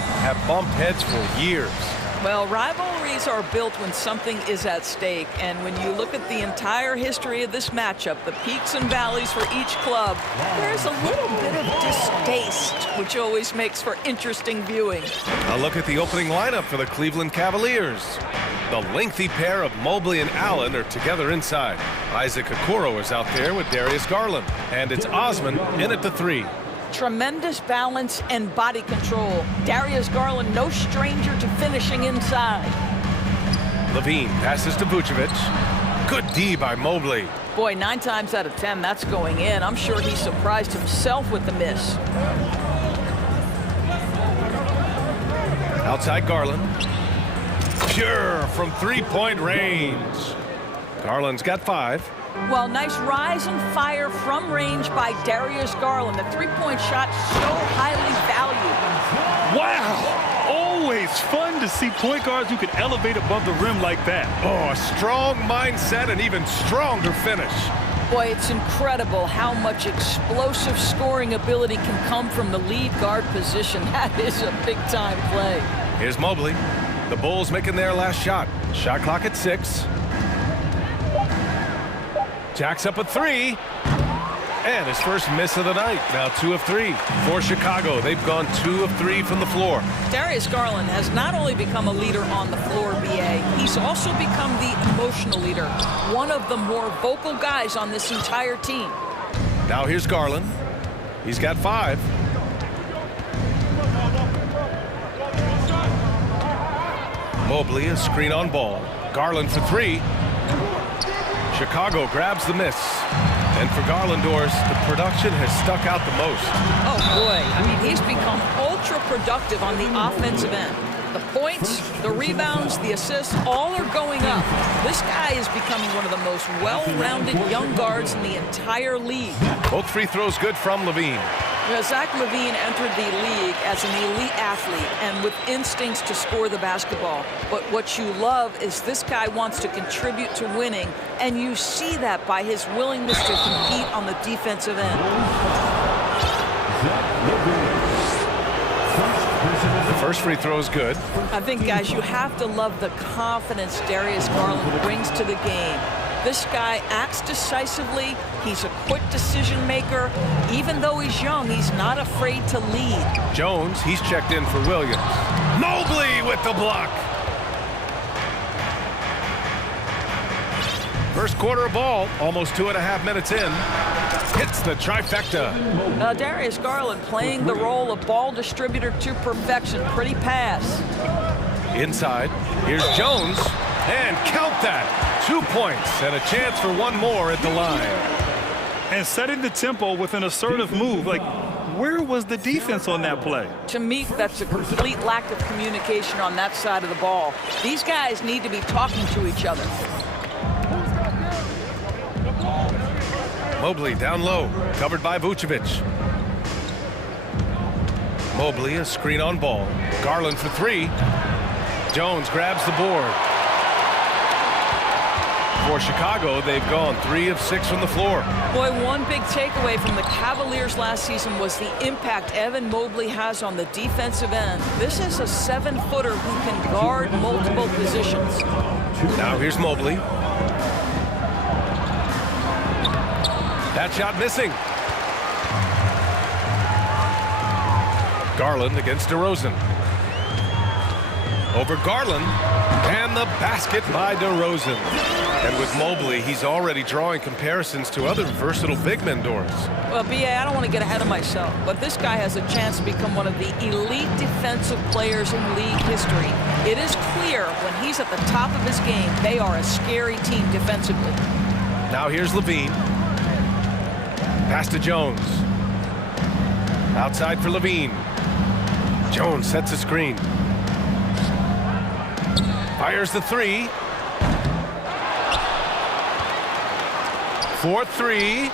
have bumped heads for years. Well, rivalries are built when something is at stake, and when you look at the entire history of this matchup, the peaks and valleys for each club, there's a little bit of distaste, which always makes for interesting viewing. A look at the opening lineup for the Cleveland Cavaliers. The lengthy pair of Mobley and Allen are together inside. Isaac Okoro is out there with Darius Garland, and it's Osman in at the 3. Tremendous balance and body control. Darius Garland, no stranger to finishing inside. Levine passes to Vucevic. Good D by Mobley. Boy, 9 times out of 10, that's going in. I'm sure he surprised himself with the miss. Outside Garland. Pure from three-point range. Garland's got 5. Well, nice rise and fire from range by Darius Garland. The three-point shot so highly valued. Wow! Always fun to see point guards who can elevate above the rim like that. Oh, a strong mindset and even stronger finish. Boy, it's incredible how much explosive scoring ability can come from the lead guard position. That is a big-time play. Here's Mobley. The Bulls making their last shot. Shot clock at 6. Jacks up a 3. And his first miss of the night. Now 2 of 3 for Chicago. They've gone 2 of 3 from the floor. Darius Garland has not only become a leader on the floor, BA, he's also become the emotional leader. One of the more vocal guys on this entire team. Now here's Garland. He's got 5. Mobley, a screen on ball. Garland for 3. Chicago grabs the miss. And for Garlandors, the production has stuck out the most. Oh, boy. I mean, he's become ultra-productive on the offensive end. The points, the rebounds, the assists, all are going up. This guy is becoming one of the most well-rounded young guards in the entire league. Both free throws good from Levine. Zach LaVine entered the league as an elite athlete and with instincts to score the basketball. But what you love is this guy wants to contribute to winning, and you see that by his willingness to compete on the defensive end. The first free throw is good. I think, guys, you have to love the confidence Darius Garland brings to the game. This guy acts decisively. He's a quick decision maker. Even though he's young, he's not afraid to lead. Jones, he's checked in for Williams. Mobley with the block. First quarter of ball, almost 2.5 minutes in. Hits the trifecta. Darius Garland playing the role of ball distributor to perfection. Pretty pass. Inside, here's Jones. And count that. 2 points and a chance for one more at the line. And setting the tempo with an assertive move. Like, where was the defense on that play? To me, that's a complete lack of communication on that side of the ball. These guys need to be talking to each other. Mobley down low, covered by Vucevic. Mobley, a screen on ball. Garland for 3. Jones grabs the board. For Chicago, they've gone 3 of 6 from the floor. Boy, one big takeaway from the Cavaliers last season was the impact Evan Mobley has on the defensive end. This is a 7-footer who can guard multiple positions. Now here's Mobley. That shot missing. Garland against DeRozan. Over Garland, and the basket by DeRozan. And with Mobley, he's already drawing comparisons to other versatile big men, Doris. Well, B.A., I don't want to get ahead of myself, but this guy has a chance to become one of the elite defensive players in league history. It is clear when he's at the top of his game, they are a scary team defensively. Now here's Levine. Pass to Jones. Outside for Levine. Jones sets a screen. Fires the 3. 4-3,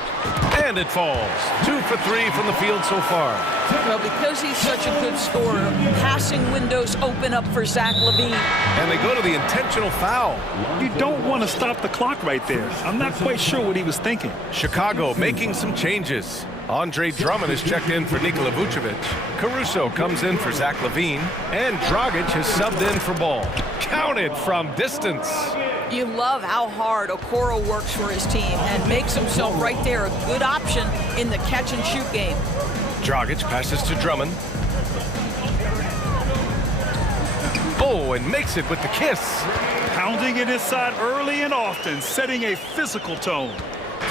and it falls. 2 for 3 from the field so far. Well, because he's such a good scorer, passing windows open up for Zach LaVine. And they go to the intentional foul. You don't want to stop the clock right there. I'm not quite sure what he was thinking. Chicago making some changes. Andre Drummond is checked in for Nikola Vucevic. Caruso comes in for Zach LaVine. And Dragic has subbed in for Ball. Counted from distance. You love how hard Okoro works for his team and makes himself right there a good option in the catch-and-shoot game. Dragic passes to Drummond. Oh, and makes it with the kiss. Pounding it inside early and often, setting a physical tone.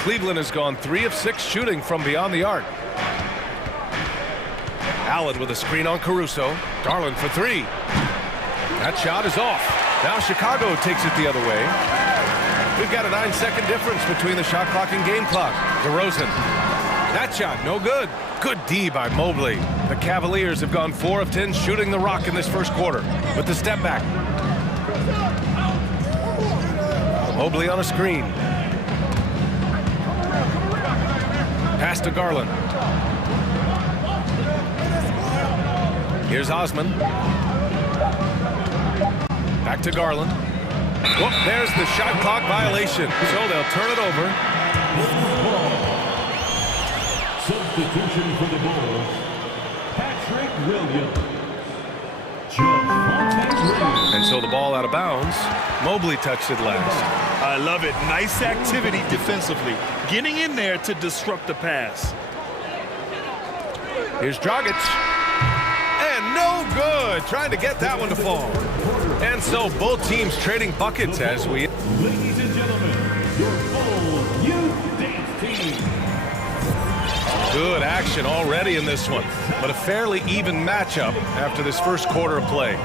Cleveland has gone 3 of 6 shooting from beyond the arc. Allen with a screen on Caruso. Garland for 3. That shot is off. Now Chicago takes it the other way. We've got a 9-second difference between the shot clock and game clock. DeRozan. That shot, no good. Good D by Mobley. The Cavaliers have gone 4 of 10 shooting the rock in this first quarter with the step back. Mobley on a screen. Pass to Garland. Here's Osman. Back to Garland. Whoop, there's the shot clock violation. So they'll turn it over. Substitution for the Bulls, Patrick Williams. And so the ball out of bounds. Mobley touched it last. I love it. Nice activity defensively. Getting in there to disrupt the pass. Here's Dragic. And no good. Trying to get that one to fall. And so both teams trading buckets as we... Ladies and gentlemen, your Bulls Youth Dance Team. Good action already in this one, but a fairly even matchup after this first quarter of play.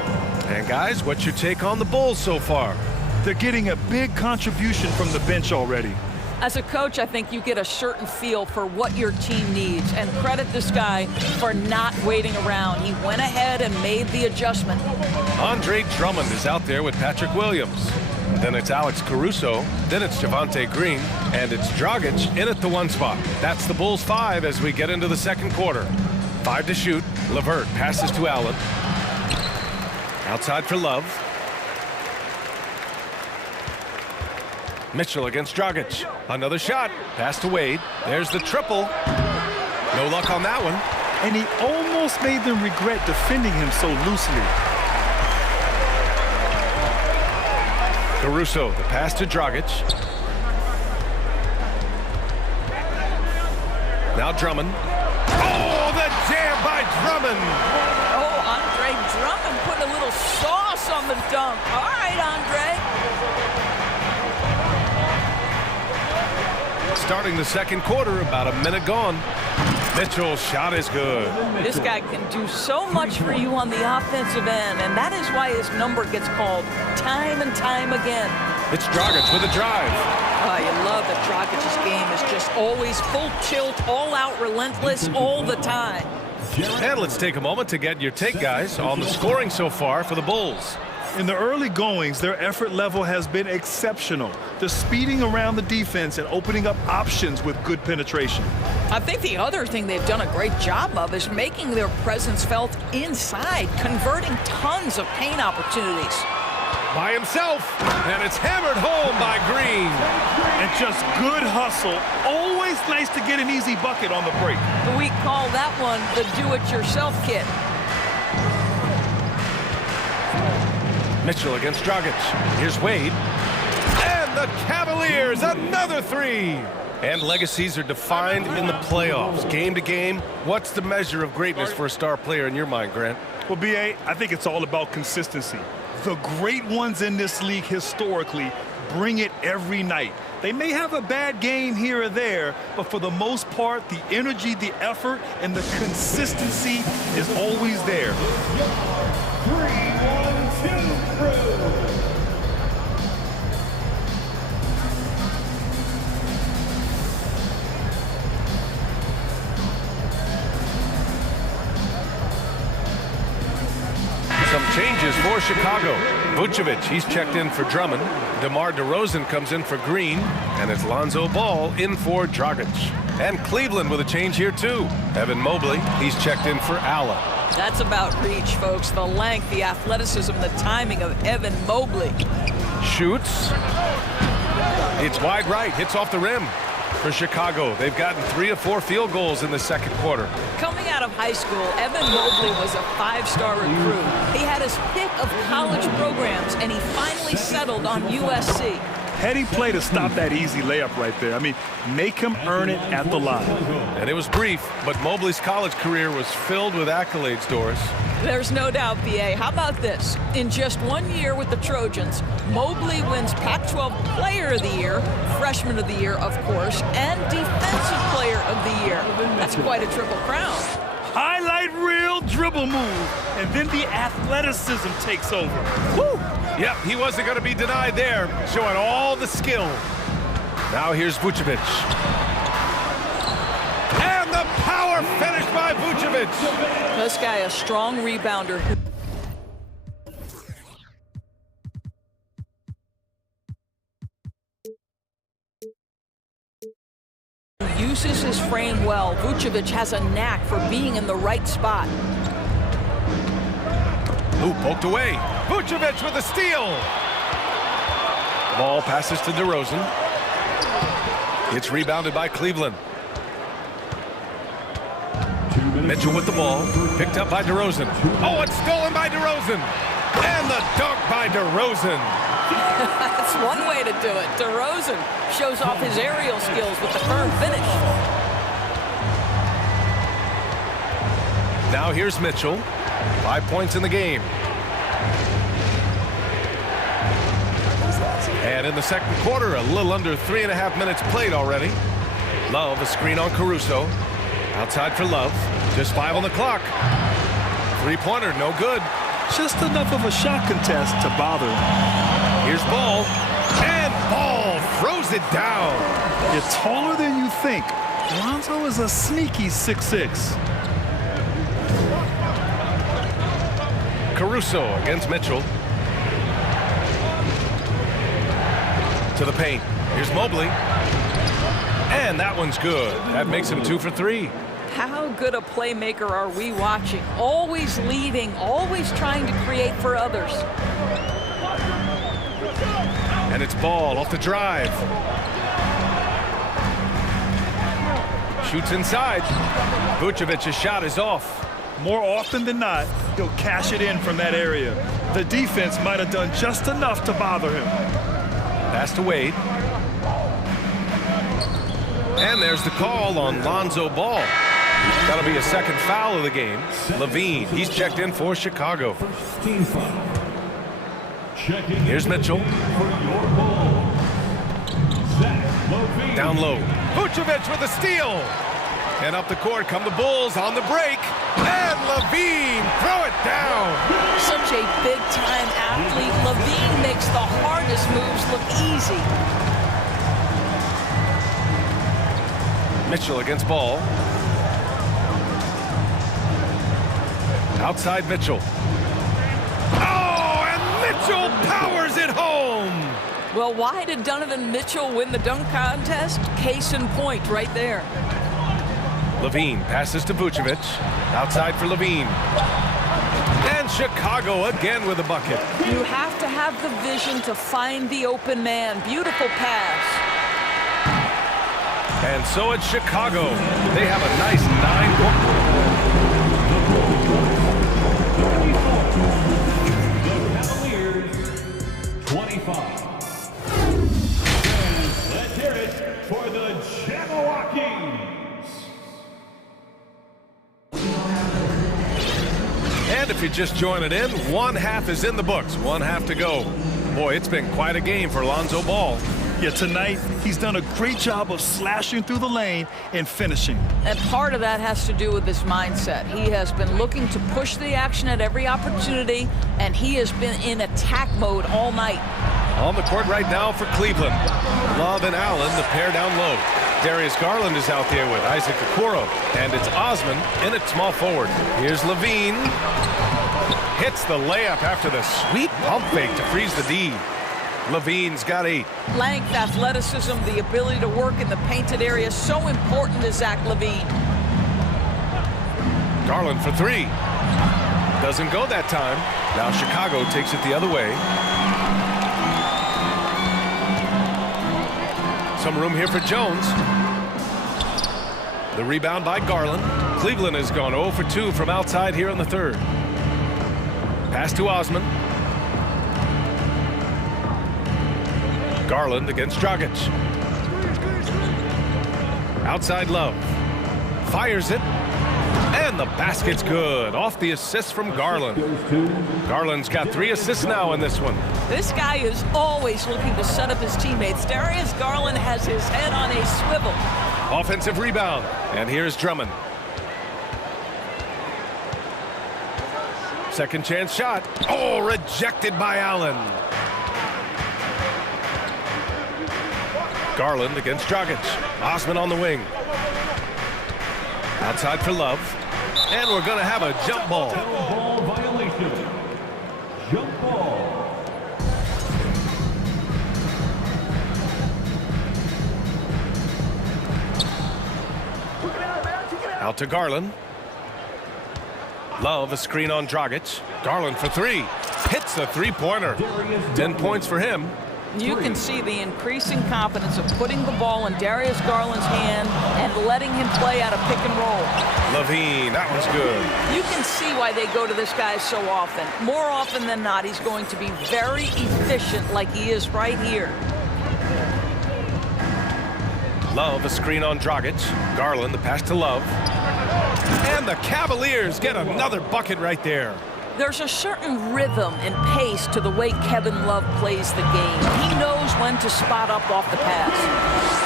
And guys, what's your take on the Bulls so far? They're getting a big contribution from the bench already. As a coach, I think you get a certain feel for what your team needs, and credit this guy for not waiting around. He went ahead and made the adjustment. Andre Drummond is out there with Patrick Williams. Then it's Alex Caruso, then it's Javonte Green, and it's Dragic in at the 1 spot. That's the Bulls 5 as we get into the second quarter. 5 to shoot. LeVert passes to Allen. Outside for Love. Mitchell against Dragic. Another shot. Pass to Wade. There's the triple. No luck on that one. And he almost made them regret defending him so loosely. Caruso, the pass to Dragic. Now Drummond. Oh, the jam by Drummond! Oh, Andre Drummond putting a little sauce on the dunk. All right, Andre. Starting the second quarter, about a minute gone. Mitchell's shot is good. This guy can do so much for you on the offensive end, and that is why his number gets called time and time again. It's Dragic with a drive. Oh, you love that Dragic's game is just always full tilt, all out, relentless, all the time. And let's take a moment to get your take, guys, on the scoring so far for the Bulls. In the early goings, their effort level has been exceptional. They're speeding around the defense and opening up options with good penetration. I think the other thing they've done a great job of is making their presence felt inside, converting tons of paint opportunities. By himself, and it's hammered home by Green. And just good hustle. Always nice to get an easy bucket on the break. We call that one the do-it-yourself kit. Mitchell against Dragic. Here's Wade. And the Cavaliers, another 3. And legacies are defined in the playoffs. Game to game, what's the measure of greatness for a star player in your mind, Grant? Well, B.A., I think it's all about consistency. The great ones in this league historically bring it every night. They may have a bad game here or there, but for the most part, the energy, the effort, and the consistency is always there. 3-1-2 crew. Some changes for Chicago. Vucevic, he's checked in for Drummond. DeMar DeRozan comes in for Green. And it's Lonzo Ball in for Dragic. And Cleveland with a change here, too. Evan Mobley, he's checked in for Allen. That's about reach, folks. The length, the athleticism, the timing of Evan Mobley. Shoots. It's wide right, hits off the rim. For Chicago, they've gotten 3 of 4 field goals in the second quarter. Coming out of high school, Evan Mobley was a 5-star recruit. He had his pick of college programs, and he finally settled on USC. Heady play to stop that easy layup right there. I mean, make him earn it at the line. And it was brief, but Mobley's college career was filled with accolades, Doris. There's no doubt, BA. How about this? In just 1 year with the Trojans, Mobley wins Pac-12 Player of the Year, Freshman of the Year, of course, and Defensive Player of the Year. That's quite a triple crown. Highlight reel dribble move, and then the athleticism takes over. Woo! Yep, he wasn't going to be denied there, showing all the skill. Now here's Vucevic. And the power finish by Vucevic. This guy, a strong rebounder. Uses his frame well. Vucevic has a knack for being in the right spot. Ooh, poked away. Vucevic with a steal. Ball passes to DeRozan. It's rebounded by Cleveland. Mitchell with the ball. Picked up by DeRozan. Oh, it's stolen by DeRozan. And the dunk by DeRozan. That's one way to do it. DeRozan shows off his aerial skills with the firm finish. Now here's Mitchell. 5 points in the game. And in the second quarter, a little under 3.5 minutes played already. Love, a screen on Caruso. Outside for Love. Just 5 on the clock. 3-pointer, no good. Just enough of a shot contest to bother him. Here's Ball. And Ball throws it down. You're taller than you think. Lonzo is a sneaky 6'6". Caruso against Mitchell. To the paint. Here's Mobley. And that one's good. That makes him 2 for 3. How good a playmaker are we watching? Always leading, always trying to create for others. And it's Ball off the drive. Shoots inside. Vucevic's shot is off. More often than not, he'll cash it in from that area. The defense might have done just enough to bother him. Pass to Wade. And there's the call on Lonzo Ball. That'll be a second foul of the game. Levine, he's checked in for Chicago. Here's Mitchell. Down low. Vucevic with a steal. And up the court come the Bulls on the break. And Levine, throw it down. Such a big-time athlete. Levine makes the hardest moves look easy. Mitchell against Ball. Outside Mitchell. Oh, and Mitchell powers it home. Well, why did Donovan Mitchell win the dunk contest? Case in point right there. Levine passes to Vucevic. Outside for Levine. And Chicago again with a bucket. You have to have the vision to find the open man. Beautiful pass. And so it's Chicago. They have a nice 9-point. The Cavaliers, 25. And let's hear it for the Jabberwockies. And if you're just joining in, 1/2 is in the books. 1/2 to go. Boy, it's been quite a game for Lonzo Ball. Yeah, tonight, he's done a great job of slashing through the lane and finishing. And part of that has to do with his mindset. He has been looking to push the action at every opportunity, and he has been in attack mode all night. On the court right now for Cleveland. Love and Allen, the pair down low. Darius Garland is out there with Isaac Okoro. And it's Osman in at small forward. Here's Levine. Hits the layup after the sweet pump fake to freeze the D. Levine's got 8. Length, athleticism, the ability to work in the painted area, so important to Zach LaVine. Garland for 3. Doesn't go that time. Now Chicago takes it the other way. Some room here for Jones. The rebound by Garland. Cleveland has gone 0 for 2 from outside here in the third. Pass to Osman. Garland against Dragic. Outside Love. Fires it. And the basket's good. Off the assist from Garland. Garland's got 3 assists now in this one. This guy is always looking to set up his teammates. Darius Garland has his head on a swivel. Offensive rebound. And here's Drummond. Second chance shot. Oh, rejected by Allen. Garland against Dragic. Osman on the wing. Outside for Love. And we're going to have a jump ball. Ball violation. Jump ball. Out to Garland. Love, a screen on Dragic. Garland for 3. Hits the three-pointer. 10 points for him. You can see the increasing confidence of putting the ball in Darius Garland's hand and letting him play out of pick and roll. Levine, that one's good. You can see why they go to this guy so often. More often than not, he's going to be very efficient like he is right here. Love, a screen on Dragic. Garland, the pass to Love. And the Cavaliers get another bucket right there. There's a certain rhythm and pace to the way Kevin Love plays the game. He knows when to spot up off the pass.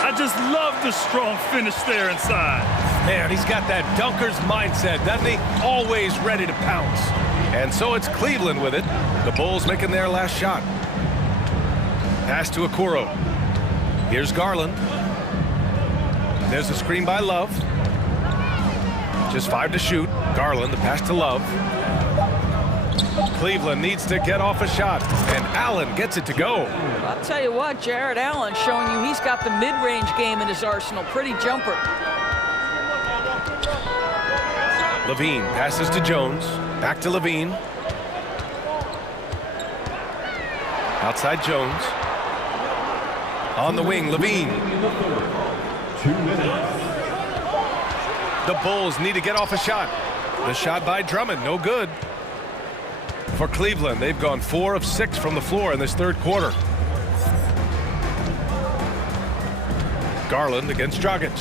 I just love the strong finish there inside. Man, he's got that dunker's mindset, doesn't he? Always ready to pounce. And so it's Cleveland with it. The Bulls making their last shot. Pass to Okoro. Here's Garland. There's a screen by Love. Just 5 to shoot. Garland, the pass to Love. Cleveland needs to get off a shot, and Allen gets it to go. I'll tell you what, Jared Allen showing you he's got the mid-range game in his arsenal. Pretty jumper. Levine passes to Jones. Back to Levine. Outside Jones. On the wing, Levine. 2 minutes. The Bulls need to get off a shot. The shot by Drummond, no good. For Cleveland, they've gone 4 of 6 from the floor in this third quarter. Garland against Dragic.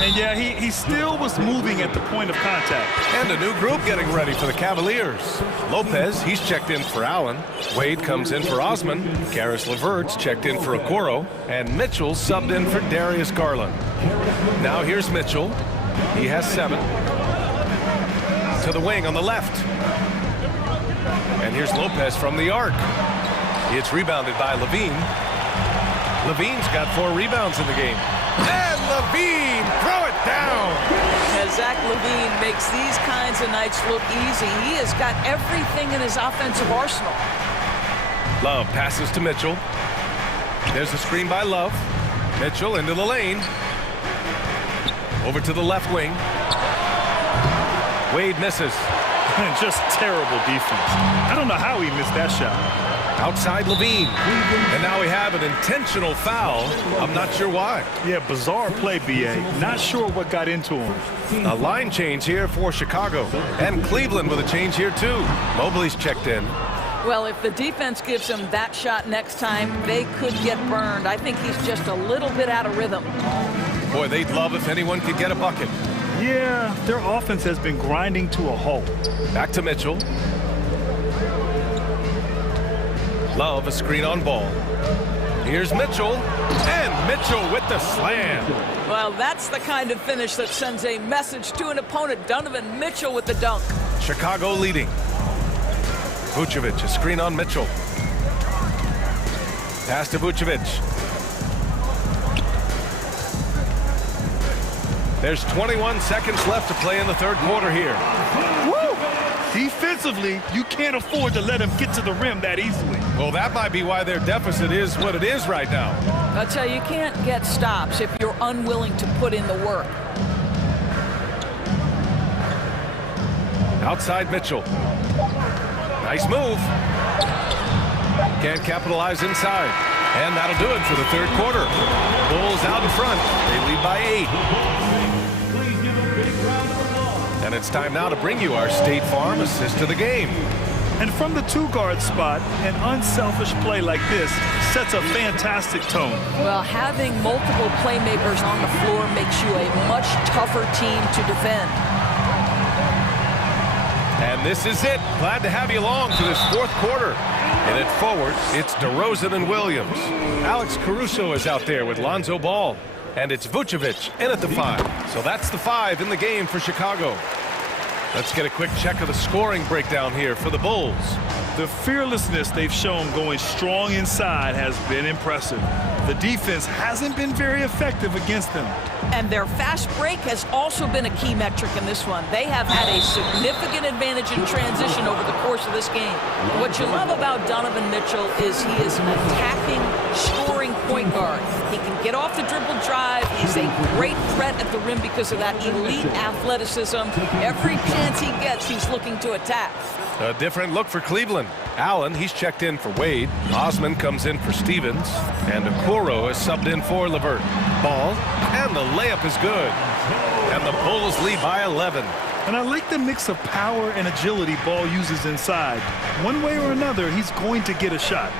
And yeah, he still was moving at the point of contact. And a new group getting ready for the Cavaliers. Lopez, he's checked in for Allen. Wade comes in for Osman. Karis LeVert's checked in for Okoro. And Mitchell subbed in for Darius Garland. Now here's Mitchell. He has 7. To the wing on the left. And here's Lopez from the arc. It's rebounded by Levine. Levine's got 4 rebounds in the game. And Levine, throw it down. As Zach Levine makes these kinds of nights look easy, he has got everything in his offensive arsenal. Love passes to Mitchell. There's a screen by Love. Mitchell into the lane. Over to the left wing. Wade misses. Just terrible defense. I don't know how he missed that shot. Outside Levine. And now we have an intentional foul. I'm not sure why. Yeah, bizarre play, B.A. Not sure what got into him. A line change here for Chicago. And Cleveland with a change here too. Mobley's checked in. Well, if the defense gives him that shot next time, they could get burned. I think he's just a little bit out of rhythm. Boy, they'd love if anyone could get a bucket. Yeah, their offense has been grinding to a halt. Back to Mitchell. Love, a screen on ball. Here's Mitchell. And Mitchell with the slam. Well, that's the kind of finish that sends a message to an opponent. Donovan Mitchell with the dunk. Chicago leading. Vucevic, a screen on Mitchell. Pass to Vucevic. There's 21 seconds left to play in the third quarter here. Woo! Defensively, you can't afford to let him get to the rim that easily. Well, that might be why their deficit is what it is right now. I'll tell you, you can't get stops if you're unwilling to put in the work. Outside Mitchell. Nice move. Can't capitalize inside. And that'll do it for the third quarter. Bulls out in front. They lead by 8. Please give a big round of applause. And it's time now to bring you our State Farm assist of the game. And from the two-guard spot, an unselfish play like this sets a fantastic tone. Well, having multiple playmakers on the floor makes you a much tougher team to defend. And this is it. Glad to have you along for this fourth quarter. In it forward, it's DeRozan and Williams. Alex Caruso is out there with Lonzo Ball. And it's Vucevic in at the 5. So that's the 5 in the game for Chicago. Let's get a quick check of the scoring breakdown here for the Bulls. The fearlessness they've shown going strong inside has been impressive. The defense hasn't been very effective against them. And their fast break has also been a key metric in this one. They have had a significant advantage in transition over the course of this game. What you love about Donovan Mitchell is he is an attacking, scoring point guard. He can get off the dribble drive. He's a great threat at the rim because of that elite athleticism. Every chance he gets, he's looking to attack. A different look for Cleveland. Allen, he's checked in for Wade. Osman comes in for Stevens. And Okoro is subbed in for LeVert. Ball, and the layup is good. And the Bulls lead by 11. And I like the mix of power and agility Ball uses inside. One way or another, he's going to get a shot.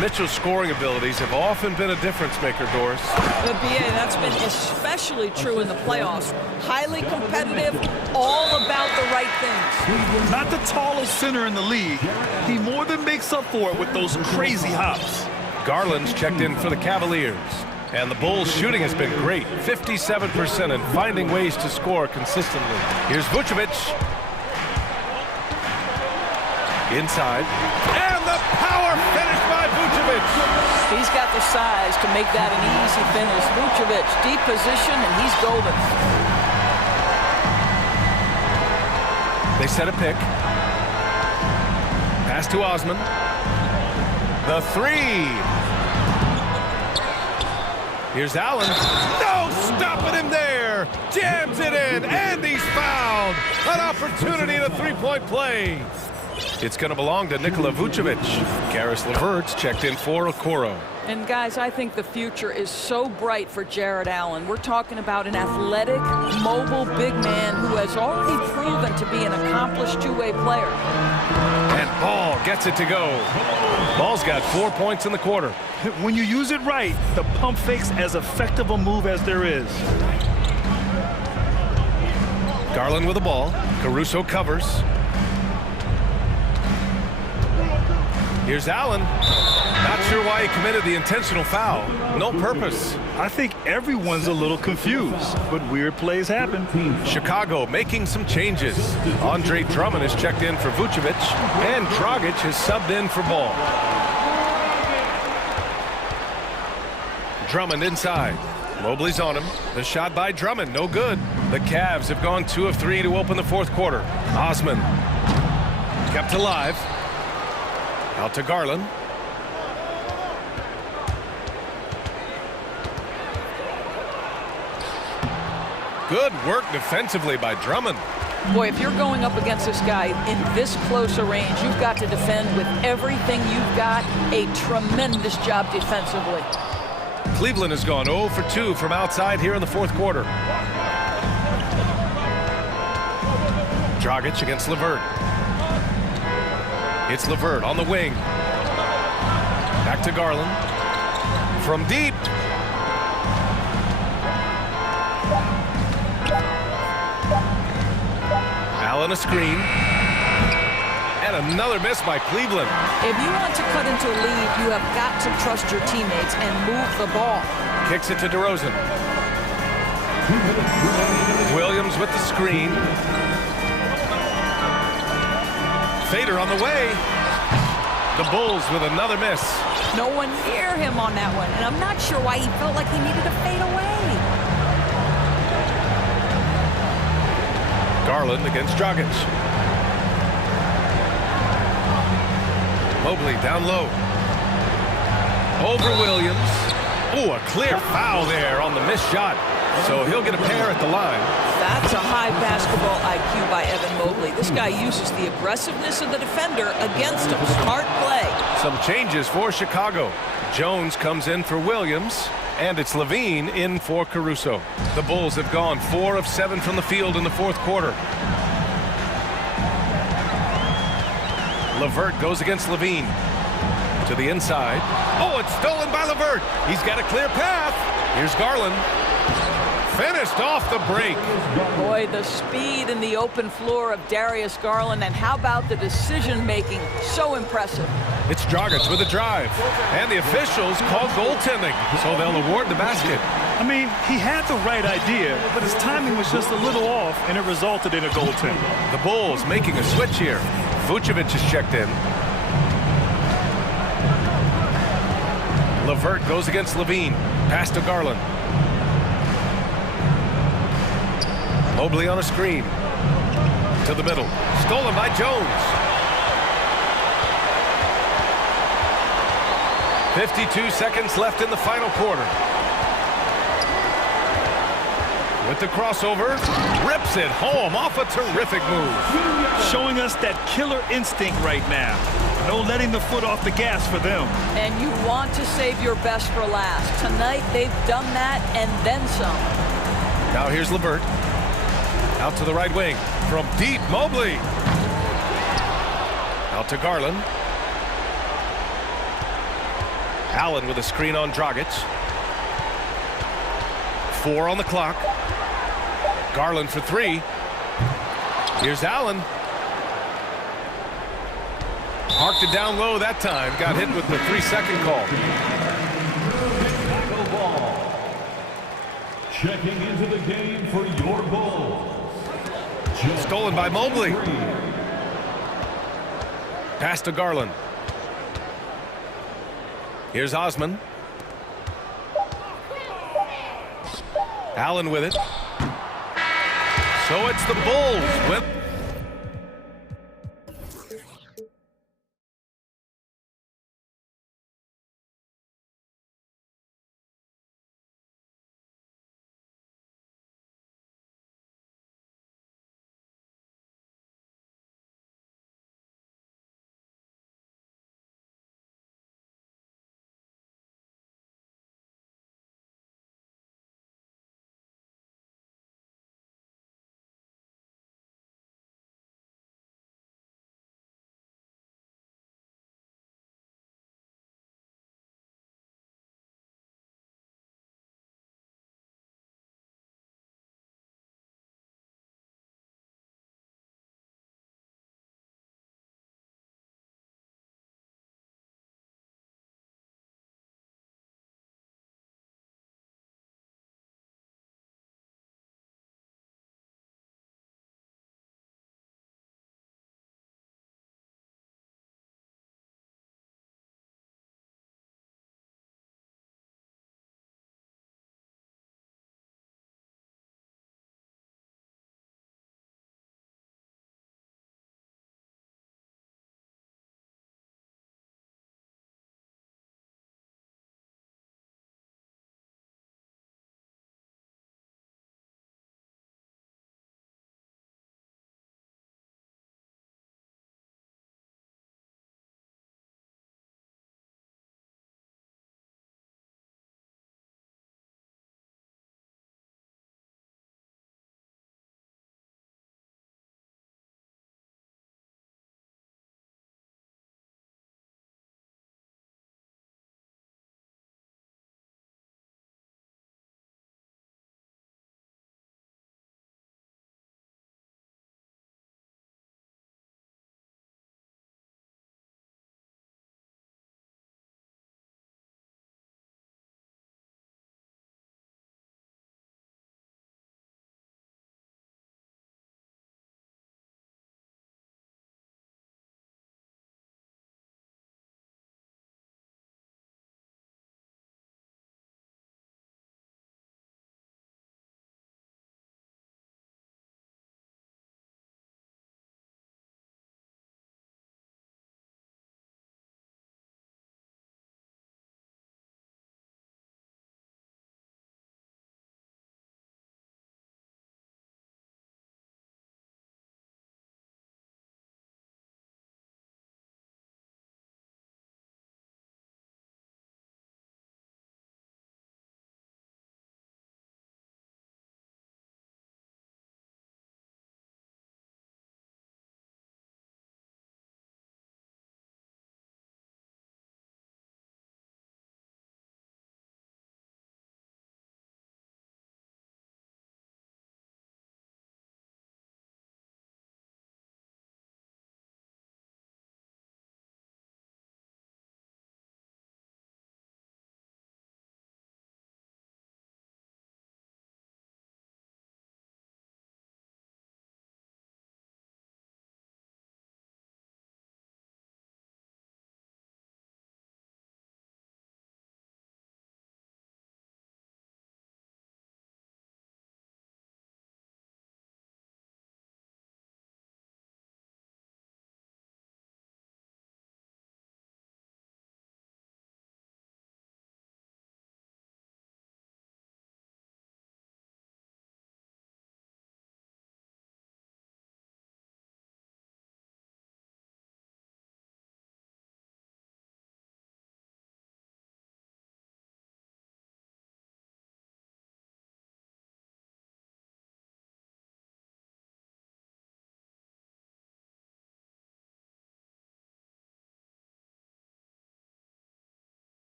Mitchell's scoring abilities have often been a difference maker, Doris. The BA, that's been especially true in the playoffs. Highly competitive, all about the right things. Not the tallest center in the league, he more than makes up for it with those crazy hops. Garland's checked in for the Cavaliers. And the Bulls' shooting has been great. 57% and finding ways to score consistently. Here's Vucevic. Inside. And the power finish by Vucevic. He's got the size to make that an easy finish. Vucevic, deep position, and he's golden. They set a pick. Pass to Osman. The 3. Here's Allen. No stopping him there. Jams it in, and he's fouled. An opportunity at a three-point play. It's going to belong to Nikola Vucevic. Karis LeVert's checked in for Okoro. And guys, I think the future is so bright for Jared Allen. We're talking about an athletic, mobile big man who has already proven to be an accomplished two-way player. And Ball gets it to go. Ball's got 4 points in the quarter. When you use it right, the pump fake's as effective a move as there is. Garland with the ball. Caruso covers. Here's Allen. Not sure why he committed the intentional foul. No purpose. I think everyone's a little confused, but weird plays happen. Chicago making some changes. Andre Drummond is checked in for Vucevic, and Dragic is subbed in for Ball. Drummond inside. Mobley's on him. The shot by Drummond, no good. The Cavs have gone 2 of 3 to open the fourth quarter. Osman kept alive. Out to Garland. Good work defensively by Drummond. Boy, if you're going up against this guy in this close a range, you've got to defend with everything you've got. A tremendous job defensively. Cleveland has gone 0 for 2 from outside here in the fourth quarter. Dragic against LeVert. It's LeVert on the wing. Back to Garland. From deep. Allen a screen. And another miss by Cleveland. If you want to cut into a lead, you have got to trust your teammates and move the ball. Kicks it to DeRozan. Williams with the screen. Fader on the way. The Bulls with another miss. No one near him on that one, and I'm not sure why he felt like he needed to fade away. Garland against Dragic. Mobley down low. Over Williams. Oh, a clear foul there on the missed shot. So he'll get a pair at the line. That's a high basketball IQ by Evan Mobley. This guy uses the aggressiveness of the defender against him. Smart play. Some changes for Chicago. Jones comes in for Williams, and it's Levine in for Caruso. The Bulls have gone 4 of 7 from the field in the fourth quarter. LeVert goes against Levine. To the inside. Oh, it's stolen by LeVert. He's got a clear path. Here's Garland. Finished off the break. Boy, the speed in the open floor of Darius Garland, and how about the decision-making? So impressive. It's Dragic with a drive. And the officials call goaltending, so they'll award the basket. I mean, he had the right idea, but his timing was just a little off, and it resulted in a goaltender. The Bulls making a switch here. Vucevic is checked in. LeVert goes against Levine. Pass to Garland. Mobley on a screen. To the middle. Stolen by Jones. 52 seconds left in the final quarter. With the crossover. Rips it home off a terrific move. Showing us that killer instinct right now. No letting the foot off the gas for them. And you want to save your best for last. Tonight, they've done that and then some. Now here's LeVert. Out to the right wing. From deep, Mobley. Out to Garland. Allen with a screen on Dragic. 4 on the clock. Garland for 3. Here's Allen. Marked it down low that time. Got hit with the 3-second call. Checking into the game for your Bulls. Stolen by Mobley. Pass to Garland. Here's Osman. Allen with it. So it's the Bulls with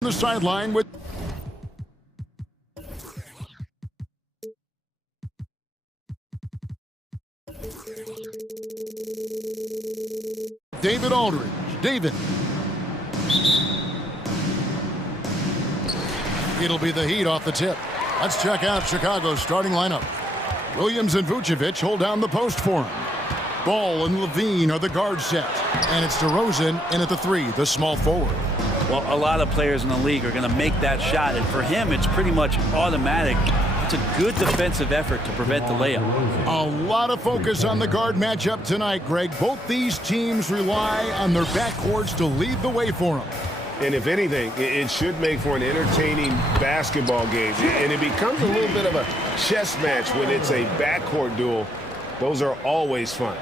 The sideline with David Aldridge. David. It'll be the Heat off the tip. Let's check out Chicago's starting lineup. Williams and Vucevic hold down the post for him. Ball and Levine are the guard set. And it's DeRozan in at the three, the small forward. Well, a lot of players in the league are going to make that shot, and for him, it's pretty much automatic. It's a good defensive effort to prevent the layup. A lot of focus on the guard matchup tonight, Greg. Both these teams rely on their backcourts to lead the way for them. And if anything, it should make for an entertaining basketball game. And it becomes a little bit of a chess match when it's a backcourt duel. Those are always fun.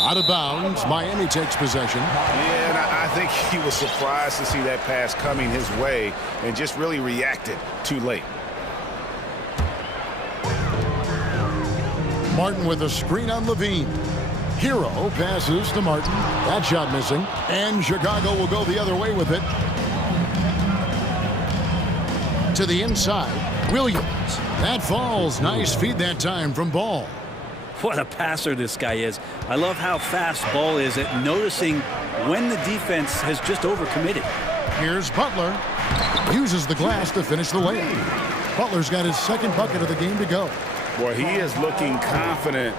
Out of bounds, Miami takes possession. Yeah, and I think he was surprised to see that pass coming his way and just really reacted too late. Martin with a screen on Levine. Hero passes to Martin. That shot missing. And Chicago will go the other way with it. To the inside, Williams. That falls. Nice feed that time from Ball. What a passer this guy is. I love how fast Ball is at noticing when the defense has just overcommitted. Here's Butler. Uses the glass to finish the layup. Butler's got his second bucket of the game to go. Boy, he is looking confident.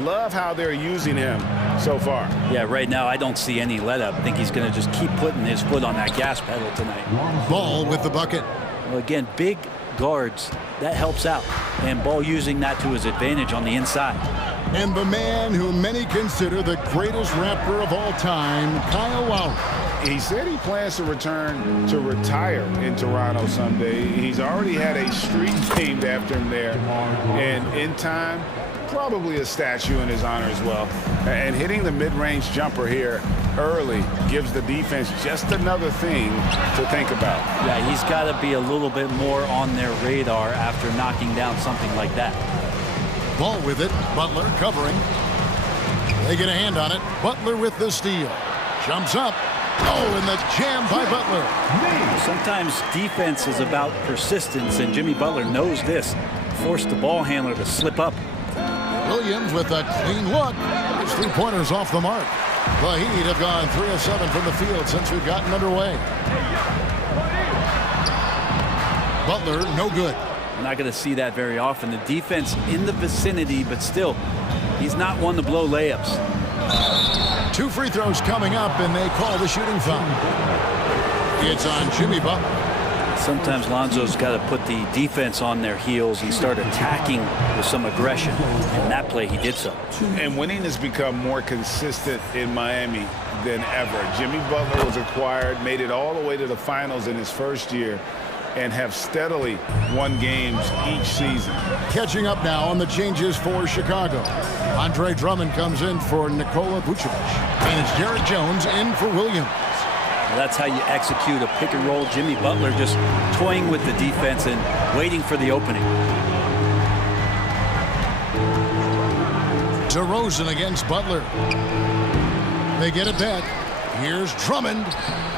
Love how they're using him so far. Yeah, right now I don't see any let up. I think he's going to just keep putting his foot on that gas pedal tonight. Ball with the bucket. Well, again, big guards, that helps out. And Ball using that to his advantage on the inside. And the man who many consider the greatest Raptor of all time, Kyle Lowry. He said he plans to return to retire in Toronto someday. He's already had a street named after him there. And in time, probably a statue in his honor as well. And hitting the mid-range jumper here early gives the defense just another thing to think about. Yeah, he's got to be a little bit more on their radar after knocking down something like that. Ball with it. Butler covering. They get a hand on it. Butler with the steal. Jumps up. Oh, and the jam by Butler. Sometimes defense is about persistence, and Jimmy Butler knows this. Forced the ball handler to slip up. Williams with a clean look. His three-pointers off the mark. The Heat have gone 3 of 7 from the field since we've gotten underway. Butler, no good. We're not going to see that very often. The defense in the vicinity, but still, he's not one to blow layups. 2 free throws coming up, and they call the shooting foul. It's on Jimmy Butler. Sometimes Lonzo's got to put the defense on their heels and start attacking with some aggression. And that play, he did so. And winning has become more consistent in Miami than ever. Jimmy Butler was acquired, made it all the way to the finals in his first year, and have steadily won games each season. Catching up now on the changes for Chicago. Andre Drummond comes in for Nikola Vucevic. And it's Derek Jones in for Williams. Well, that's how you execute a pick and roll. Jimmy Butler just toying with the defense and waiting for the opening. DeRozan against Butler. They get it back. Here's Drummond.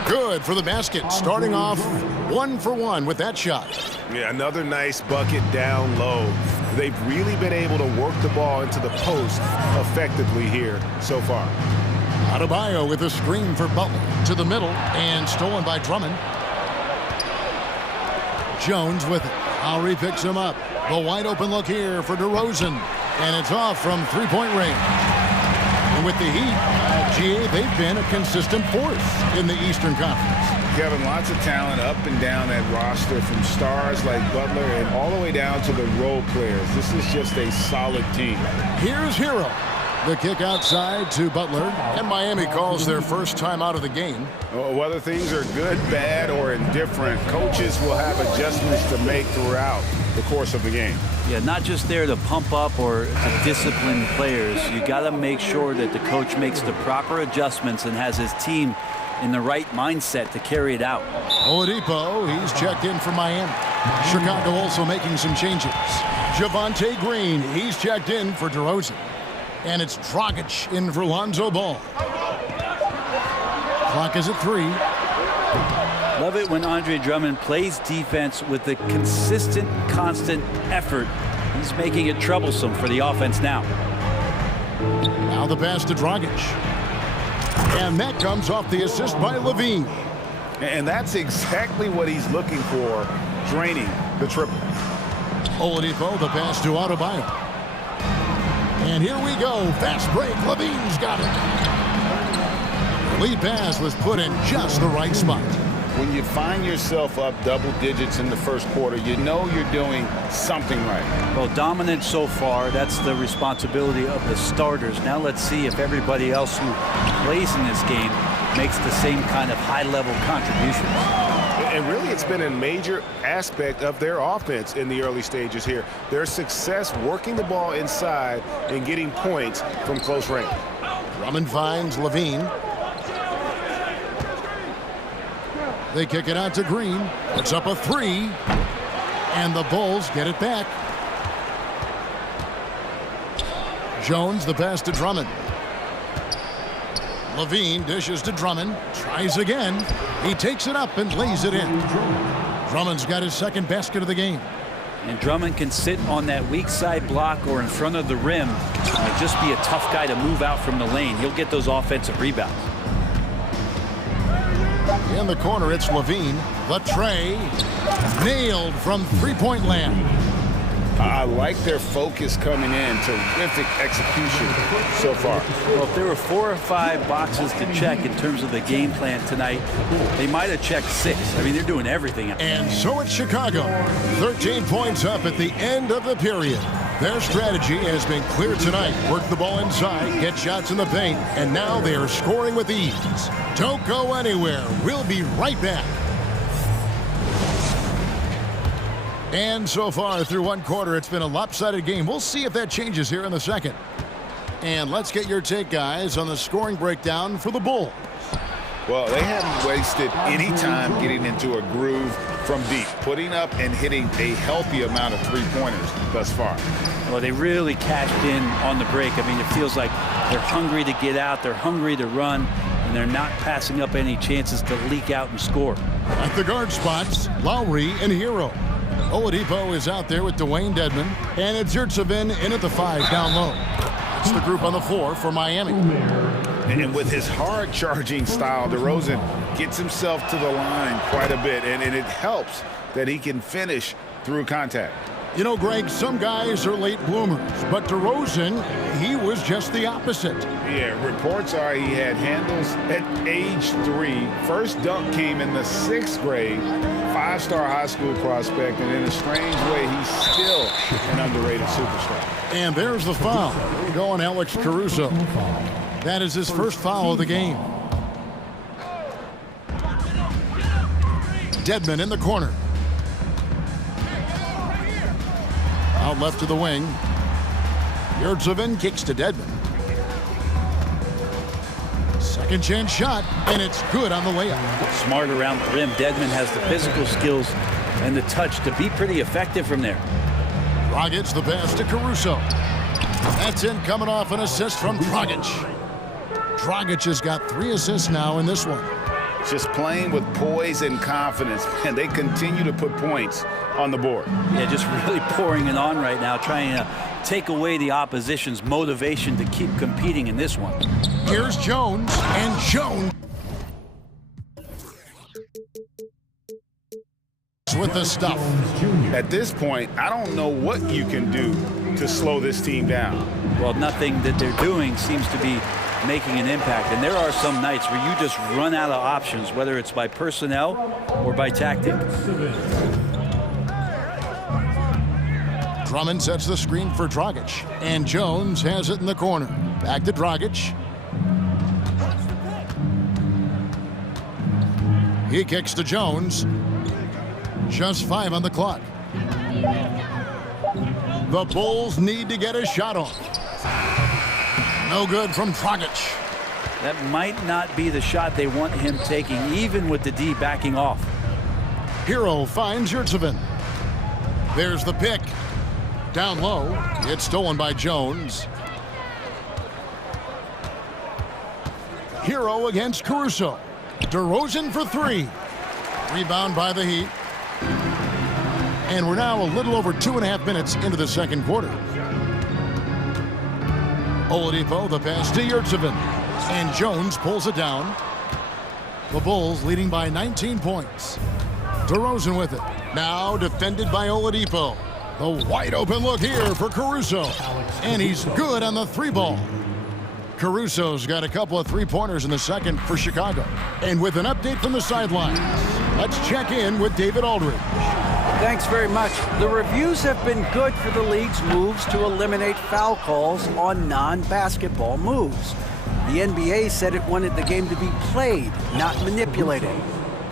Good for the basket. Starting off 1 for 1 with that shot. Yeah, another nice bucket down low. They've really been able to work the ball into the post effectively here so far. Adebayo with a screen for Butler to the middle and stolen by Drummond. Jones with it. Lowry picks him up. The wide open look here for DeRozan. And it's off from three-point range. And with the Heat, GA, they've been a consistent force in the Eastern Conference. Kevin, lots of talent up and down that roster, from stars like Butler and all the way down to the role players. This is just a solid team. Here's Hero. The kick outside to Butler, and Miami calls their first time out of the game. Whether things are good, bad, or indifferent, coaches will have adjustments to make throughout the course of the game. Yeah, not just there to pump up or to discipline players. You got to make sure that the coach makes the proper adjustments and has his team in the right mindset to carry it out. Oladipo, he's checked in for Miami. Chicago also making some changes. Javonte Green, he's checked in for DeRozan. And it's Dragic in for Lonzo Ball. Clock is at 3. Love it when Andre Drummond plays defense with the consistent, constant effort. He's making it troublesome for the offense now. Now the pass to Dragic. And that comes off the assist by Levine. And that's exactly what he's looking for, draining the triple. Oladipo, the pass to Adebayo. And here we go. Fast break. Levine's got it. Lead pass was put in just the right spot. When you find yourself up double digits in the first quarter, you know you're doing something right. Well, dominant so far. That's the responsibility of the starters. Now let's see if everybody else who plays in this game makes the same kind of high-level contributions. And really, it's been a major aspect of their offense in the early stages here. Their success working the ball inside and getting points from close range. Drummond finds Levine. They kick it out to Green. Puts up a 3. And the Bulls get it back. Jones, the pass to Drummond. Levine dishes to Drummond. Tries again. He takes it up and lays it in. Drummond's got his second basket of the game. And Drummond can sit on that weak side block or in front of the rim. Just be a tough guy to move out from the lane. He'll get those offensive rebounds. In the corner, it's Levine. The tray. Nailed from three-point land. I like their focus coming in. Terrific execution so far. Well, if there were 4 or 5 boxes to check in terms of the game plan tonight, they might have checked 6. I mean, they're doing everything. And so it's Chicago. 13 points up at the end of the period. Their strategy has been clear tonight. Work the ball inside, get shots in the paint, and now they are scoring with ease. Don't go anywhere. We'll be right back. And so far through one quarter, it's been a lopsided game. We'll see if that changes here in the second. And let's get your take, guys, on the scoring breakdown for the Bulls. Well, they haven't wasted any time getting into a groove from deep, putting up and hitting a healthy amount of three-pointers thus far. Well, they really cashed in on the break. I mean, it feels like they're hungry to get out, they're hungry to run, and they're not passing up any chances to leak out and score. At the guard spots, Lowry and Hero. Oladipo is out there with Dwayne Dedmon, and it's Yurtsevin in at the 5 down low. It's the group on the floor for Miami. And with his hard-charging style, DeRozan gets himself to the line quite a bit, and it helps that he can finish through contact. You know, Greg, some guys are late bloomers, but DeRozan, he was just the opposite. Yeah, reports are he had handles at age 3. First dunk came in the 6th grade. 5-star high school prospect, and in a strange way, he's still an underrated superstar. And there's the foul. Going Alex Caruso. That is his first foul of the game. Dedmon in the corner. Out left to the wing. Yurtsevin kicks to Dedmon. Second chance shot, and it's good on the layup. Smart around the rim. Dedmon has the physical skills and the touch to be pretty effective from there. Dragic, the pass to Caruso. That's in, coming off an assist from Dragic. Dragic has got 3 assists now in this one. Just playing with poise and confidence, and they continue to put points on the board. Yeah, just really pouring it on right now, trying to take away the opposition's motivation to keep competing in this one. Here's Jones, and Jones with the stuff. At this point, I don't know what you can do to slow this team down. Well, nothing that they're doing seems to be making an impact, and there are some nights where you just run out of options, whether it's by personnel or by tactic. Drummond sets the screen for Dragic, and Jones has it in the corner. Back to Dragic. He kicks to Jones. Just 5 on the clock. The Bulls need to get a shot off. No good from Dragic. That might not be the shot they want him taking, even with the D backing off. Hero finds Yurtsevin. There's the pick. Down low. It's stolen by Jones. Hero against Caruso. DeRozan for three. Rebound by the Heat. And we're now a little over 2.5 minutes into the second quarter. Oladipo, the pass to Yurtsevin. And Jones pulls it down. The Bulls leading by 19 points. DeRozan with it. Now defended by Oladipo. The wide open look here for Caruso. And he's good on the three ball. Caruso's got a couple of three-pointers in the second for Chicago. And with an update from the sidelines, let's check in with David Aldridge. Thanks very much. The reviews have been good for the league's moves to eliminate foul calls on non-basketball moves. The NBA said it wanted the game to be played, not manipulated.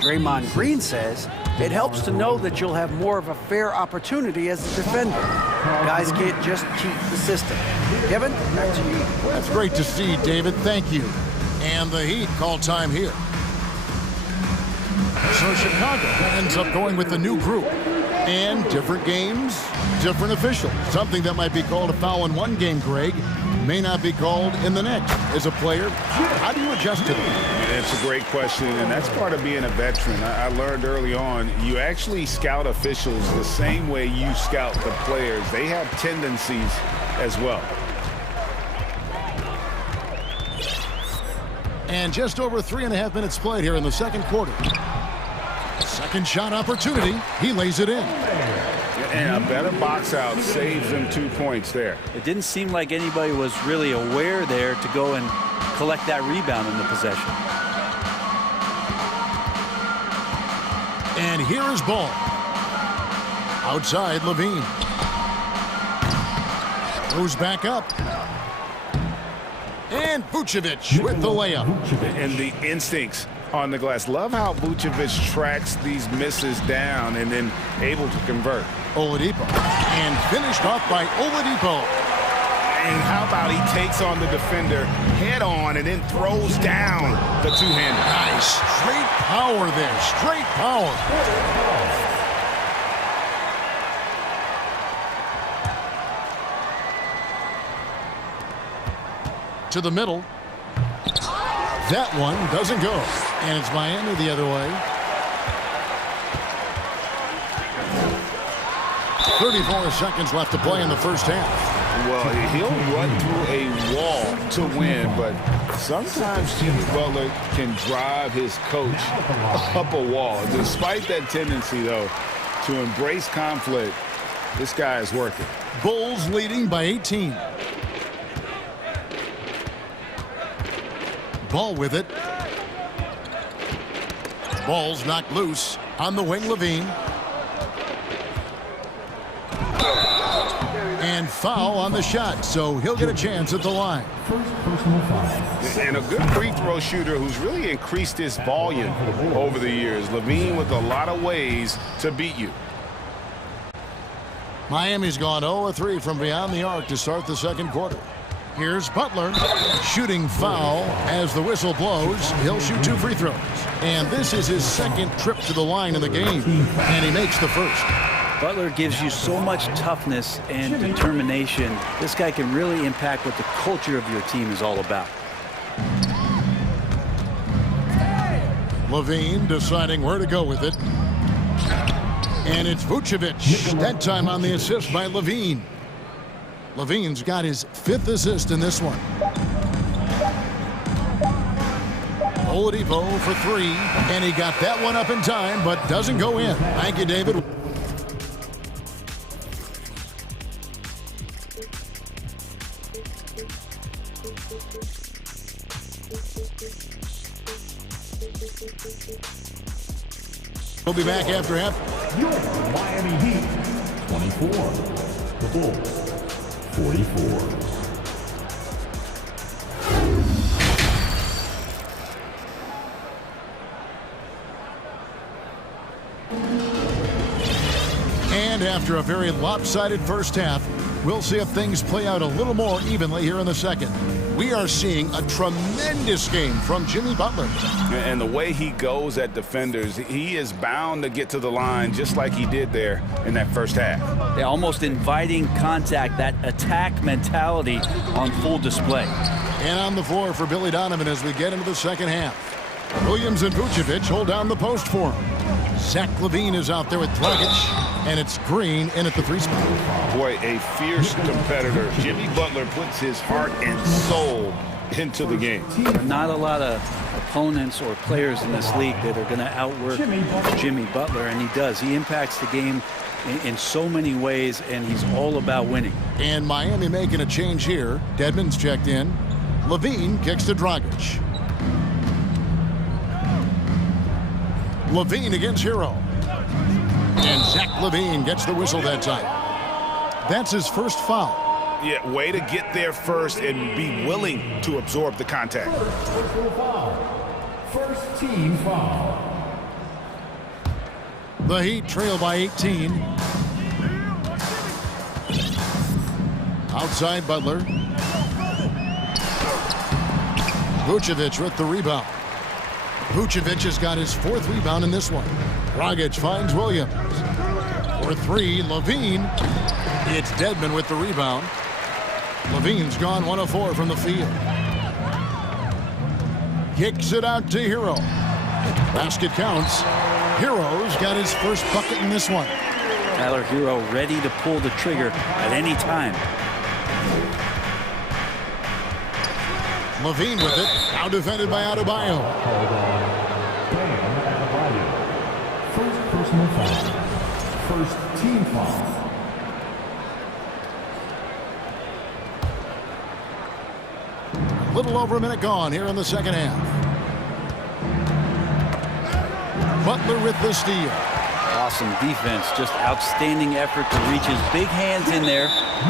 Draymond Green says it helps to know that you'll have more of a fair opportunity as a defender. Guys can't just cheat the system. Kevin, back to you. That's great to see, David. Thank you. And the Heat call time here. So Chicago ends up going with the new group. And different games, different officials. Something that might be called a foul in one game, Greg, may not be called in the next. As a player, how do you adjust to them? It's a great question, and that's part of being a veteran. I learned early on, you actually scout officials the same way you scout the players. They have tendencies as well. And just over 3.5 minutes played here in the second quarter. Second shot opportunity. He lays it in. And a better box out saves them 2 points there. It didn't seem like anybody was really aware there to go and collect that rebound in the possession. And here is ball. Outside, Levine. Goes back up. And Vucevic with the layup. And the instincts on the glass. Love how Vucevic tracks these misses down and then able to convert. Oladipo. And finished off by Oladipo. And how about he takes on the defender head on and then throws down the two-hander. Nice. Straight power there. Straight power. To the middle. That one doesn't go. And it's Miami the other way. 34 seconds left to play in the first half. Well, he'll run through a wall to win, but sometimes Jimmy Butler can drive his coach up a wall. Despite that tendency, though, to embrace conflict, this guy is working. Bulls leading by 18. Ball with it. Ball's knocked loose on the wing, Levine. And foul on the shot, so he'll get a chance at the line. And a good free throw shooter who's really increased his volume over the years. Levine with a lot of ways to beat you. Miami's gone 0-3 from beyond the arc to start the second quarter. Here's Butler, shooting foul as the whistle blows. He'll shoot 2 free throws. And this is his second trip to the line in the game, and he makes the first. Butler gives you so much toughness and determination. This guy can really impact what the culture of your team is all about. Levine deciding where to go with it. And it's Vucevic. That time on the assist by Levine. Levine's got his 5th assist in this one. Oladipo for 3, and he got that one up in time, but doesn't go in. Thank you, David. We'll be back after half. Your Miami Heat, 24. The Bulls, 44. And after a very lopsided first half, We'll see if things play out a little more evenly here in the second. We are seeing a tremendous game from Jimmy Butler. And the way he goes at defenders, he is bound to get to the line just like he did there in that first half. Yeah, almost inviting contact, that attack mentality on full display. And on the floor for Billy Donovan as we get into the second half. Williams and Vucevic hold down the post for him. Zach LaVine is out there with Dragic, and it's Green in at the 3 spot. Boy, a fierce competitor. Jimmy Butler puts his heart and soul into the game. Not a lot of opponents or players in this league that are going to outwork Jimmy Butler, and he does. He impacts the game in so many ways, and he's all about winning. And Miami making a change here. Dedmon's checked in. LaVine kicks to Dragic. LaVine against Hero. And Zach LaVine gets the whistle that time. That's his first foul. Yeah, way to get there first and be willing to absorb the contact. First team foul. The Heat trail by 18. Outside Butler. Vucevic with the rebound. Vucevic has got his 4th rebound in this one. Dragic finds Williams. For 3, LaVine. It's Dedmon with the rebound. LaVine's gone 1 of 4 from the field. Kicks it out to Hero. Basket counts. Hero's got his first bucket in this one. Tyler Hero ready to pull the trigger at any time. LaVine with it. Now defended by Adebayo. First personal foul. First team foul. A little over a minute gone here in the second half. Butler with the steal. Awesome defense, just outstanding effort to reach his big hands in there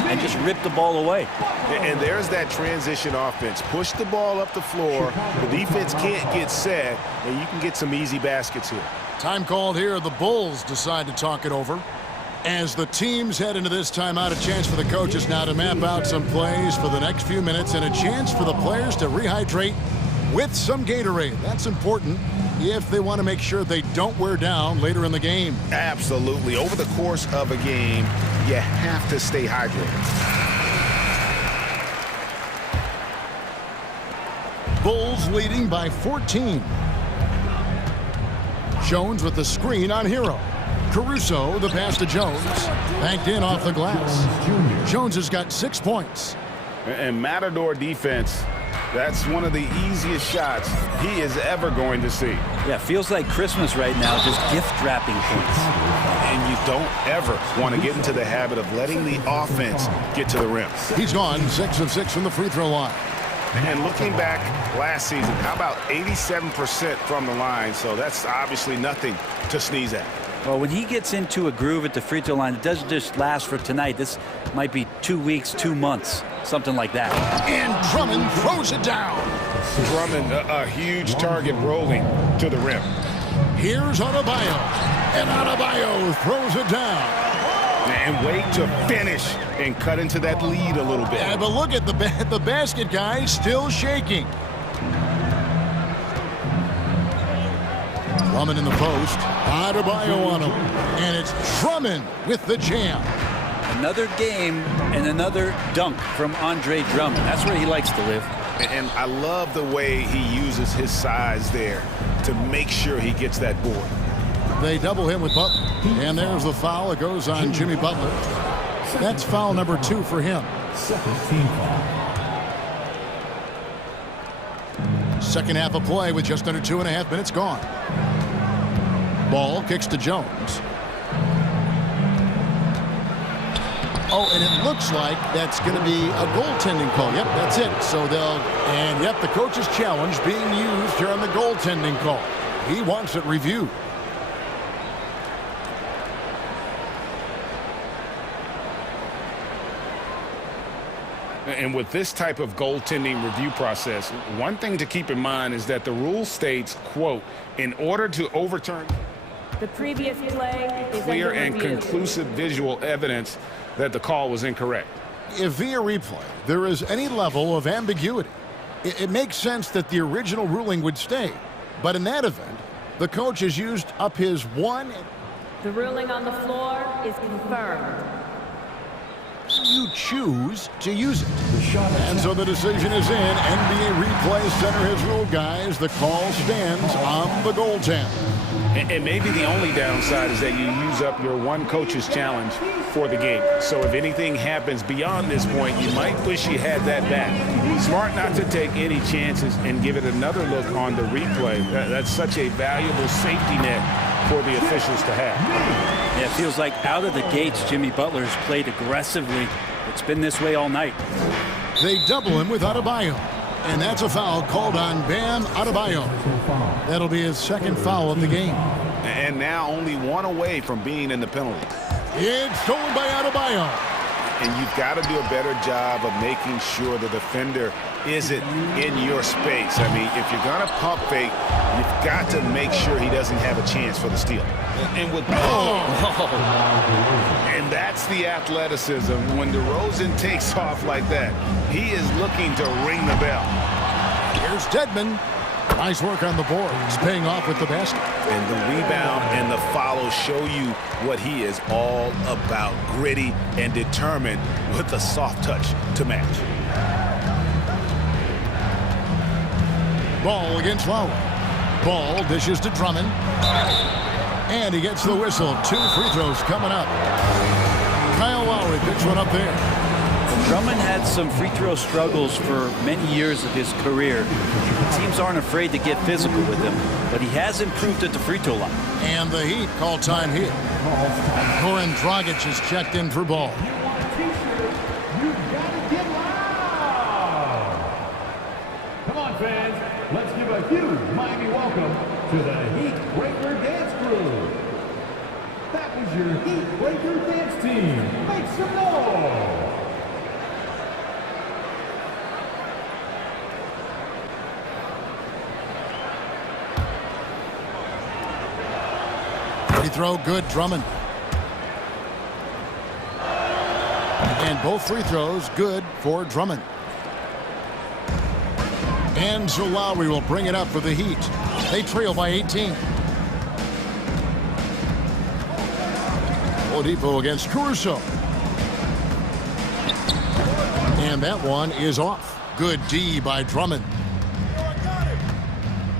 and just rip the ball away. And there's that transition offense. Push the ball up the floor. The defense can't get set, and you can get some easy baskets here. Time called here. The Bulls decide to talk it over. As the teams head into this timeout, a chance for the coaches now to map out some plays for the next few minutes and a chance for the players to rehydrate with some Gatorade. That's important if they want to make sure they don't wear down later in the game. Absolutely. Over the course of a game, you have to stay hydrated. Bulls leading by 14. Jones with the screen on Hero. Caruso, the pass to Jones. Banked in off the glass. Jones has got 6 points. And Matador defense, that's one of the easiest shots he is ever going to see. Yeah, feels like Christmas right now, just gift wrapping points. And you don't ever want to get into the habit of letting the offense get to the rim. He's gone 6 of 6 from the free throw line. And looking back last season, how about 87% from the line? So that's obviously nothing to sneeze at. Well, when he gets into a groove at the free throw line, it doesn't just last for tonight. This might be 2 weeks, 2 months, something like that. And Drummond throws it down. Drummond, a huge target rolling to the rim. Here's Adebayo. And Adebayo throws it down. And wait to finish and cut into that lead a little bit. Yeah, but look at the basket guy still shaking. Drummond in the post. Adebayo on him. And it's Drummond with the jam. Another game and another dunk from Andre Drummond. That's where he likes to live. And I love the way he uses his size there to make sure he gets that board. They double him with Butler. And there's the foul. It goes on Jimmy Butler. That's foul number 2 for him. Second team foul. Second half of play with just under 2.5 minutes gone. Ball kicks to Jones. Oh, and it looks like that's going to be a goaltending call. Yep, that's it. So the coach's challenge being used here on the goaltending call. He wants it reviewed. And with this type of goaltending review process, one thing to keep in mind is that the rule states, quote, in order to overturn the previous play is clear under and review. conclusive visual evidence that the call was incorrect. If via replay there is any level of ambiguity, it makes sense that the original ruling would stay. But in that event, the coach has used up his one. The ruling on the floor is confirmed. You choose to use it. And so the decision is in. NBA Replay Center has ruled, guys. The call stands on the goaltend. And maybe the only downside is that you use up your one coach's challenge for the game. So if anything happens beyond this point, you might wish you had that back. Smart not to take any chances and give it another look on the replay. That's such a valuable safety net for the officials to have. Yeah, it feels like out of the gates, Jimmy Butler has played aggressively. It's been this way all night. They double him with Adebayo. And that's a foul called on Bam Adebayo. That'll be his second foul of the game. And now only one away from being in the penalty. It's stolen by Adebayo. And you've got to do a better job of making sure the defender isn't in your space. I mean, if you're going to pump fake, you've got to make sure he doesn't have a chance for the steal. And with and that's the athleticism. When DeRozan takes off like that, he is looking to ring the bell. Here's Dedmon. Nice work on the board. He's paying off with the basket. And the rebound and the follow show you what he is all about. Gritty and determined with a soft touch to match. Ball against Lowry. Ball dishes to Drummond. And he gets the whistle. 2 free throws coming up. Kyle Lowry picks one up there. Drummond had some free throw struggles for many years of his career. Teams aren't afraid to get physical with him, but he has improved at the free throw line. And the Heat call time here. Goran Dragic is checked in for ball. Come on, fans. Let's give a huge Miami welcome to the Heat Breaker Dance Crew. That was your Heat Breaker Dance team. Make some noise. Free throw good, Drummond. And both free throws good for Drummond. And so Lowry will bring it up for the Heat. They trail by 18. Oladipo against Caruso. And that one is off. Good D by Drummond.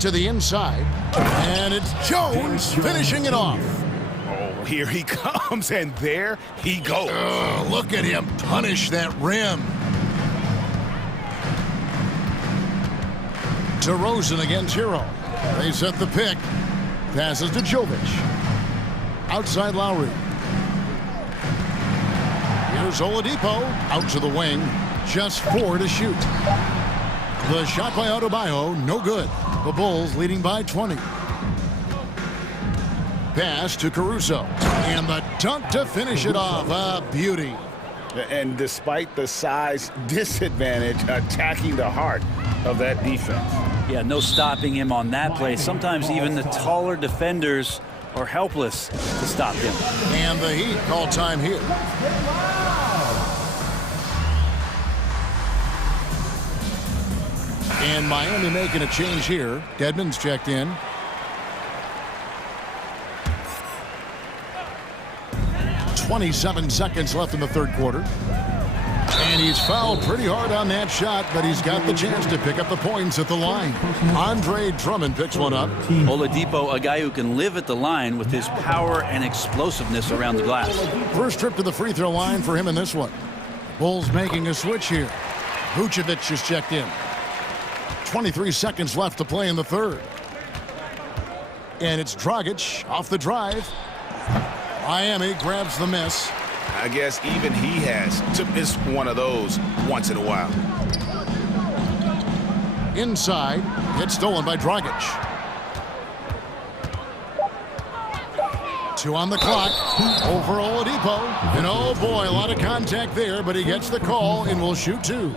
To the inside. And it's Jones finishing it off. Oh, here he comes, and there he goes. Look at him punish that rim. DeRozan against Hero. They set the pick. Passes to Jovic. Outside Lowry. Here's Oladipo. Out to the wing. Just 4 to shoot. The shot by Adebayo, no good. The Bulls leading by 20. Pass to Caruso. And the dunk to finish it off. A beauty. And despite the size disadvantage, attacking the heart of that defense. Yeah, no stopping him on that play. Sometimes even the taller defenders are helpless to stop him. And the Heat call time here. And Miami making a change here. Dedmon's checked in. .27 seconds left in the third quarter. And he's fouled pretty hard on that shot, but he's got the chance to pick up the points at the line. Andre Drummond picks one up. Oladipo, a guy who can live at the line with his power and explosiveness around the glass. First trip to the free throw line for him in this one. Bulls making a switch here. Vucevic is checked in. 23 seconds left to play in the third. And it's Dragic off the drive. Miami grabs the miss. I guess even he has to miss one of those once in a while. Inside, gets stolen by Dragic. 2 on the clock. Over Oladipo. And oh boy, a lot of contact there, but he gets the call and will shoot 2.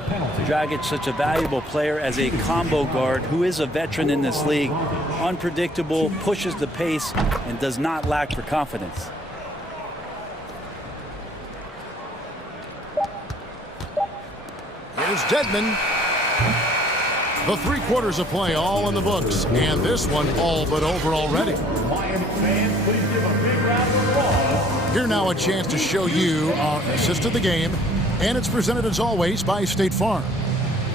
Dragic, such a valuable player as a combo guard who is a veteran in this league. Unpredictable, pushes the pace, and does not lack for confidence. Here's Dedmon. The 3 quarters of play all in the books, and this one all but over already. Miami fans, please give a big round of applause. Here now a chance to show you our assist of the game, and it's presented as always by State Farm.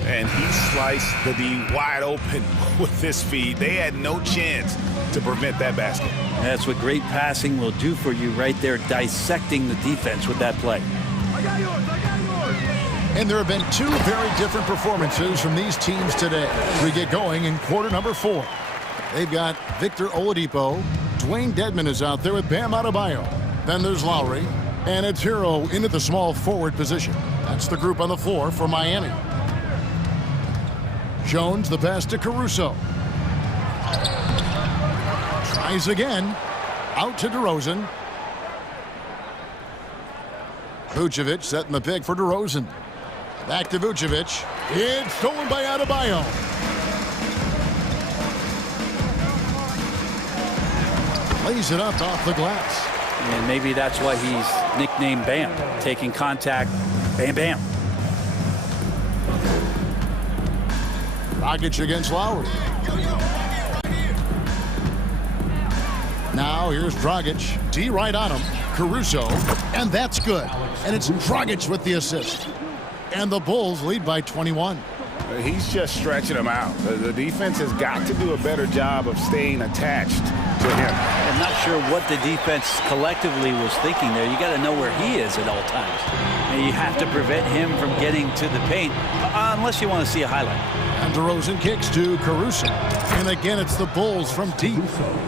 And he sliced the D wide open with this feed. They had no chance to prevent that basket. That's what great passing will do for you right there, dissecting the defense with that play. I got yours. And there have been 2 very different performances from these teams today. We get going in quarter number 4. They've got Victor Oladipo. Dwayne Dedmon is out there with Bam Adebayo. Then there's Lowry. And it's Hero into the small forward position. That's the group on the floor for Miami. Jones the pass to Caruso. Tries again. Out to DeRozan. Vucevic setting the pick for DeRozan. Back to Vucevic. It's stolen by Adebayo. Lays it up off the glass. And maybe that's why he's nicknamed Bam. Taking contact, bam, bam. Dragic against Lowry. Now here's Dragic. D right on him. Caruso. And that's good. And it's Dragic with the assist. And the Bulls lead by 21. He's just stretching them out. The defense has got to do a better job of staying attached to him. I'm not sure what the defense collectively was thinking there. You got to know where he is at all times. And you have to prevent him from getting to the paint, unless you want to see a highlight. And DeRozan kicks to Caruso. And again, it's the Bulls from deep.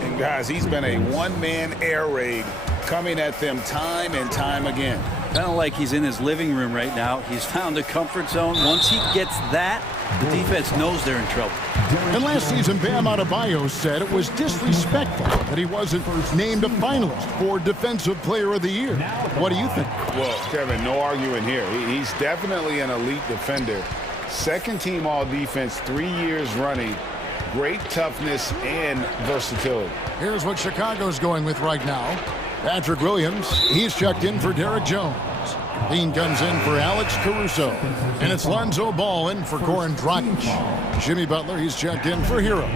And guys, he's been a one-man air raid coming at them time and time again. Kind of like he's in his living room right now. He's found a comfort zone. Once he gets that, the defense knows they're in trouble. And last season, Bam Adebayo said it was disrespectful that he wasn't named a finalist for Defensive Player of the Year. What do you think? Well, Kevin, no arguing here. He's definitely an elite defender. Second team all-defense 3 years running. Great toughness and versatility. Here's what Chicago's going with right now. Patrick Williams, he's checked in for Derek Jones. Dean comes in for Alex Caruso. And it's Lonzo Ball in for Goran Dragic. Jimmy Butler, he's checked in for Hero.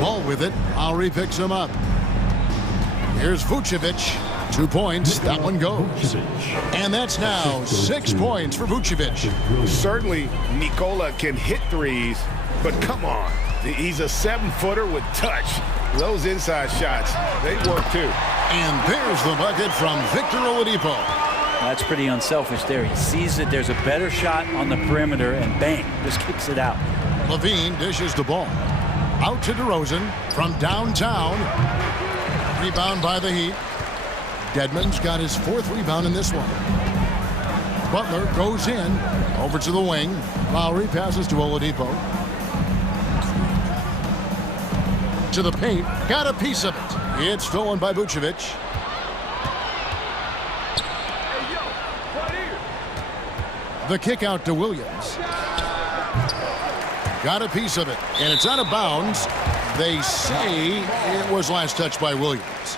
Ball with it. Lowry picks him up. Here's Vucevic. 2 points. That one goes. And that's now 6 points for Vucevic. Certainly, Nikola can hit threes, but come on. He's a 7-footer with touch. Those inside shots, they work too. And there's the bucket from Victor Oladipo. That's pretty unselfish there. He sees that there's a better shot on the perimeter, and bang, just kicks it out. Levine dishes the ball. Out to DeRozan from downtown. Rebound by the Heat. Dedmon's got his 4th rebound in this one. Butler goes in. Over to the wing. Lowry passes to Oladipo. To the paint. Got a piece of it. It's stolen by Vucevic. The kick out to Williams. Got a piece of it. And it's out of bounds. They say it was last touched by Williams.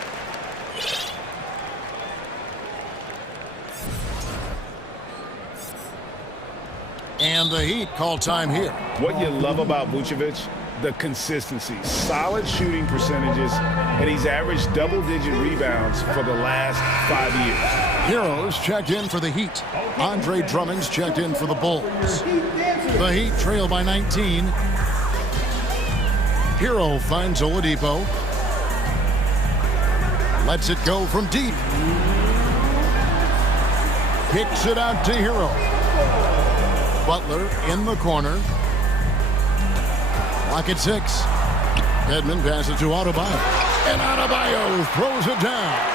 And the Heat call time here. What you love about Vucevic, the consistency, solid shooting percentages, and he's averaged double-digit rebounds for the last 5 years. Heroes checked in for the Heat. Andre Drummond's checked in for the Bulls. The Heat trail by 19. Hero finds Oladipo. Lets it go from deep. Kicks it out to Hero. Butler in the corner. Clock at 6. Dedmon passes to Adebayo. And Adebayo throws it down.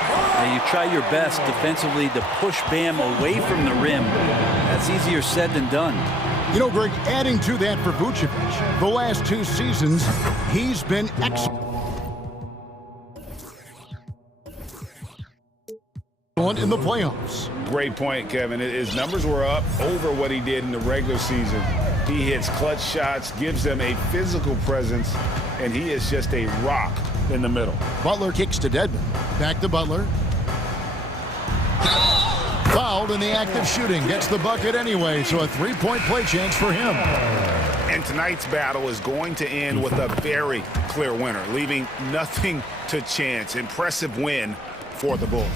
Now you try your best defensively to push Bam away from the rim. That's easier said than done. You know, Greg, adding to that for Vucevic, the last 2 seasons, he's been excellent in the playoffs. Great point, Kevin. His numbers were up over what he did in the regular season. He hits clutch shots, gives them a physical presence, and he is just a rock in the middle. Butler kicks to Dedmon. Back to Butler. Fouled in the act of shooting. Gets the bucket anyway, so a 3-point play chance for him. And tonight's battle is going to end with a very clear winner, leaving nothing to chance. Impressive win for the Bulls.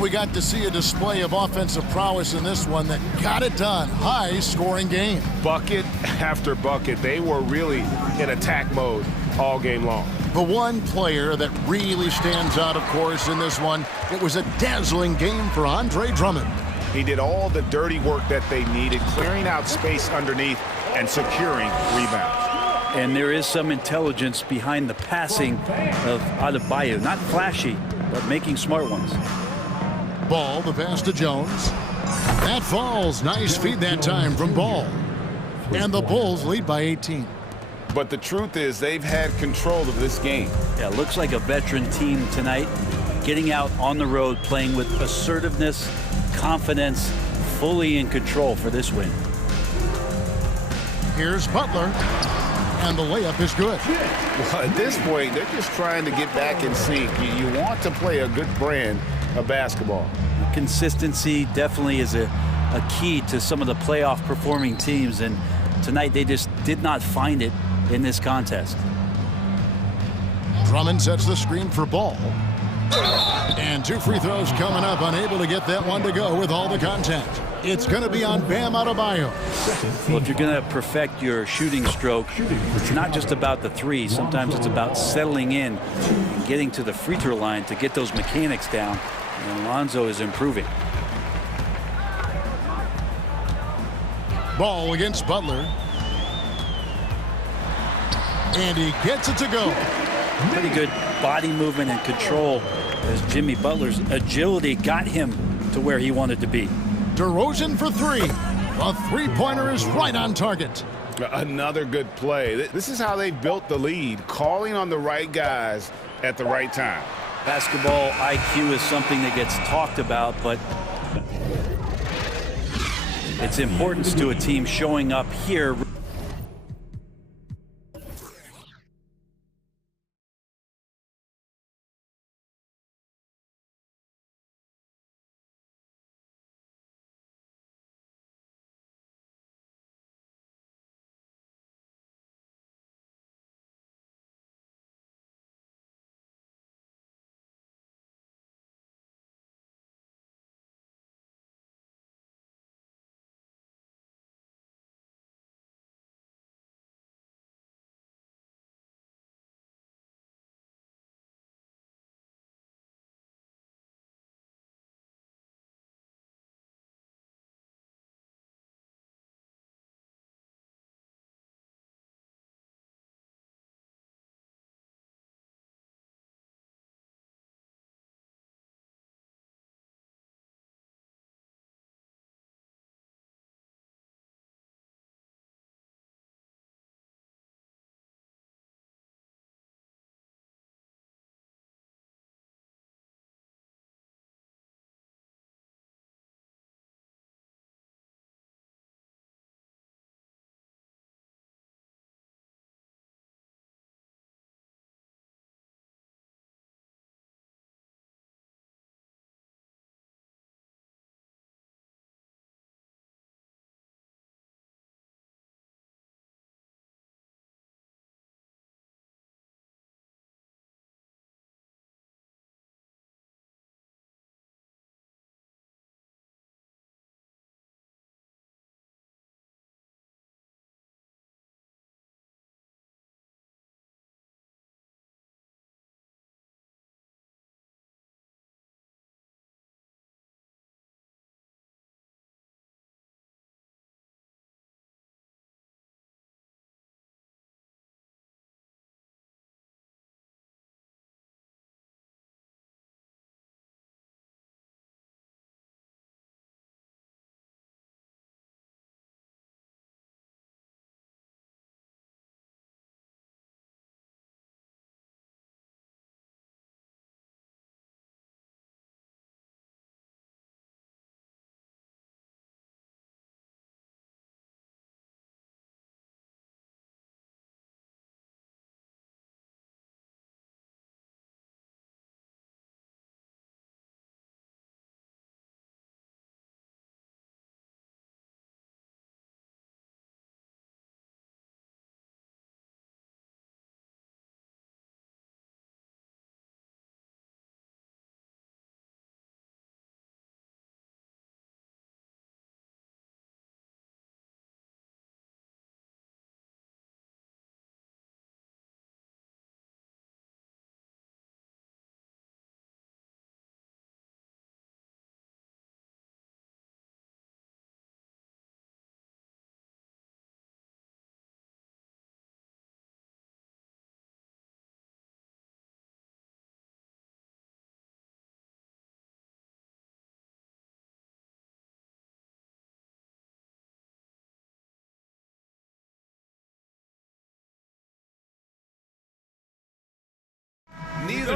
We got to see a display of offensive prowess in this one that got it done. High-scoring game. Bucket after bucket. They were really in attack mode all game long. The one player that really stands out, of course, in this one, it was a dazzling game for Andre Drummond. He did all the dirty work that they needed, clearing out space underneath and securing rebounds. And there is some intelligence behind the passing of Adebayo. Not flashy, but making smart ones. Ball, the pass to Jones. That falls. Nice feed that time from Ball. And the Bulls lead by 18. But the truth is they've had control of this game. Yeah, looks like a veteran team tonight, getting out on the road, playing with assertiveness, confidence, fully in control for this win. Here's Butler, and the layup is good. Well, at this point, they're just trying to get back in sync. You want to play a good brand of basketball. Consistency definitely is a key to some of the playoff performing teams, and tonight they just did not find it in this contest. Drummond sets the screen for Ball. And 2 free throws coming up, unable to get that one to go with all the contact. It's going to be on Bam Adebayo. Well, if you're going to perfect your shooting stroke, it's not just about the three. Sometimes it's about settling in and getting to the free throw line to get those mechanics down. And Alonzo is improving. Ball against Butler. And he gets it to go. Pretty good body movement and control as Jimmy Butler's agility got him to where he wanted to be. DeRozan for 3. A three-pointer is right on target. Another good play. This is how they built the lead, calling on the right guys at the right time. Basketball IQ is something that gets talked about, but its importance to a team showing up here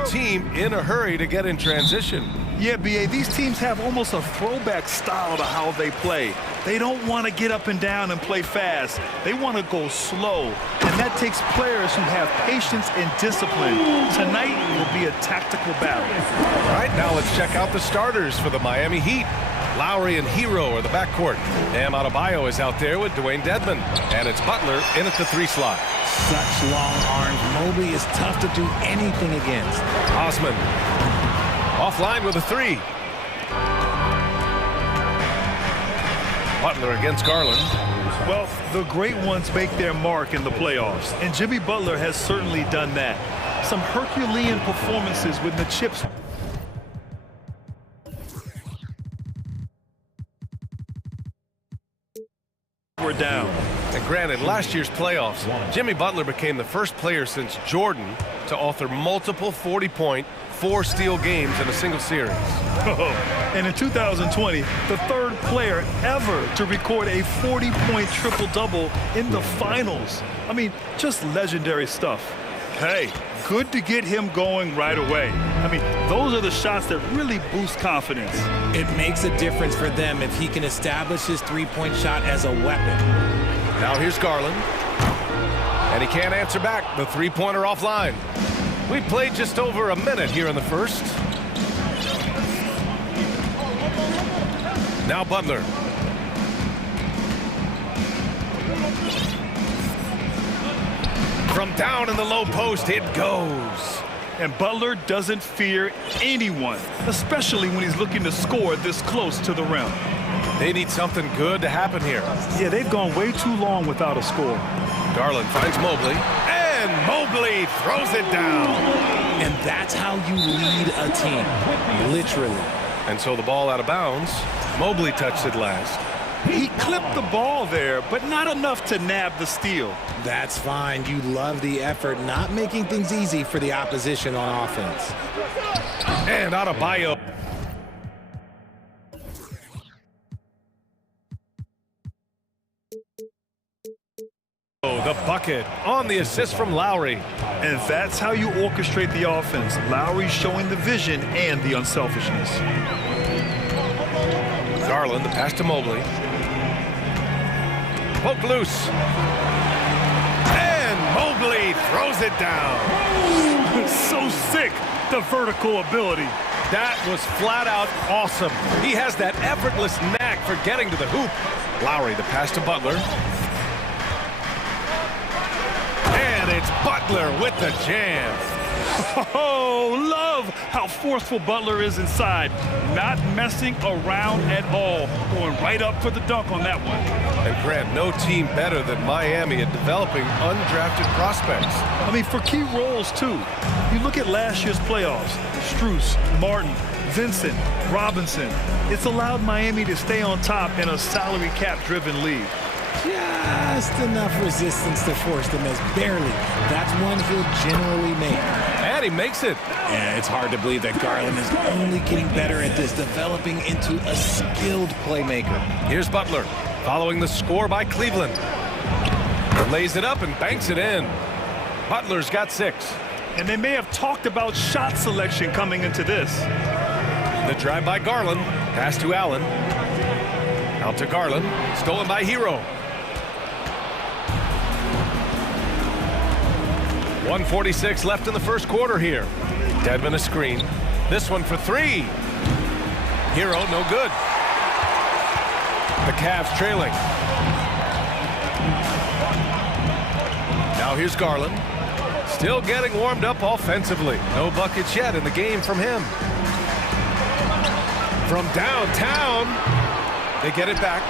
other team in a hurry to get in transition. Yeah, B.A., these teams have almost a throwback style to how they play. They don't want to get up and down and play fast. They want to go slow, and that takes players who have patience and discipline. Tonight will be a tactical battle. All right, now let's check out the starters for the Miami Heat. Lowry and Hero are the backcourt. Bam Adebayo is out there with Dwayne Dedmon, and it's Butler in at the 3 slot. Such long arms. Mobley is tough to do anything against. Osman offline with a 3. Butler against Garland. Well, the great ones make their mark in the playoffs, and Jimmy Butler has certainly done that. Some Herculean performances when the chips were down. And granted, last year's playoffs, Jimmy Butler became the first player since Jordan to author multiple 40-point, 4-steal games in a single series. And in 2020, the third player ever to record a 40-point triple-double in the finals. I mean, just legendary stuff. Hey, good to get him going right away. I mean, those are the shots that really boost confidence. It makes a difference for them if he can establish his three-point shot as a weapon. Now here's Garland. And he can't answer back. The three-pointer offline. We played just over a minute here in the first. Now Butler. From down in the low post, it goes. And Butler doesn't fear anyone, especially when he's looking to score this close to the rim. They need something good to happen here. Yeah, they've gone way too long without a score. Garland finds Mobley, and Mobley throws it down. And that's how you lead a team, literally. And so the ball out of bounds. Mobley touched it last. He clipped the ball there, but not enough to nab the steal. That's fine. You love the effort, not making things easy for the opposition on offense. And Adebayo. The bucket on the assist from Lowry. And that's how you orchestrate the offense. Lowry showing the vision and the unselfishness. Garland, the pass to Mobley. Poke loose. And Mobley throws it down. So sick, the vertical ability. That was flat out awesome. He has that effortless knack for getting to the hoop. Lowry, the pass to Butler. And it's Butler with the jam. Oh, love how forceful Butler is inside. Not messing around at all. Going right up for the dunk on that one. And Grant, no team better than Miami at developing undrafted prospects. I mean, for key roles, too. You look at last year's playoffs. Strus, Martin, Vincent, Robinson. It's allowed Miami to stay on top in a salary cap-driven league. Just enough resistance to force the miss. Barely. That's one he'll generally make. And he makes it. Yeah, it's hard to believe that Garland is only getting better at this, developing into a skilled playmaker. Here's Butler, following the score by Cleveland. Lays it up and banks it in. Butler's got 6. And they may have talked about shot selection coming into this. The drive by Garland. Pass to Allen. Out to Garland. Stolen by Hero. 1:46 left in the first quarter here. Dedmon a screen. This one for 3. Hero, no good. The Cavs trailing. Now here's Garland. Still getting warmed up offensively. No buckets yet in the game from him. From downtown, they get it back.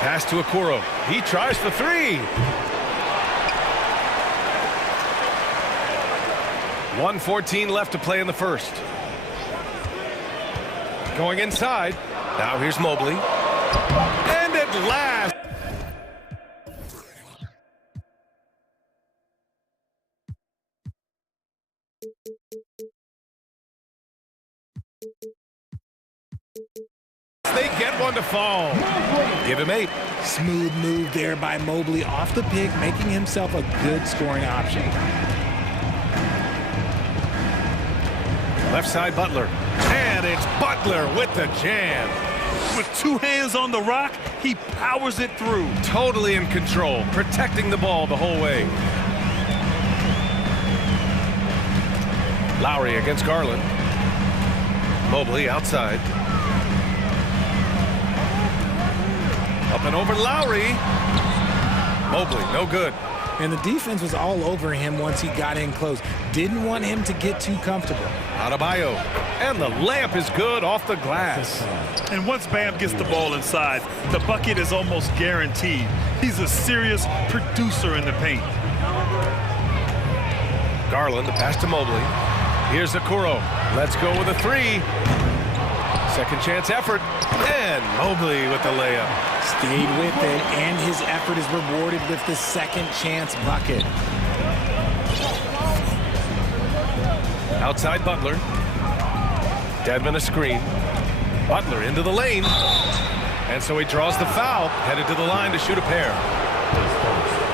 Pass to Okoro. He tries for 3. 1:14 left to play in the first. Going inside. Now here's Mobley. And at last. They get one to fall. Give him 8. Smooth move there by Mobley off the pick, making himself a good scoring option. Left side Butler. And it's Butler with the jam. With two hands on the rock, he powers it through. Totally in control, protecting the ball the whole way. Lowry against Garland. Mobley outside. Up and over Lowry. Mobley, no good. And the defense was all over him once he got in close. Didn't want him to get too comfortable. Adebayo. And the layup is good off the glass. And once Bam gets the ball inside, the bucket is almost guaranteed. He's a serious producer in the paint. Garland, the pass to Mobley. Here's Okoro. Let's go with a three. Second chance effort. And Mobley with the layup. Stayed with it, and his effort is rewarded with the second chance bucket. Outside Butler. Dedmon a screen. Butler into the lane. And so he draws the foul, headed to the line to shoot a pair.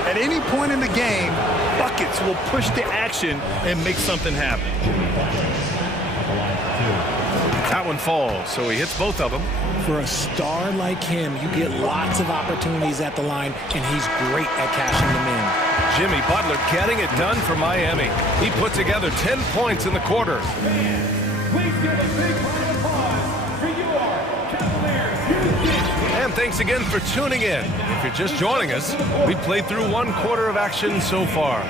At any point in the game, buckets will push the action and make something happen. That one falls, so he hits both of them. For a star like him, you get lots of opportunities at the line, and he's great at cashing them in. Jimmy Butler getting it done for Miami. He put together 10 points in the quarter. Please give a big round of applause for your Cavaliers. And thanks again for tuning in. If you're just joining us, we played through one quarter of action so far.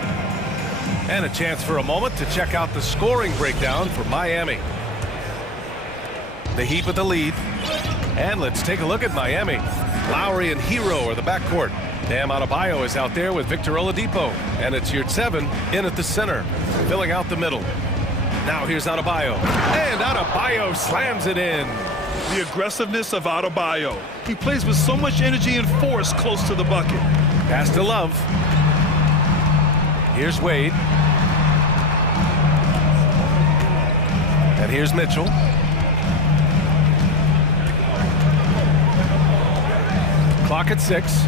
And a chance for a moment to check out the scoring breakdown for Miami. The Heat with the lead. And let's take a look at Miami. Lowry and Hero are the backcourt. Bam Adebayo is out there with Victor Oladipo. And it's Yurtseven in at the center, filling out the middle. Now here's Adebayo. And Adebayo slams it in. The aggressiveness of Adebayo. He plays with so much energy and force close to the bucket. Pass to Love. Here's Wade. And here's Mitchell. Clock at 6.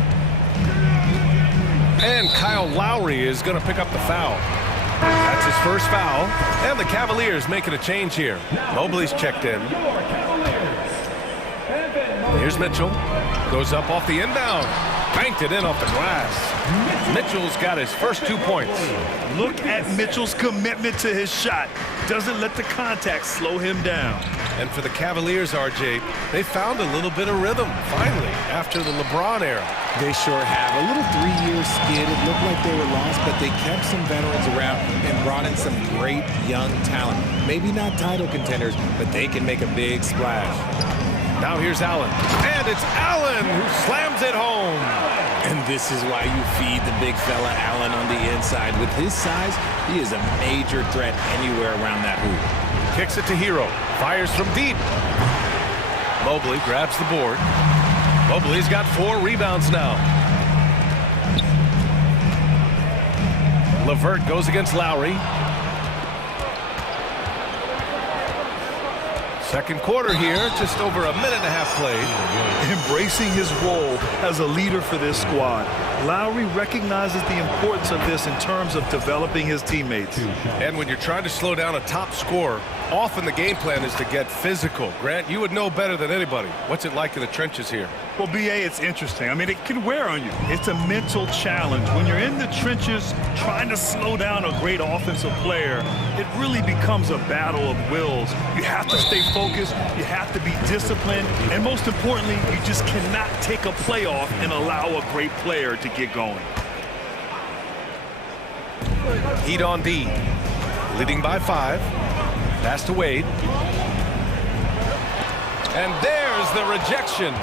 And Kyle Lowry is going to pick up the foul. That's his first foul. And the Cavaliers making a change here. Mobley's checked in. Here's Mitchell. Goes up off the inbound. Banked it in off the glass. Mitchell's got his first 2 points. Look at Mitchell's commitment to his shot. Doesn't let the contact slow him down. And for the Cavaliers, RJ, they found a little bit of rhythm, finally, after the LeBron era. They sure have. A little 3-year skid. It looked like they were lost, but they kept some veterans around and brought in some great young talent. Maybe not title contenders, but they can make a big splash. Now here's Allen. And it's Allen who slams it home. And this is why you feed the big fella Allen on the inside. With his size, he is a major threat anywhere around that hoop. Kicks it to Hero. Fires from deep. Mobley grabs the board. Mobley's got 4 rebounds now. LeVert goes against Lowry. Second quarter here, just over a minute and a half played. Embracing his role as a leader for this squad. Lowry recognizes the importance of this in terms of developing his teammates. And when you're trying to slow down a top scorer, often the game plan is to get physical. Grant, you would know better than anybody. What's it like in the trenches here? Well, BA, it's interesting. I mean, it can wear on you. It's a mental challenge. When you're in the trenches trying to slow down a great offensive player, it really becomes a battle of wills. You have to stay focused. You have to be disciplined. And most importantly, you just cannot take a play off and allow a great player to get going. Heat on D. Leading by 5. Pass to Wade. And there's the rejection.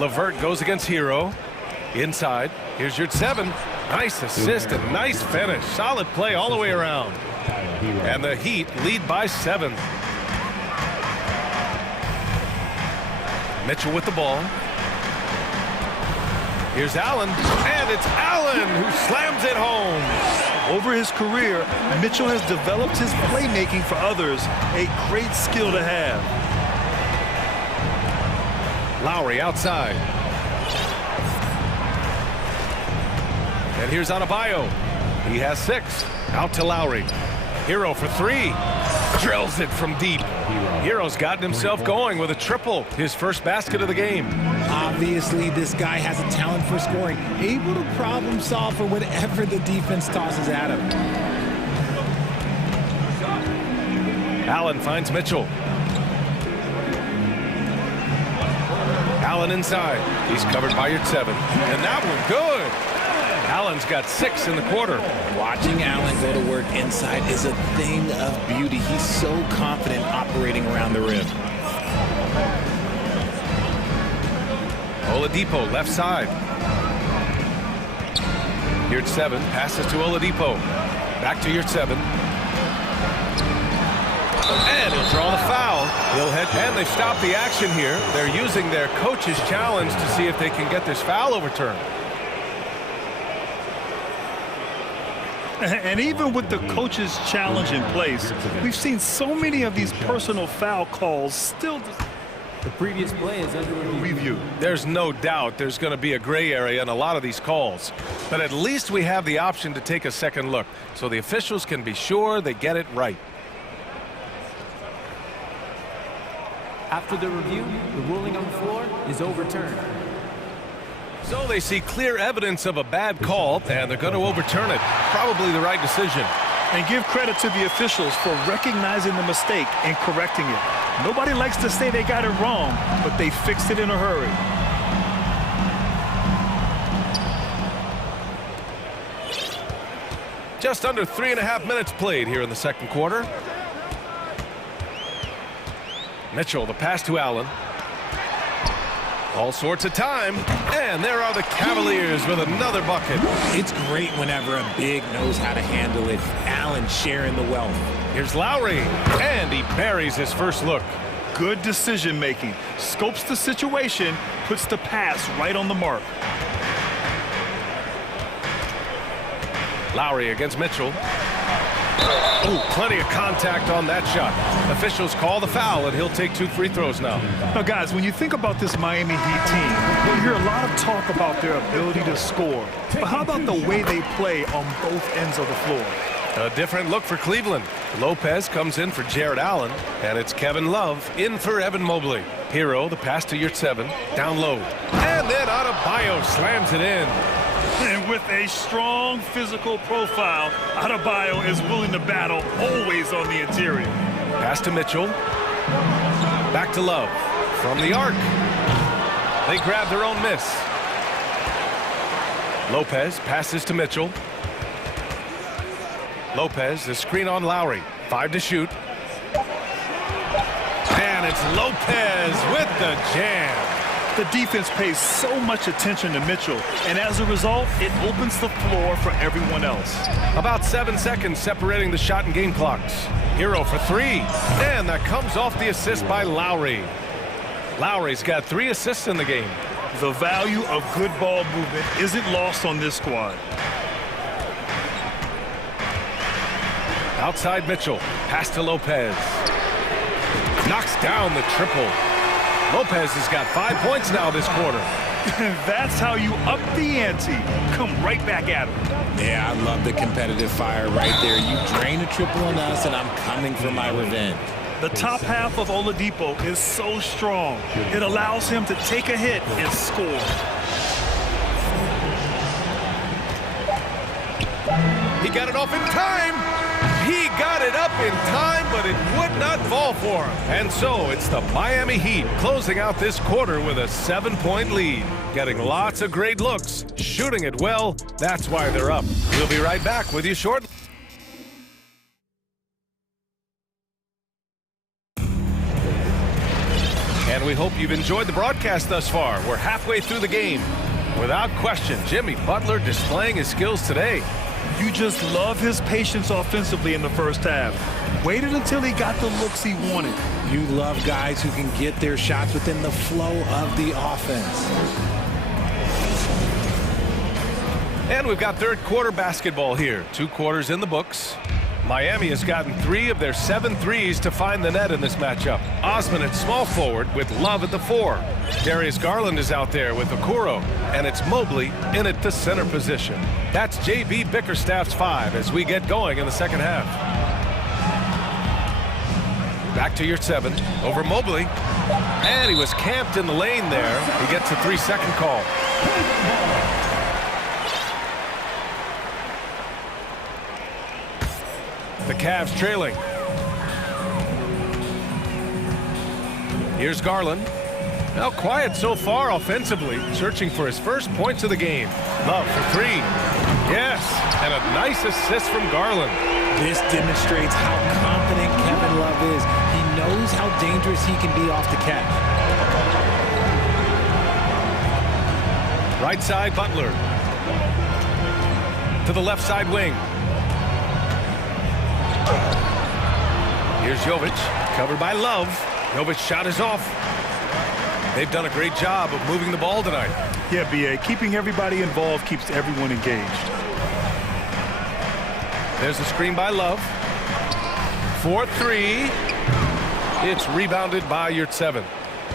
LeVert goes against Hero. Inside. Here's Yurtseven. Nice assist and nice finish. Solid play all the way around. And the Heat lead by 7. Mitchell with the ball. Here's Allen. And it's Allen who slams it home. Over his career, Mitchell has developed his playmaking for others, a great skill to have. Lowry outside. And here's Adebayo. He has 6. Out to Lowry. Hero for three. Drills it from deep. Hero's gotten himself going with a triple. His first basket of the game. Obviously, this guy has a talent for scoring. Able to problem solve for whatever the defense tosses at him. Allen finds Mitchell. Allen inside. He's covered by Yurtseven. And that one good. Allen's got 6 in the quarter. Watching Allen go to work inside is a thing of beauty. He's so confident operating around the rim. Oladipo left side. Yurtseven passes to Oladipo. Back to Yurtseven. And he'll draw the foul. He'll head, and they stop the action here. They're using their coach's challenge to see if they can get this foul overturned. And even with the coach's challenge in place, we've seen so many of these personal foul calls still. The previous play is under review. There's no doubt there's going to be a gray area in a lot of these calls. But at least we have the option to take a second look, so the officials can be sure they get it right. After the review, the ruling on the floor is overturned. So they see clear evidence of a bad call, and they're going to overturn it. Probably the right decision. And give credit to the officials for recognizing the mistake and correcting it. Nobody likes to say they got it wrong, but they fixed it in a hurry. Just under 3.5 minutes played here in the second quarter. Mitchell, the pass to Allen. All sorts of time, and there are the Cavaliers with another bucket. It's great whenever a big knows how to handle it. Allen sharing the wealth. Here's Lowry, and he buries his first look. Good decision making. Scopes the situation, puts the pass right on the mark. Lowry against Mitchell. Oh, plenty of contact on that shot. Officials call the foul, and he'll take 2 free throws now. Now, guys, when you think about this Miami Heat team, you hear a lot of talk about their ability to score. But how about the way they play on both ends of the floor? A different look for Cleveland. Lopez comes in for Jared Allen, and it's Kevin Love in for Evan Mobley. Hero, the pass to Yurtseven, down low. And then Adebayo slams it in. And with a strong physical profile, Adebayo is willing to battle always on the interior. Pass to Mitchell. Back to Love. From the arc. They grab their own miss. Lopez passes to Mitchell. Lopez, the screen on Lowry. 5 to shoot. And it's Lopez with the jam. The defense pays so much attention to Mitchell, and as a result, it opens the floor for everyone else. About 7 seconds separating the shot and game clocks. Hero for 3, and that comes off the assist by Lowry. Lowry's got 3 assists in the game. The value of good ball movement isn't lost on this squad. Outside Mitchell, pass to Lopez. Knocks down the triple. Lopez has got 5 points now this quarter. That's how you up the ante. Come right back at him. Yeah, I love the competitive fire right there. You drain a triple on us, and I'm coming for my revenge. The top half of Oladipo is so strong. It allows him to take a hit and score. He got it off in time. He got it up in time, but it would not fall for him. And so it's the Miami Heat closing out this quarter with a 7-point lead. Getting lots of great looks, shooting it well. That's why they're up. We'll be right back with you shortly. And we hope you've enjoyed the broadcast thus far. We're halfway through the game. Without question, Jimmy Butler displaying his skills today. You just love his patience offensively in the first half. Waited until he got the looks he wanted. You love guys who can get their shots within the flow of the offense. And we've got third quarter basketball here. 2 quarters in the books. Miami has gotten 3 of their 7 threes to find the net in this matchup. Osman at small forward with Love at the 4. Darius Garland is out there with Okoro, and it's Mobley in at the center position. That's J.B. Bickerstaff's 5 as we get going in the second half. Back to your 7, over Mobley. And he was camped in the lane there. He gets a 3-second call. The Cavs trailing. Here's Garland. Now quiet so far offensively, searching for his first points of the game. Love for 3. Yes, and a nice assist from Garland. This demonstrates how confident Kevin Love is. He knows how dangerous he can be off the catch. Right side, Butler. To the left side wing. Here's Jovic, covered by Love. Jovic's shot is off. They've done a great job of moving the ball tonight. Yeah, B.A., keeping everybody involved keeps everyone engaged. There's a screen by Love. 4-3. It's rebounded by Yurtseven.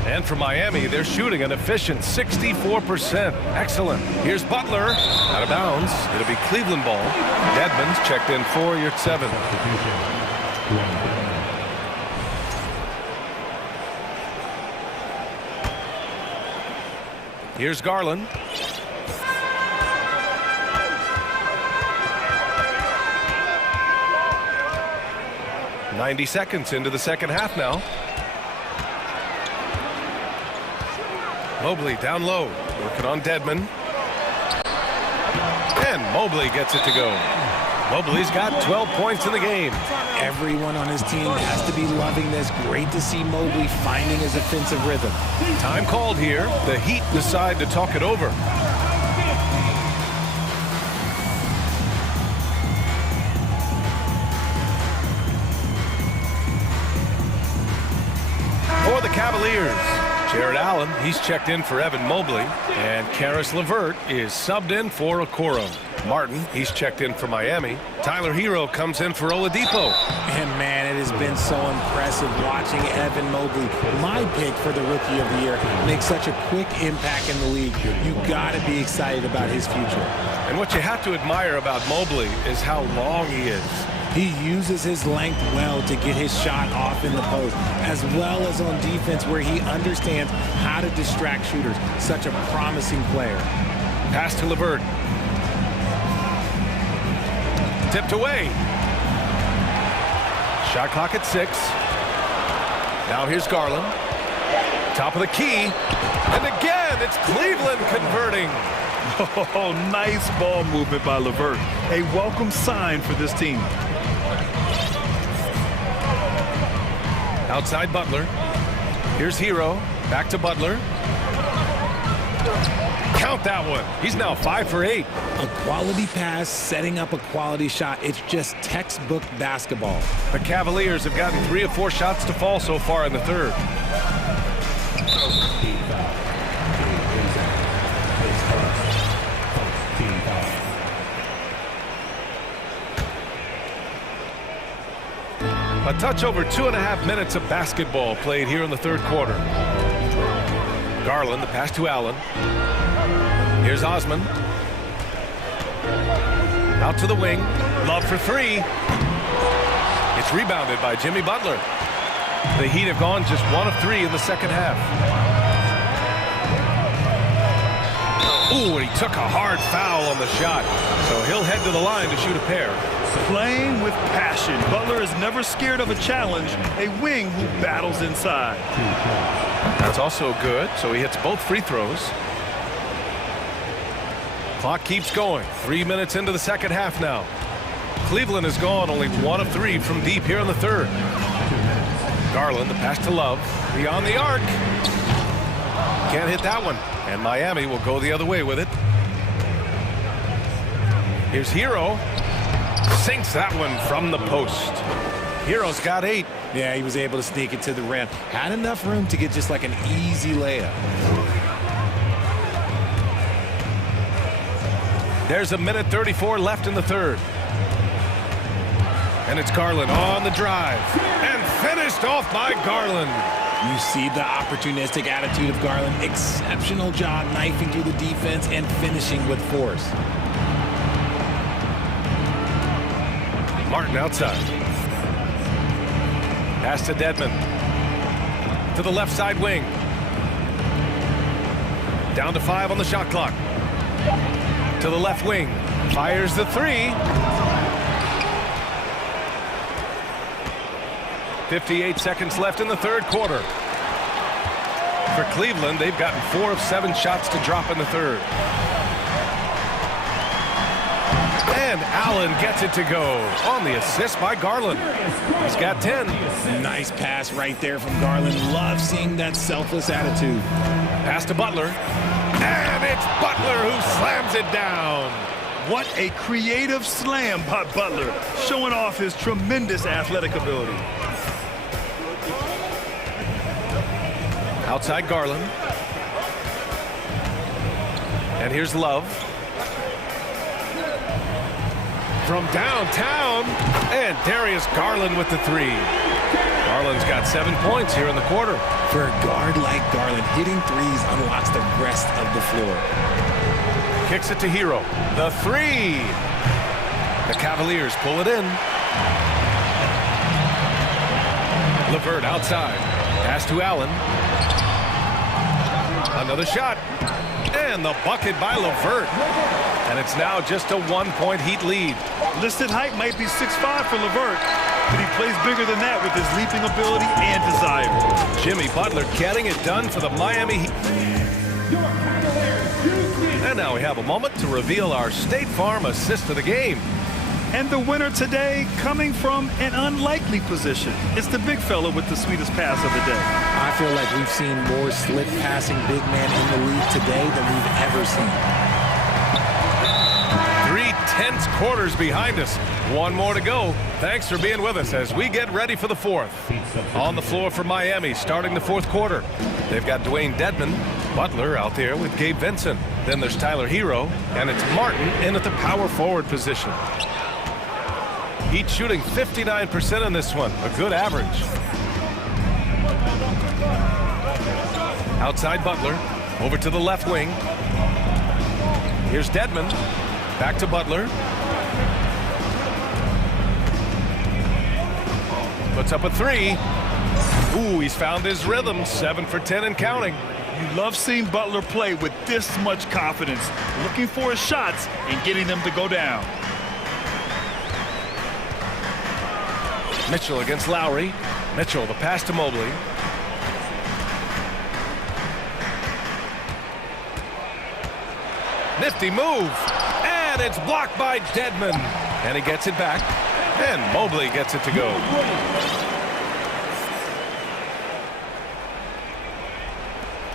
And for Miami, they're shooting an efficient 64%. Excellent. Here's Butler. Out of bounds. It'll be Cleveland ball. Dedmon's checked in for Yurtseven. Here's Garland. "90 seconds into the second half now. Mobley down low, working on Dedmon. And Mobley gets it to go. Mobley's got 12 points in the game. Everyone on his team has to be loving this. Great to see Mobley finding his offensive rhythm. Time called here. The Heat decide to talk it over. For the Cavaliers, Jared Allen, he's checked in for Evan Mobley. And Karis LeVert is subbed in for Okoro. Martin, he's checked in for Miami. Tyler Hero comes in for Oladipo. And man, it has been so impressive watching Evan Mobley, my pick for the Rookie of the Year, make such a quick impact in the league. You got to be excited about his future. And what you have to admire about Mobley is how long he is. He uses his length well to get his shot off in the post, as well as on defense where he understands how to distract shooters. Such a promising player. Pass to LeVert. Tipped away. Shot clock at 6. Now here's Garland. Top of the key. And again, it's Cleveland converting. Oh, nice ball movement by LeVert. A welcome sign for this team. Outside Butler. Here's Hero. Back to Butler. Count that one. He's now 5 for 8. A quality pass, setting up a quality shot. It's just textbook basketball. The Cavaliers have gotten 3 of 4 shots to fall so far in the third. A touch over 2.5 minutes of basketball played here in the third quarter. Garland, the pass to Allen. Here's Osman. Out to the wing. Love for 3. It's rebounded by Jimmy Butler. The Heat have gone just 1 of 3 in the second half. Ooh, and he took a hard foul on the shot. So he'll head to the line to shoot a pair. Playing with passion. Butler is never scared of a challenge. A wing who battles inside. That's also good. So he hits both free throws. Clock keeps going. 3 minutes into the second half now. Cleveland has gone only 1 of 3 from deep here in the third. Garland, the pass to Love. Beyond the arc. Can't hit that one. And Miami will go the other way with it. Here's Hero. Sinks that one from the post. Hero's got 8. Yeah, he was able to sneak it to the rim. Had enough room to get just like an easy layup. There's a minute 34 left in the third. And it's Garland on the drive. And finished off by Garland. You see the opportunistic attitude of Garland. Exceptional job knifing through the defense and finishing with force. Martin outside. Pass to Dedmon. To the left side wing. Down to 5 on the shot clock. To the left wing. Fires the 3. 58 seconds left in the third quarter. For Cleveland, they've gotten 4 of 7 shots to drop in the third. And Allen gets it to go on the assist by Garland. He's got 10. Nice pass right there from Garland. Love seeing that selfless attitude. Pass to Butler. And it's Butler who slams it down. What a creative slam by Butler, showing off his tremendous athletic ability. Outside Garland. And here's Love. From downtown. And Darius Garland with the 3. Garland's got 7 points here in the quarter. For a guard like Garland, hitting threes unlocks the rest of the floor. Kicks it to Hero. The 3. The Cavaliers pull it in. LeVert outside. Pass to Allen. Another shot. And the bucket by LeVert. And it's now just a 1-point Heat lead. Listed height might be 6'5" for LeVert, but he plays bigger than that with his leaping ability and desire. Jimmy Butler getting it done for the Miami Heat. And now we have a moment to reveal our State Farm assist of the game. And the winner today coming from an unlikely position. It's the big fella with the sweetest pass of the day. I feel like we've seen more slick passing big man in the league today than we've ever seen. 3 tense quarters behind us. 1 more to go. Thanks for being with us as we get ready for the 4th. On the floor for Miami starting the 4th quarter. They've got Dwayne Dedmon, Butler out there with Gabe Vincent. Then there's Tyler Hero, and it's Martin in at the power forward position. Heat shooting 59% in this one, a good average. Outside Butler, over to the left wing. Here's Dedmon, back to Butler. Puts up a 3. Ooh, he's found his rhythm, 7 for 10 and counting. You love seeing Butler play with this much confidence, looking for his shots and getting them to go down. Mitchell against Lowry. Mitchell, the pass to Mobley. Nifty move. And it's blocked by Dedmon. And he gets it back. And Mobley gets it to go.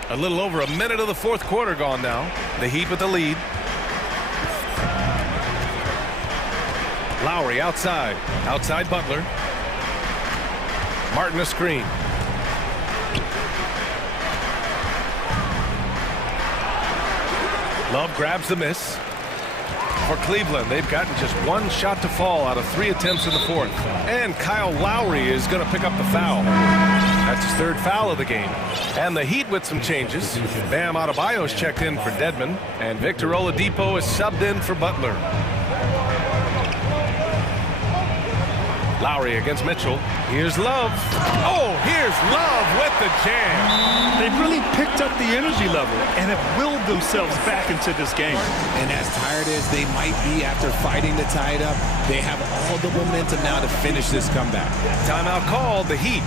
A little over a minute of the 4th quarter gone now. The Heat with the lead. Lowry outside. Outside Butler. Martin a screen. Love grabs the miss. For Cleveland, they've gotten just 1 shot to fall out of 3 attempts in the 4th. And Kyle Lowry is going to pick up the foul. That's his 3rd foul of the game. And the Heat with some changes. Bam Adebayo's checked in for Dedmon. And Victor Oladipo is subbed in for Butler. Lowry against Mitchell. Here's Love. Oh, here's Love with the jam. They've really picked up the energy level and have willed themselves back into this game. And as tired as they might be after fighting to tie it up, they have all the momentum now to finish this comeback. Timeout called, the Heat.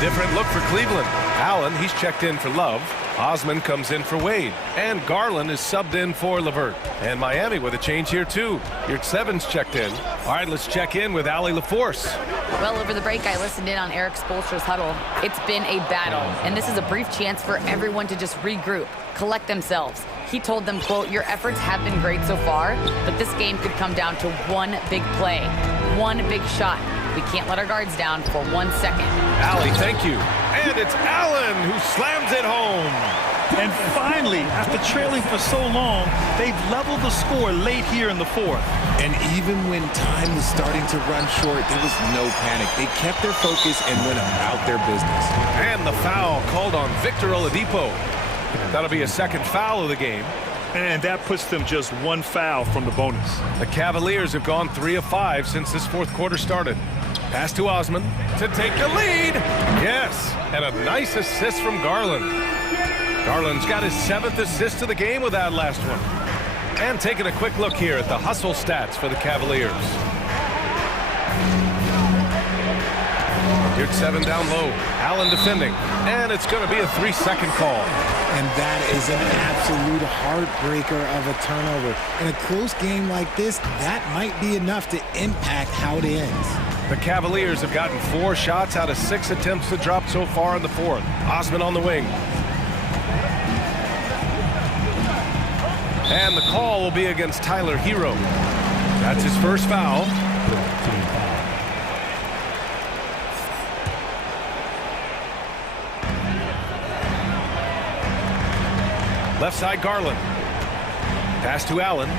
Different look for Cleveland. Allen, he's checked in for Love. Osman comes in for Wade. And Garland is subbed in for LeVert. And Miami with a change here, too. Your 7's checked in. All right, let's check in with Allie LaForce. Well, over the break, I listened in on Eric Spoelstra's huddle. It's been a battle, and this is a brief chance for everyone to just regroup, collect themselves. He told them, quote, "Your efforts have been great so far, but this game could come down to one big play, one big shot. We can't let our guards down for 1 second. Allie, thank you. And it's Allen who slams it home. And finally, after trailing for so long, they've leveled the score late here in the fourth. And even when time was starting to run short, there was no panic. They kept their focus and went about their business. And the foul called on Victor Oladipo. That'll be a second foul of the game. And that puts them just one foul from the bonus. The Cavaliers have gone 3 of 5 since this fourth quarter started. Pass to Osman to take the lead. Yes, and a nice assist from Garland. Garland's got his 7th assist of the game with that last one. And taking a quick look here at the hustle stats for the Cavaliers. Here's 7 down low. Allen defending. And it's going to be a 3-second call. And that is an absolute heartbreaker of a turnover. In a close game like this, that might be enough to impact how it ends. The Cavaliers have gotten 4 shots out of 6 attempts to drop so far in the fourth. Osman on the wing. And the call will be against Tyler Hero. That's his first foul. Left side Garland. Pass to Allen.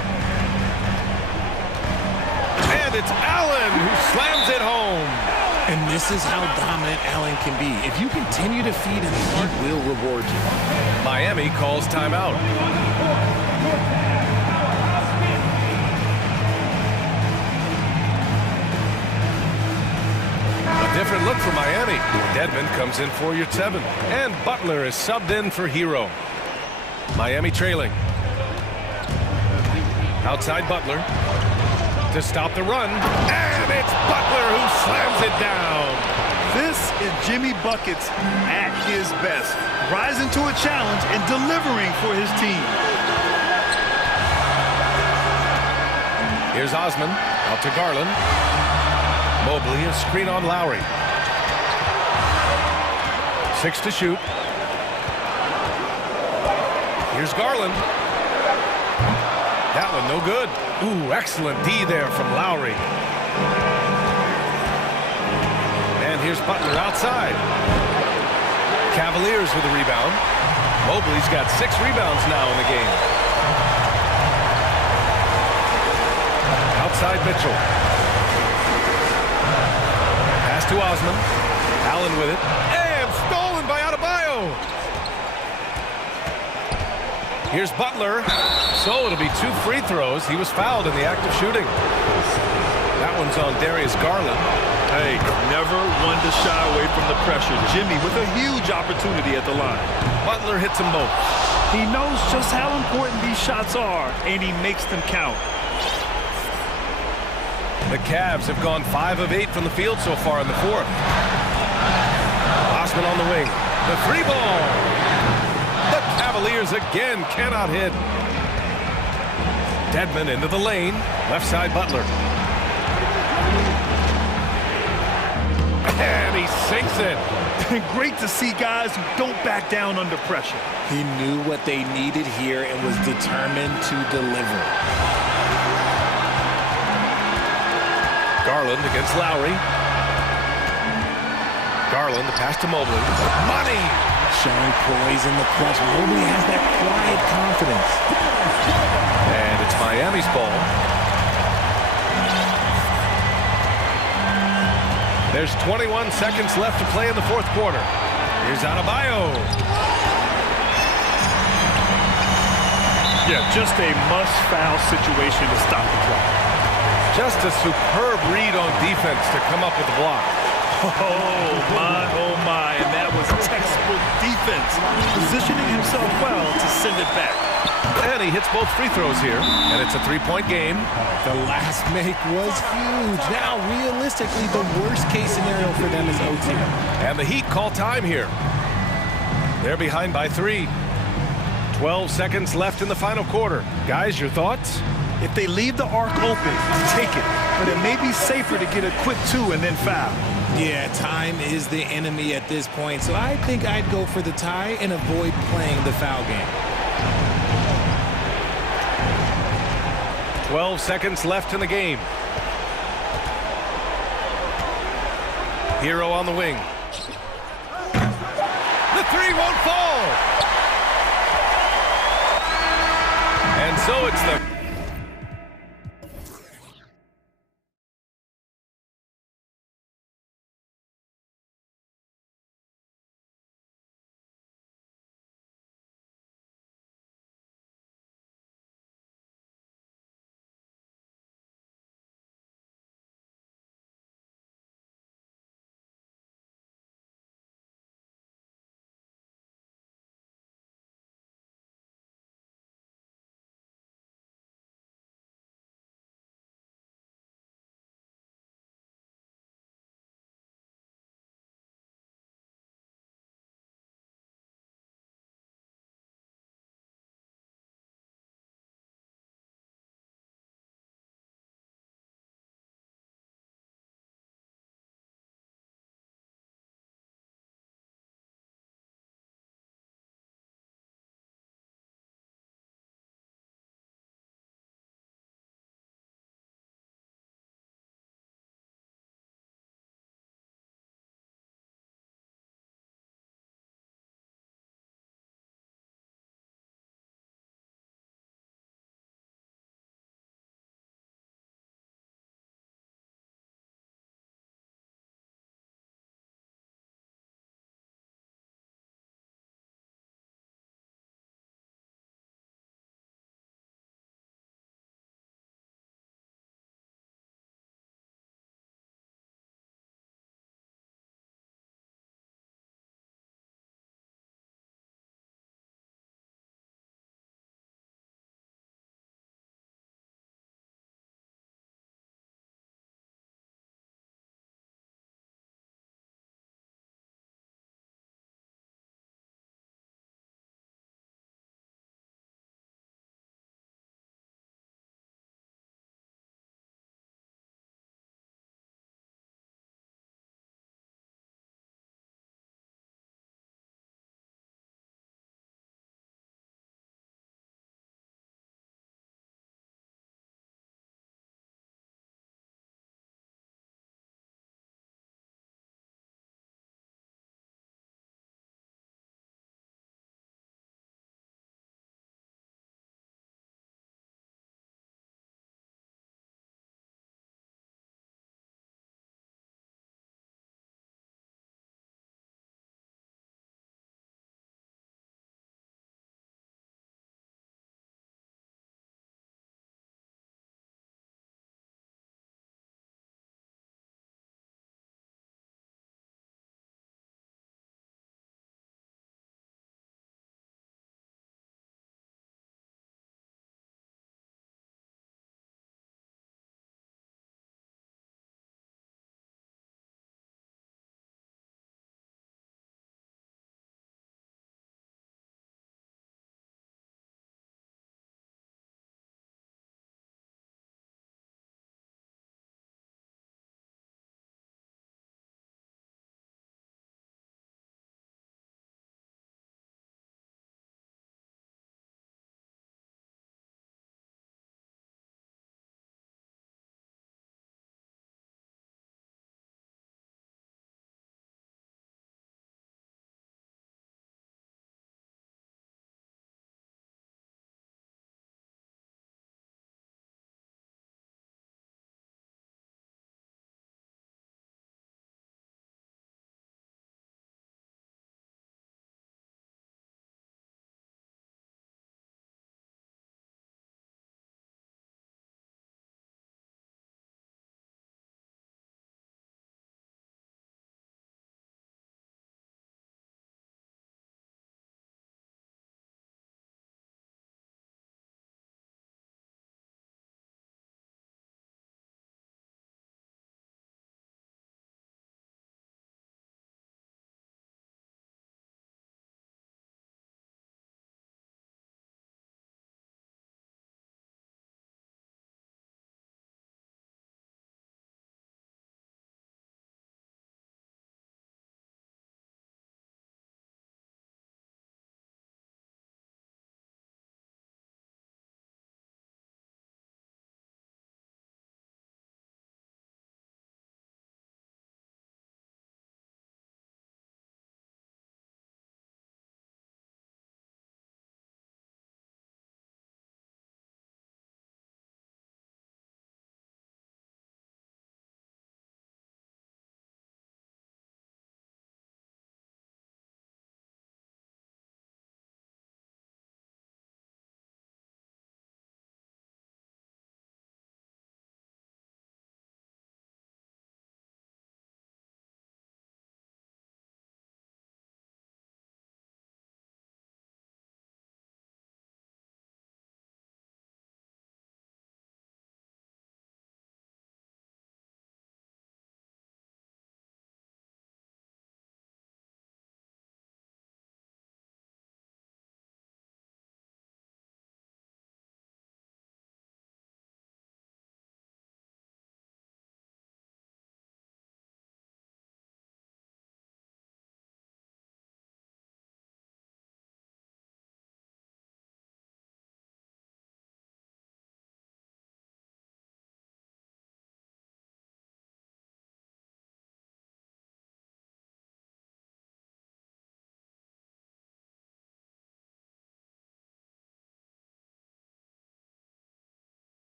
And it's Allen who slams it home. And this is how dominant Allen can be. If you continue to feed him, he will reward you. Miami calls timeout. A different look for Miami. Dedmon comes in for your 7th. And Butler is subbed in for Hero. Miami trailing. Outside Butler to stop the run. And it's Butler who slams it down. This is Jimmy Buckets at his best, rising to a challenge and delivering for his team. Here's Osman, out to Garland. Mobley, a screen on Lowry. 6 to shoot. Here's Garland. That one no good. Ooh, excellent D there from Lowry. And here's Butler outside. Cavaliers with a rebound. Mobley's got 6 rebounds now in the game. Outside Mitchell. Pass to Osman. Allen with it. And stolen by Adebayo. Here's Butler. So it'll be 2 free throws. He was fouled in the act of shooting. That one's on Darius Garland. Hey, never one to shy away from the pressure. Jimmy with a huge opportunity at the line. Butler hits them both. He knows just how important these shots are, and he makes them count. The Cavs have gone 5 of 8 from the field so far in the fourth. Osman on the wing. The 3 ball. The Cavaliers again cannot hit. Dedmon into the lane. Left side Butler. And he sinks it. Great to see guys who don't back down under pressure. He knew what they needed here and was determined to deliver. Garland against Lowry. Garland, the pass to Mobley. Money! Showing poise in the clutch. Mobley has that quiet confidence. And it's Miami's ball. There's 21 seconds left to play in the fourth quarter. Here's Adebayo. Yeah, just a must-foul situation to stop the clock. Just a superb read on defense to come up with the block. Oh my, and that was textbook defense. Positioning himself well to send it back. And he hits both free throws here, and it's a 3-point game. The last make was huge. Now, realistically, the worst-case scenario for them is OT. And the Heat call time here. They're behind by 3. 12 seconds left in the final quarter. Guys, your thoughts? If they leave the arc open, take it. But it may be safer to get a quick 2 and then foul. Yeah, time is the enemy at this point, so I think I'd go for the tie and avoid playing the foul game. 12 seconds left in the game. Hero on the wing. The three won't fall. And so it's the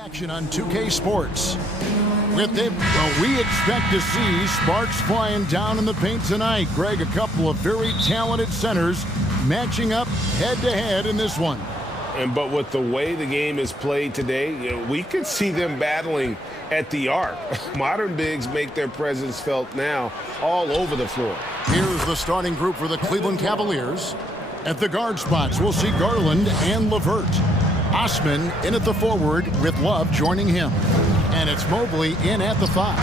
Action on 2K Sports. We expect to see sparks flying down in the paint tonight. Greg, a couple of very talented centers matching up head-to-head in this one. But with the way the game is played today, we could see them battling at the arc. Modern bigs make their presence felt now all over the floor. Here's the starting group for the Cleveland Cavaliers. At the guard spots, we'll see Garland and LeVert. Osman in at the forward with Love joining him. And it's Mobley in at the 5.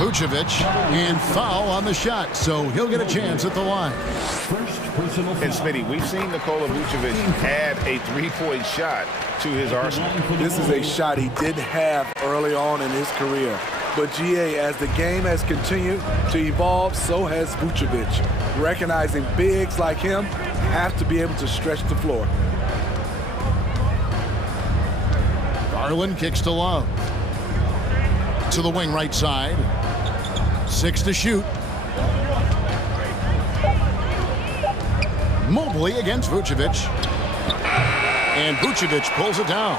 Vucevic and foul on the shot, so he'll get a chance at the line. And Smitty, we've seen Nikola Vucevic add a three-point shot to his arsenal. This is a shot he didn't have early on in his career. But GA, as the game has continued to evolve, so has Vucevic. Recognizing bigs like him have to be able to stretch the floor. Garland kicks to Love. To the wing right side. 6 to shoot. Mobley against Vucevic. And Vucevic pulls it down.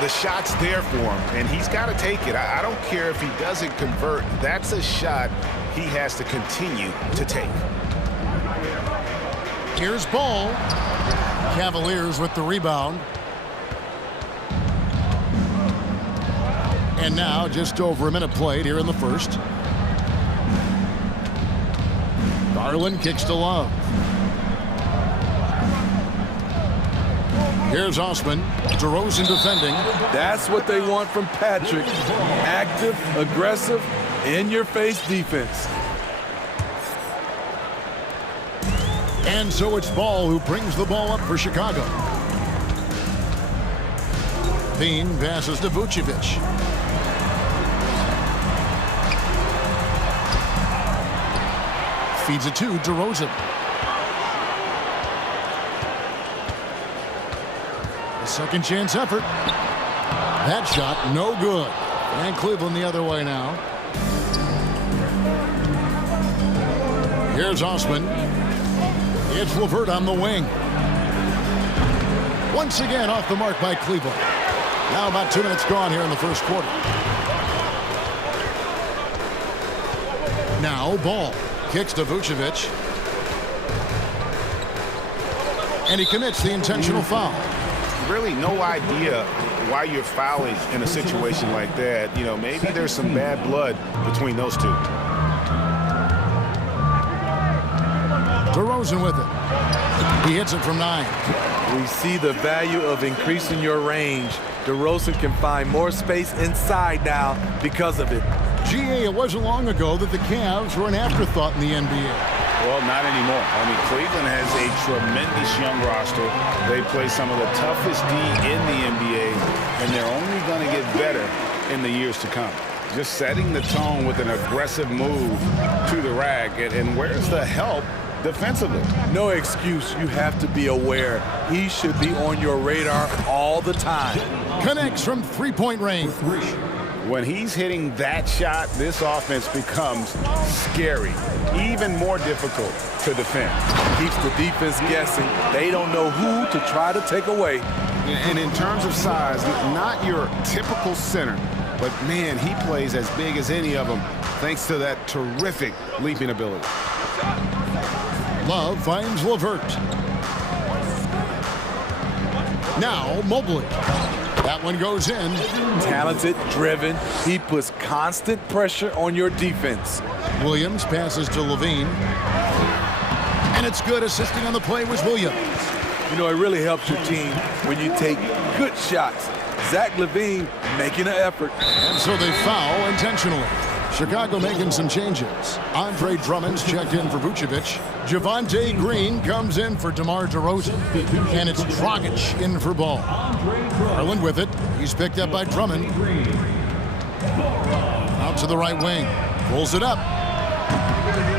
The shot's there for him, and he's got to take it. I don't care if he doesn't convert. That's a shot he has to continue to take. Here's Ball. Cavaliers with the rebound. And now just over a minute played here in the first. Garland kicks to Love. Here's Osman. DeRozan defending. That's what they want from Patrick. Active, aggressive, in-your-face defense. And so it's Ball who brings the ball up for Chicago. Bean passes to Vucevic. Feeds it to DeRozan. A second chance effort. That shot no good. And Cleveland the other way now. Here's Osman. It's LeVert on the wing. Once again off the mark by Cleveland. Now about 2 minutes gone here in the first quarter. Now Ball. Kicks to Vucevic. And he commits the intentional foul. Really no idea why you're fouling in a situation like that. You know, maybe there's some bad blood between those two. DeRozan with it. He hits it from 9. We see the value of increasing your range. DeRozan can find more space inside now because of it. GA, it wasn't long ago that the Cavs were an afterthought in the NBA. Well, not anymore. I mean, Cleveland has a tremendous young roster. They play some of the toughest D in the NBA, and they're only going to get better in the years to come. Just setting the tone with an aggressive move to the rack. And where's the help defensively? No excuse. You have to be aware. He should be on your radar all the time. Connects from three-point range. When he's hitting that shot, this offense becomes scary, even more difficult to defend. Keeps the defense guessing. They don't know who to try to take away. And in terms of size, not your typical center, but man, he plays as big as any of them thanks to that terrific leaping ability. Love finds LeVert. Now Mobley. That one goes in. Talented, driven. He puts constant pressure on your defense. Williams passes to Levine. And it's good. Assisting on the play was Williams. You know, it really helps your team when you take good shots. Zach LaVine making an effort. And so they foul intentionally. Chicago making some changes. Andre Drummond's checked in for Vucevic. Javonte Green comes in for DeMar DeRozan. And it's Dragic in for Ball. Garland with it. He's picked up by Drummond. Out to the right wing. Pulls it up.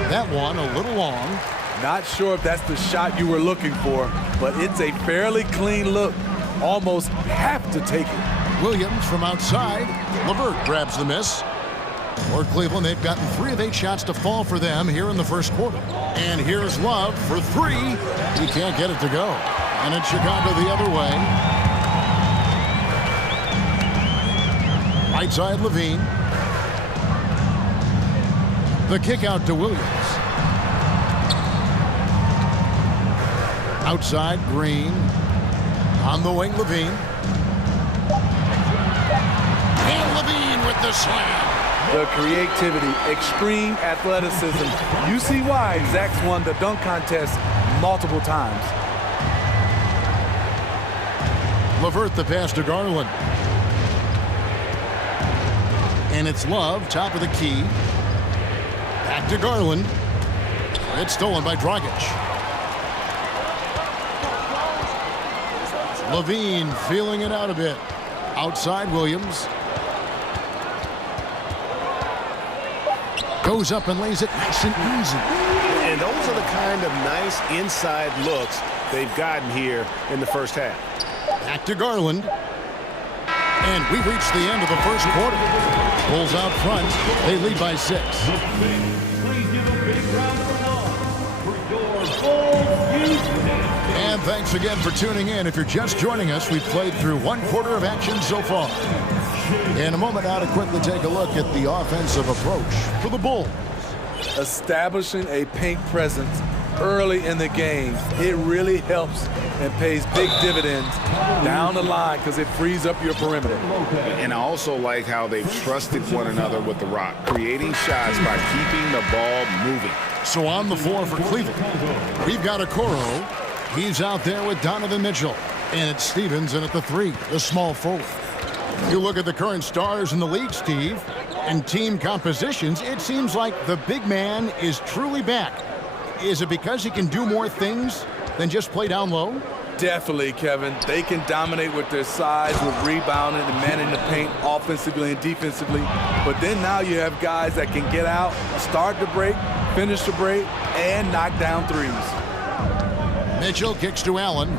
That one a little long. Not sure if that's the shot you were looking for, but it's a fairly clean look. Almost have to take it. Williams from outside. LeVert grabs the miss. For Cleveland, they've gotten 3 of 8 shots to fall for them here in the first quarter. And here's Love for 3. He can't get it to go. And it's Chicago the other way. Right side, Levine. The kick out to Williams. Outside, Green. On the wing, Levine. And Levine with the slam. The creativity, extreme athleticism. You see why Zach's won the dunk contest multiple times. Levert the pass to Garland. And it's Love, top of the key. Back to Garland. It's stolen by Dragic. Levine feeling it out a bit. Outside, Williams. Goes up and lays it nice and easy. And those are the kind of nice inside looks they've gotten here in the first half. Back to Garland. And we reach the end of the first quarter. Bulls out front. They lead by 6. Please give a big round of applause for your Bulls. And thanks again for tuning in. If you're just joining us, we've played through one quarter of action so far. In a moment now to quickly take a look at the offensive approach for the Bulls. Establishing a paint presence early in the game, it really helps and pays big dividends down the line because it frees up your perimeter. And I also like how they've trusted one another with the rock, creating shots by keeping the ball moving. So on the floor for Cleveland, we've got Okoro. He's out there with Donovan Mitchell. And it's Stevens in at the 3, the small forward. You look at the current stars in the league, Steve, and team compositions, it seems like the big man is truly back. Is it because he can do more things than just play down low? Definitely, Kevin. They can dominate with their size, with rebounding and manning the paint offensively and defensively. But then now you have guys that can get out, start the break, finish the break, and knock down threes. Mitchell kicks to Allen.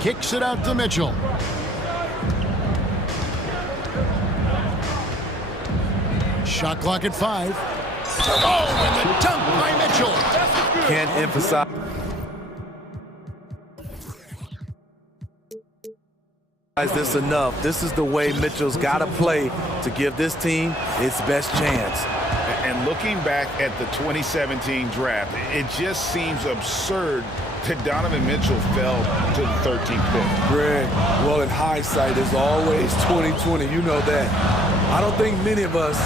Kicks it out to Mitchell. Shot clock at 5. Oh, and the dunk by Mitchell. Can't emphasize this enough. This is the way Mitchell's got to play to give this team its best chance. And looking back at the 2017 draft, it just seems absurd that Donovan Mitchell fell to the 13th pick. Greg, well, in hindsight, it's always 2020. You know that. I don't think many of us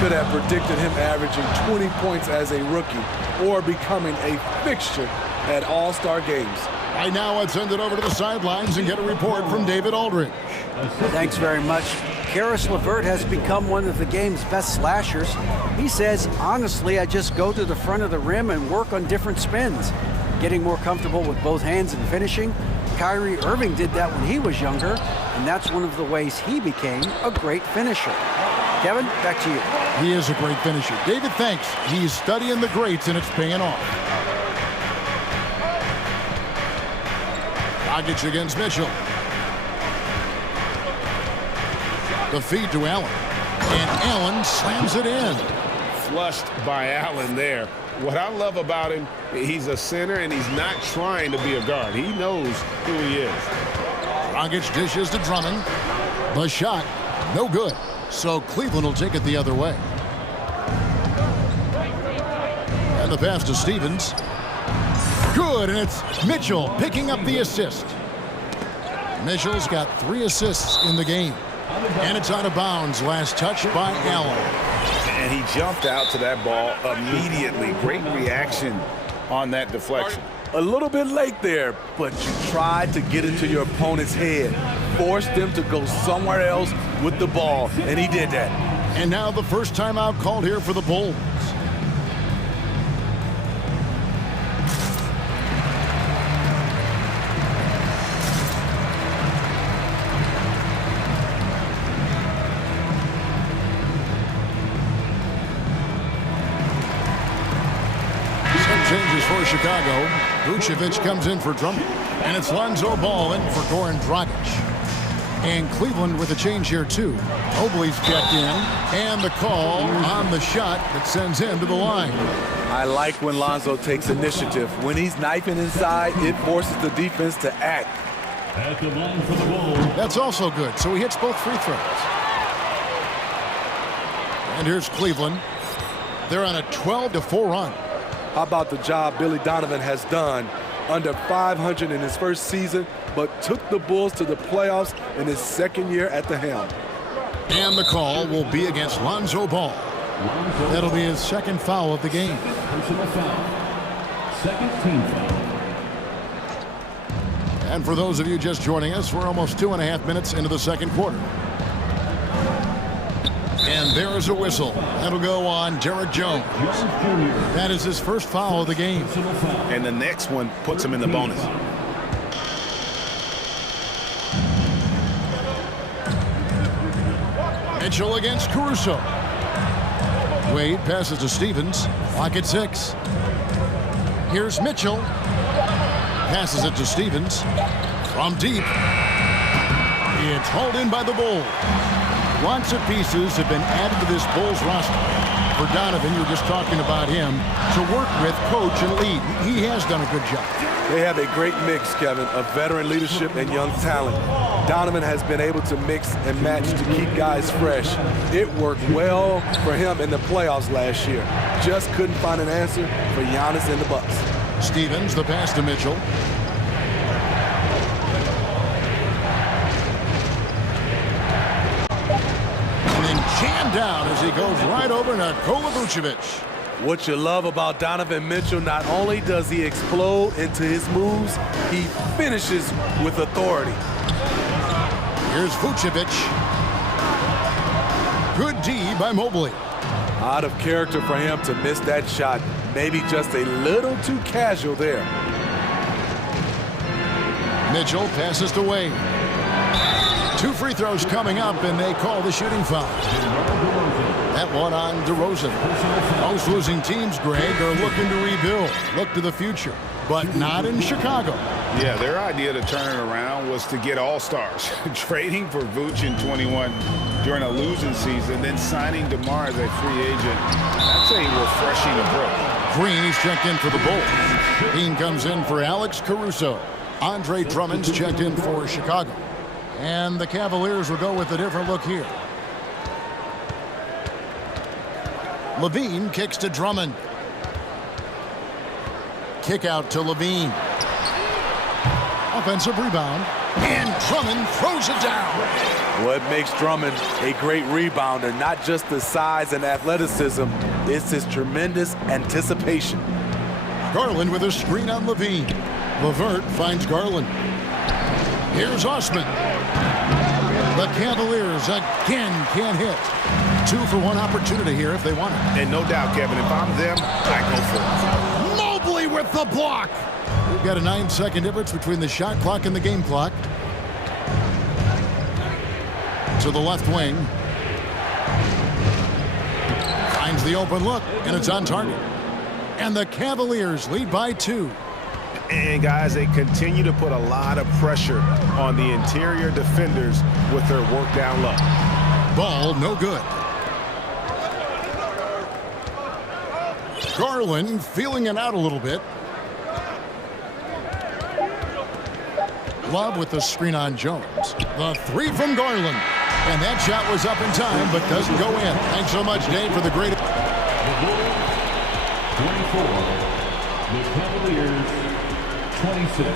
could have predicted him averaging 20 points as a rookie or becoming a fixture at all-star games. Right now, let's send it over to the sidelines and get a report from David Aldridge. Thanks very much. Karis LeVert has become one of the game's best slashers. He says, honestly, I just go to the front of the rim and work on different spins. Getting more comfortable with both hands and finishing. Kyrie Irving did that when he was younger, and that's one of the ways he became a great finisher. Kevin, back to you. He is a great finisher. David, thanks. He's studying the greats, and it's paying off. Dragic against Mitchell. The feed to Allen. And Allen slams it in. Flushed by Allen there. What I love about him, he's a center and he's not trying to be a guard. He knows who he is. Dragic dishes to Drummond. The shot, no good. So Cleveland will take it the other way. And the pass to Stevens. Good, and it's Mitchell picking up the assist. Mitchell's got 3 assists in the game. And it's out of bounds. Last touch by Allen. And he jumped out to that ball immediately. Great reaction on that deflection. A little bit late there, but you tried to get into your opponent's head. Forced them to go somewhere else with the ball, and he did that. And now the first timeout called here for the Bulls. Changes for Chicago. Vucevic comes in for Drummond. And it's Lonzo Ball in for Goran Dragic. And Cleveland with a change here, too. Mobley's checked in. And the call on the shot that sends him to the line. I like when Lonzo takes initiative. When he's knifing inside, it forces the defense to act. At the line for the goal. That's also good, so he hits both free throws. And here's Cleveland. They're on a 12-4 run. How about the job Billy Donovan has done? Under 500 in his first season, but took the Bulls to the playoffs in his second year at the helm. And the call will be against Lonzo Ball. That'll be his second foul of the game. Personal foul. Second team foul. And for those of you just joining us, we're almost 2.5 minutes into the second quarter. And there's a whistle. That'll go on Derek Jones. That is his first foul of the game. And the next one puts him in the bonus. Mitchell against Caruso. Wade passes to Stevens. Clock at 6. Here's Mitchell. Passes it to Stevens. From deep. It's hauled in by the Bulls. Lots of pieces have been added to this Bulls roster. For Donovan, you were just talking about him, to work with, coach, and lead. He has done a good job. They have a great mix, Kevin, of veteran leadership and young talent. Donovan has been able to mix and match to keep guys fresh. It worked well for him in the playoffs last year. Just couldn't find an answer for Giannis and the Bucks. Stevens, the pass to Mitchell. And then jammed down as he goes right over Nikola Vucevic. What you love about Donovan Mitchell, not only does he explode into his moves, he finishes with authority. Here's Vucevic. Good D by Mobley. Out of character for him to miss that shot. Maybe just a little too casual there. Mitchell passes to Wade. 2 free throws coming up, and they call the shooting foul. That one on DeRozan. Most losing teams, Greg, are looking to rebuild, look to the future, but not in Chicago. Yeah, their idea to turn it around was to get all-stars. Trading for Vooch in 21 during a losing season, then signing DeMar as a free agent. That's a refreshing approach. Green is checked in for the Bulls. Dean comes in for Alex Caruso. Andre Drummond's checked in for Chicago. And the Cavaliers will go with a different look here. Levine kicks to Drummond. Kick out to Levine. Offensive rebound. And Drummond throws it down. What makes Drummond a great rebounder, not just the size and athleticism, it's his tremendous anticipation. Garland with a screen on Levine. LeVert finds Garland. Here's Osman. The Cavaliers again can't hit. 2 for 1 opportunity here if they want it. And no doubt, Kevin, if I'm them, I go for it. Mobley with the block. We've got a 9-second difference between the shot clock and the game clock. To the left wing. Finds the open look, and it's on target. And the Cavaliers lead by 2. And guys, they continue to put a lot of pressure on the interior defenders with their work down low. Ball no good. Garland feeling it out a little bit. Love with the screen on Jones. The 3 from Garland. And that shot was up in time, but doesn't go in. Thanks so much, Dave, for the great... The Bulls, 24. The Cavaliers, 26.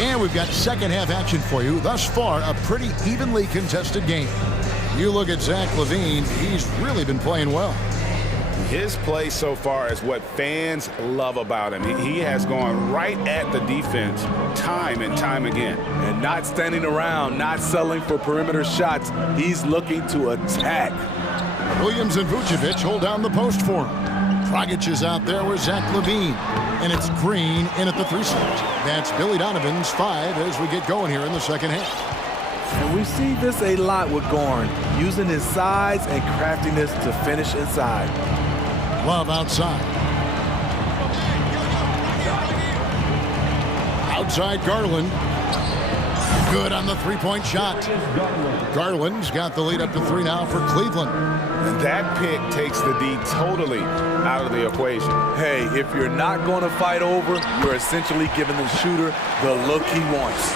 And we've got second half action for you. Thus far, a pretty evenly contested game. You look at Zach LaVine, he's really been playing well. His play so far is what fans love about him. He has gone right at the defense time and time again. And not standing around, not settling for perimeter shots. He's looking to attack. Williams and Vucevic hold down the post for him. Dragic is out there with Zach LaVine. And it's Green in at the 3 slot. That's Billy Donovan's 5 as we get going here in the second half. And we see this a lot with Gorn, using his size and craftiness to finish inside. Love outside. Outside Garland. Good on the three-point shot. Garland's got the lead up to 3 now for Cleveland. And that pick takes the D totally out of the equation. Hey, if you're not going to fight over, you're essentially giving the shooter the look he wants.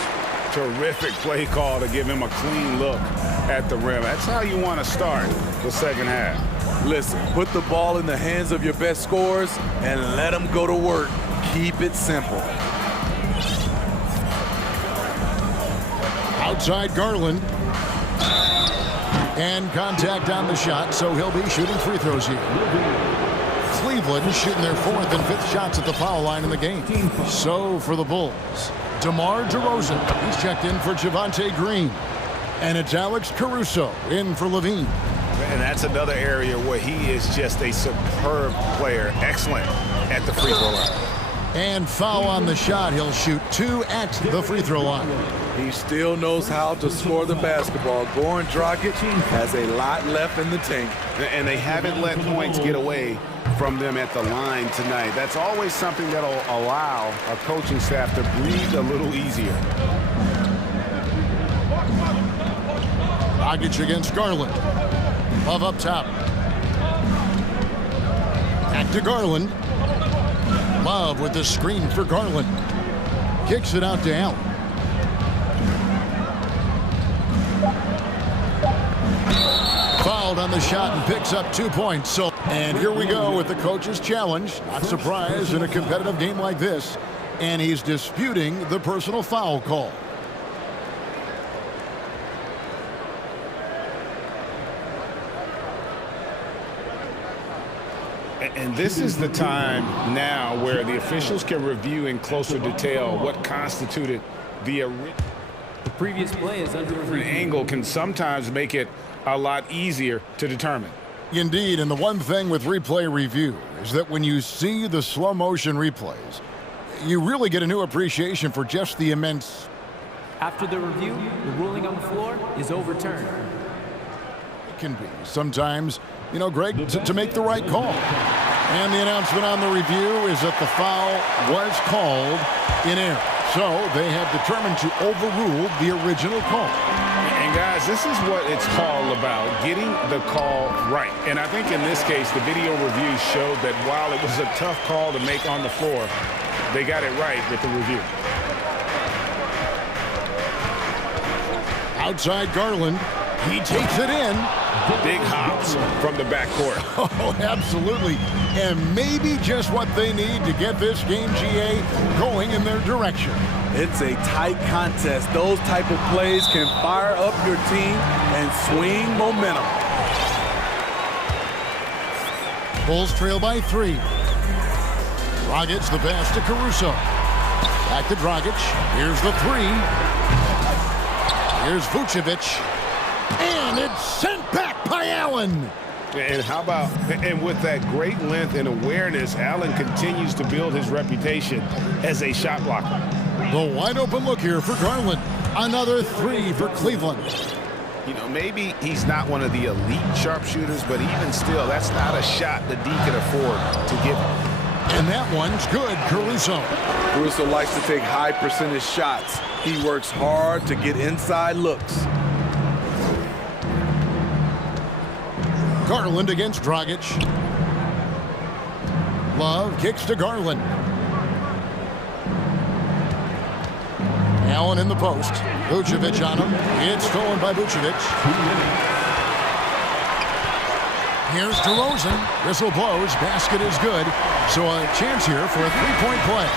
Terrific play call to give him a clean look at the rim. That's how you want to start the second half. Listen, put the ball in the hands of your best scorers and let them go to work. Keep it simple. Outside Garland. And contact on the shot, so he'll be shooting free throws here. Cleveland shooting their 4th and 5th shots at the foul line in the game. So for the Bulls, DeMar DeRozan, he's checked in for Javonte Green. And it's Alex Caruso in for Levine. And that's another area where he is just a superb player. Excellent at the free throw line. And foul on the shot. He'll shoot 2 at the free throw line. He still knows how to score the basketball. Goran Dragic has a lot left in the tank. And they haven't let points get away from them at the line tonight. That's always something that'll allow a coaching staff to breathe a little easier. Dragic against Garland. Love up top. Back to Garland. Love with the screen for Garland. Kicks it out to Allen. Fouled on the shot and picks up 2 points. And here we go with the coach's challenge. Not surprised in a competitive game like this. And he's disputing the personal foul call. And this is the time now where the officials can review in closer detail what constituted the previous play is under review. Angle can sometimes make it a lot easier to determine. Indeed, and the one thing with replay review is that when you see the slow motion replays, you really get a new appreciation for just the immense. After the review, the ruling on the floor is overturned. It can be sometimes, you know, Greg, to make the right call. And the announcement on the review is that the foul was called in error. So they have determined to overrule the original call. And guys, this is what it's all about, getting the call right. And I think in this case, the video review showed that while it was a tough call to make on the floor, they got it right with the review. Outside Garland, he takes it in. Big hops from the backcourt. Oh, absolutely. And maybe just what they need to get this game, GA, going in their direction. It's a tight contest. Those type of plays can fire up your team and swing momentum. Bulls trail by 3. Dragic the pass to Caruso. Back to Dragic. Here's the 3. Here's Vucevic. And it's sent back by Allen. And how about, and with that great length and awareness, Allen continues to build his reputation as a shot blocker. The wide open look here for Garland. Another 3 for Cleveland. You know, maybe he's not one of the elite sharpshooters, but even still, that's not a shot that D can afford to give him. And that one's good, Caruso. Caruso likes to take high percentage shots. He works hard to get inside looks. Garland against Dragic. Love kicks to Garland. Allen in the post. Vucevic on him. It's stolen by Vucevic. Here's DeRozan. Whistle blows. Basket is good. So a chance here for a three-point play.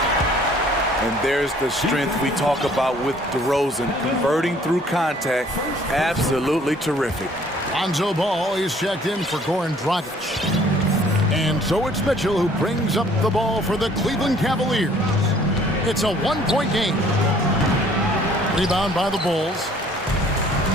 And there's the strength we talk about with DeRozan. Converting through contact. Absolutely terrific. Lonzo Ball is checked in for Goran Dragic. And so it's Mitchell who brings up the ball for the Cleveland Cavaliers. It's a one-point game. Rebound by the Bulls.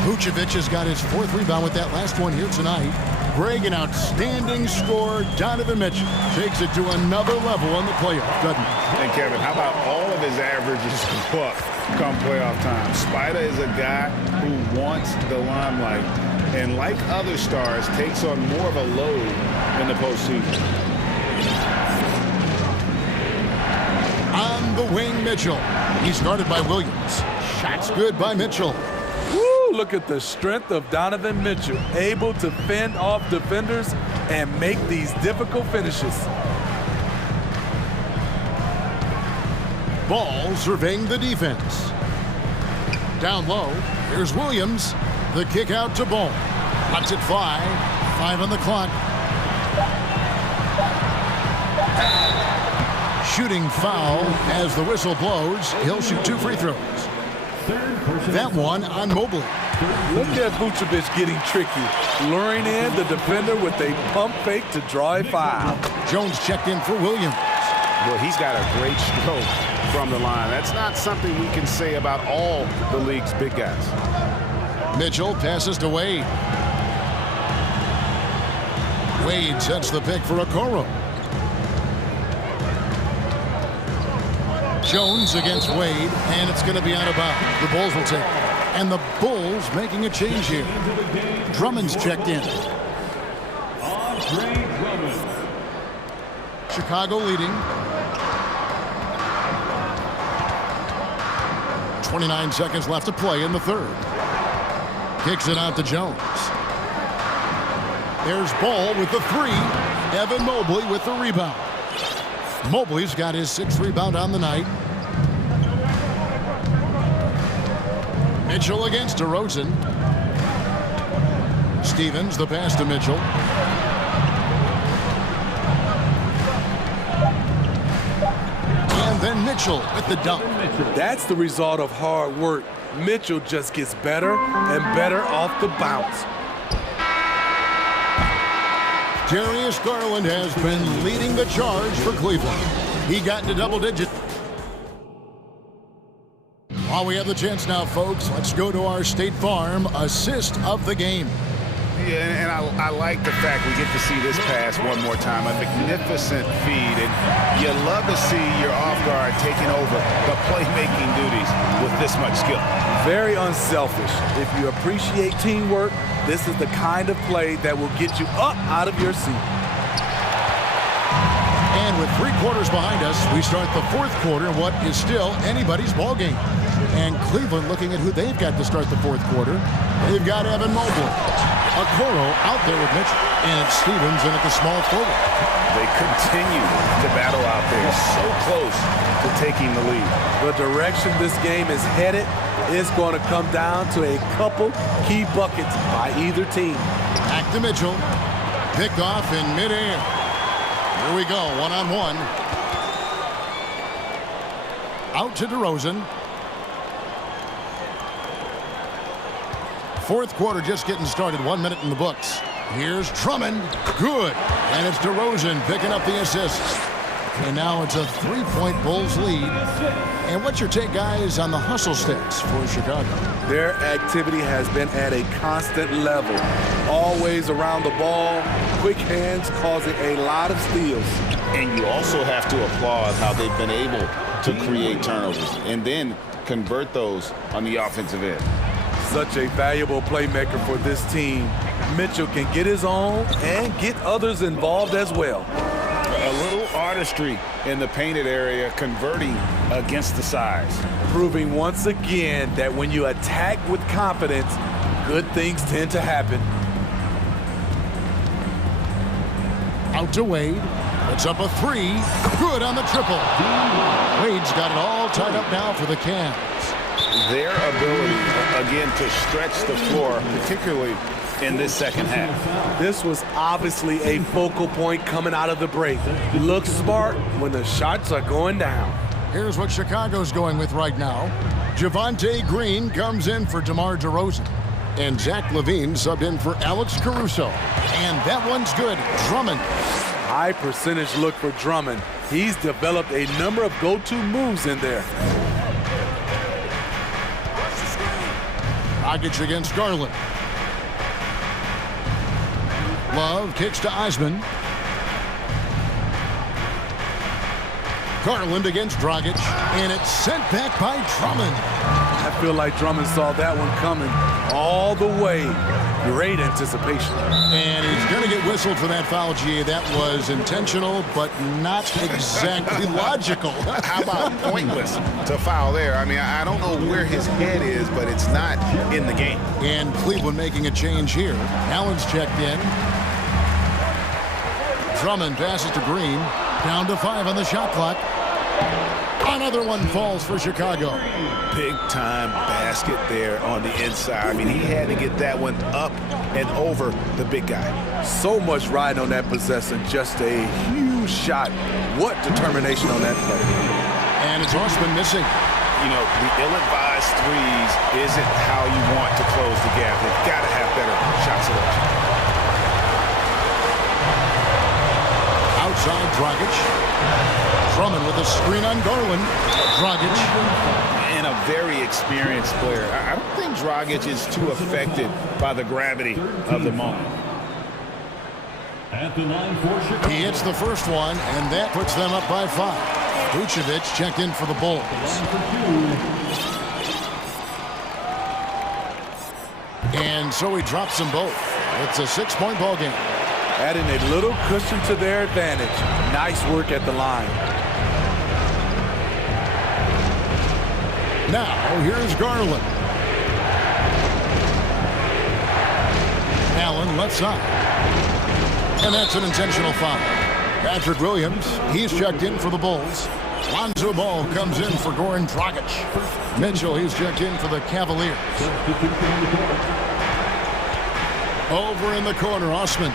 Vucevic has got his 4th rebound with that last one here tonight. Greg, an outstanding scorer. Donovan Mitchell takes it to another level in the playoff, doesn't he? And Kevin, how about all of his averages go up come playoff time? Spider is a guy who wants the limelight, and like other stars, takes on more of a load in the postseason. On the wing, Mitchell. He's guarded by Williams. Shot's good by Mitchell. Woo, look at the strength of Donovan Mitchell, able to fend off defenders and make these difficult finishes. Ball surveying the defense. Down low, here's Williams. The kick out to Ball. Lets it fly. 5 on the clock. Shooting foul as the whistle blows. He'll shoot 2 free throws. That one on Mobley. Look at Vucevic getting tricky, luring in the defender with a pump fake to draw a foul. Jones checked in for Williams. Well, he's got a great stroke from the line. That's not something we can say about all the league's big guys. Mitchell passes to Wade. Wade sets the pick for Okoro. Jones against Wade, and it's going to be out of bounds. The Bulls will take it. And the Bulls making a change here. Drummond's checked in. Chicago leading. 29 seconds left to play in the third. Kicks it out to Jones. There's Ball with the 3. Evan Mobley with the rebound. Mobley's got his 6th rebound on the night. Mitchell against DeRozan. Stevens, the pass to Mitchell. And then Mitchell with the dunk. That's the result of hard work. Mitchell just gets better and better off the bounce. Darius Garland has been leading the charge for Cleveland. He got into double digits. While we have the chance now, folks, let's go to our State Farm assist of the game. Yeah, and I like the fact we get to see this pass one more time. A magnificent feed, and you love to see your off guard taking over the playmaking duties with this much skill. Very unselfish. If you appreciate teamwork, this is the kind of play that will get you up out of your seat. And with 3 quarters behind us, we start the 4th quarter in what is still anybody's ball game. And Cleveland looking at who they've got to start the 4th quarter. They've got Evan Mobley. Okoro out there with Mitchell, and it's Stevens in at the small forward. They continue to battle out there, so close to taking the lead. The direction this game is headed is going to come down to a couple key buckets by either team. Back to Mitchell. Picked off in midair. Here we go, one-on-one. Out to DeRozan. 4th quarter just getting started. 1 minute in the books. Here's Drummond. Good. And it's DeRozan picking up the assist. And now it's a 3-point Bulls lead. And what's your take, guys, on the hustle sticks for Chicago? Their activity has been at a constant level. Always around the ball. Quick hands causing a lot of steals. And you also have to applaud how they've been able to create turnovers and then convert those on the offensive end. Such a valuable playmaker for this team. Mitchell can get his own and get others involved as well. A little artistry in the painted area, converting against the size. Proving once again that when you attack with confidence, good things tend to happen. Out to Wade. It's up a 3. Good on the triple. Wade's got it all tied up now for the Cavs. Their ability, again, to stretch the floor, particularly in this second half. This was obviously a focal point coming out of the break. Look smart when the shots are going down. Here's what Chicago's going with right now. Javonte Green comes in for DeMar DeRozan. And Zach LaVine subbed in for Alex Caruso. And that one's good. Drummond. High percentage look for Drummond. He's developed a number of go-to moves in there. Dragic against Garland. Love kicks to Osman. Garland against Dragic, and it's sent back by Drummond. I feel like Drummond saw that one coming all the way. Great anticipation. And he's going to get whistled for that foul, GA. That was intentional, but not exactly logical. How about pointless to foul there? I mean, I don't know where his head is, but it's not in the game. And Cleveland making a change here. Allen's checked in. Drummond passes to Green. Down to 5 on the shot clock. Another one falls for Chicago. Big-time basket there on the inside. I mean, he had to get that one up and over the big guy. So much riding on that possession. Just a huge shot. What determination on that play. And it's Osman missing. You know, the ill-advised threes isn't how you want to close the gap. They've got to have better shot selection. Outside, Dragic. Drummond with a screen on Garland. Dragic. And a very experienced player. I don't think Dragic is too affected by the gravity of the moment. At the line for Chicago. He hits the first one, and that puts them up by 5. Vucevic checked in for the Bulls. And so he drops them both. It's a 6-point ball game. Adding a little cushion to their advantage. Nice work at the line. Now, here's Garland. Allen left side. And that's an intentional foul. Patrick Williams, he's checked in for the Bulls. Lonzo Ball comes in for Goran Dragic. Mitchell, he's checked in for the Cavaliers. Over in the corner, Osman.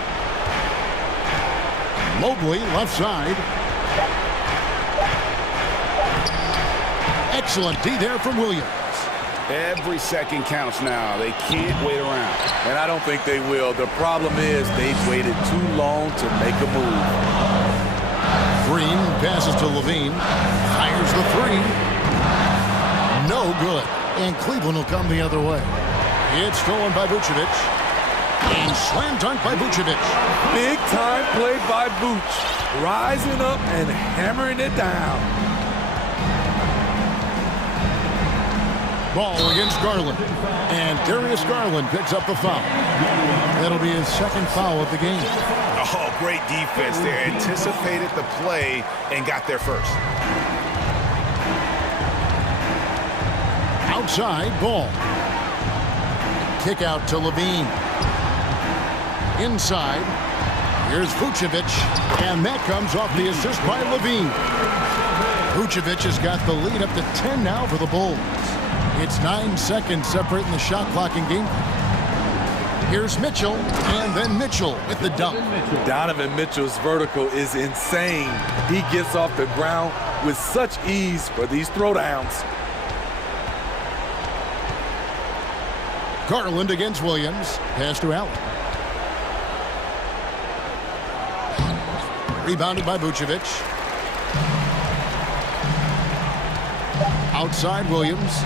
Mobley, left side. Excellent D there from Williams. Every second counts now. They can't wait around. And I don't think they will. The problem is they've waited too long to make a move. Green passes to Levine. Fires the 3. No good. And Cleveland will come the other way. It's stolen by Vucevic. And slam dunk by Vucevic. Big time play by Vuce. Rising up and hammering it down. Ball against Garland. And Darius Garland picks up the foul. That'll be his second foul of the game. Oh, great defense there. Anticipated the play and got there first. Outside, Ball. Kick out to Levine. Inside, here's Vucevic, and that comes off the assist by Levine. Vucevic has got the lead up to 10 now for the Bulls. It's 9 seconds separating the shot clock and game. Here's Mitchell, and then Mitchell with the dunk. Donovan Mitchell's vertical is insane. He gets off the ground with such ease for these throwdowns. Garland against Williams. Pass to Allen. Rebounded by Vucevic. Outside Williams.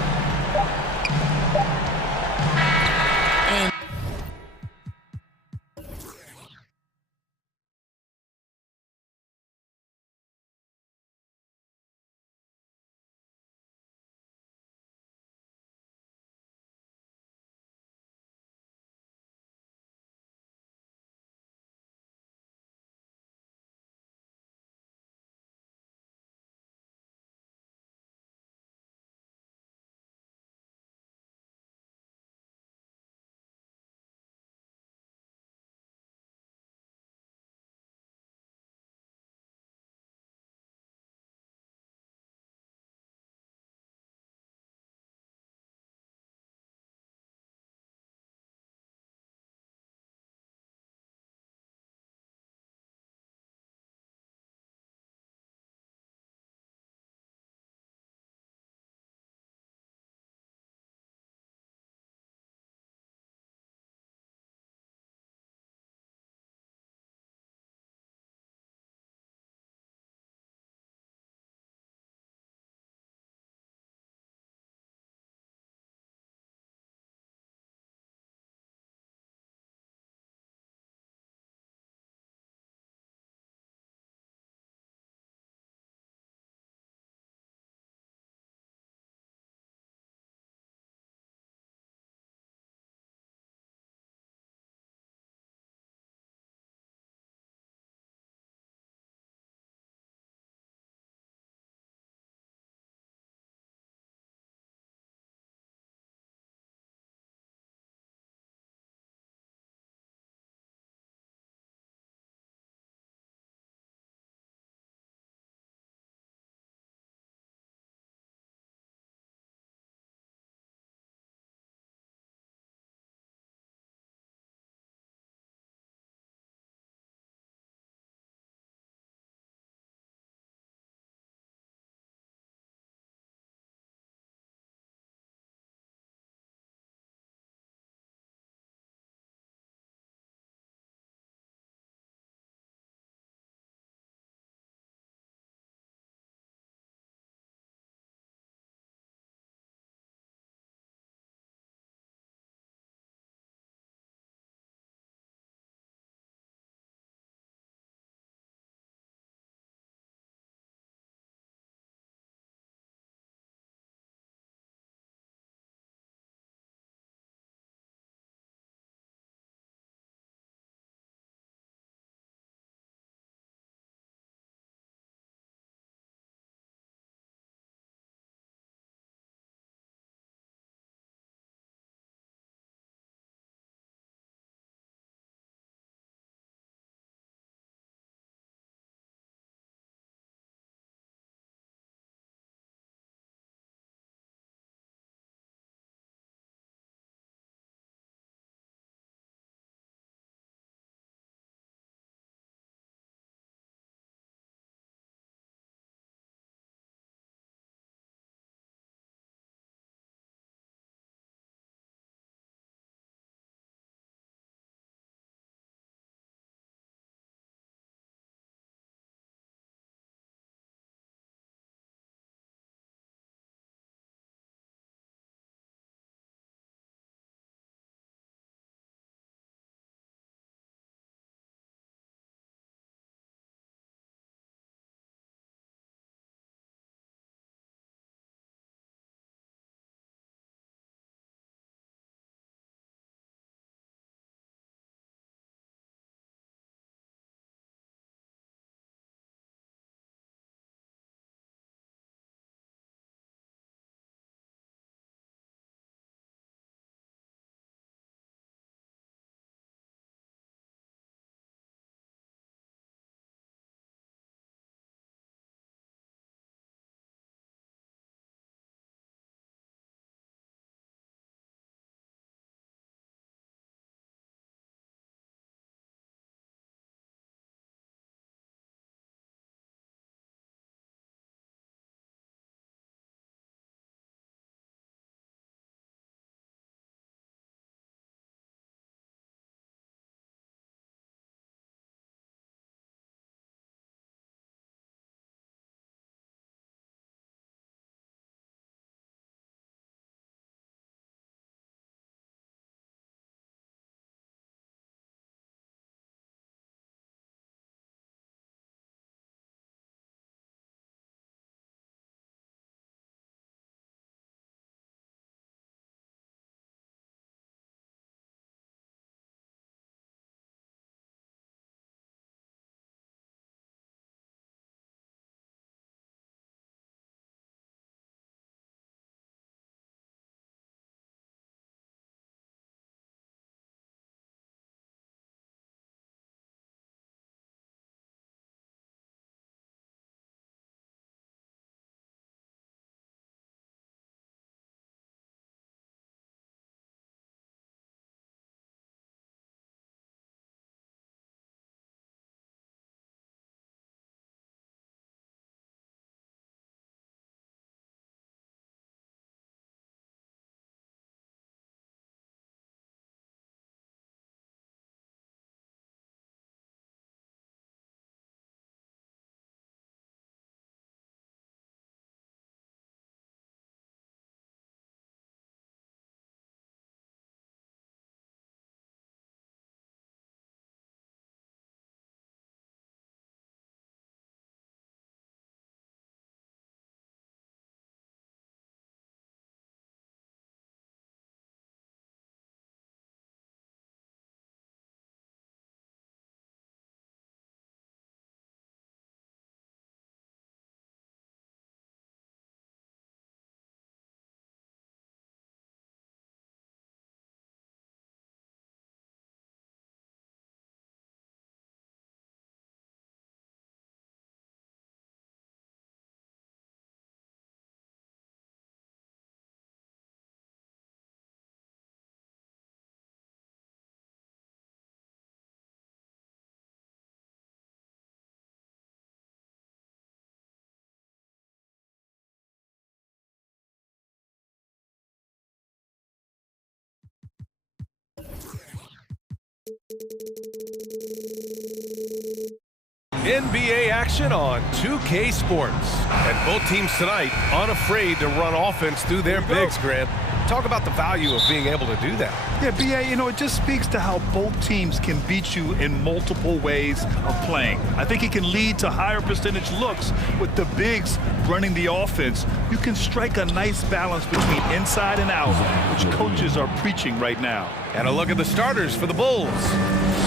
NBA action on 2K Sports. And both teams tonight unafraid to run offense through their bigs, Grant. Talk about the value of being able to do that. Yeah, BA, you know, it just speaks to how both teams can beat you in multiple ways of playing. I think it can lead to higher percentage looks with the bigs running the offense. You can strike a nice balance between inside and out, which coaches are preaching right now. And a look at the starters for the Bulls.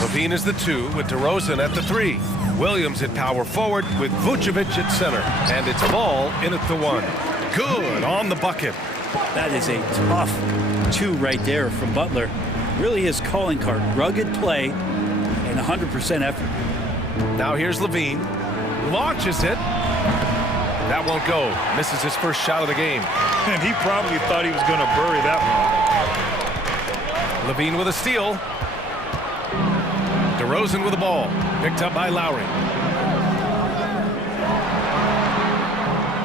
Levine is the 2 with DeRozan at the 3. Williams at power forward with Vucevic at center. And it's Ball in at the 1. Good on the bucket. That is a tough 2 right there from Butler. Really his calling card. Rugged play and 100% effort. Now here's Levine. Launches it. That won't go. Misses his first shot of the game. And he probably thought he was going to bury that one. Levine with a steal. DeRozan with the ball. Picked up by Lowry.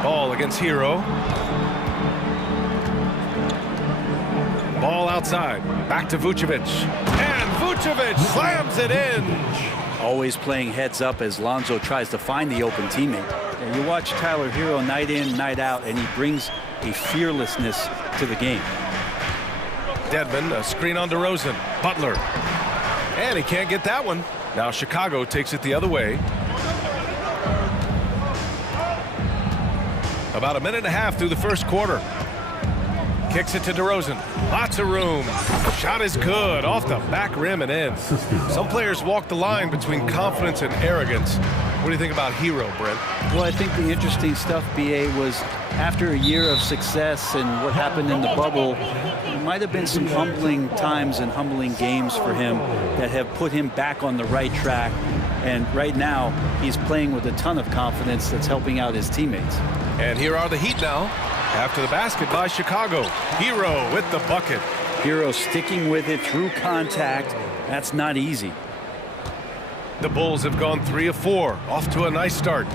Ball against Hero. Ball outside. Back to Vucevic. And Vucevic slams it in. Always playing heads up as Lonzo tries to find the open teammate. And you watch Tyler Hero night in, night out, and he brings a fearlessness to the game. Dedmon, a screen on DeRozan. Butler. And he can't get that one. Now Chicago takes it the other way. About a minute and a half through the first quarter. Kicks it to DeRozan. Lots of room. Shot is good. Off the back rim and in. Some players walk the line between confidence and arrogance. What do you think about Hero, Brent? Well, I think the interesting stuff, BA, was after a year of success and what happened in the bubble, there might have been some humbling times and humbling games for him that have put him back on the right track. And right now, he's playing with a ton of confidence that's helping out his teammates. And here are the Heat now. After the basket by Chicago. Hero with the bucket. Hero sticking with it through contact. That's not easy. The Bulls have gone 3 of 4. Off to a nice start.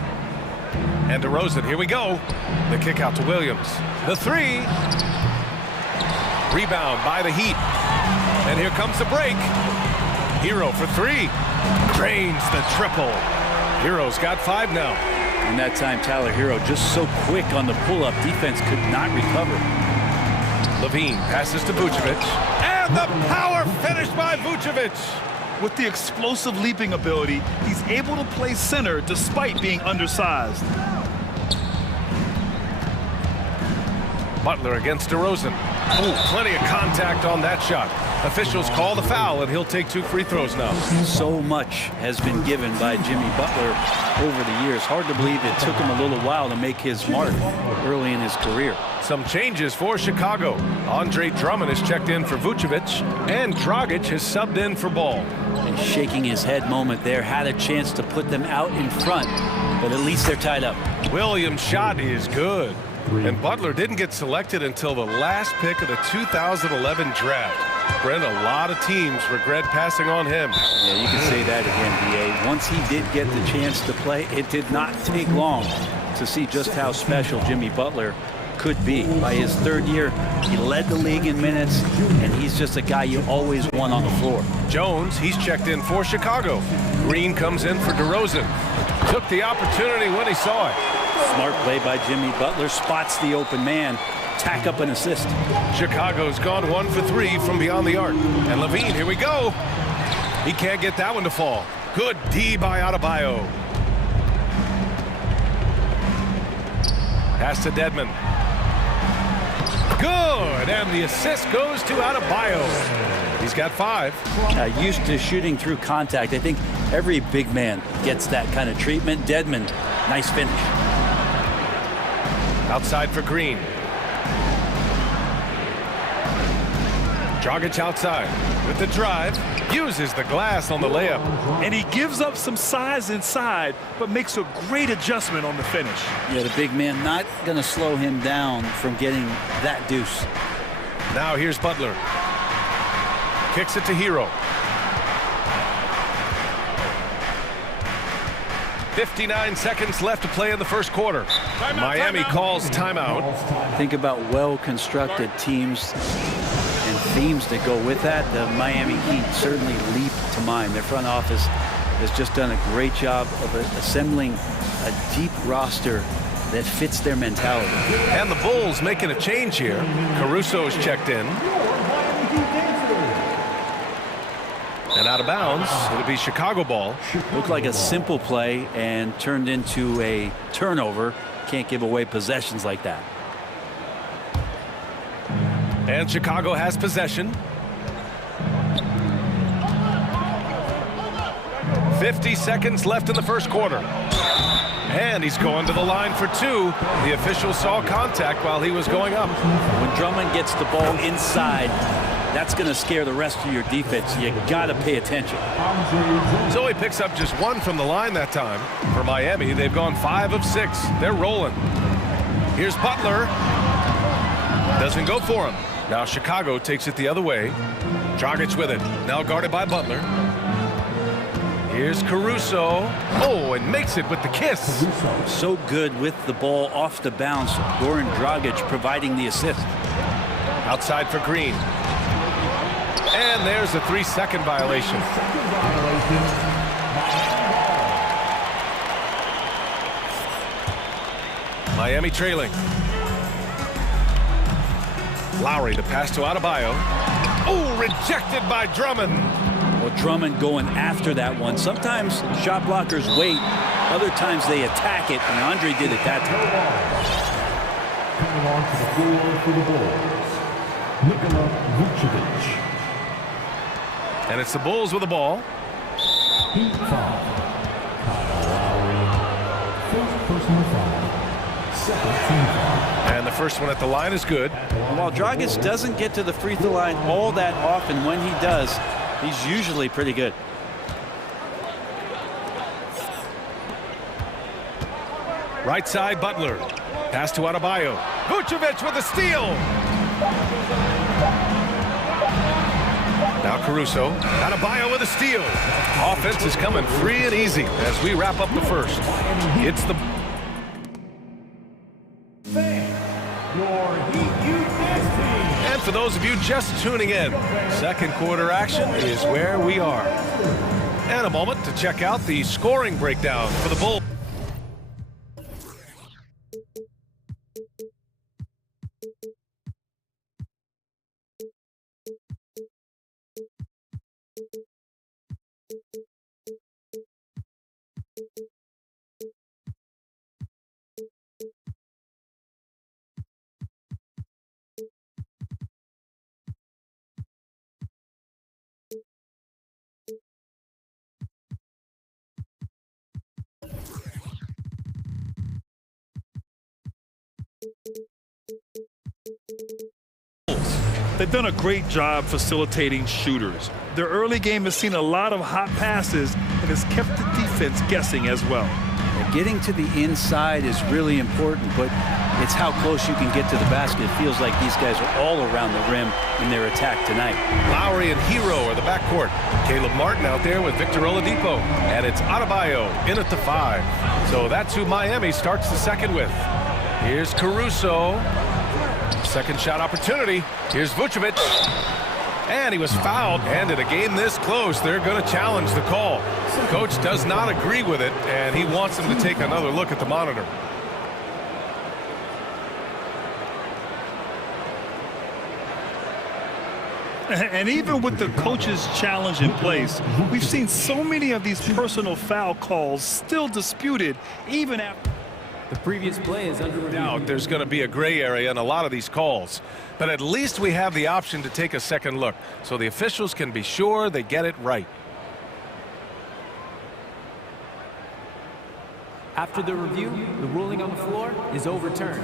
And DeRozan, here we go. The kick out to Williams. The 3. Rebound by the Heat. And here comes the break. Hero for 3. Drains the triple. Hero's got 5 now. And that time, Tyler Hero just so quick on the pull-up. Defense could not recover. Levine passes to Vucevic. And the power finish by Vucevic. With the explosive leaping ability, he's able to play center despite being undersized. Butler against DeRozan. Ooh, plenty of contact on that shot. Officials call the foul, and he'll take 2 free throws now. So much has been given by Jimmy Butler over the years. Hard to believe it took him a little while to make his mark early in his career. Some changes for Chicago. Andre Drummond is checked in for Vucevic, and Dragic has subbed in for Ball. And shaking his head moment there, had a chance to put them out in front, but at least they're tied up. Williams' shot is good. And Butler didn't get selected until the last pick of the 2011 draft. Brent, a lot of teams regret passing on him. Yeah, you can say that again, BA. Once he did get the chance to play, it did not take long to see just how special Jimmy Butler could be. By his 3rd year, he led the league in minutes, and he's just a guy you always want on the floor. Jones, he's checked in for Chicago. Green comes in for DeRozan. Took the opportunity when he saw it. Smart play by Jimmy Butler, spots the open man, tack up an assist. Chicago's gone 1 for 3 from beyond the arc. And Levine, here we go. He can't get that one to fall. Good D by Adebayo. Pass to Dedmon. Good, and the assist goes to Adebayo. He's got 5. Used to shooting through contact. I think every big man gets that kind of treatment. Dedmon, nice finish. Outside for Green. Dragic outside with the drive. Uses the glass on the layup. And he gives up some size inside, but makes a great adjustment on the finish. Yeah, the big man not going to slow him down from getting that deuce. Now here's Butler. Kicks it to Hero. 59 seconds left to play in the first quarter. Miami calls timeout. Think about well-constructed teams and themes that go with that, the Miami Heat certainly leap to mind. Their front office has just done a great job of assembling a deep roster that fits their mentality. And the Bulls making a change here. Caruso's checked in. And out of bounds, it'll be Chicago ball. Looked like a simple play and turned into a turnover. Can't give away possessions like that. And Chicago has possession. 50 seconds left in the first quarter. And he's going to the line for two. The official saw contact while he was going up. When Drummond gets the ball inside, that's going to scare the rest of your defense. You got to pay attention. So he picks up just one from the line that time. For Miami, they've gone 5 of 6. They're rolling. Here's Butler. Doesn't go for him. Now Chicago takes it the other way. Dragic with it. Now guarded by Butler. Here's Caruso. Oh, and makes it with the kiss. So good with the ball off the bounce. Goran Dragic providing the assist. Outside for Green. And there's a 3-second violation. Miami trailing. Lowry, the pass to Adebayo. Oh, rejected by Drummond. Well, Drummond going after that one. Sometimes shot blockers wait. Other times they attack it, and Andre did it that time. Coming on to the floor for the Bulls, Nikola Vucevic. And it's the Bulls with the ball. Heat foul. Kyle Lowry. First personal foul. Second team foul. And the first one at the line is good. While Dragic doesn't get to the free throw line all that often, when he does, he's usually pretty good. Right side, Butler. Pass to Adebayo. Vucevic with a steal. Now Caruso. Adebayo with a steal. Offense is coming free and easy as we wrap up the first. It's the... And for those of you just tuning in, second quarter action is where we are. And a moment to check out the scoring breakdown for the Bulls. They've done a great job facilitating shooters. Their early game has seen a lot of hot passes and has kept the defense guessing as well. Getting to the inside is really important, but it's how close you can get to the basket. It feels like these guys are all around the rim in their attack tonight. Lowry and Hero are the backcourt. Caleb Martin out there with Victor Oladipo. And it's Adebayo in at the 5. So that's who Miami starts the second with. Here's Caruso. Second shot opportunity. Here's Vucevic. And he was fouled. And in a game this close, they're going to challenge the call. Coach does not agree with it, and he wants them to take another look at the monitor. And even with the coach's challenge in place, we've seen so many of these personal foul calls still disputed even after. The previous play is under review. There's going to be a gray area in a lot of these calls, but at least we have the option to take a second look so the officials can be sure they get it right. After the review, the ruling on the floor is overturned.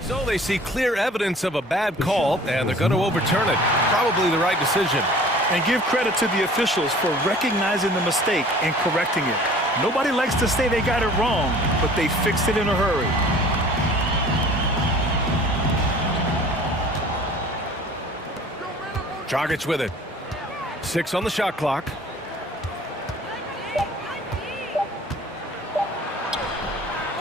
So they see clear evidence of a bad call, and they're going to overturn it. Probably the right decision. And give credit to the officials for recognizing the mistake and correcting it. Nobody likes to say they got it wrong, but they fixed it in a hurry. Dragic with it. 6 on the shot clock.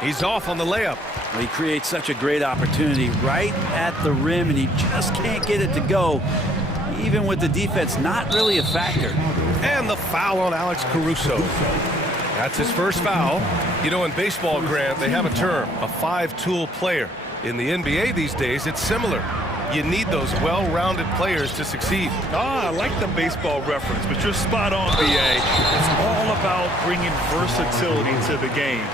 He's off on the layup. Well, he creates such a great opportunity right at the rim, and he just can't get it to go, even with the defense not really a factor. And the foul on Alex Caruso. That's his first foul. You know, in baseball, Grant, they have a term, a five-tool player. In the NBA these days, it's similar. You need those well-rounded players to succeed. I like the baseball reference, but you're spot on, BA. It's all about bringing versatility to the game.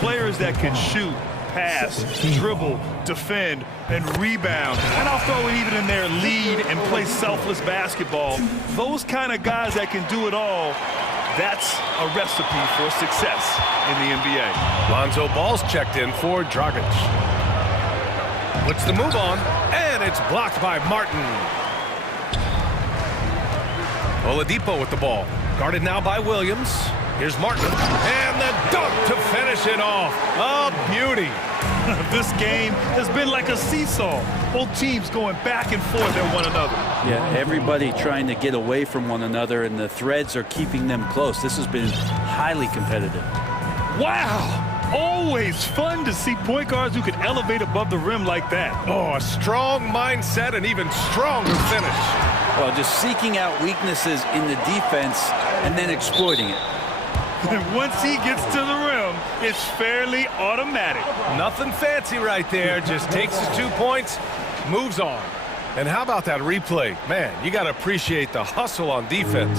Players that can shoot, pass, dribble, defend, and rebound. And I'll throw it even in there, lead and play selfless basketball. Those kind of guys that can do it all, that's a recipe for success in the NBA. Lonzo Ball's checked in for Dragic. Puts the move on, and it's blocked by Martin. Oladipo with the ball. Guarded now by Williams. Here's Martin, and the dunk to finish it off. A beauty. This game has been like a seesaw. Both teams going back and forth at one another. Yeah, everybody trying to get away from one another, and the threads are keeping them close. This has been highly competitive. Wow. Always fun to see point guards who can elevate above the rim like that. Oh, a strong mindset and even stronger finish. Well, just seeking out weaknesses in the defense and then exploiting it. And once he gets to the rim, it's fairly automatic. Nothing fancy right there. Just takes his 2 points, moves on. And how about that replay? Man, you got to appreciate the hustle on defense.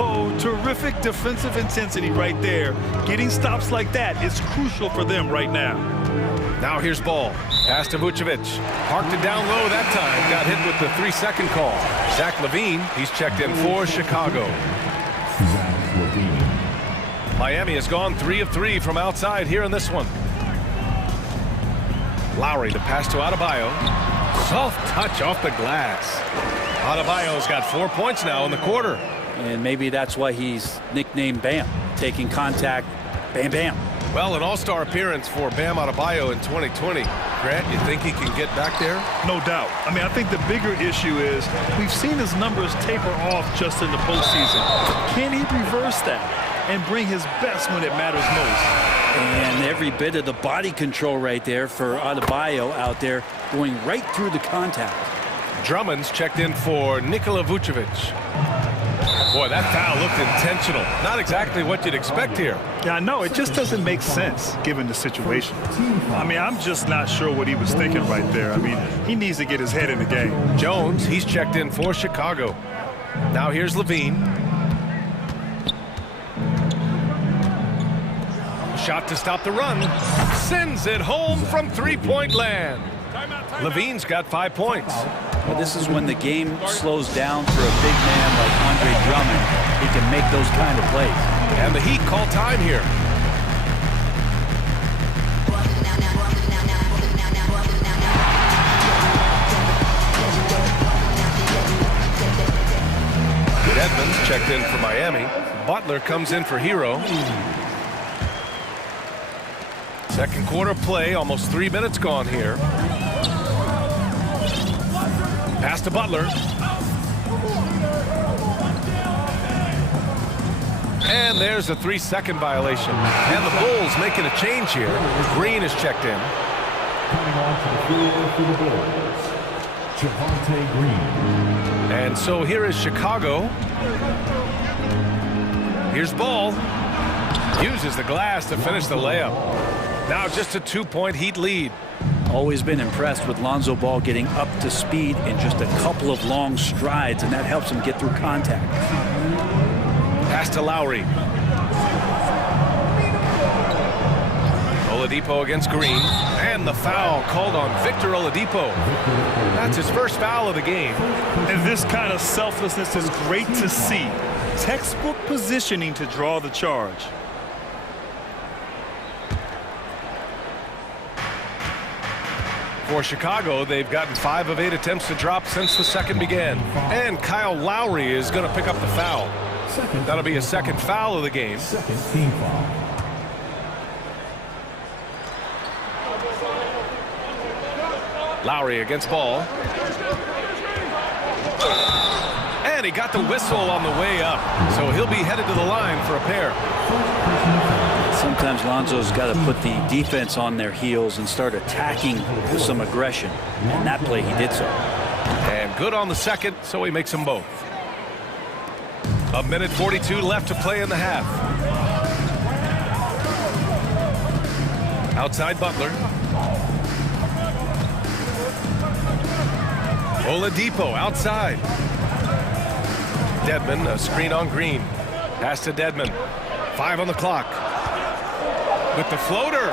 Oh, terrific defensive intensity right there. Getting stops like that is crucial for them right now. Now here's Ball. Pass to Vucevic. Parked it down low that time. Got hit with the 3-second call. Zach LaVine, he's checked in for Chicago. Miami has gone 3 of 3 from outside here in this one. Lowry, the pass to Adebayo. Soft touch off the glass. Adebayo's got 4 points now in the quarter. And maybe that's why he's nicknamed Bam. Taking contact, bam, bam. Well, an all-star appearance for Bam Adebayo in 2020. Grant, you think he can get back there? No doubt. I mean, I think the bigger issue is we've seen his numbers taper off just in the postseason. Can he reverse that and bring his best when it matters most? And every bit of the body control right there for Adebayo out there, going right through the contact. Drummond's checked in for Nikola Vucevic. Boy, that foul looked intentional. Not exactly what you'd expect here. Yeah, I know. It just doesn't make sense given the situation. I mean, I'm just not sure what he was thinking right there. I mean, he needs to get his head in the game. Jones, he's checked in for Chicago. Now here's LaVine. Shot to stop the run. Sends it home from three-point land. LaVine's got 5 points. Well, this is when the game slows down for a big man like Andre Drummond. He can make those kind of plays. And the Heat call time here. Edmonds checked in for Miami. Butler comes in for Hero. Second quarter play, almost 3 minutes gone here. Pass to Butler. And there's a 3-second violation. And the Bulls making a change here. Green is checked in. Coming onto the field for the Bulls, Javonte Green. And so here is Chicago. Here's Ball. Uses the glass to finish the layup. Now just a 2-point Heat lead. Always been impressed with Lonzo Ball getting up to speed in just a couple of long strides, and that helps him get through contact. Pass to Lowry. Oladipo against Green. And the foul called on Victor Oladipo. That's his first foul of the game. And this kind of selflessness is great to see. Textbook positioning to draw the charge. For Chicago, they've gotten 5 of 8 attempts to drop since the second began. And Kyle Lowry is going to pick up the foul. That'll be his second foul of the game. Second team foul. Lowry against Ball. And he got the whistle on the way up. So he'll be headed to the line for a pair. So Sometimes Lonzo's got to put the defense on their heels and start attacking with some aggression. And that play, he did so. And good on the second, so he makes them both. 1:42 left to play in the half. Outside Butler. Oladipo outside. Dedmon, a screen on Green. Pass to Dedmon. 5 on the clock. With the floater.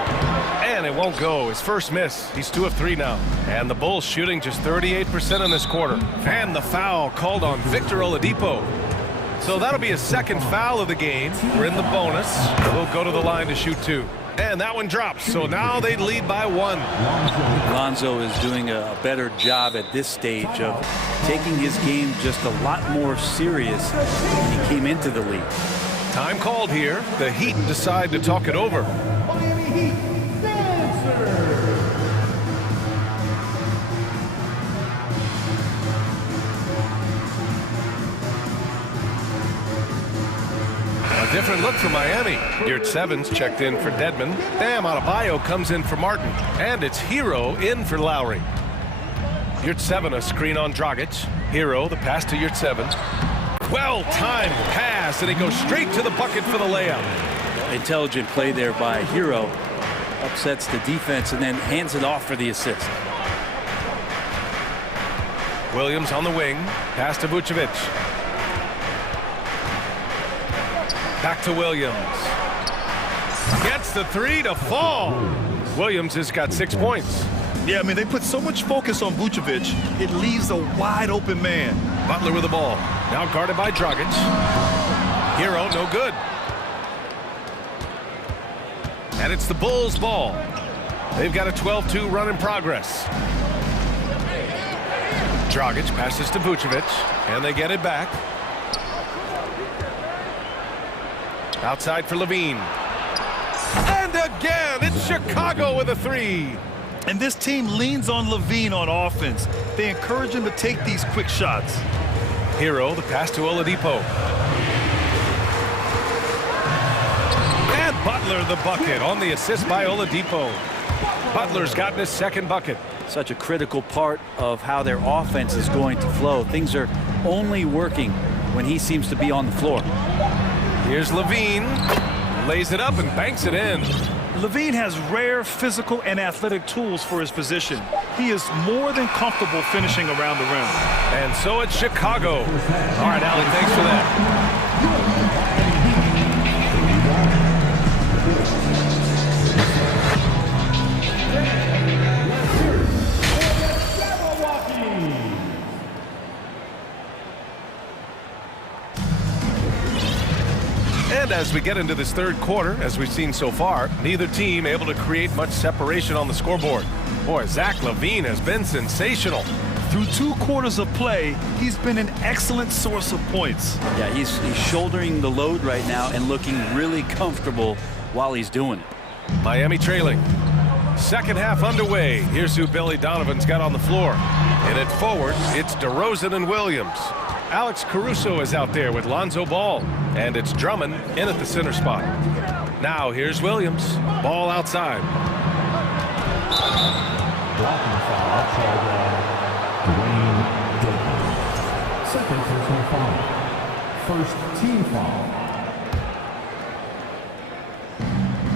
And it won't go. His first miss. He's 2 of 3 now. And the Bulls shooting just 38% in this quarter. And the foul called on Victor Oladipo. So that'll be his second foul of the game. We're in the bonus. We'll go to the line to shoot 2. And that one drops. So now they lead by 1. Lonzo is doing a better job at this stage of taking his game just a lot more serious when he came into the league. Time called here. The Heat decide to talk it over. Different look for Miami. Yurtsevens checked in for Dedmon. Bam Adebayo comes in for Martin. And it's Hero in for Lowry. Yurtseven a screen on Dragic. Hero, the pass to Yurtseven. Well-timed pass, and he goes straight to the bucket for the layup. Intelligent play there by Hero. Upsets the defense and then hands it off for the assist. Williams on the wing. Pass to Vucevic. Back to Williams. Gets the 3 to fall. Williams has got 6 points. Yeah, I mean, they put so much focus on Vucevic, it leaves a wide open man. Butler with the ball. Now guarded by Dragic. Hero, no good. And it's the Bulls' ball. They've got a 12-2 run in progress. Dragic passes to Vucevic, and they get it back. Outside for Levine. And again, it's Chicago with a 3. And this team leans on Levine on offense. They encourage him to take these quick shots. Hero, the pass to Oladipo. And Butler the bucket on the assist by Oladipo. Butler's gotten his second bucket. Such a critical part of how their offense is going to flow. Things are only working when he seems to be on the floor. Here's Levine, lays it up and banks it in. Levine has rare physical and athletic tools for his position. He is more than comfortable finishing around the rim. And so it's Chicago. All right, Allie, thanks for that. And as we get into this third quarter, as we've seen so far, neither team able to create much separation on the scoreboard. Boy, Zach LaVine has been sensational. Through 2 quarters of play, he's been an excellent source of points. Yeah, he's shouldering the load right now and looking really comfortable while he's doing it. Miami trailing. Second half underway. Here's who Billy Donovan's got on the floor. And at forward, it's DeRozan and Williams. Alex Caruso is out there with Lonzo Ball. And it's Drummond in at the center spot. Now here's Williams. Ball outside. Blocking foul outside Dwayne Davis. Second personal foul. First team foul.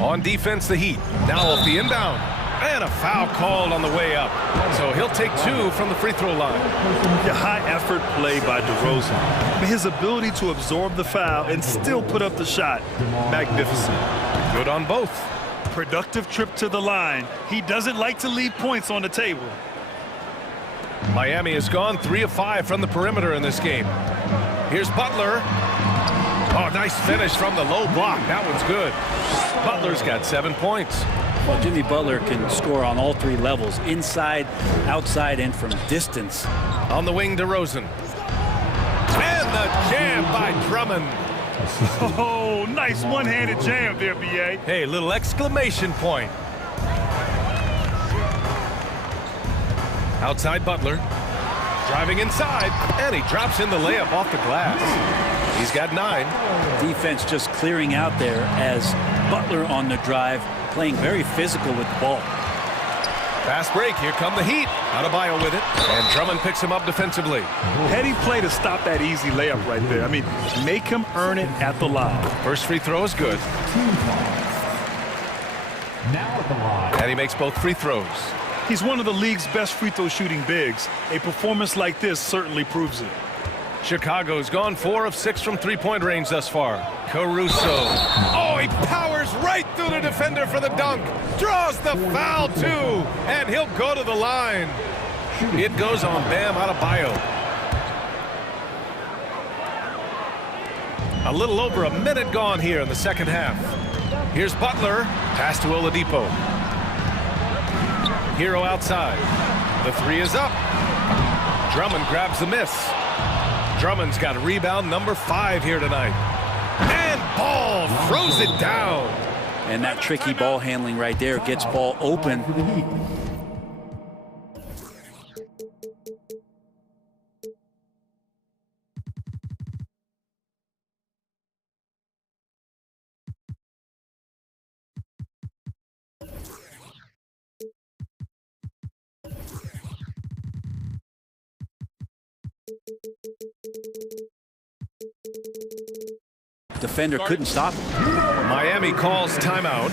On defense, the Heat. Now off the inbound. And a foul called on the way up. So he'll take 2 from the free throw line. The high effort play by DeRozan. His ability to absorb the foul and still put up the shot. Magnificent. Good on both. Productive trip to the line. He doesn't like to leave points on the table. Miami has gone 3 of 5 from the perimeter in this game. Here's Butler. Oh, nice finish from the low block. That one's good. Butler's got 7 points. Well, Jimmy Butler can score on all 3 levels, inside, outside, and from distance. On the wing, DeRozan. And the jam by Drummond. Oh, nice one-handed jam there, B.A. Hey, little exclamation point. Outside Butler. Driving inside, and he drops in the layup off the glass. He's got 9. Defense just clearing out there as Butler on the drive, playing very physical with the ball. Fast break. Here come the Heat. Adebayo with it. And Drummond picks him up defensively. Heady play to stop that easy layup right there. I mean, make him earn it at the line. First free throw is good. Now at the line. And he makes both free throws. He's one of the league's best free throw shooting bigs. A performance like this certainly proves it. Chicago's gone 4 of 6 from three-point range thus far. Caruso. Oh, he powers right through the defender for the dunk. Draws the foul, too. And he'll go to the line. It goes on Bam Adebayo. A little over a minute gone here in the second half. Here's Butler. Pass to Oladipo. Hero outside. The three is up. Drummond grabs the miss. Drummond's got rebound number 5 here tonight. And Ball throws it down. And that tricky ball handling right there gets Ball open. Defender couldn't stop him. Miami calls timeout.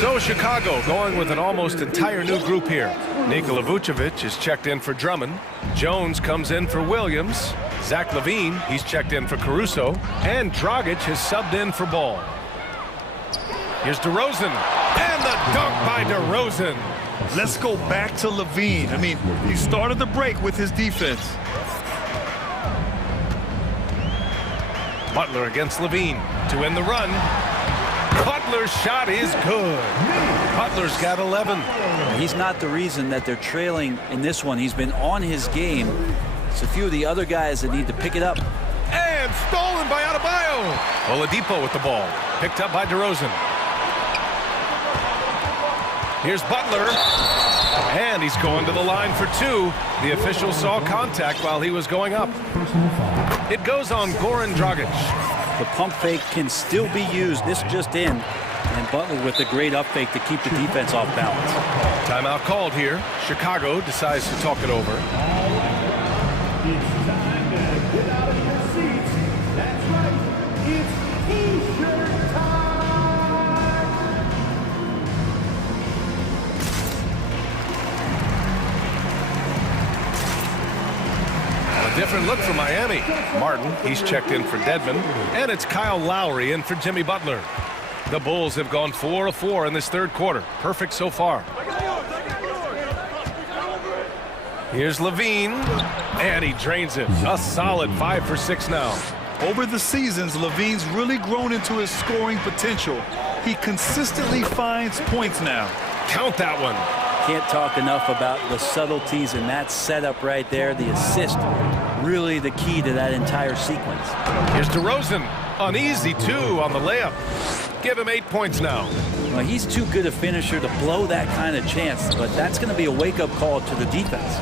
So Chicago going with an almost entire new group here. Nikola Vucevic is checked in for Drummond. Jones comes in for Williams. Zach LaVine, he's checked in for Caruso. And Dragic has subbed in for Ball. Here's DeRozan. And the dunk by DeRozan. Let's go back to LaVine. I mean, he started the break with his defense. Butler against LaVine to win the run. Butler's shot is good. Butler's got 11. He's not the reason that they're trailing in this one. He's been on his game. It's a few of the other guys that need to pick it up. And stolen by Adebayo. Oladipo with the ball. Picked up by DeRozan. Here's Butler. And he's going to the line for 2. The official saw contact while he was going up. It goes on Goran Dragic. The pump fake can still be used. This just in. And Butler with a great up fake to keep the defense off balance. Timeout called here. Chicago decides to talk it over. It's time to get out of your seats. That's right. It's T-shirt time. A different look for Miami. Martin, he's checked in for Dedmon. And it's Kyle Lowry in for Jimmy Butler. The Bulls have gone 4 of 4 in this third quarter. Perfect so far. Here's LaVine. And he drains it. A solid 5 for 6 now. Over the seasons, LaVine's really grown into his scoring potential. He consistently finds points now. Count that one. Can't talk enough about the subtleties in that setup right there. The assist, really the key to that entire sequence. Here's DeRozan. Uneasy, 2 on the layup. Give him 8 points now. Well, he's too good a finisher to blow that kind of chance, but that's going to be a wake-up call to the defense.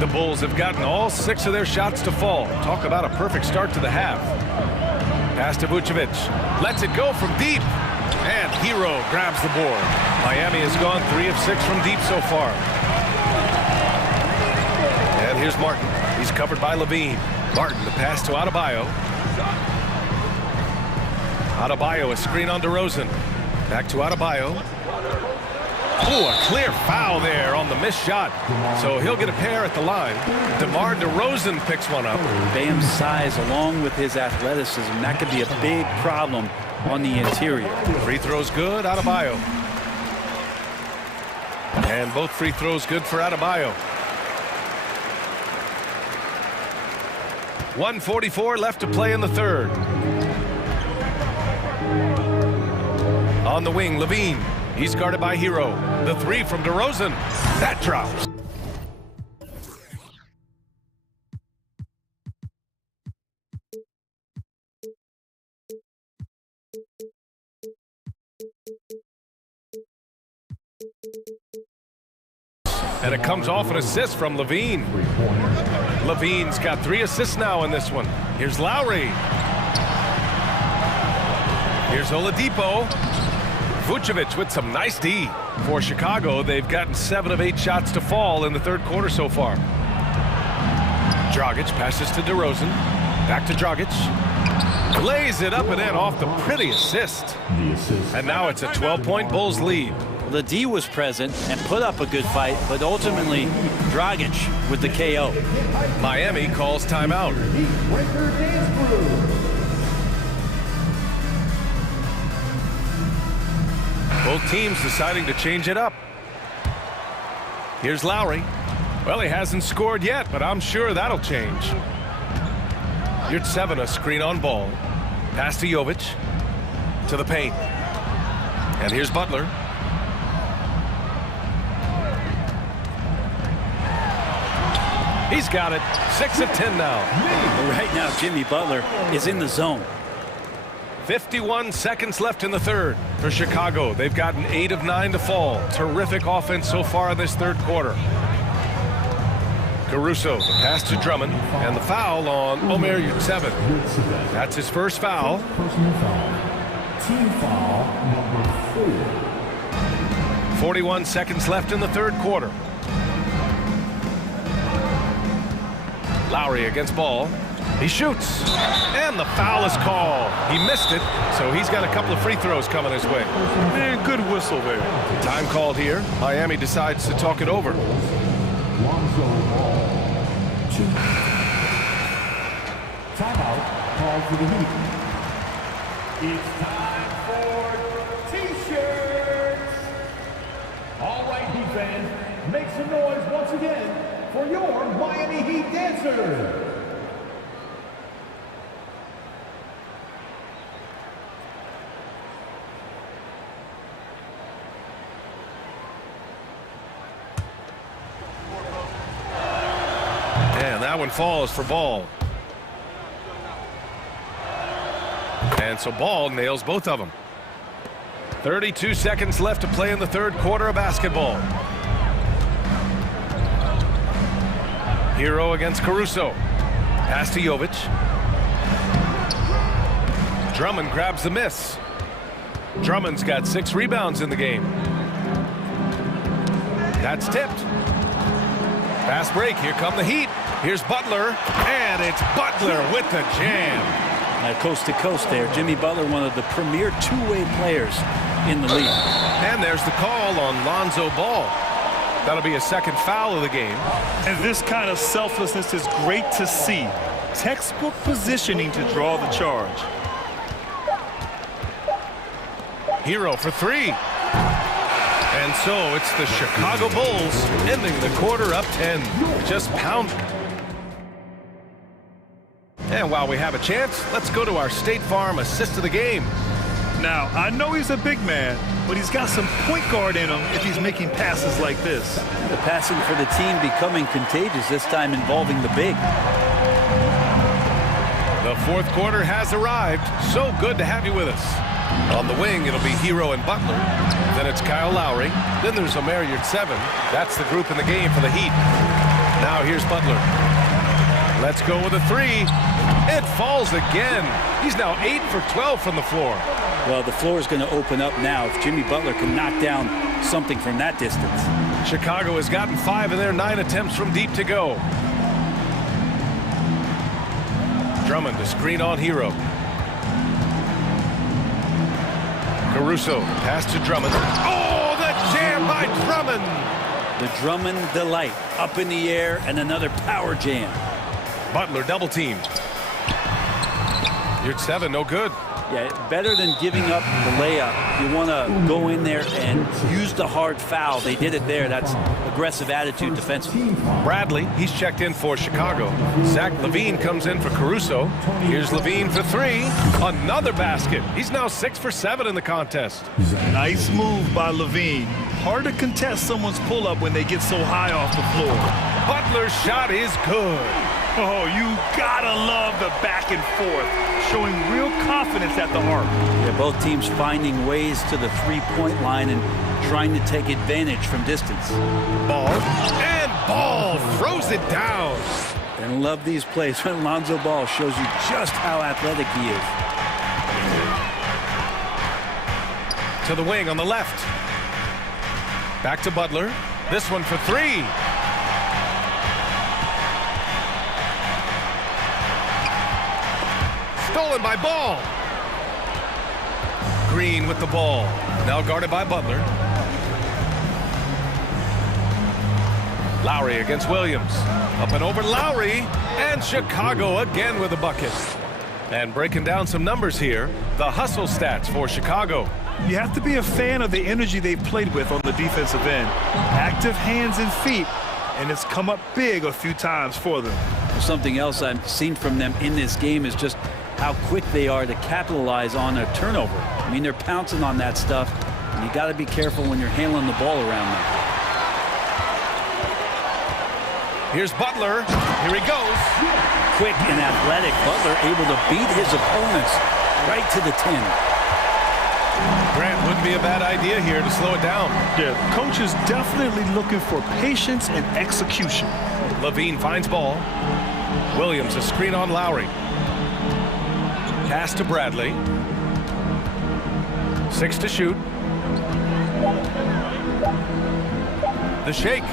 The Bulls have gotten all 6 of their shots to fall. Talk about a perfect start to the half. Pass to Vucevic. Lets it go from deep. And Hero grabs the board. Miami has gone 3 of 6 from deep so far. And here's Martin. He's covered by LaVine. Martin, the pass to Adebayo. Adebayo, a screen on DeRozan. Back to Adebayo. Oh, a clear foul there on the missed shot. So he'll get a pair at the line. DeMar DeRozan picks one up. Bam's size along with his athleticism, that could be a big problem on the interior. Free throws good, Adebayo. And both free throws good for Adebayo. 1:44 left to play in the third. On the wing, LaVine. He's guarded by Hero. The 3 from DeRozan. That drops. And it comes off an assist from Levine. Levine's got 3 assists now in this one. Here's Lowry. Here's Oladipo. Vucevic with some nice D. For Chicago, they've gotten 7 of 8 shots to fall in the third quarter so far. Dragic passes to DeRozan. Back to Dragic. Lays it up and in off the pretty assist. And now it's a 12-point Bulls lead. The D was present and put up a good fight, but ultimately Dragic with the KO. Miami calls timeout. Both teams deciding to change it up. Here's Lowry. Well, he hasn't scored yet, but I'm sure that'll change. Here's 7, a screen on Ball. Pass to Jovic. To the paint. And here's Butler. He's got it. 6 of 10 now. Right now, Jimmy Butler is in the zone. 51 seconds left in the third for Chicago. They've gotten 8 of 9 to fall. Terrific offense so far in this third quarter. Caruso, the pass to Drummond, and the foul on Omer Yurtseven. That's his first foul. Personal foul. Team foul number 4. 41 seconds left in the third quarter. Lowry against Ball. He shoots, and the foul is called. He missed it, so he's got a couple of free throws coming his way. Man, good whistle there. Time called here. Miami decides to talk it over. Timeout called for the Heat. It's time for T-shirts. All right, Heat fans, make some noise once again for your Miami Heat dancers. And that one falls for Ball. And so Ball nails both of them. 32 seconds left to play in the third quarter of basketball. Hero against Caruso. Pass to Jovic. Drummond grabs the miss. Drummond's got 6 rebounds in the game. That's tipped. Fast break. Here come the Heat. Here's Butler. And it's Butler with the jam. Coast to coast there. Jimmy Butler, one of the premier two-way players in the league. And there's the call on Lonzo Ball. That'll be a second foul of the game. And this kind of selflessness is great to see. Textbook positioning to draw the charge. Hero for 3. And so it's the Chicago Bulls ending the quarter up 10. Just pound. And while we have a chance, let's go to our State Farm assist of the game. Now, I know he's a big man, but he's got some point guard in him if he's making passes like this. The passing for the team becoming contagious, this time involving the big. The fourth quarter has arrived. So good to have you with us. On the wing, it'll be Hero and Butler. Then it's Kyle Lowry. Then there's Omer Yurtseven. That's the group in the game for the Heat. Now here's Butler. Let's go with a 3. It falls again. He's now 8 for 12 from the floor. Well, the floor is going to open up now if Jimmy Butler can knock down something from that distance. Chicago has gotten 5 of their 9 attempts from deep to go. Drummond to screen on Hero. Caruso, pass to Drummond. Oh, the jam by Drummond! The Drummond delight, up in the air, and another power jam. Butler double teamed. Yurtseven, no good. Yeah, better than giving up the layup. You want to go in there and use the hard foul. They did it there. That's aggressive attitude defensively. Bradley, he's checked in for Chicago. Zach LaVine comes in for Caruso. Here's LaVine for 3. Another basket. He's now 6 for 7 in the contest. Nice move by LaVine. Hard to contest someone's pull-up when they get so high off the floor. Butler's shot is good. Oh, you gotta love the back and forth, showing real confidence at the arc. Yeah, both teams finding ways to the three-point line and trying to take advantage from distance. Ball throws it down. And love these plays when Lonzo Ball shows you just how athletic he is. To the wing on the left. Back to Butler. This one for three. Stolen by Ball. Green with the ball. Now guarded by Butler. Lowry against Williams. Up and over Lowry. And Chicago again with a bucket. And breaking down some numbers here, the hustle stats for Chicago. You have to be a fan of the energy they've played with on the defensive end. Active hands and feet, and it's come up big a few times for them. Something else I've seen from them in this game is just how quick they are to capitalize on a turnover. I mean, they're pouncing on that stuff, and you got to be careful when you're handling the ball around them. Here's Butler. Here he goes. Quick and athletic. Butler able to beat his opponents right to the 10. Grant, wouldn't be a bad idea here to slow it down. Yeah, coach is definitely looking for patience and execution. Levine finds ball. Williams a screen on Lowry. Pass to Bradley. 6 to shoot. The shake.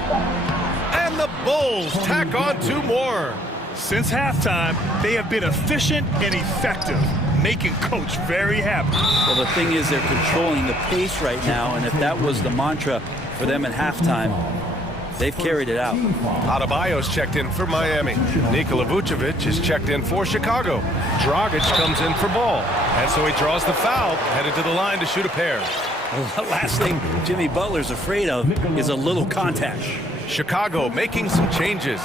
And the Bulls tack on 2 more. Since halftime, they have been efficient and effective, making coach very happy. Well, the thing is, they're controlling the pace right now, and if that was the mantra for them at halftime, they've carried it out. Adebayo's checked in for Miami. Nikola Vucevic is checked in for Chicago. Dragic comes in for Ball. And so he draws the foul, headed to the line to shoot a pair. Well, the last thing Jimmy Butler's afraid of is a little contact. Chicago making some changes.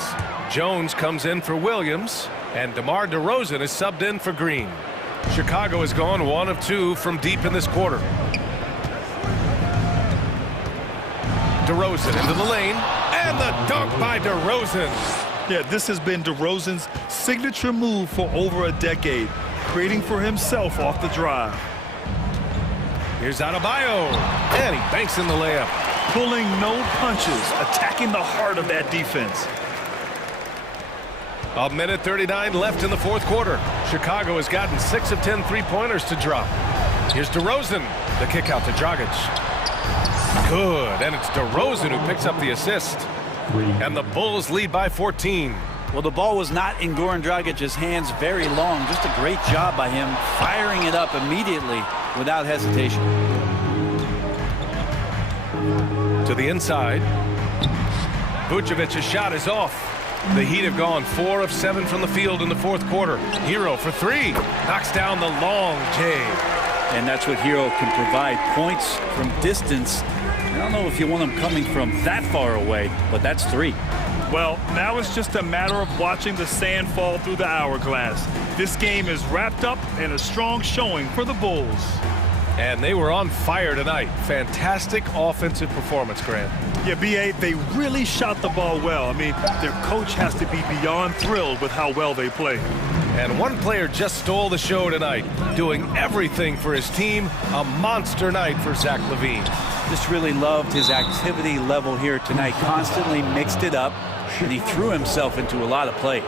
Jones comes in for Williams, and DeMar DeRozan is subbed in for Green. Chicago has gone 1 of 2 from deep in this quarter. DeRozan into the lane, and the dunk by DeRozan. Yeah, this has been DeRozan's signature move for over a decade, creating for himself off the drive. Here's Adebayo, and he banks in the layup. Pulling no punches, attacking the heart of that defense. A minute 39 left in the fourth quarter. Chicago has gotten 6 of 10 three-pointers to drop. Here's DeRozan. The kick out to Dragic. Good, and it's DeRozan who picks up the assist. And the Bulls lead by 14. Well, the ball was not in Goran Dragic's hands very long. Just a great job by him firing it up immediately without hesitation. To the inside. Vucevic's shot is off. The Heat have gone 4 of 7 from the field in the fourth quarter. Hero for 3. Knocks down the long J. And that's what Hero can provide. Points from distance. I don't know if you want them coming from that far away, but that's 3. Well, now it's just a matter of watching the sand fall through the hourglass. This game is wrapped up in a strong showing for the Bulls. And they were on fire tonight. Fantastic offensive performance, Grant. Yeah, B.A., they really shot the ball well. I mean, their coach has to be beyond thrilled with how well they play. And one player just stole the show tonight, doing everything for his team. A monster night for Zach LaVine. Just really loved his activity level here tonight. Constantly mixed it up, and he threw himself into a lot of plays.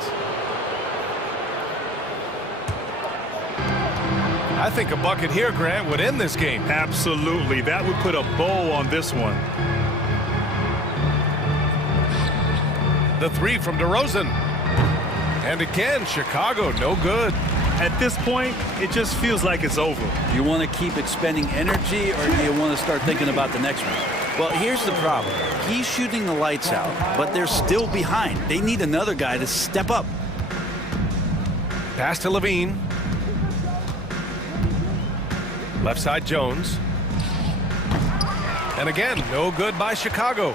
I think a bucket here, Grant, would end this game. Absolutely. That would put a bow on this one. The 3 from DeRozan. And again, Chicago, no good. At this point, it just feels like it's over. Do you want to keep expending energy, or do you want to start thinking about the next one? Well, here's the problem. He's shooting the lights out, but they're still behind. They need another guy to step up. Pass to Levine. Left side Jones. And again, no good by Chicago.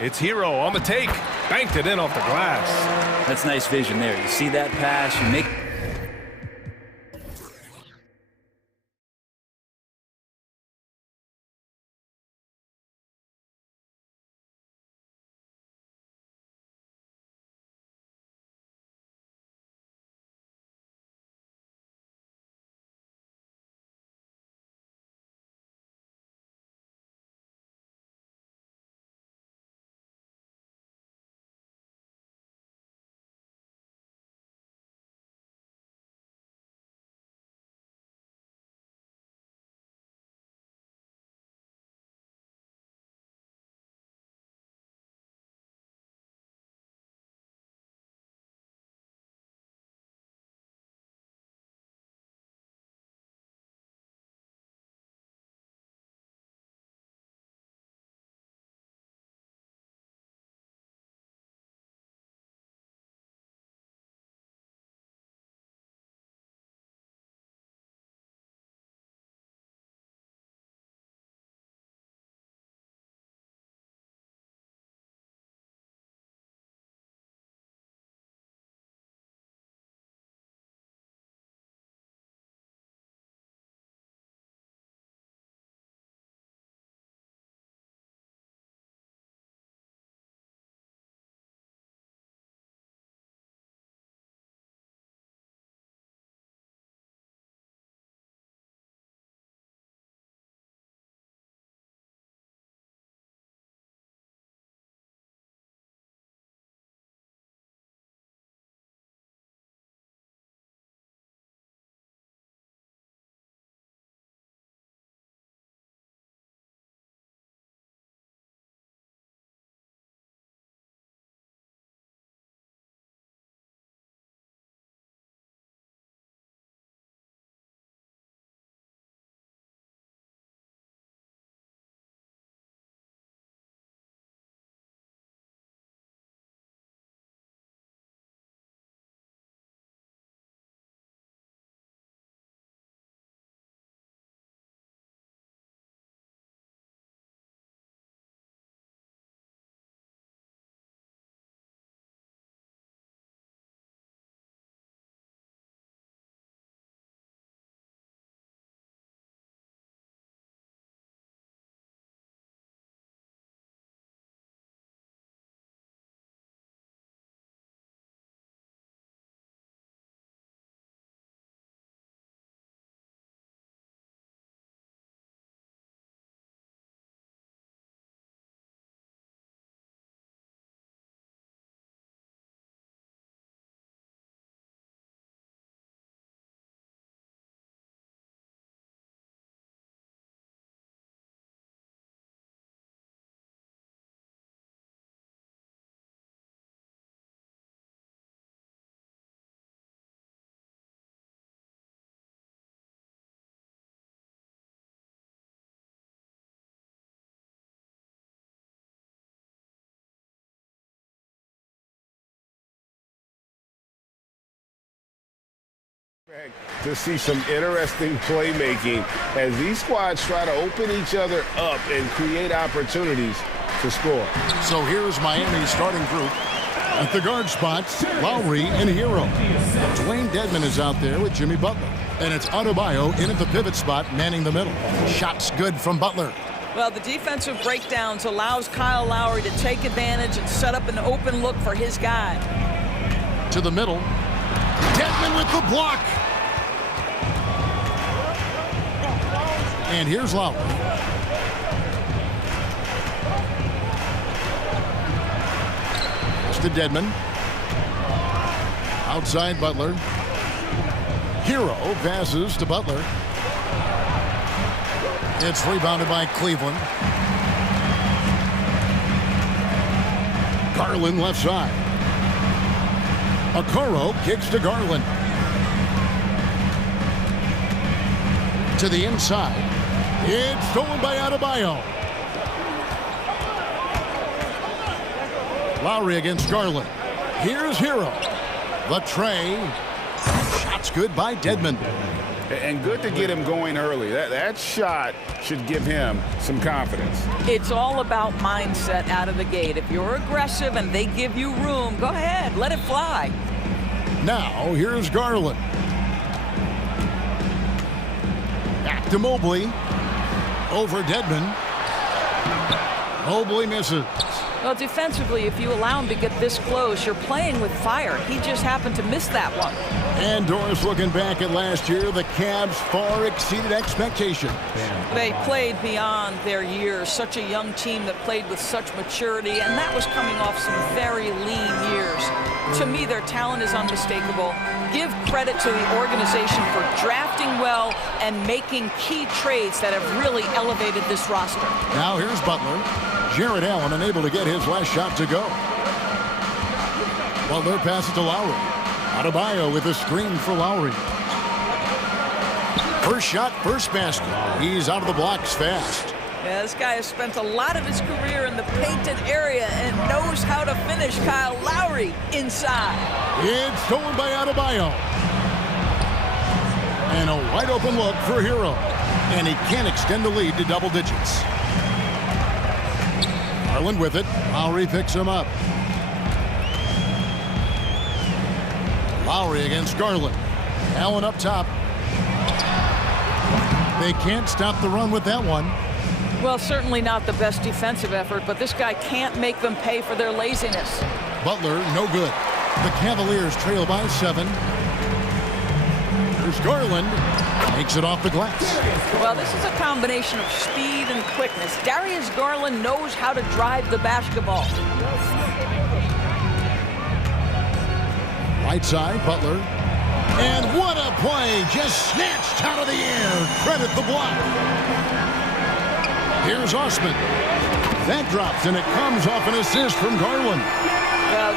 It's Hero on the take. Banked it in off the glass. That's nice vision there. You see that pass, you make To see some interesting playmaking as these squads try to open each other up and create opportunities to score. So here's Miami's starting group. At the guard spots, Lowry and Hero. Dwayne Dedmon is out there with Jimmy Butler. And it's Adebayo in at the pivot spot, manning the middle. Shots good from Butler. Well, the defensive breakdowns allows Kyle Lowry to take advantage and set up an open look for his guy. To the middle. Dedmon with the block. And here's Lowry. To Dedmon. Outside Butler. Hero passes to Butler. It's rebounded by Cleveland. Garland left side. Okoro kicks to Garland. To the inside. It's stolen by Adebayo. Lowry against Garland. Here's Hero. The tray. Shot's good by Dedmon. And good to get him going early. That shot should give him some confidence. It's all about mindset out of the gate. If you're aggressive and they give you room, go ahead, let it fly. Now, here's Garland. Back to Mobley. Over Dedmon. Mobley misses. Well, defensively, if you allow him to get this close, you're playing with fire. He just happened to miss that one. And Doris looking back at last year, the Cavs far exceeded expectation. They played beyond their years. Such a young team that played with such maturity, and that was coming off some very lean years. To me, their talent is unmistakable. Give credit to the organization for drafting well and making key trades that have really elevated this roster. Now here's Butler. Jared Allen unable to get his last shot to go. Butler passes to Lowry. Adebayo with a screen for Lowry. First shot, first basket. He's out of the blocks fast. Yeah, this guy has spent a lot of his career in the painted area and knows how to finish. Kyle Lowry inside. It's stolen by Adebayo. And a wide open look for Hero. And he can't extend the lead to double digits. Garland with it. Lowry picks him up. Lowry against Garland. Allen up top. They can't stop the run with that one. Well, certainly not the best defensive effort, but this guy can't make them pay for their laziness. Butler, no good. The Cavaliers trail by 7. There's Garland. Makes it off the glass. Well, this is a combination of speed and quickness. Darius Garland knows how to drive the basketball. Right side, Butler. And what a play! Just snatched out of the air. Credit the block. Here's Osman. That drops, and it comes off an assist from Garland.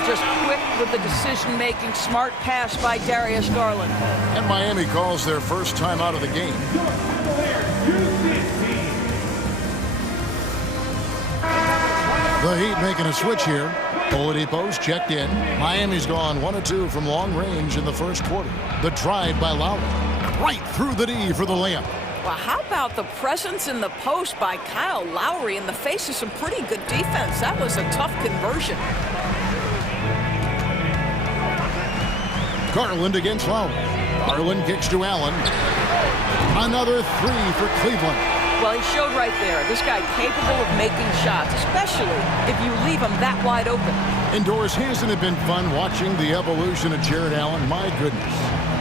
Just quick with the decision-making, smart pass by Darius Garland. And Miami calls their first time out of the game. The Heat making a switch here. Oladipo's checked in. Miami's gone 1 of 2 from long range in the first quarter. The drive by Lowry. Right through the D for the layup. Well, how about the presence in the post by Kyle Lowry in the face of some pretty good defense? That was a tough conversion. Garland against Lowry. Garland kicks to Allen. Another 3 for Cleveland. Well, he showed right there. This guy capable of making shots, especially if you leave him that wide open. Indoors, hasn't it been fun watching the evolution of Jared Allen? My goodness.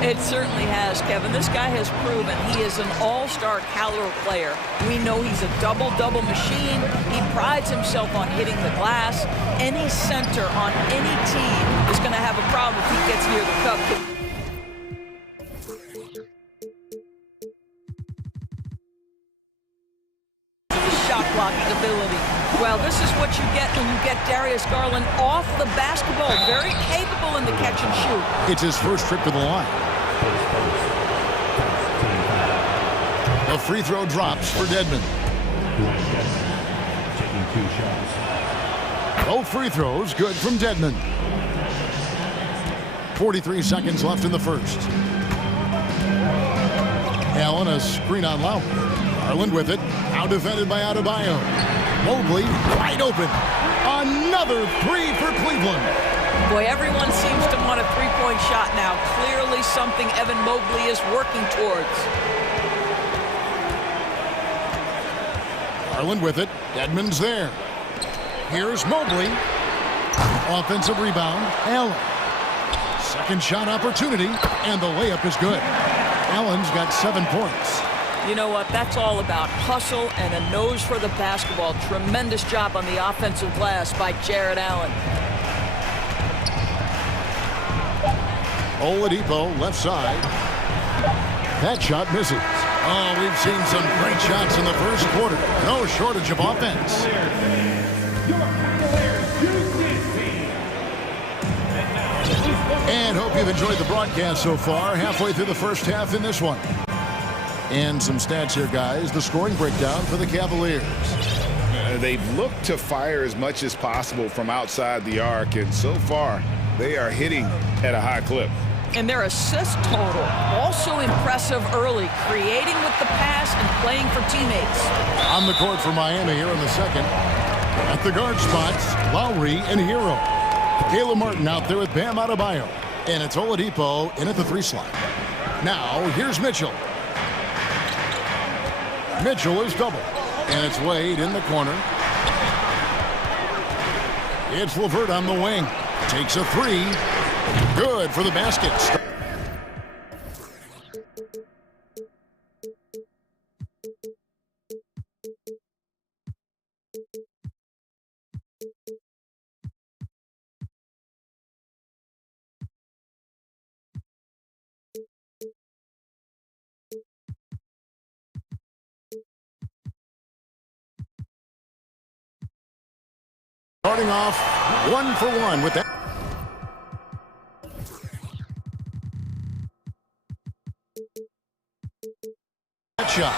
It certainly has, Kevin. This guy has proven he is an all-star caliber player. We know he's a double-double machine. He prides himself on hitting the glass. Any center on any team is going to have a problem if he gets near the cup. Shot-blocking ability. Well, this is what you get when you get Darius Garland off the basketball. Very capable in the catch and shoot. It's his first trip to the line. The free throw drops for Dedmon. Both free throws good from Dedmon. 43 seconds left in the first. Allen, a screen on Lowry. Garland with it. Now defended by Adebayo. Mobley wide open. Another three for Cleveland. Boy, everyone seems to want a three-point shot now. Clearly something Evan Mobley is working towards. Garland with it. Edmonds there. Here's Mobley. Offensive rebound. Allen. Second shot opportunity, and the layup is good. Allen's got 7 points. You know what? That's all about hustle and a nose for the basketball. Tremendous job on the offensive glass by Jared Allen. Oladipo, left side. That shot misses. Oh, we've seen some great shots in the first quarter. No shortage of offense. And hope you've enjoyed the broadcast so far. Halfway through the first half in this one. And some stats here, guys. The scoring breakdown for the Cavaliers. They've looked to fire as much as possible from outside the arc, and so far, they are hitting at a high clip. And their assist total, also impressive early, creating with the pass and playing for teammates. On the court for Miami here in the second. At the guard spots, Lowry and Hero. Caleb Martin out there with Bam Adebayo. And it's Oladipo in at the 3 slot. Now, here's Mitchell. Mitchell is double. And it's Wade in the corner. It's LeVert on the wing. Takes a 3. Good for the basket. Starting off 1 for 1 with that. Shot.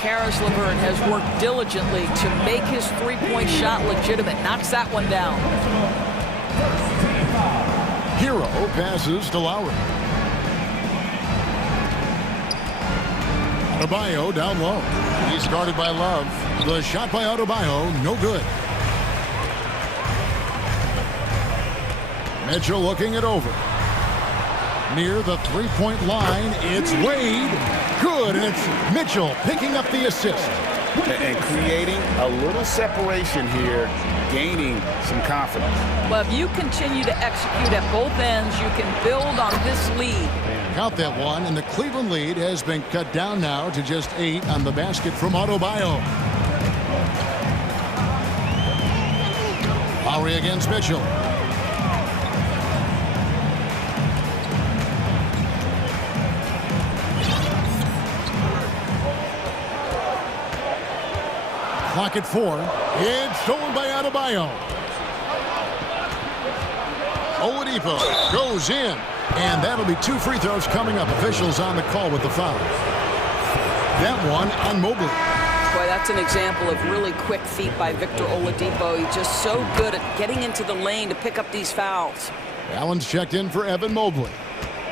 Karis LeVert has worked diligently to make his three-point shot legitimate. Knocks that one down. Hero passes to Lowry. Adebayo down low. He's guarded by Love. The shot by Adebayo, no good. Mitchell looking it over. Near the three-point line, it's Wade. Good, and it's Mitchell picking up the assist. And creating a little separation here, gaining some confidence. Well, if you continue to execute at both ends, you can build on this lead. Count that one, and the Cleveland lead has been cut down now to just 8 on the basket from Adebayo. Lowry against Mitchell. Clock at 4. It's stolen by Adebayo. Oladipo goes in. And that'll be 2 free throws coming up. Officials on the call with the foul. That one on Mobley. Boy, that's an example of really quick feet by Victor Oladipo. He's just so good at getting into the lane to pick up these fouls. Allen's checked in for Evan Mobley.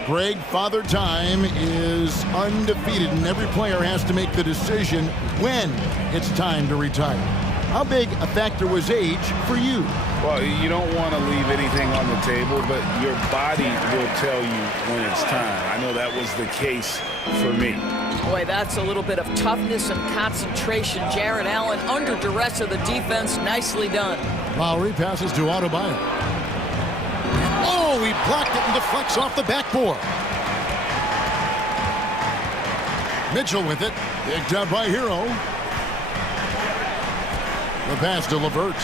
Greg, Father Time is undefeated, and every player has to make the decision when it's time to retire. How big a factor was age for you? Well, you don't want to leave anything on the table, but your body will tell you when it's time. I know that was the case for me. Boy, that's a little bit of toughness and concentration. Jared Allen under duress of the defense. Nicely done. Lowry passes to Adebayo. Oh, he blocked it and deflects off the backboard. Mitchell with it. Picked up by Hero. The pass to LeVert.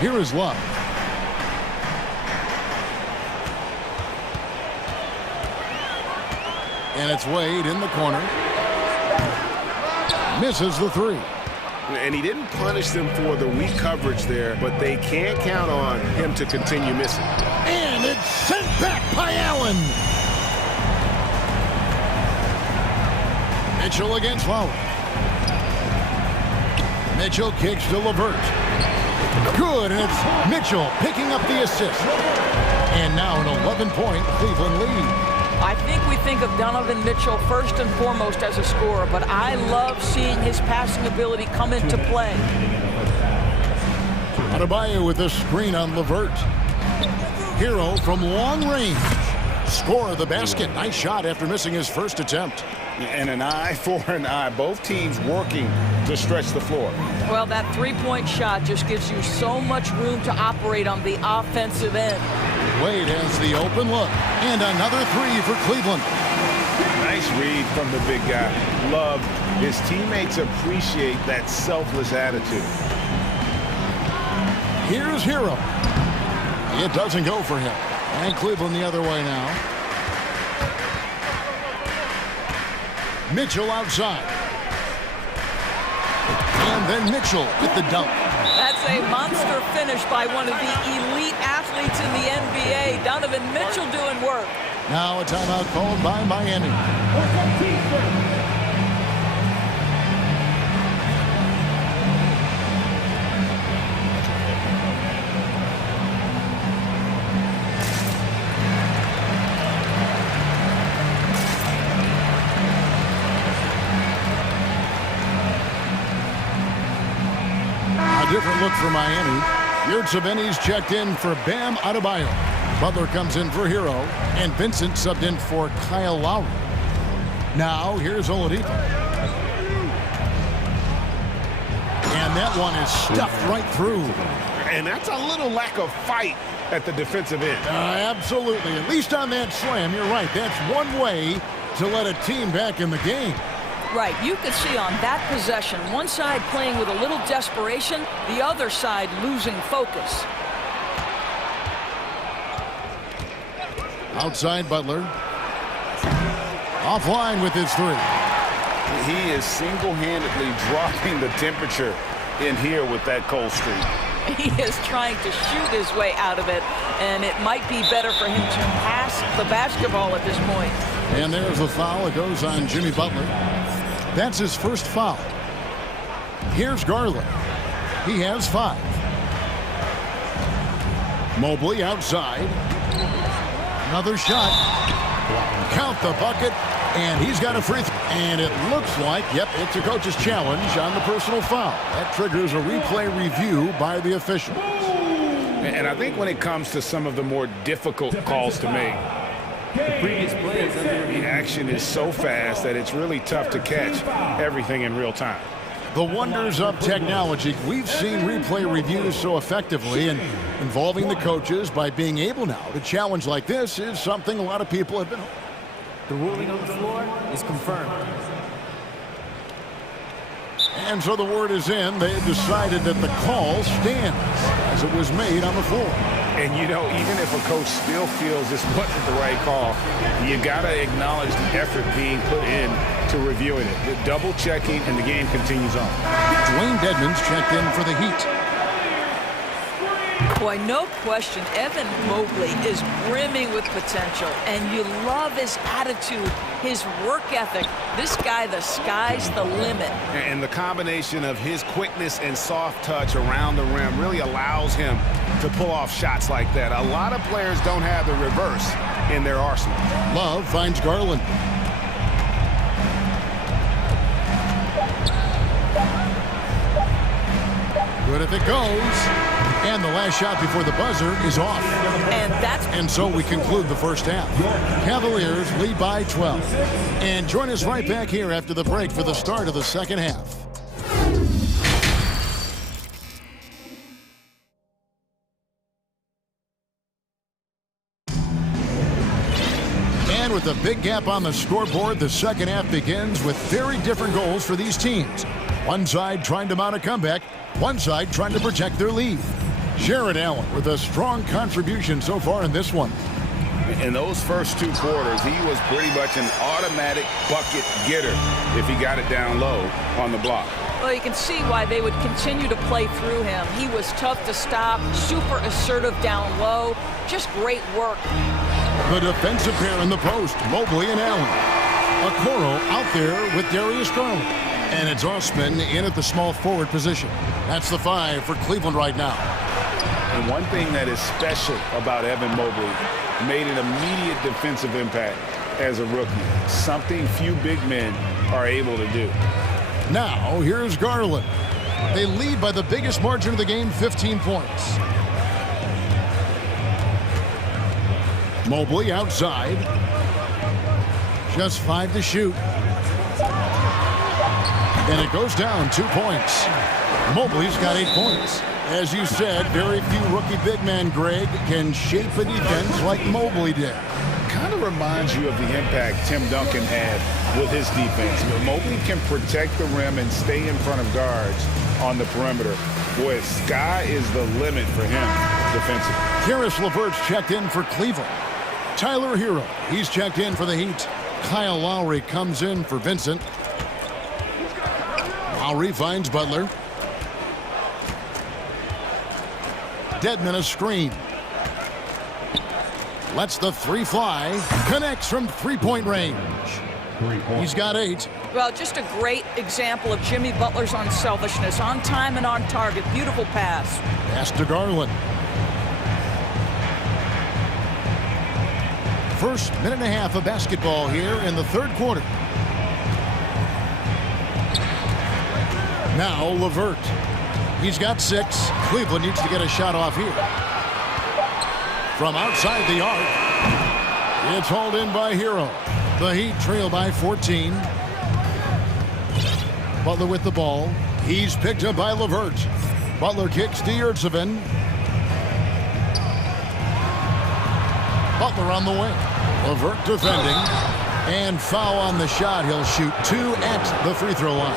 Here is Love. And it's Wade in the corner. Misses the 3. And he didn't punish them for the weak coverage there, but they can't count on him to continue missing. And it's sent back by Allen. Mitchell against Lowry. Mitchell kicks to LeVert. Good, and it's Mitchell picking up the assist. And now an 11-point Cleveland lead. I think we think of Donovan Mitchell first and foremost as a scorer, but I love seeing his passing ability come into play. Adebayo with a screen on Levert. Hero from long range. Score of the basket. Nice shot after missing his first attempt. And an eye for an eye. Both teams working to stretch the floor. Well, that three-point shot just gives you so much room to operate on the offensive end. Wade has the open look. And another three for Cleveland. Nice read from the big guy. Love his teammates appreciate that selfless attitude. Here's Hero. It doesn't go for him. And Cleveland the other way now. Mitchell outside. And then Mitchell with the dunk. That's a monster finish by one of the elite athletes in the NBA. Donovan Mitchell doing work. Now a timeout called by Miami. Different look for Miami. Yurtseveni's checked in for Bam Adebayo. Butler comes in for Hero, and Vincent subbed in for Kyle Lowry. Now here's Oladipo. And that one is stuffed right through. And that's a little lack of fight at the defensive end. Absolutely. At least on that slam, you're right. That's one way to let a team back in the game. Right, you could see on that possession, one side playing with a little desperation, the other side losing focus. Outside Butler. Offline with his three. He is single-handedly dropping the temperature in here with that cold streak. He is trying to shoot his way out of it, and it might be better for him to pass the basketball at this point. And there's a foul. It goes on Jimmy Butler. That's his first foul. Here's Garland. He has 5. Mobley outside. Another shot. Count the bucket. And he's got a free throw. And it looks like, yep, it's a coach's challenge on the personal foul. That triggers a replay review by the official. And I think when it comes to some of the more difficult calls to make, the previous play is under review. The action is so fast that it's really tough to catch everything in real time. The wonders of technology. We've seen replay reviews so effectively, and involving the coaches by being able now to challenge like this is something a lot of people have been. The ruling on the floor is confirmed. And so the word is in. They have decided that the call stands as it was made on the floor. And, you know, even if a coach still feels this wasn't the right call, you got to acknowledge the effort being put in to reviewing it. The double checking, and the game continues on. Dwayne Dedmon's checked in for the Heat. Boy, no question, Evan Mobley is brimming with potential, and you love his attitude, his work ethic. This guy, the sky's the limit. And the combination of his quickness and soft touch around the rim really allows him to pull off shots like that. A lot of players don't have the reverse in their arsenal. Love finds Garland. Good if it goes. And the last shot before the buzzer is off. And so we conclude the first half. Cavaliers lead by 12. And join us right back here after the break for the start of the second half. And with a big gap on the scoreboard, the second half begins with very different goals for these teams. One side trying to mount a comeback, one side trying to protect their lead. Jared Allen with a strong contribution so far in this one. In those first 2 quarters, he was pretty much an automatic bucket getter if he got it down low on the block. Well, you can see why they would continue to play through him. He was tough to stop, super assertive down low, just great work. The defensive pair in the post, Mobley and Allen. Okoro out there with Darius Garland. And it's Osman in at the small forward position. That's the 5 for Cleveland right now. And one thing that is special about Evan Mobley, made an immediate defensive impact. as a rookie, something few big men are able to do. Now, here's Garland. They lead by the biggest margin of the game, 15 points. Mobley outside. Just 5 to shoot. And it goes down 2 points. Mobley's got 8 points. As you said, very few rookie big men, Greg, can shape a defense like Mobley did. Kind of reminds you of the impact Tim Duncan had with his defense. Mobley can protect the rim and stay in front of guards on the perimeter. Boy, sky is the limit for him defensively. Karis LeVert's checked in for Cleveland. Tyler Hero, he's checked in for the Heat. Kyle Lowry comes in for Vincent. Lowry finds Butler. Dedmon a screen. Lets the 3 fly. Connects from three-point range. He's got 8. Well, just a great example of Jimmy Butler's unselfishness. On time and on target. Beautiful pass. Pass to Garland. First minute and a half of basketball here in the third quarter. Now LeVert. He's got 6. Cleveland needs to get a shot off here. From outside the arc. It's hauled in by Hero. The Heat trail by 14. Butler with the ball. He's picked up by LeVert. Butler kicks to Yurtseven. Butler on the wing. LeVert defending. And foul on the shot. He'll shoot 2 at the free throw line.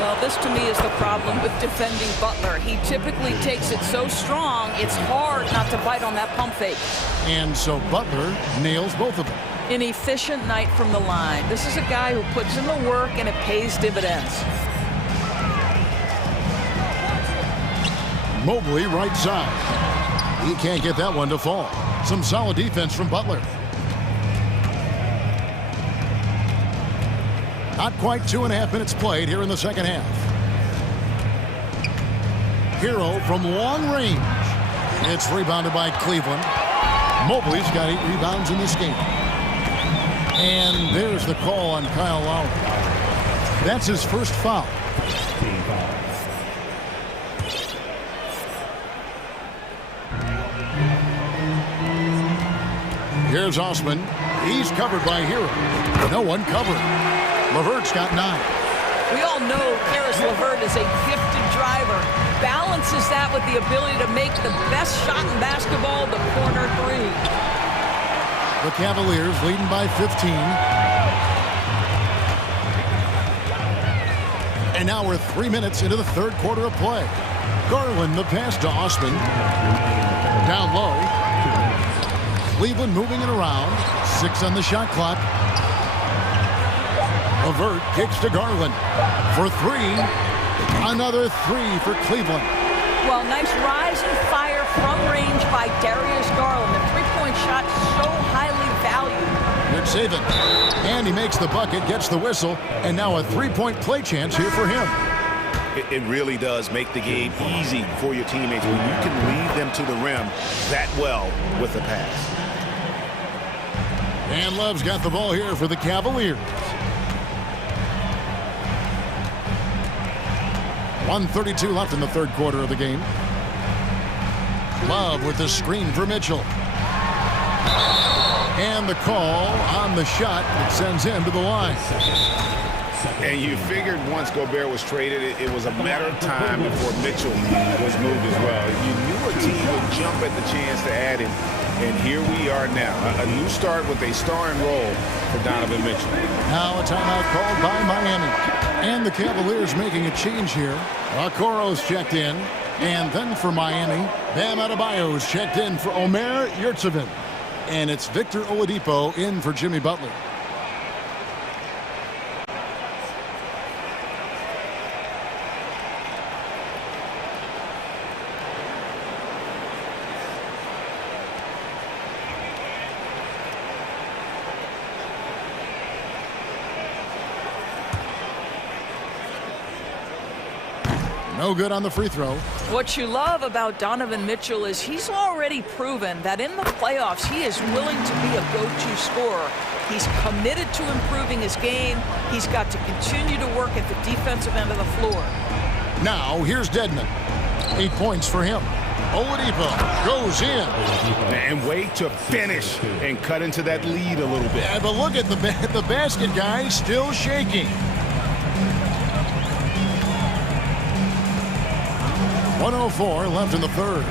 Well, this to me is the problem with defending Butler. He typically takes it so strong, it's hard not to bite on that pump fake. And so Butler nails both of them. An efficient night from the line. This is a guy who puts in the work and it pays dividends. Mobley right side. He can't get that one to fall. Some solid defense from Butler. Not quite 2.5 minutes played here in the second half. Hero from long range. It's rebounded by Cleveland. Mobley's got 8 rebounds in this game. And there's the call on Kyle Lowry. That's his first foul. Here's Osman. He's covered by Hero. No one covered. LeVert's got 9. We all know Karis LeVert is a gifted driver. Balances that with the ability to make the best shot in basketball, the corner 3. The Cavaliers leading by 15. And now we're 3 minutes into the third quarter of play. Garland the pass to Osman. Down low. Cleveland moving it around. 6 on the shot clock. LeVert kicks to Garland for 3. Another 3 for Cleveland. Well, nice rise and fire from range by Darius Garland. The three-point shot so highly valued. Good saving. And he makes the bucket, gets the whistle, and now a 3-point play chance here for him. It really does make the game easy for your teammates when you can lead them to the rim that well with the pass. And Love's got the ball here for the Cavaliers. 1:32 left in the third quarter of the game. Love with the screen for Mitchell. And the call on the shot that sends him to the line. And you figured once Gobert was traded, it was a matter of time before Mitchell was moved as well. You knew a team would jump at the chance to add him. And here we are now. A new start with a starring role for Donovan Mitchell. Now a timeout called by Miami. And the Cavaliers making a change here. Okoro's checked in. And then for Miami, Bam Adebayo's checked in for Omer Yurtseven. And it's Victor Oladipo in for Jimmy Butler. No good on the free throw. What you love about Donovan Mitchell is he's already proven that in the playoffs he is willing to be a go-to scorer. He's committed to improving his game. He's got to continue to work at the defensive end of the floor. Now, here's Dedmon. 8 points for him. Oladipo goes in. And wait to finish and cut into that lead a little bit. Yeah, but look at the basket guy still shaking. 1:04 left in the third.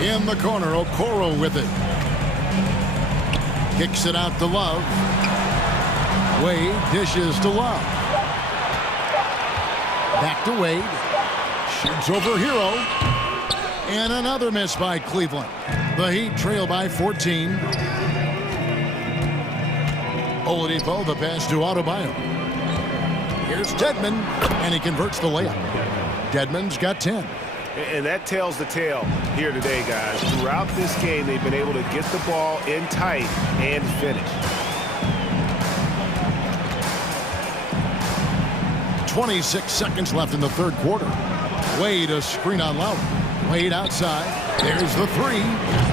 In the corner, Okoro with it. Kicks it out to Love. Wade dishes to Love. Back to Wade. Shoots over Hero. And another miss by Cleveland. The Heat trail by 14. Oladipo, the pass to Adebayo. Here's Dedmon, and he converts the layup. Dedmon's got 10. And that tells the tale here today, guys. Throughout this game, they've been able to get the ball in tight and finish. 26 seconds left in the third quarter. Wade a screen on Lowry. Wade outside. There's the three.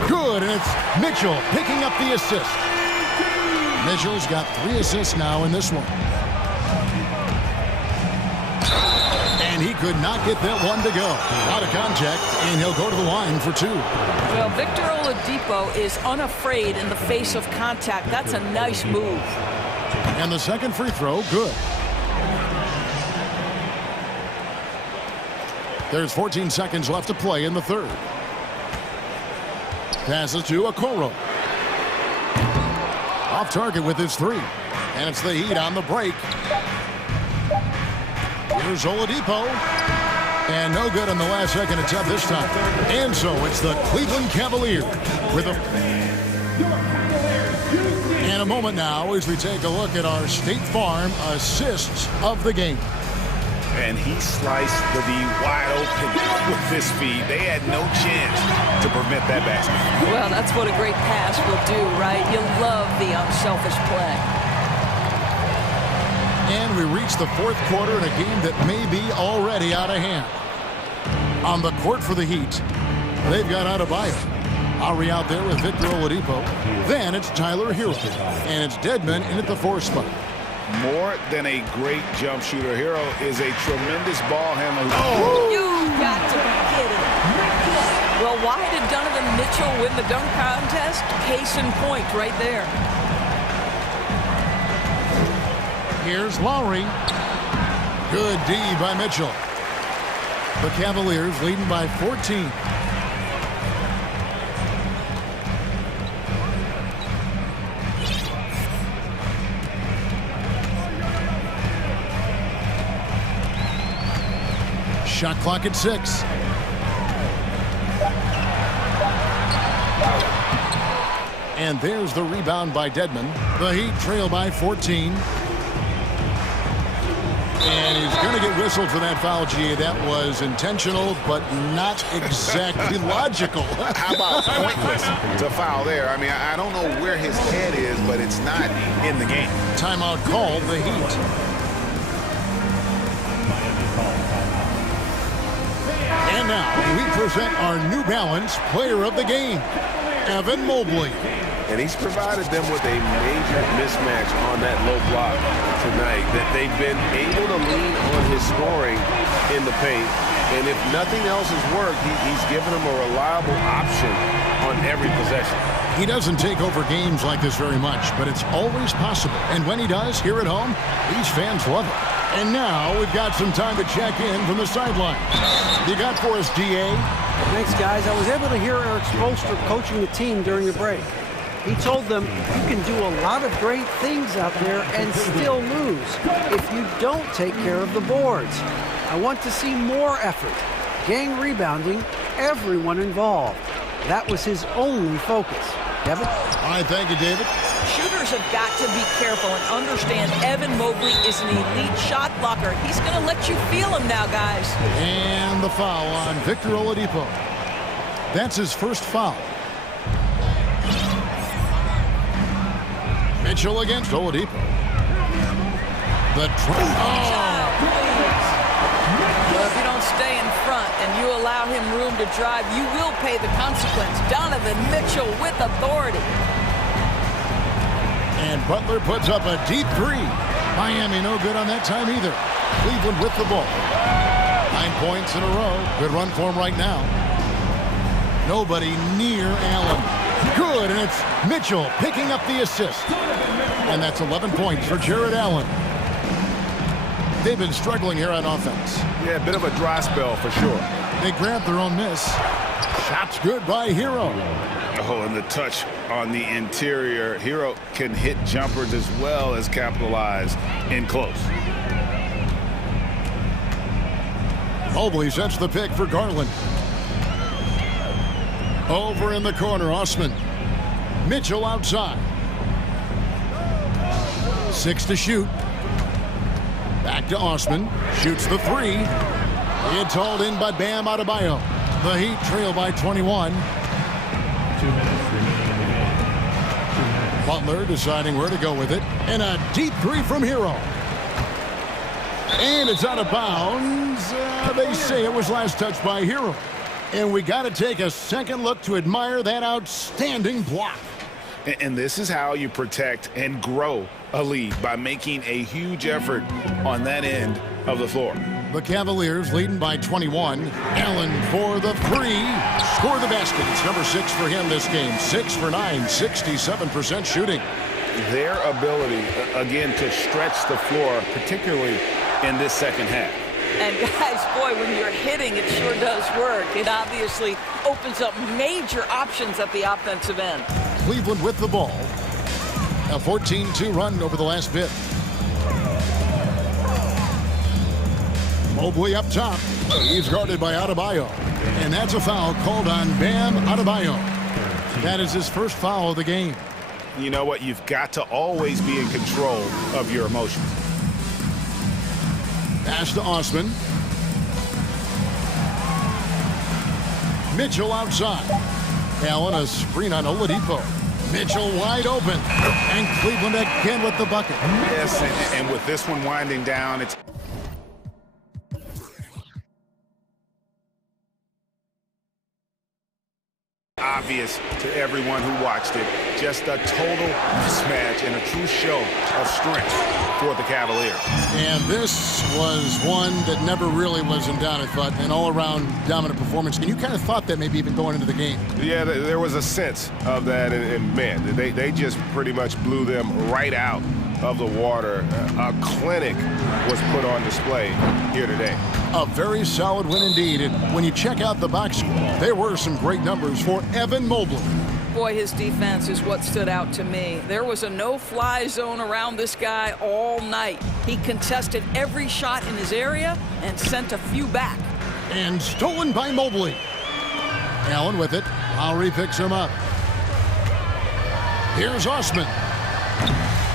Good, and it's Mitchell picking up the assist. Mitchell's got 3 assists now in this one. And he could not get that one to go. Out of contact, and he'll go to the line for 2. Well, Victor Oladipo is unafraid in the face of contact. That's a nice move. And the second free throw, good. There's 14 seconds left to play in the third. Passes to Okoro. Off target with his 3. And it's the Heat on the break. Here's Oladipo. And no good on the last second attempt this time. And so it's the Cleveland Cavaliers with a... And a moment now as we take a look at our State Farm assists of the game. And he sliced the D wide open with this feed. They had no chance to prevent that basket. Well, that's what a great pass will do, right? You love the unselfish play. And we reach the fourth quarter in a game that may be already out of hand. On the court for the Heat, they've got Adebayo. Ari out there with Victor Oladipo. Then it's Tyler Hero. And it's Dedmon in at the 4 spot. More than a great jump shooter, Hero is a tremendous ball handler. Oh! You've got to be kidding. Well, why did Donovan Mitchell win the dunk contest? Case in point right there. Here's Lowry. Good D by Mitchell. The Cavaliers leading by 14. Shot clock at 6. And there's the rebound by Dedmon. The Heat trail by 14. And he's going to get whistled for that foul, G. That was intentional, but not exactly logical. How about pointless to foul there? I mean, I don't know where his head is, but it's not in the game. Timeout called, the Heat. And now we present our New Balance Player of the Game, Evan Mobley. And he's provided them with a major mismatch on that low block tonight, that they've been able to lean on his scoring in the paint. And if nothing else has worked, he's given them a reliable option on every possession. He doesn't take over games like this very much, but it's always possible. And when he does, here at home, these fans love it. And now we've got some time to check in from the sideline. You got for us, DA? Thanks, guys. I was able to hear Eric Spoelstra coaching the team during the break. He told them, you can do a lot of great things out there and still lose if you don't take care of the boards. I want to see more effort, gang rebounding, everyone involved. That was his only focus. Kevin? All right, thank you, David. Shooters have got to be careful and understand Evan Mobley is an elite shot blocker. He's going to let you feel him now, guys. And the foul on Victor Oladipo. That's his first foul. Mitchell against Oladipo. The allow him room to drive, you will pay the consequence. Donovan Mitchell with authority. And Butler puts up a deep three. Miami no good on that time either. Cleveland with the ball. 9 points in a row. Good run for him right now. Nobody near Allen. Good, and it's Mitchell picking up the assist. And that's 11 points for Jared Allen. They've been struggling here on offense. Yeah, a bit of a dry spell for sure. They grabbed their own miss. Shots good by Hero. Oh, and the touch on the interior. Hero can hit jumpers as well as capitalize in close. Mobley sets the pick for Garland. Over in the corner, Osman. Mitchell outside. 6 to shoot. Back to Osman. Shoots the three. It's hauled in by Bam Adebayo. The Heat trail by 21. 2 minutes remaining in the game. Butler deciding where to go with it. And a deep three from Hero. And it's out of bounds. They say it was last touched by Hero. And we got to take a second look to admire that outstanding block. And this is how you protect and grow a lead, by making a huge effort on that end of the floor. The Cavaliers leading by 21. Allen for the three. Score the basket. It's number 6 for him this game. 6 for 9, 67% shooting. Their ability, again, to stretch the floor, particularly in this second half. And guys, boy, when you're hitting, it sure does work. It obviously opens up major options at the offensive end. Cleveland with the ball. A 14-2 run over the last bit. Mobley up top. He's guarded by Adebayo. And that's a foul called on Bam Adebayo. That is his first foul of the game. You know what? You've got to always be in control of your emotions. Pass to Osman. Mitchell outside. Allen a screen on Oladipo. Mitchell wide open. And Cleveland again with the bucket. Yes, and with this one winding down, it's obvious to everyone who watched it. Just a total mismatch and a true show of strength for the Cavaliers. And this was one that never really was in doubt, I thought, an all-around dominant performance. And you kind of thought that maybe even going into the game. Yeah, there was a sense of that, and man, they just pretty much blew them right out of the water. A clinic was put on display here today. A very solid win indeed. And when you check out the box score, there were some great numbers for Evan Mobley. Boy, his defense is what stood out to me. There was a no-fly zone around this guy all night. He contested every shot in his area and sent a few back. And stolen by Mobley. Allen with it. Lowry picks him up. Here's Osman.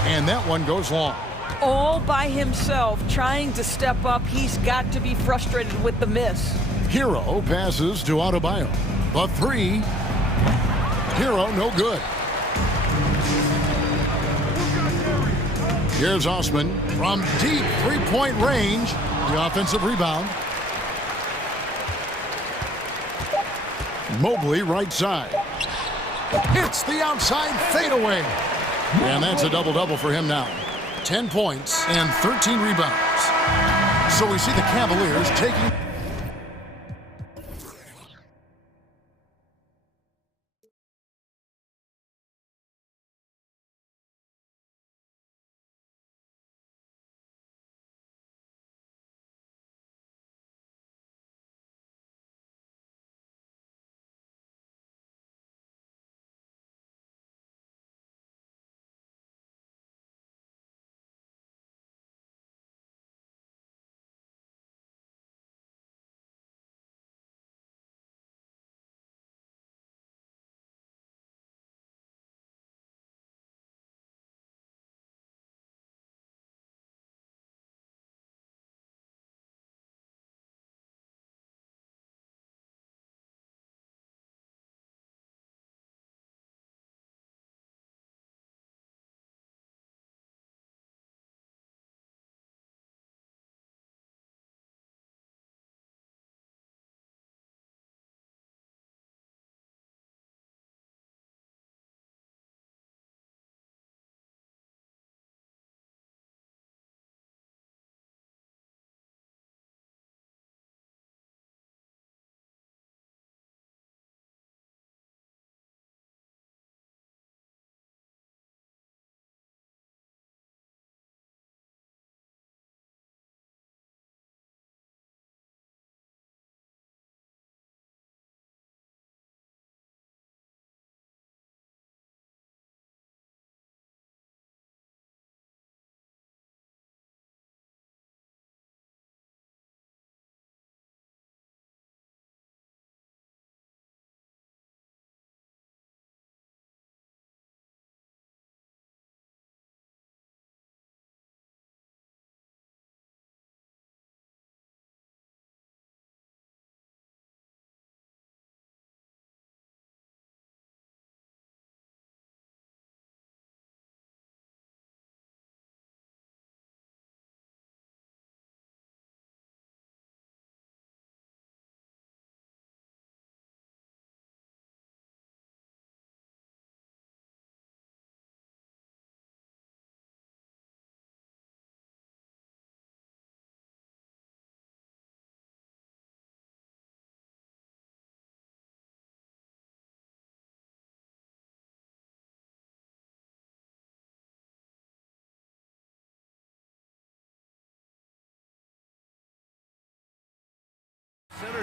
And that one goes long. All by himself, trying to step up. He's got to be frustrated with the miss. Hero passes to Adebayo. The three. Hero no good. Here's Osman from deep three-point range. The offensive rebound. Mobley right side. Hits the outside fadeaway. And that's a double-double for him now. 10 points and 13 rebounds. So we see the Cavaliers taking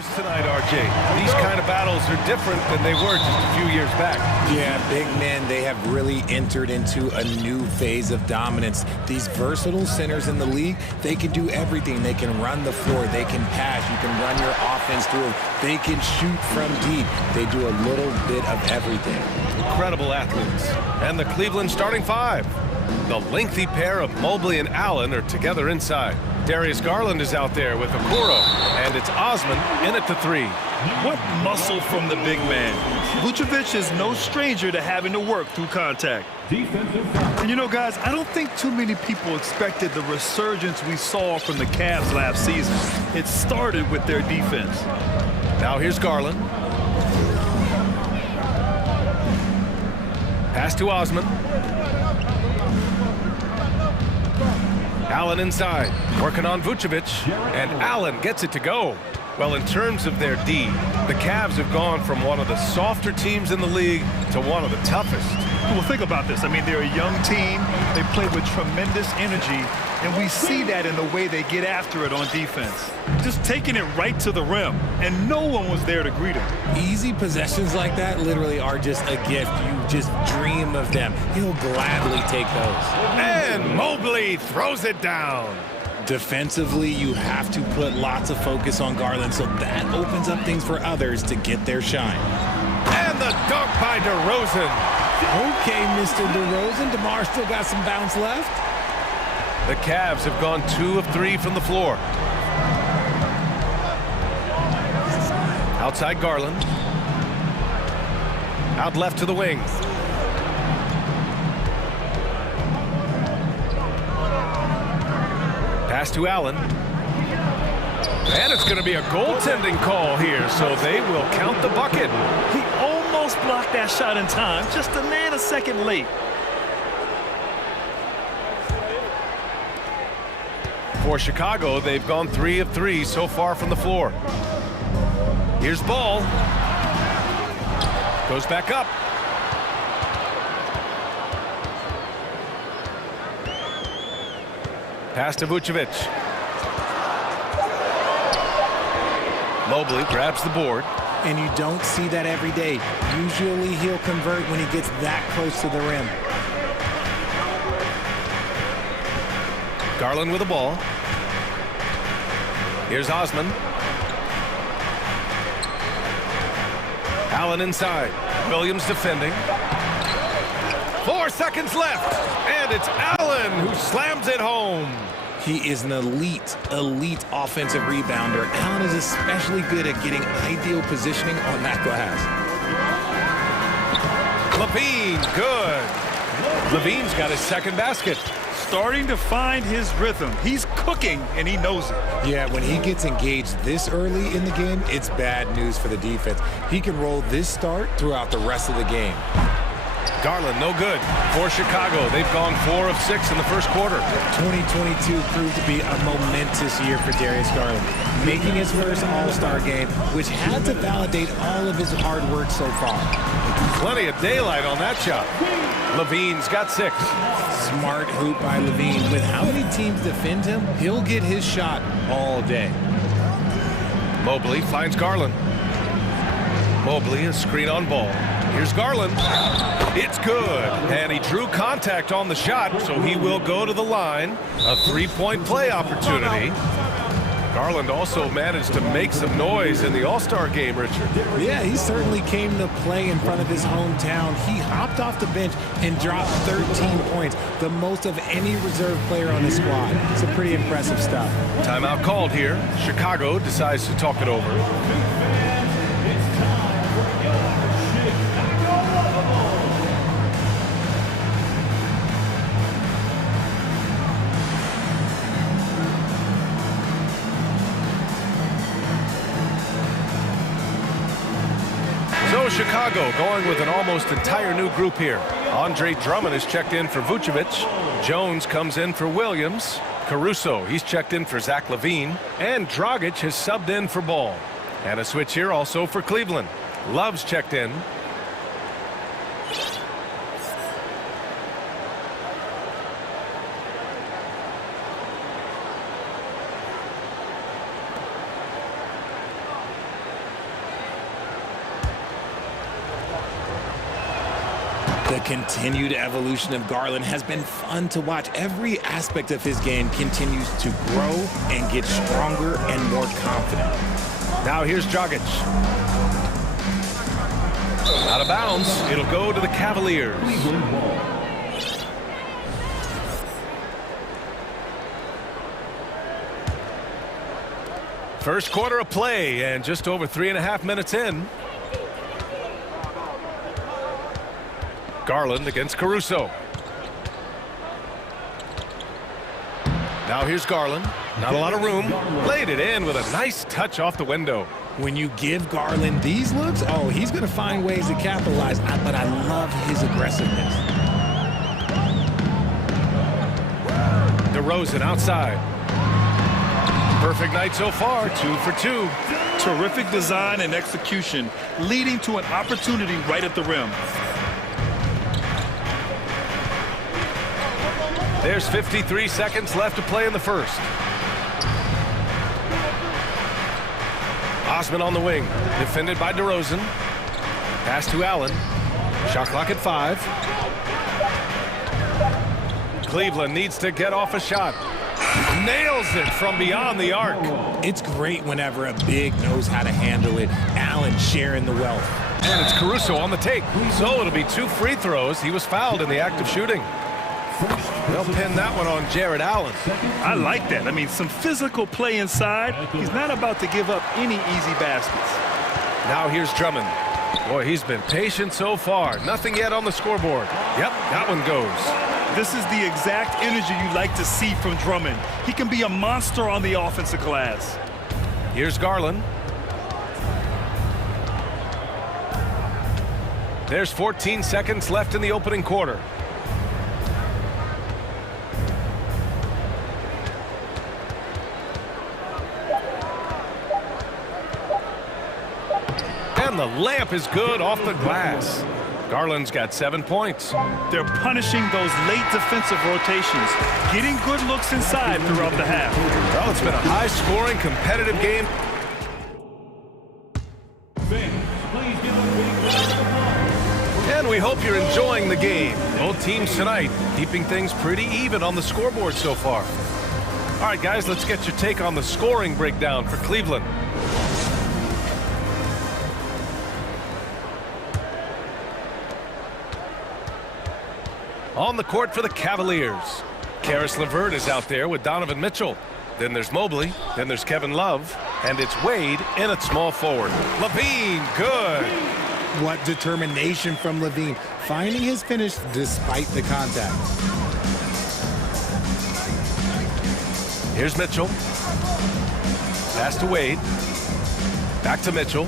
players tonight, RJ. These kind of battles are different than they were just a few years back. Yeah, big men, they have really entered into a new phase of dominance. These versatile centers in the league, they can do everything. They can run the floor, they can pass, you can run your offense through them. They can shoot from deep. They do a little bit of everything. Incredible athletes. And the Cleveland starting five. The lengthy pair of Mobley and Allen are together inside. Darius Garland is out there with Okoro, and it's Osman in at the three. What muscle from the big man. Vucevic is no stranger to having to work through contact. And you know, guys, I don't think too many people expected the resurgence we saw from the Cavs last season. It started with their defense. Now here's Garland. Pass to Osman. Allen inside, working on Vucevic, and Allen gets it to go. Well, in terms of their D, the Cavs have gone from one of the softer teams in the league to one of the toughest. Well, think about this. I mean, they're a young team. They play with tremendous energy, and we see that in the way they get after it on defense. Just taking it right to the rim, and no one was there to greet him. Easy possessions like that literally are just a gift. You just dream of them. He'll gladly take those. And Mobley throws it down. Defensively, you have to put lots of focus on Garland, so that opens up things for others to get their shine. And the dunk by DeRozan. Okay, Mr. DeRozan. DeMar still got some bounce left. The Cavs have gone 2 of 3 from the floor. Outside Garland. Out left to the wing. Pass to Allen. And it's going to be a goaltending call here, so they will count the bucket. He almost blocked that shot in time, just a nanosecond late. For Chicago, they've gone 3 of 3 so far from the floor. Here's Ball. Goes back up. Pass to Vucevic. Mobley grabs the board. And you don't see that every day. Usually he'll convert when he gets that close to the rim. Garland with the ball. Here's Osman. Allen inside. Williams defending. 4 seconds left. And it's Allen who slams it home. He is an elite offensive rebounder. Allen is especially good at getting ideal positioning on that glass. Levine, good. Levine's got his second basket. Starting to find his rhythm. He's cooking, and he knows it. Yeah, when he gets engaged this early in the game, it's bad news for the defense. He can roll this start throughout the rest of the game. Garland, no good. For Chicago, they've gone 4 of 6 in the first quarter. 2022 proved to be a momentous year for Darius Garland, making his first All-Star game, which had to validate all of his hard work so far. Plenty of daylight on that shot. Levine's got 6. Smart hoop by Levine. With how many teams defend him, he'll get his shot all day. Mobley finds Garland. Mobley, a screen on ball. Here's Garland. It's good. And he drew contact on the shot, so he will go to the line. A 3-point play opportunity. Garland also managed to make some noise in the All-Star game, Richard. Yeah, he certainly came to play in front of his hometown. He hopped off the bench and dropped 13 points, the most of any reserve player on the squad. It's a pretty impressive stuff. Timeout called here. Chicago decides to talk it over. So Chicago going with an almost entire new group here. Andre Drummond is checked in for Vucevic. Jones comes in for Williams. Caruso, he's checked in for Zach LaVine. And Dragic has subbed in for Ball. And a switch here also for Cleveland. Love's checked in. The continued evolution of Garland has been fun to watch. Every aspect of his game continues to grow and get stronger and more confident. Now here's Dragic. Out of bounds. It'll go to the Cavaliers. First quarter of play and just over 3.5 minutes in. Garland against Caruso. Now here's Garland. Not a lot of room. Laid it in with a nice touch off the window. When you give Garland these looks, oh, he's going to find ways to capitalize. But I love his aggressiveness. DeRozan outside. Perfect night so far, 2 for 2. Terrific design and execution, leading to an opportunity right at the rim. There's 53 seconds left to play in the first. Osman on the wing, defended by DeRozan. Pass to Allen. Shot clock at 5. Cleveland needs to get off a shot. Nails it from beyond the arc. It's great whenever a big knows how to handle it. Allen sharing the wealth. And it's Caruso on the take. So it'll be 2 free throws. He was fouled in the act of shooting. They'll pin that one on Jared Allen. I like that. I mean, some physical play inside. He's not about to give up any easy baskets. Now here's Drummond. Boy, he's been patient so far. Nothing yet on the scoreboard. Yep, that one goes. This is the exact energy you like to see from Drummond. He can be a monster on the offensive glass. Here's Garland. There's 14 seconds left in the opening quarter. And the layup is good off the glass. Garland's got 7 points. They're punishing those late defensive rotations, getting good looks inside throughout the half. Well, it's been a high-scoring, competitive game. And we hope you're enjoying the game. Both teams tonight keeping things pretty even on the scoreboard so far. All right, guys, let's get your take on the scoring breakdown for Cleveland. On the court for the Cavaliers. Karis LeVert is out there with Donovan Mitchell. Then there's Mobley. Then there's Kevin Love. And it's Wade in at small forward. Levine, good. What determination from Levine, finding his finish despite the contact. Here's Mitchell. Pass to Wade. Back to Mitchell.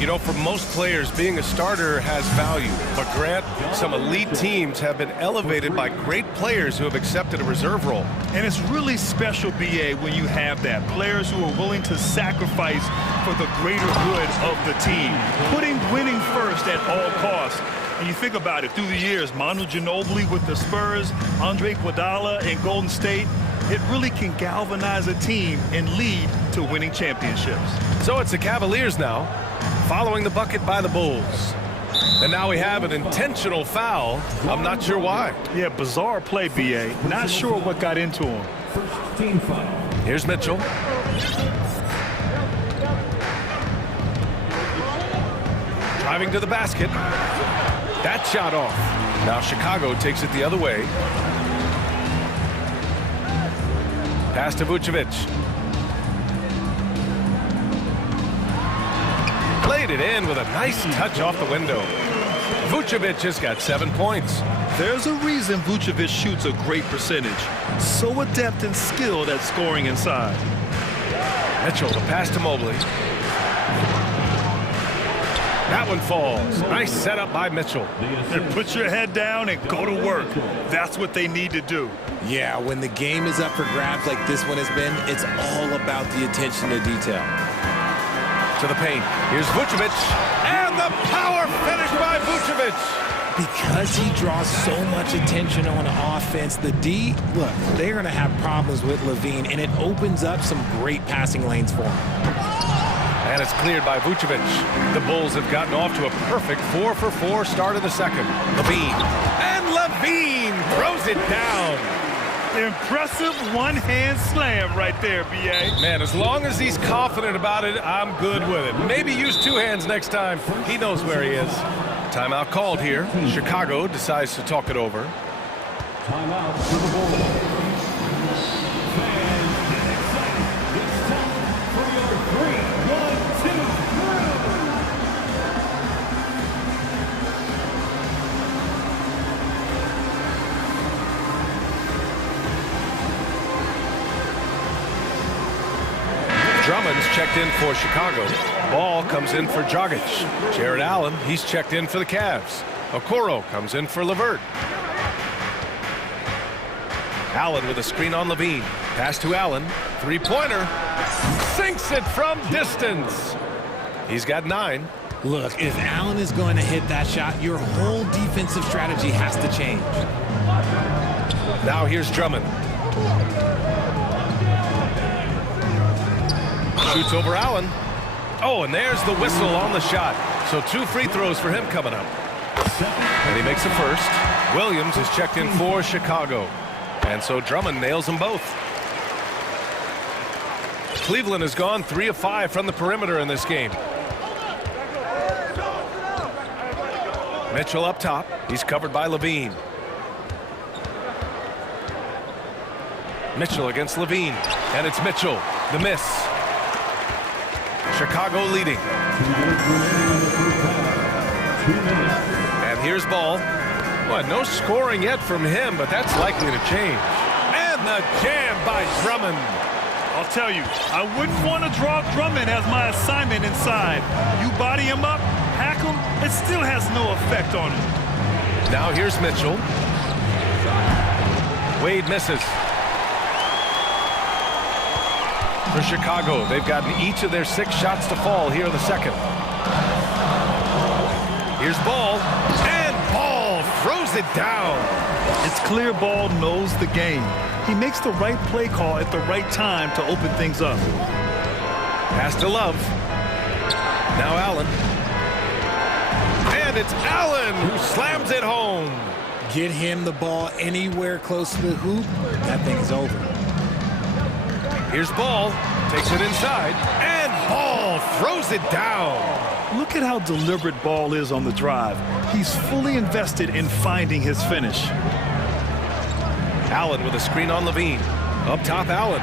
You know, for most players, being a starter has value. But Grant, some elite teams have been elevated by great players who have accepted a reserve role. And it's really special, BA, when you have that. Players who are willing to sacrifice for the greater good of the team. Putting winning first at all costs. And you think about it, through the years, Manu Ginobili with the Spurs, Andre Iguodala in Golden State, it really can galvanize a team and lead to winning championships. So it's the Cavaliers now, following the bucket by the Bulls. And now we have an intentional foul. I'm not sure why. Yeah, bizarre play, BA. Not sure what got into him. Team foul. Here's Mitchell. Driving to the basket. That shot off. Now Chicago takes it the other way. Pass to Vucevic. Played it in with a nice touch off the window. Vucevic has got 7 points. There's a reason Vucevic shoots a great percentage. So adept and skilled at scoring inside. Mitchell, the pass to Mobley. That one falls. Nice setup by Mitchell. And put your head down and go to work. That's what they need to do. Yeah, when the game is up for grabs like this one has been, it's all about the attention to detail. To the paint. Here's Vucevic. And the power finish by Vucevic. Because he draws so much attention on offense, the D, look, they're going to have problems with Levine, and it opens up some great passing lanes for him. And it's cleared by Vucevic. The Bulls have gotten off to a perfect 4-for-4 start of the second. Levine. And Levine throws it down. Impressive one-hand slam right there, B.A. Man, as long as he's confident about it, I'm good with it. Maybe use two hands next time. He knows where he is. Timeout called here. Chicago decides to talk it over. Timeout for the Bulls. Fans, get excited. It's time for your 3, 1, 2, 3. Drummond's checked in for Chicago. Ball comes in for Dragic. Jared Allen, he's checked in for the Cavs. Okoro comes in for LeVert. Allen with a screen on Levine. Pass to Allen. Three-pointer. Sinks it from distance. He's got 9. Look, if Allen is going to hit that shot, your whole defensive strategy has to change. Now here's Drummond. Shoots over Allen. Oh, and there's the whistle on the shot. So 2 free throws for him coming up. And he makes a first. Williams is checked in for Chicago. And so Drummond nails them both. Cleveland has gone 3 of 5 from the perimeter in this game. Mitchell up top. He's covered by Levine. Mitchell against Levine. And it's Mitchell. The miss. Chicago leading. And here's Ball. Well, no scoring yet from him, but that's likely to change. And the jam by Drummond. I'll tell you, I wouldn't want to draw Drummond as my assignment inside. You body him up, hack him, it still has no effect on him. Now here's Mitchell. Wade misses. For Chicago, they've gotten each of their 6 shots to fall here in the second. Here's Ball, and Ball throws it down. It's clear Ball knows the game. He makes the right play call at the right time to open things up. Pass to Love. Now Allen. And it's Allen who slams it home. Get him the ball anywhere close to the hoop, that thing is over. Here's Ball, takes it inside, and Ball throws it down. Look at how deliberate Ball is on the drive. He's fully invested in finding his finish. Allen with a screen on Levine. Up top, Allen.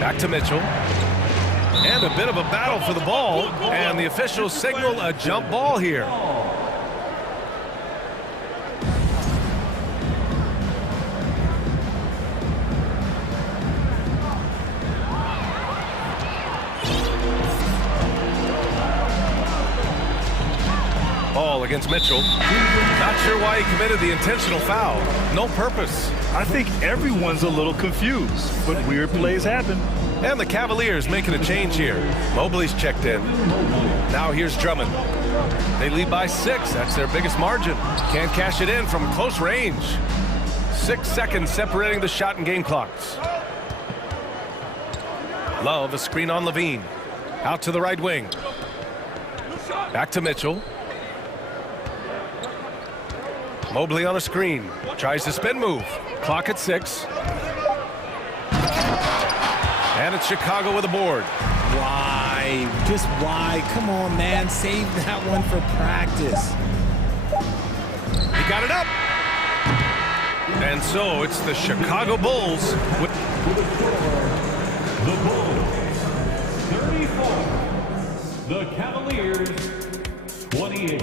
Back to Mitchell. And a bit of a battle for the ball, and the officials signal a jump ball here. Ball against Mitchell. Not sure why he committed the intentional foul. No purpose. I think everyone's a little confused, but weird plays happen. And the Cavaliers making a change here. Mobley's checked in. Now here's Drummond. They lead by 6. That's their biggest margin. Can't cash it in from close range. 6 seconds separating the shot and game clocks. Love, a screen on Levine. Out to the right wing. Back to Mitchell. Mobley on a screen. Tries to spin move. Clock at 6. And it's Chicago with a board. Why? Just why? Come on, man. Save that one for practice. He got it up. And so it's the Chicago Bulls with The Bulls, 34. The Cavaliers, 28.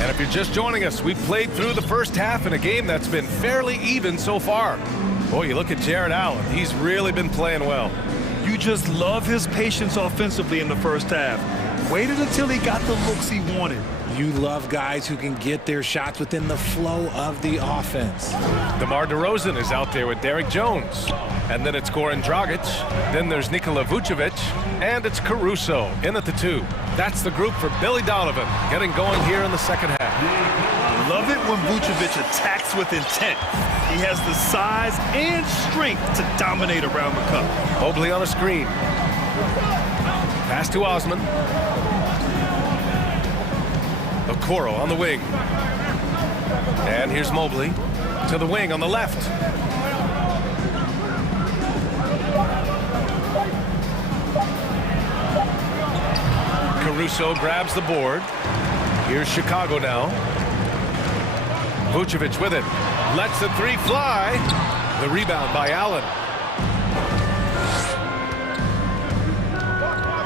And if you're just joining us, we've played through the first half in a game that's been fairly even so far. Boy, you look at Jared Allen. He's really been playing well. You just love his patience offensively in the first half. Waited until he got the looks he wanted. You love guys who can get their shots within the flow of the offense. DeMar DeRozan is out there with Derek Jones. And then it's Goran Dragic. Then there's Nikola Vucevic. And it's Caruso in at the 2. That's the group for Billy Donovan getting going here in the second half. Love it when Vucevic attacks with intent. He has the size and strength to dominate around the cup. Mobley on a screen. Pass to Osman. Okoro on the wing. And here's Mobley to the wing on the left. Caruso grabs the board. Here's Chicago now. Vucevic with it. Lets the three fly. The rebound by Allen.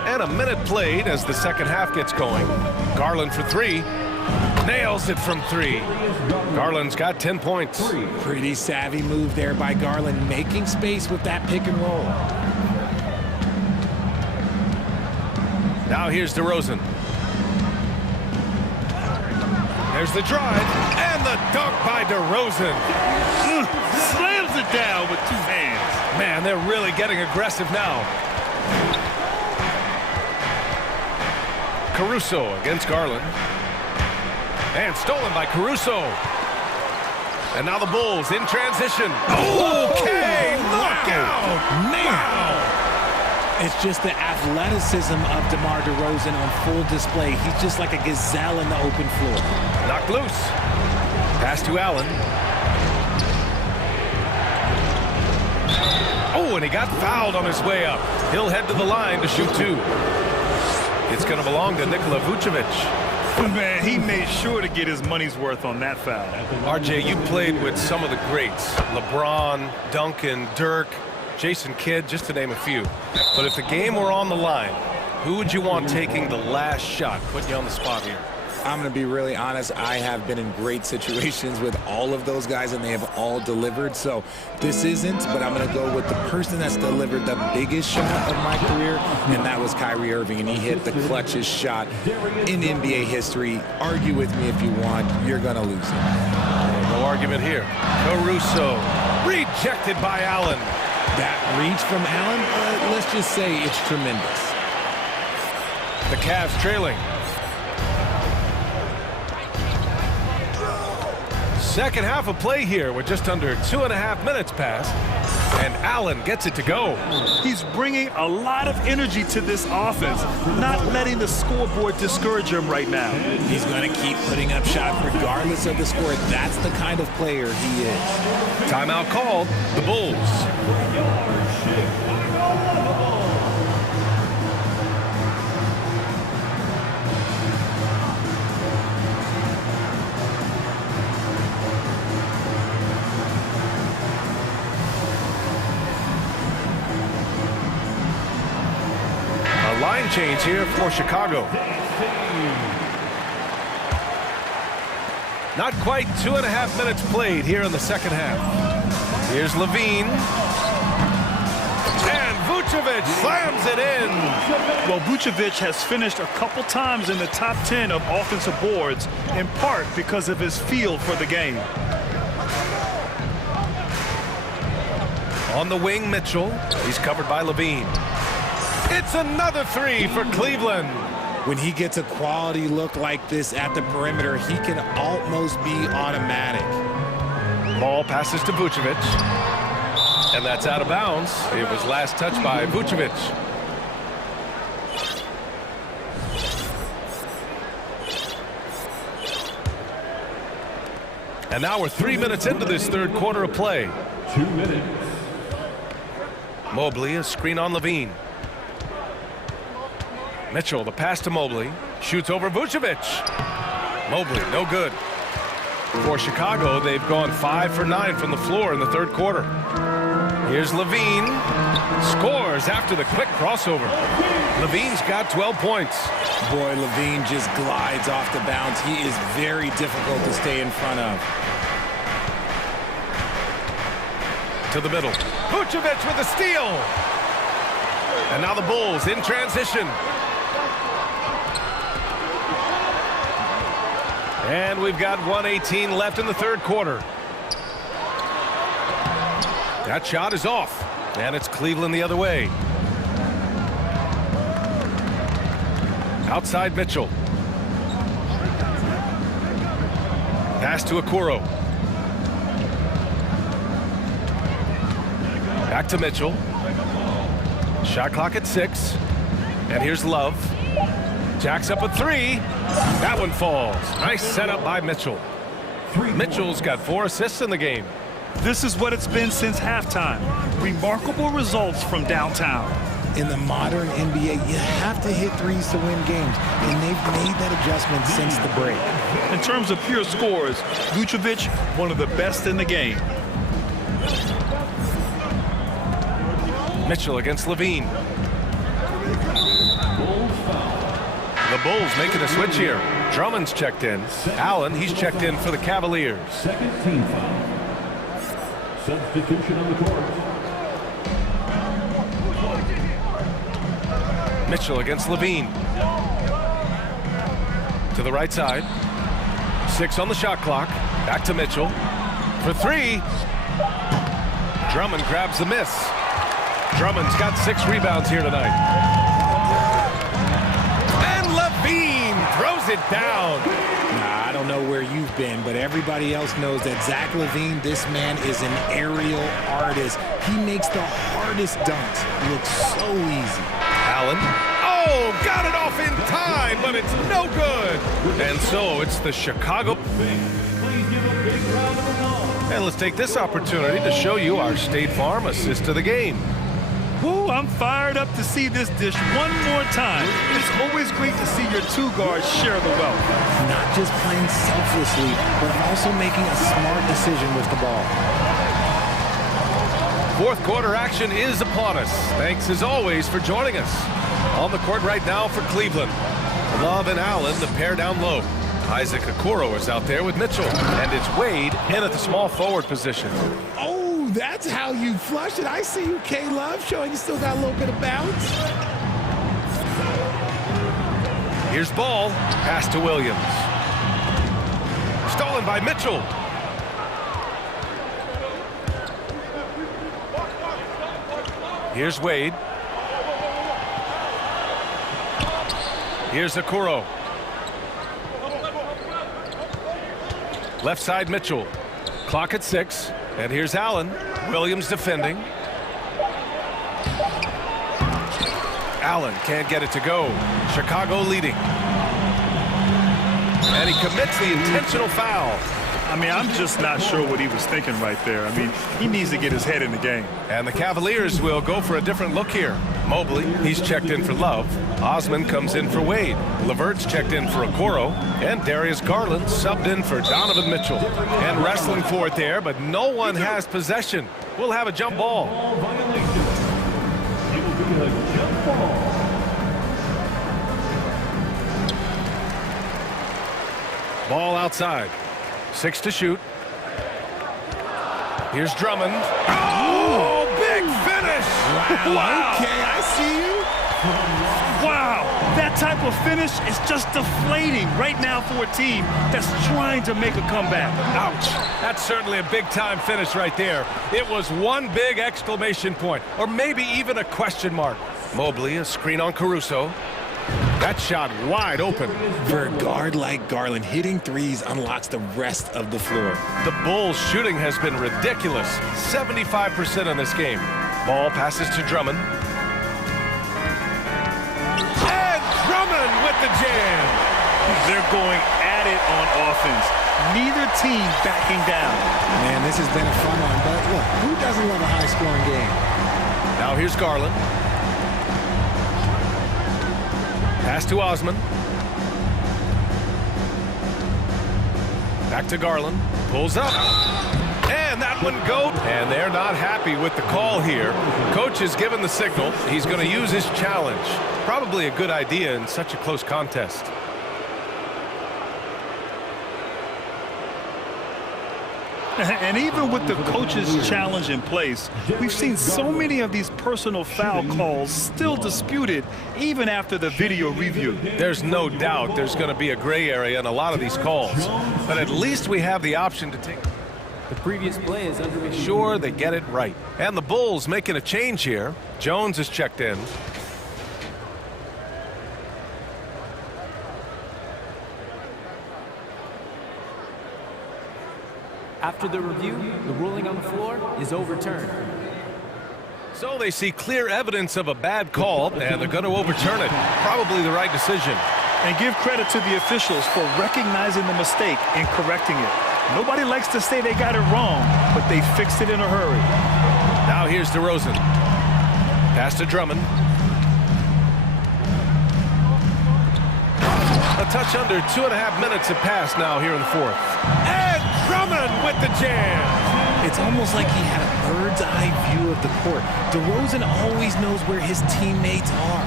And a minute played as the second half gets going. Garland for three. Nails it from three. Garland's got 10 points. Pretty savvy move there by Garland, making space with that pick and roll. Now here's DeRozan. There's the drive and the dunk by DeRozan. Slams it down with two hands. Man, they're really getting aggressive now. Caruso against Garland. And stolen by Caruso. And now the Bulls in transition. Okay, knockout! Wow! It's just the athleticism of DeMar DeRozan on full display. He's just like a gazelle in the open floor. Knocked loose. Pass to Allen. Oh, and he got fouled on his way up. He'll head to the line to shoot two. It's going to belong to Nikola Vucevic. Man, he made sure to get his money's worth on that foul. RJ, you played with some of the greats. LeBron, Duncan, Dirk, Jason Kidd, just to name a few. But if the game were on the line, who would you want taking the last shot? Put you on the spot here. I'm going to be really honest. I have been in great situations with all of those guys, and they have all delivered. So this isn't, but I'm going to go with the person that's delivered the biggest shot of my career, and that was Kyrie Irving, and he hit the clutchest shot in NBA history. Argue with me if you want. You're going to lose it. No argument here. Caruso rejected by Allen. That reach from Allen, let's just say it's tremendous. The Cavs trailing. Second half of play here with just under 2.5 minutes passed, and Allen gets it to go. He's bringing a lot of energy to this offense, not letting the scoreboard discourage him right now. He's going to keep putting up shots regardless of the score. That's the kind of player he is. Timeout called. The Bulls. Line change here for Chicago. Not quite 2.5 minutes played here in the second half. Here's Levine. And Vucevic slams it in. Well, Vucevic has finished a couple times in the top 10 of offensive boards, in part because of his feel for the game. On the wing, Mitchell. He's covered by Levine. It's another three for Cleveland. When he gets a quality look like this at the perimeter, he can almost be automatic. Ball passes to Vucevic. And that's out of bounds. It was last touched by Vucevic. And now we're 3 minutes into this third quarter of play. 2 minutes. Mobley, a screen on Levine. Mitchell, the pass to Mobley. Shoots over Vucevic. Mobley, no good. For Chicago, they've gone 5 for 9 from the floor in the third quarter. Here's Levine. Scores after the quick crossover. Levine's got 12 points. Boy, Levine just glides off the bounce. He is very difficult to stay in front of. To the middle. Vucevic with a steal. And now the Bulls in transition. And we've got 1:18 left in the third quarter. That shot is off, and it's Cleveland the other way. Outside Mitchell. Pass to Okoro. Back to Mitchell. Shot clock at 6. And here's Love. Jacks up a 3. That one falls. Nice setup by Mitchell. Mitchell's got 4 assists in the game. This is what it's been since halftime. Remarkable results from downtown. In the modern NBA, you have to hit threes to win games, and they've made that adjustment since the break. In terms of pure scores, Vucevic, one of the best in the game. Mitchell against Levine. The Bulls making a switch here. Drummond's checked in. Allen, he's checked in for the Cavaliers. Second team foul. Substitution on the court. Mitchell against Levine. To the right side. 6 on the shot clock. Back to Mitchell. For 3. Drummond grabs the miss. Drummond's got 6 rebounds here tonight. And Levine throws it down. I don't know where you've been, but everybody else knows that Zach LaVine, this man is an aerial artist. He makes the hardest dunks look so easy. Allen. Oh, got it off in time, but it's no good. And so it's the Chicago. And let's take this opportunity to show you our State Farm assist of the game. Ooh, I'm fired up to see this dish one more time. It's always great to see your 2 guards share the wealth. Not just playing selflessly, but also making a smart decision with the ball. 4th quarter action is upon us. Thanks as always for joining us. On the court right now for Cleveland. Love and Allen, the pair down low. Isaac Okoro is out there with Mitchell. And it's Wade in at the small forward position. Oh, that's how you flush it. I see you, K-Love, showing you still got a little bit of bounce. Here's Ball. Pass to Williams. Stolen by Mitchell. Here's Wade. Here's Okoro. Left side Mitchell. Clock at 6. And here's Allen. Williams defending. Allen can't get it to go. Chicago leading. And he commits the intentional foul. I mean, I'm just not sure what he was thinking right there. I mean, he needs to get his head in the game. And the Cavaliers will go for a different look here. Mobley, he's checked in for Love. Osman comes in for Wade. Levert's checked in for Okoro. And Darius Garland subbed in for Donovan Mitchell. And wrestling for it there, but no one has possession. We'll have a jump ball. It will be a jump ball. Ball outside. 6 to shoot. Here's Drummond. Oh, big finish! Wow. Okay, I see you. Wow, that type of finish is just deflating right now for a team that's trying to make a comeback. Ouch. That's certainly a big-time finish right there. It was one big exclamation point, or maybe even a question mark. Mobley, a screen on Caruso. That shot wide open. For a guard like Garland, hitting threes unlocks the rest of the floor. The Bulls' shooting has been ridiculous. 75% in this game. Ball passes to Drummond. And Drummond with the jam. They're going at it on offense. Neither team backing down. Man, this has been a fun one, but look, who doesn't love a high-scoring game? Now here's Garland. Pass to Osman. Back to Garland. Pulls up. And that one goes. And they're not happy with the call here. Coach has given the signal. He's going to use his challenge. Probably a good idea in such a close contest. And even with the coach's challenge in place, we've seen so many of these personal foul calls still disputed even after the video review. There's no doubt there's going to be a gray area in a lot of these calls. But at least we have the option to take. The previous play is under review. Sure they get it right. And the Bulls making a change here. Jones is checked in. After the review, the ruling on the floor is overturned. So they see clear evidence of a bad call, and they're going to overturn it. Probably the right decision. And give credit to the officials for recognizing the mistake and correcting it. Nobody likes to say they got it wrong, but they fixed it in a hurry. Now here's DeRozan. Pass to Drummond. A touch under 2.5 minutes have passed now here in the fourth. And Drummond with the jam. It's almost like he had a bird's eye view of the court. DeRozan always knows where his teammates are.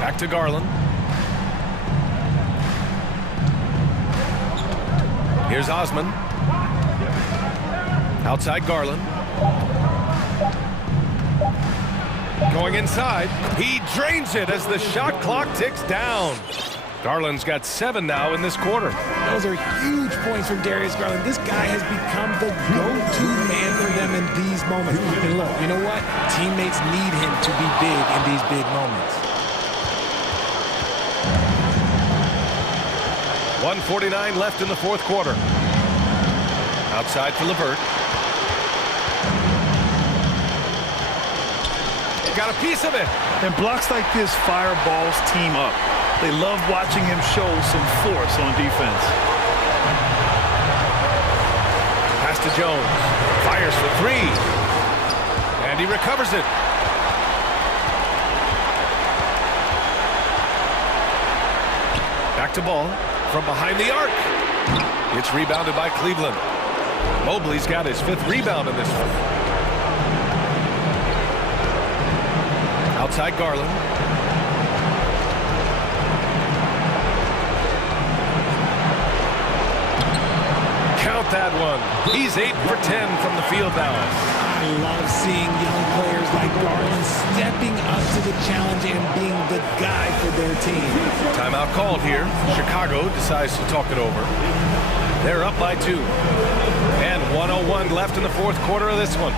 Back to Garland. Here's Osman. Outside Garland. Going inside. He drains it as the shot clock ticks down. Garland's got 7 now in this quarter. Those are huge points from Darius Garland. This guy has become the go-to man for them in these moments. And look, you know what? Teammates need him to be big in these big moments. 1:49 left in the fourth quarter. Outside for LeVert. Got a piece of it. And blocks like this fire balls team up. They love watching him show some force on defense. Pass to Jones. Fires for 3. And he recovers it. Back to ball from behind the arc. It's rebounded by Cleveland. Mobley's got his 5th rebound in this one. Outside Garland. Count that one. He's 8 for 10 from the field now. I love seeing young players like Garland stepping up to the challenge and being the guy for their team. Timeout called here. Chicago decides to talk it over. They're up by 2. And 1:01 left in the fourth quarter of this one.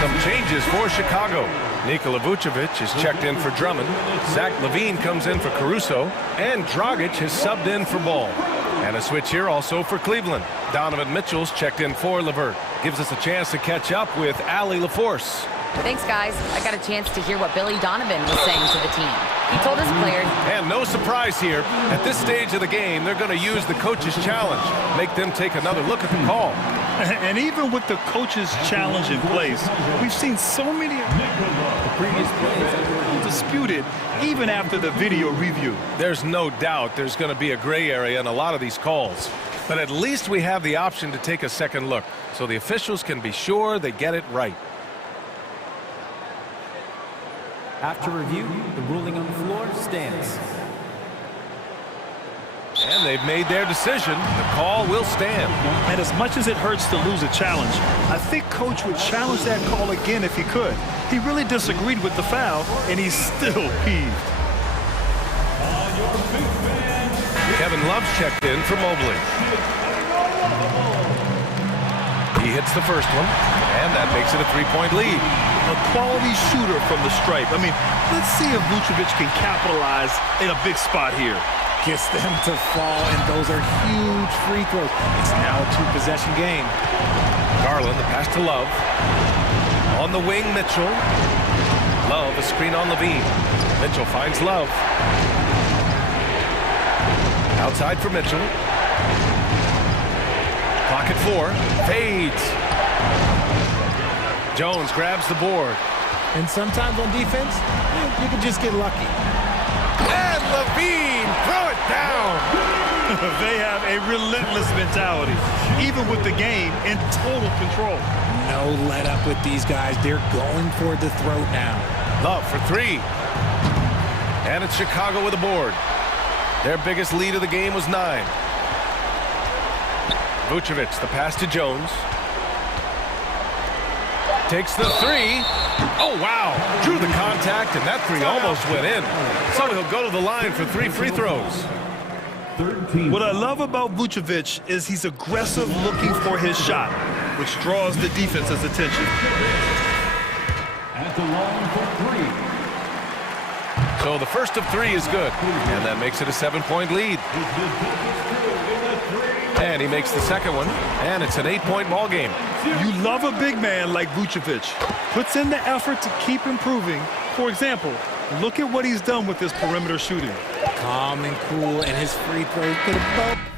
Some changes for Chicago. Nikola Vucevic is checked in for Drummond. Zach LaVine comes in for Caruso. And Dragic has subbed in for Ball. And a switch here also for Cleveland. Donovan Mitchell's checked in for LeVert. Gives us a chance to catch up with Allie LaForce. Thanks, guys. I got a chance to hear what Billy Donovan was saying to the team. He told his players... And no surprise here. At this stage of the game, they're going to use the coach's challenge. Make them take another look at the call. And even with the coach's challenge in place, we've seen so many previous plays disputed even after the video review. There's no doubt there's going to be a gray area in a lot of these calls. But at least we have the option to take a second look, so the officials can be sure they get it right. After review, the ruling on the floor stands. And they've made their decision. The call will stand. And as much as it hurts to lose a challenge, I think Coach would challenge that call again if he could. He really disagreed with the foul, and he's still peeved. Kevin Love's checked in for Mobley. He hits the first one, and that makes it a 3-point lead. A quality shooter from the stripe. I mean, let's see if Vucevic can capitalize in a big spot here. Gets them to fall, and those are huge free throws. It's now a 2-possession game. Garland, the pass to Love. On the wing, Mitchell. Love, a screen on Levine. Mitchell finds Love. Outside for Mitchell. Clock at 4. Fades. Jones grabs the board. And sometimes on defense, you can just get lucky. And Levine, throw it down. They have a relentless mentality, even with the game in total control. No let up with these guys. They're going for the throat now. Love for 3. And it's Chicago with a board. Their biggest lead of the game was 9. Vucevic, the pass to Jones. Takes the 3. Oh, wow. Drew the contact, and that 3 almost went in. So he'll go to the line for 3 free throws. What I love about Vucevic is he's aggressive looking for his shot, which draws the defense's attention. At the line for 3. So the first of 3 is good, and that makes it a 7-point lead. And he makes the second one, and it's an 8-point ball game. You love a big man like Vucevic. Puts in the effort to keep improving. For example, look at what he's done with his perimeter shooting. Calm and cool, and his free throws could have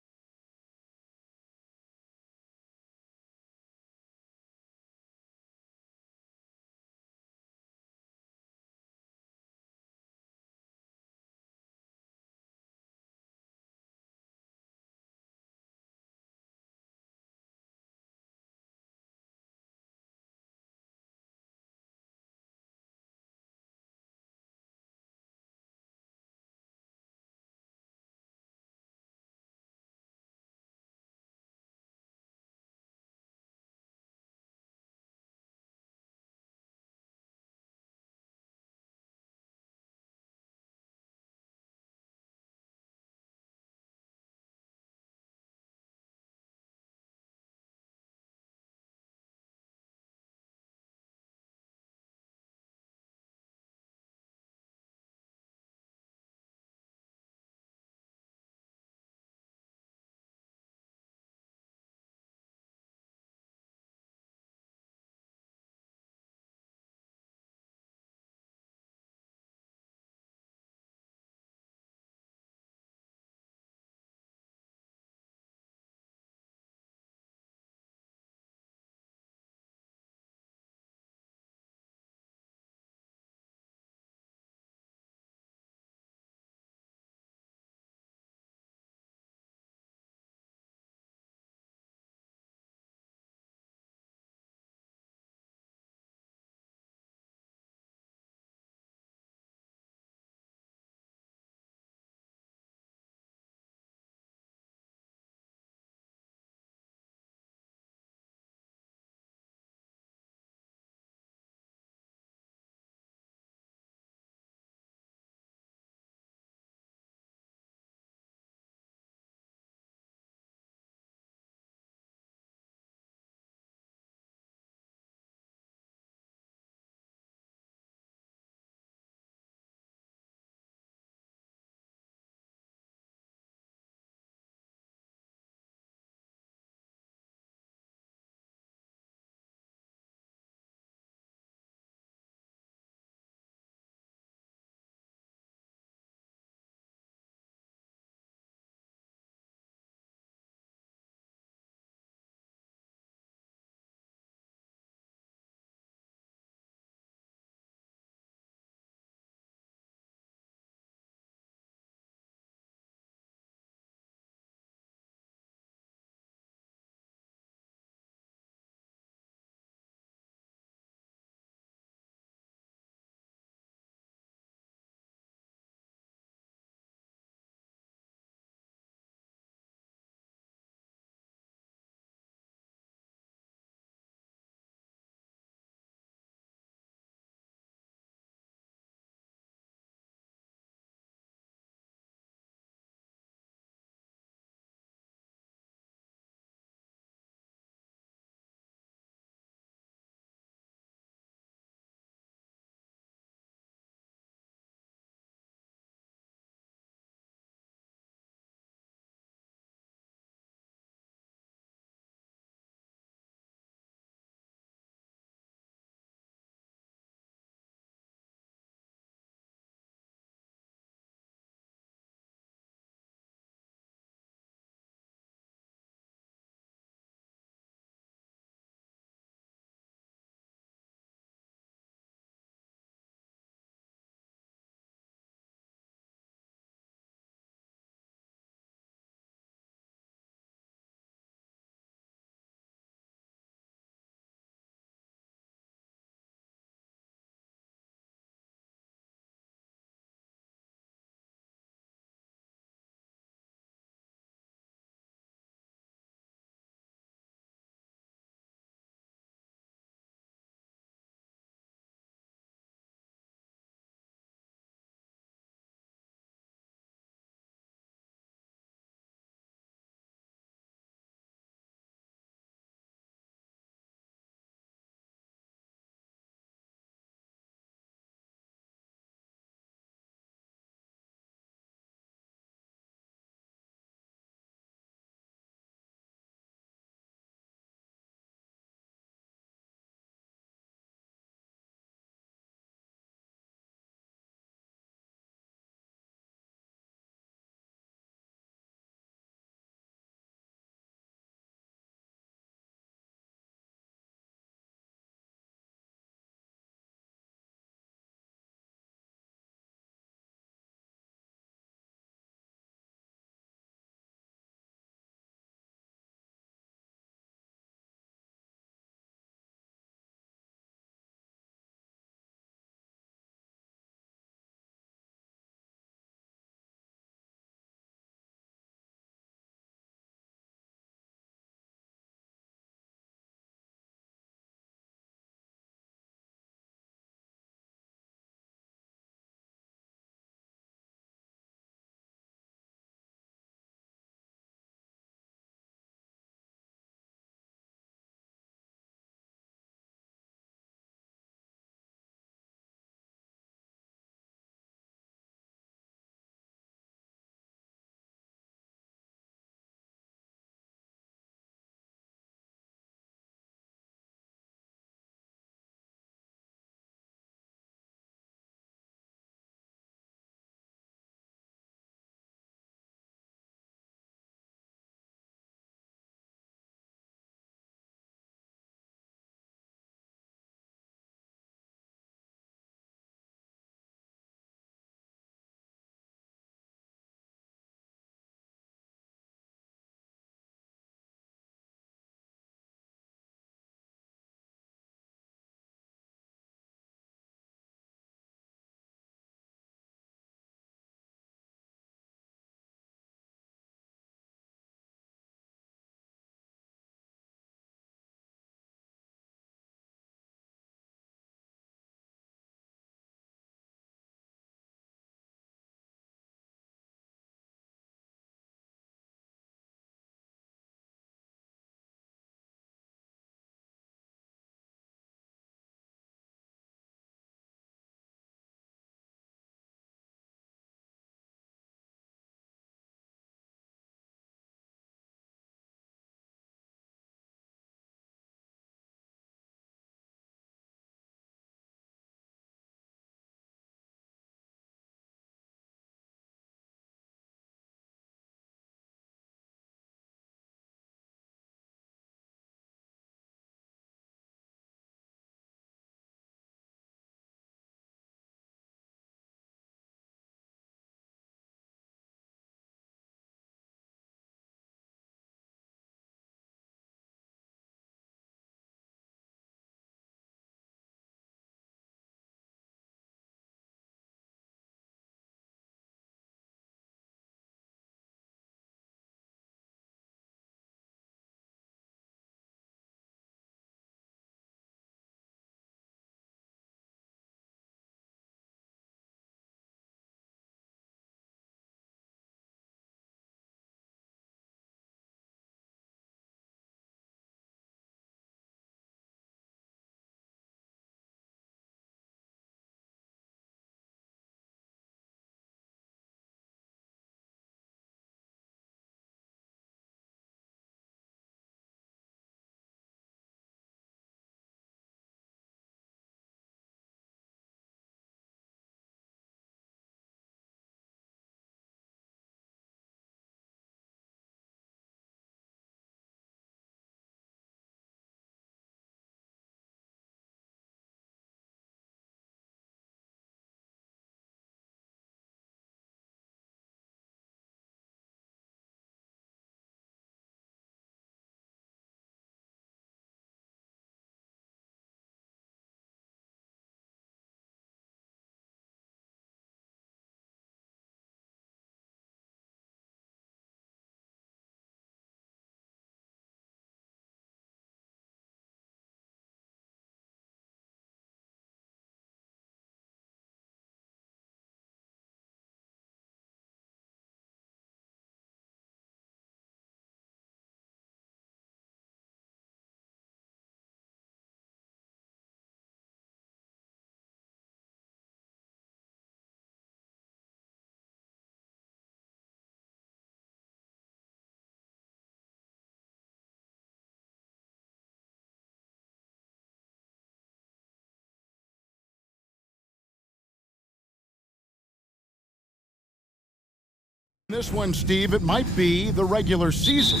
This one, Steve, it might be the regular season,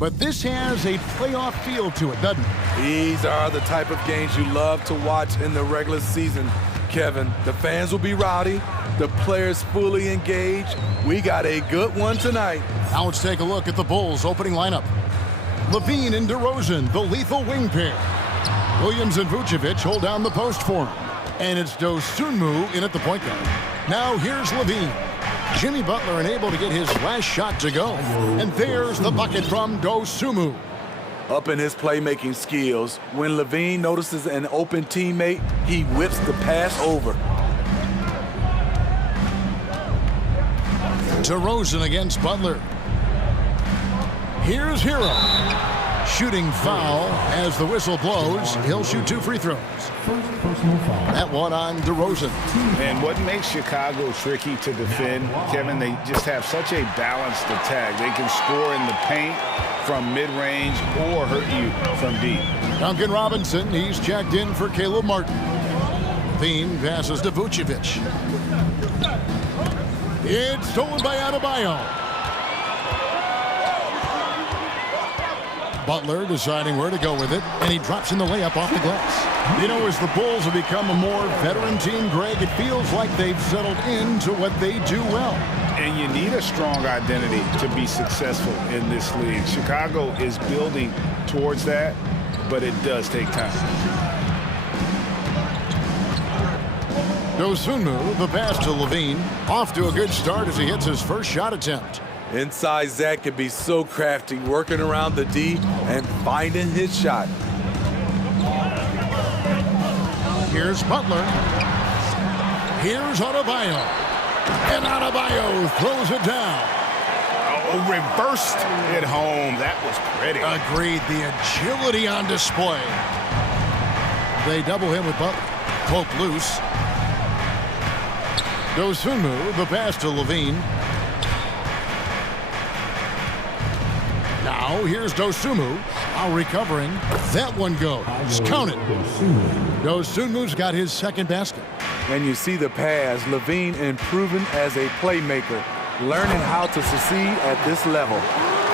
but this has a playoff feel to it, doesn't it? These are the type of games you love to watch in the regular season, Kevin. The fans will be rowdy, the players fully engaged. We got a good one tonight. Now let's take a look at the Bulls' opening lineup. Levine and DeRozan, the lethal wing pair. Williams and Vucevic hold down the post for him. And it's Dosunmu in at the point guard. Now here's Levine. Jimmy Butler unable to get his last shot to go. And there's the bucket from Dosunmu. Up in his playmaking skills, when Levine notices an open teammate, he whips the pass over. DeRozan against Butler. Here's Hero. Shooting foul as the whistle blows. He'll shoot 2 free throws. That one on DeRozan. And what makes Chicago tricky to defend, Kevin, they just have such a balanced attack. They can score in the paint from mid-range or hurt you from deep. Duncan Robinson, he's checked in for Caleb Martin. Levine passes to Vucevic. It's stolen by Adebayo. Butler deciding where to go with it, and he drops in the layup off the glass. You know, as the Bulls have become a more veteran team, Greg, it feels like they've settled into what they do well. And you need a strong identity to be successful in this league. Chicago is building towards that, but it does take time. Dosunmu, the pass to Levine. Off to a good start as he hits his first shot attempt. Inside, Zach can be so crafty, working around the D and finding his shot. Here's Butler. Here's Adebayo. And Adebayo throws it down. Oh, reversed it home. That was pretty. Agreed. The agility on display. They double him with Butler. Poke loose. Dosunmu, the pass to Levine. Now here's Dosunmu. Now recovering. That one goes. Count it. Dosunmu's got his second basket. And you see the pass. Levine improving as a playmaker, learning how to succeed at this level.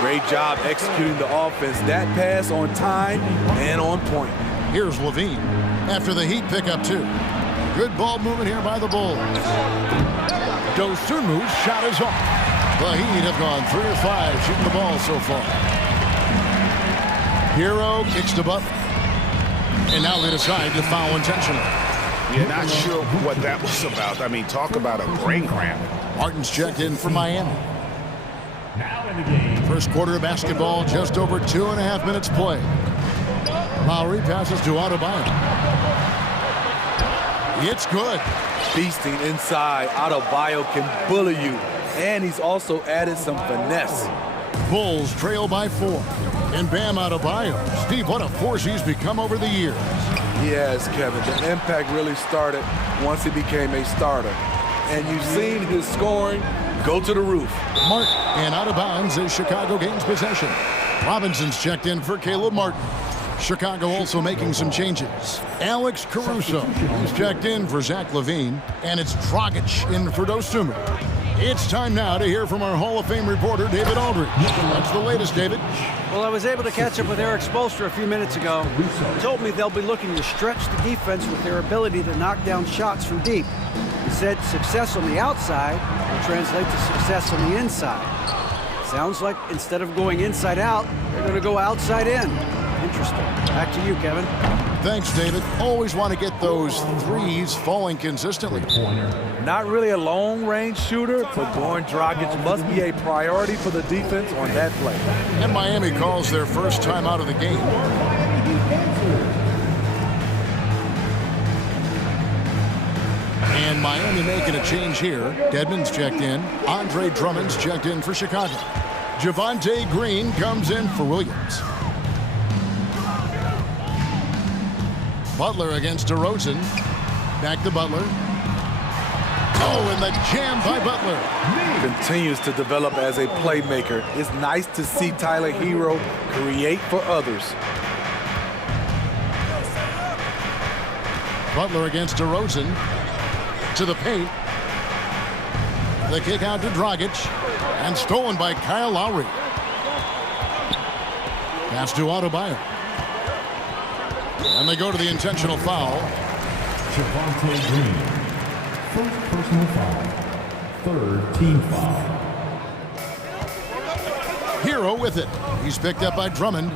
Great job executing the offense. That pass on time and on point. Here's Levine after the Heat pick up 2. Good ball movement here by the Bulls. Dosunmu's shot is off. The Heat have gone 3 of 5 shooting the ball so far. Hero kicks to Butler. And now they decide to foul intentionally. You're not sure what that was about. I mean, talk about a brain cramp. Martin's checked in for Miami. Now in the game. First quarter of basketball, just over 2.5 minutes play. Lowry passes to Adebayo. It's good. Feasting inside. Adebayo can bully you. And he's also added some finesse. Bulls trail by 4. And Bam Adebayo. Steve, what a force he's become over the years. He has, Kevin. The impact really started once he became a starter. And you've seen his scoring go to the roof. Martin and out of bounds as Chicago gains possession. Robinson's checked in for Caleb Martin. Chicago also making some changes. Alex Caruso is checked in for Zach LaVine. And it's Dragic in for Dosunmu. It's time now to hear from our Hall of Fame reporter, David Aldridge. What's the latest, David? Well, I was able to catch up with Eric Spoelstra a few minutes ago. He told me they'll be looking to stretch the defense with their ability to knock down shots from deep. He said success on the outside will translate to success on the inside. Sounds like instead of going inside out, they're going to go outside in. Interesting. Back to you, Kevin. Thanks, David. Always want to get those threes falling consistently. Not really a long-range shooter, but Goran Dragic must be a priority for the defense on that play. And Miami calls their first time out of the game. And Miami making a change here. Dedmon's checked in. Andre Drummond's checked in for Chicago. Javonte Green comes in for Williams. Butler against DeRozan. Back to Butler. Oh, and the jam by Butler. Continues to develop as a playmaker. It's nice to see Tyler Hero create for others. Butler against DeRozan. To the paint. The kick out to Dragic. And stolen by Kyle Lowry. Pass to Adebayo. And they go to the intentional foul. Javonte Green. First personal foul. Third team foul. Hero with it. He's picked up by Drummond.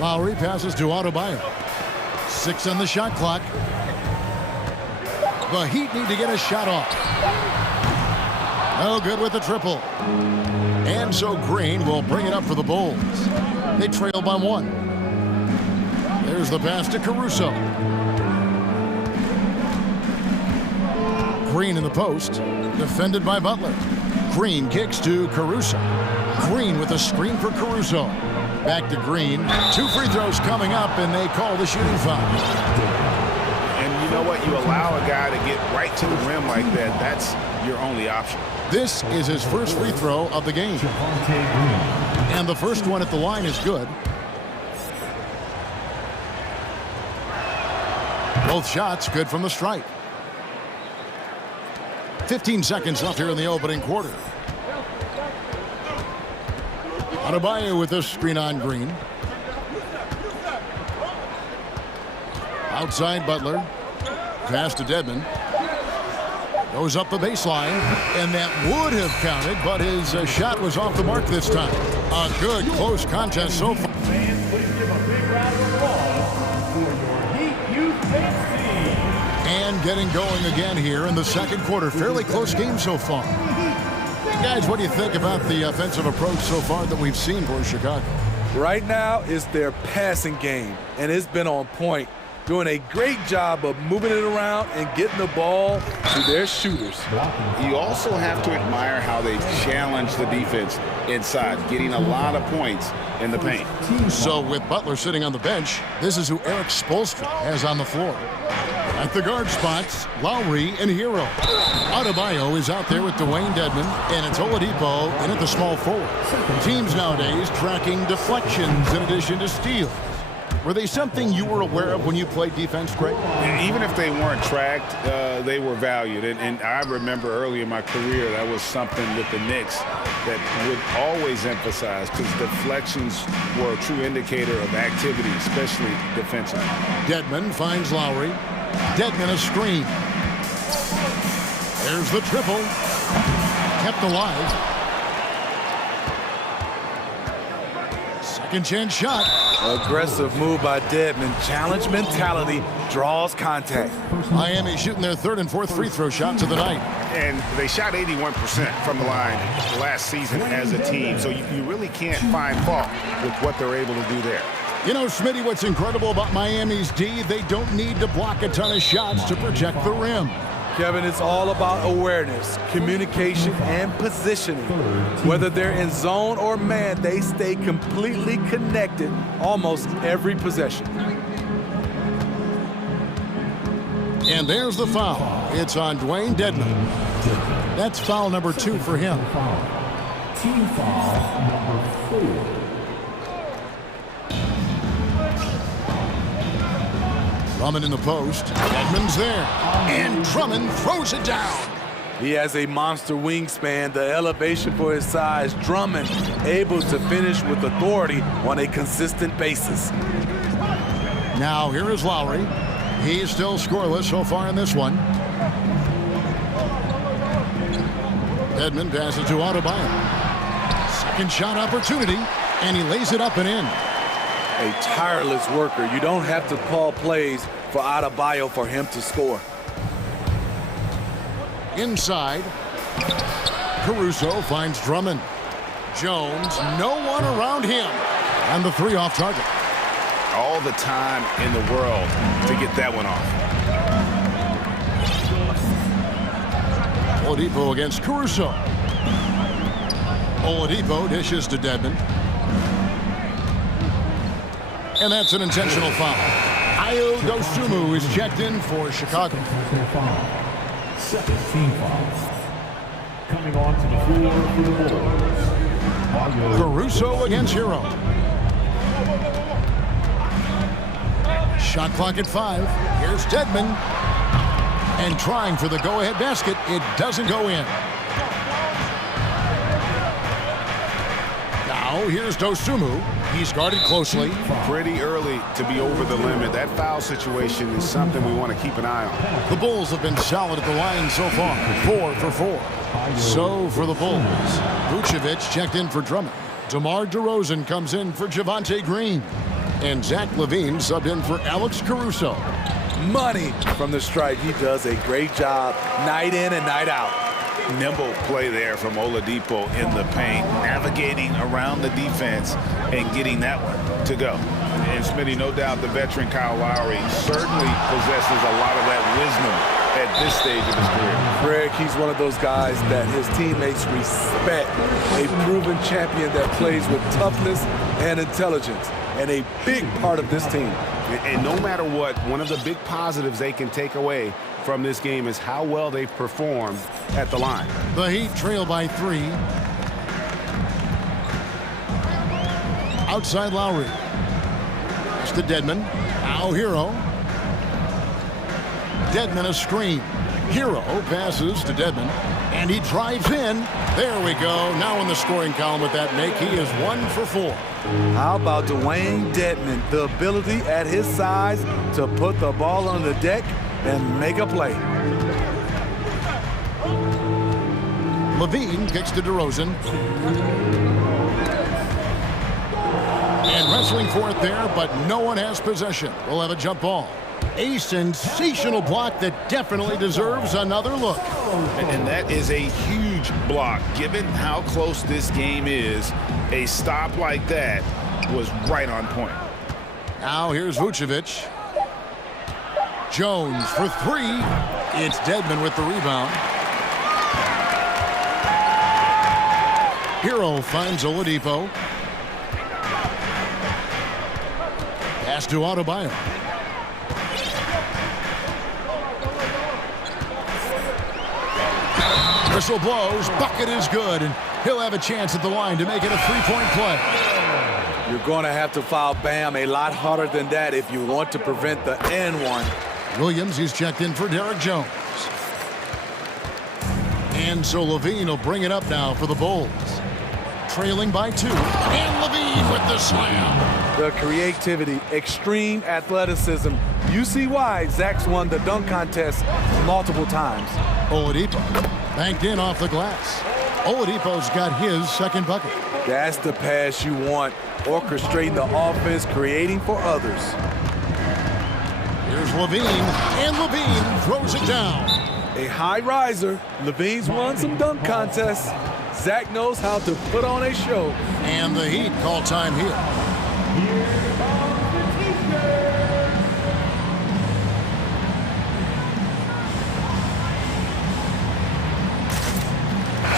Lowry passes to Adebayo. 6 on the shot clock. The Heat need to get a shot off. No good with the triple. And so Green will bring it up for the Bulls. They trail by 1. There's the pass to Caruso. Green in the post. Defended by Butler. Green kicks to Caruso. Green with a screen for Caruso. Back to Green. 2 free throws coming up, and they call the shooting foul. And you know what? You allow a guy to get right to the rim like that. That's your only option. This is his first free throw of the game. And the first one at the line is good. Both shots good from the stripe. 15 seconds left here in the opening quarter. Adebayo with this screen on Green. Outside Butler. Pass to Dedmon. Goes up the baseline, and that would have counted, but his shot was off the mark this time. A good close contest so far. Fans, please give a big round of applause for your Heat Youth Dance Team. And getting going again here in the second quarter. Fairly close game so far. Guys, what do you think about the offensive approach so far that we've seen for Chicago? Right now is their passing game, and it's been on point. Doing a great job of moving it around and getting the ball to their shooters. You also have to admire how they've challenged the defense inside, getting a lot of points in the paint. So with Butler sitting on the bench, this is who Eric Spoelstra has on the floor. At the guard spots, Lowry and Hero. Adebayo is out there with Dwayne Dedmon, and it's Oladipo in at the small forward. Teams nowadays tracking deflections in addition to steals. Were they something you were aware of when you played defense, Greg? Even if they weren't tracked, they were valued. And I remember early in my career, that was something with the Knicks that would always emphasize, because deflections were a true indicator of activity, especially defensively. Dedmon finds Lowry. Dedmon a screen. There's the triple. Kept alive. Second chance shot. Aggressive move by Dedmon. Challenge mentality, draws contact. Miami shooting their third and fourth free throw shots of the night. And they shot 81% from the line last season as a team. So you really can't find fault with what they're able to do there. You know, Smitty, what's incredible about Miami's D, they don't need to block a ton of shots to protect the rim. Kevin, it's all about awareness, communication, and positioning. Whether they're in zone or man, they stay completely connected almost every possession. And there's the foul. It's on Dwayne Dedmon. That's foul number 2 for him. Team foul number 4. Drummond in the post. Dedmon's there. And Drummond throws it down. He has a monster wingspan, the elevation for his size. Drummond able to finish with authority on a consistent basis. Now here is Lowry. He is still scoreless so far in this one. Dedmon passes to Adebayo. Second shot opportunity, and he lays it up and in. A tireless worker. You don't have to call plays for Adebayo for him to score. Inside, Caruso finds Drummond. Jones, no one around him. And the 3 off target. All the time in the world to get that one off. Oladipo against Caruso. Oladipo dishes to Dedmon. And that's an intentional foul. Ayo Dosunmu is checked in for Chicago. Second team foul. Coming onto the floor for the Bulls. Caruso against Hero. Shot clock at 5. Here's Dedmon. And trying for the go-ahead basket. It doesn't go in. Now here's Dosunmu. He's guarded closely. Pretty early to be over the limit. That foul situation is something we want to keep an eye on. The Bulls have been solid at the line so far. 4 for 4. So for the Bulls, Vucevic checked in for Drummond. DeMar DeRozan comes in for Javonte Green. And Zach LaVine subbed in for Alex Caruso. Money from the stripe. He does a great job night in and night out. Nimble play there from Oladipo in the paint, navigating around the defense and getting that one to go. And Smitty, no doubt the veteran Kyle Lowry certainly possesses a lot of that wisdom at this stage of his career. Greg, he's one of those guys that his teammates respect. A proven champion that plays with toughness and intelligence, and a big part of this team. And no matter what, one of the big positives they can take away from this game is how well they've performed at the line. The Heat trail by 3. Outside Lowry. It's to Dedmon. Now Hero. Dedmon a screen. Hero passes to Dedmon. And he drives in. There we go. Now in the scoring column with that make, he is 1 for 4. How about Dwayne Dedmon? The ability at his size to put the ball on the deck and make a play. LaVine kicks to DeRozan. And wrestling for it there, but no one has possession. We'll have a jump ball. A sensational block that definitely deserves another look. And that is a huge block. Given how close this game is, a stop like that was right on point. Now here's Vucevic. Jones for 3. It's Dedmon with the rebound. Hero finds Oladipo. Pass to Adebayo. Whistle blows. Bucket is good, and he'll have a chance at the line to make it a 3-point play. You're going to have to foul Bam a lot harder than that if you want to prevent the N1. Williams, he's checked in for Derek Jones. And so LaVine will bring it up now for the Bulls. Trailing by 2. And LaVine with the slam. The creativity, extreme athleticism. You see why Zach's won the dunk contest multiple times. Oladipo banked in off the glass. Oladipo's got his second bucket. That's the pass you want. Orchestrating the offense, creating for others. Here's LaVine, and LaVine throws it down. A high riser. LaVine's won some dunk contests. Zach knows how to put on a show. And the Heat call time here.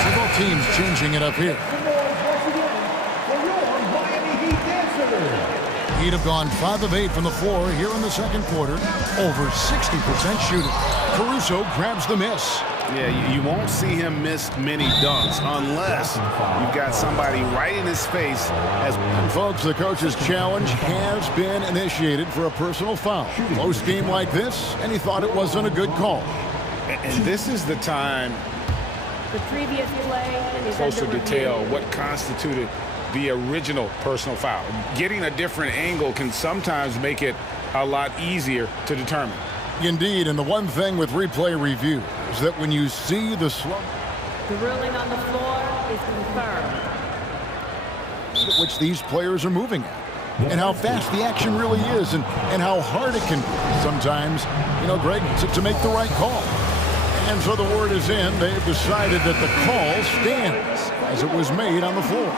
Several teams changing it up here. Heat have gone 5 of 8 from the floor here in the second quarter. Over 60% shooting. Caruso grabs the miss. Yeah, you won't see him miss many dunks unless you've got somebody right in his face. And folks, the coach's challenge has been initiated for a personal foul. Close game like this, and he thought it wasn't a good call. And this is the time, The previous play is closer under detail, review. what constituted the original personal foul. Getting a different angle can sometimes make it a lot easier to determine. Indeed, and the one thing with replay review is that when you see the slow The ruling on the floor is confirmed. at which these players are moving at, and how fast the action really is, and how hard it can be sometimes, you know, Greg, to make the right call. And so the word is in. They've decided that the call stands as it was made on the floor.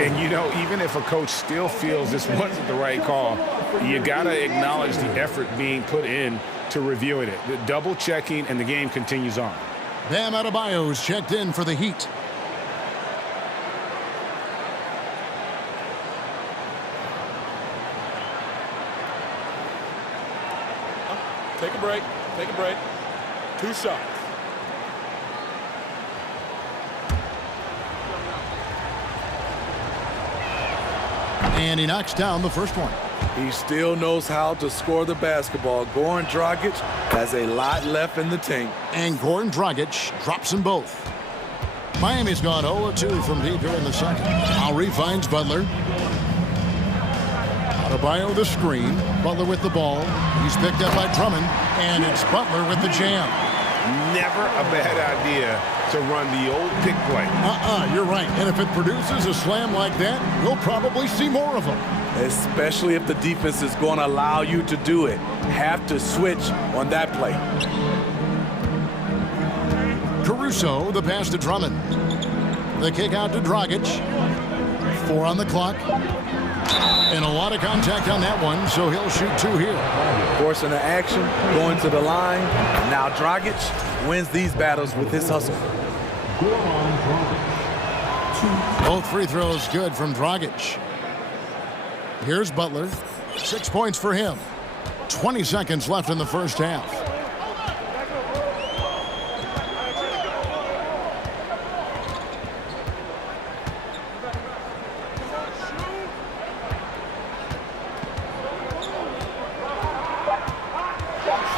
And, you know, even if a coach still feels this wasn't the right call, you got to acknowledge the effort being put in to reviewing it. The double checking, and the game continues on. Bam Adebayo's checked in for the Heat. Take a break. Take a break. 2 shots. And he knocks down the first one. He still knows how to score the basketball. Goran Dragic has a lot left in the tank. And Goran Dragic drops them both. Miami's gone 0-2 from deep here in the second. Lowry finds Butler. Adebayo the screen. Butler with the ball. He's picked up by Drummond. And it's Butler with the jam. Never a bad idea to run the old pick play. You're right. And if it produces a slam like that, you'll probably see more of them. Especially if the defense is going to allow you to do it. Have to switch on that play. Caruso, the pass to Drummond. The kick out to Dragic. 4 on the clock. And a lot of contact on that one, so he'll shoot 2 here. Forcing the action, going to the line. Now Dragic wins these battles with his hustle. Both free throws good from Dragic. Here's Butler. 6 points for him. 20 seconds left in the first half.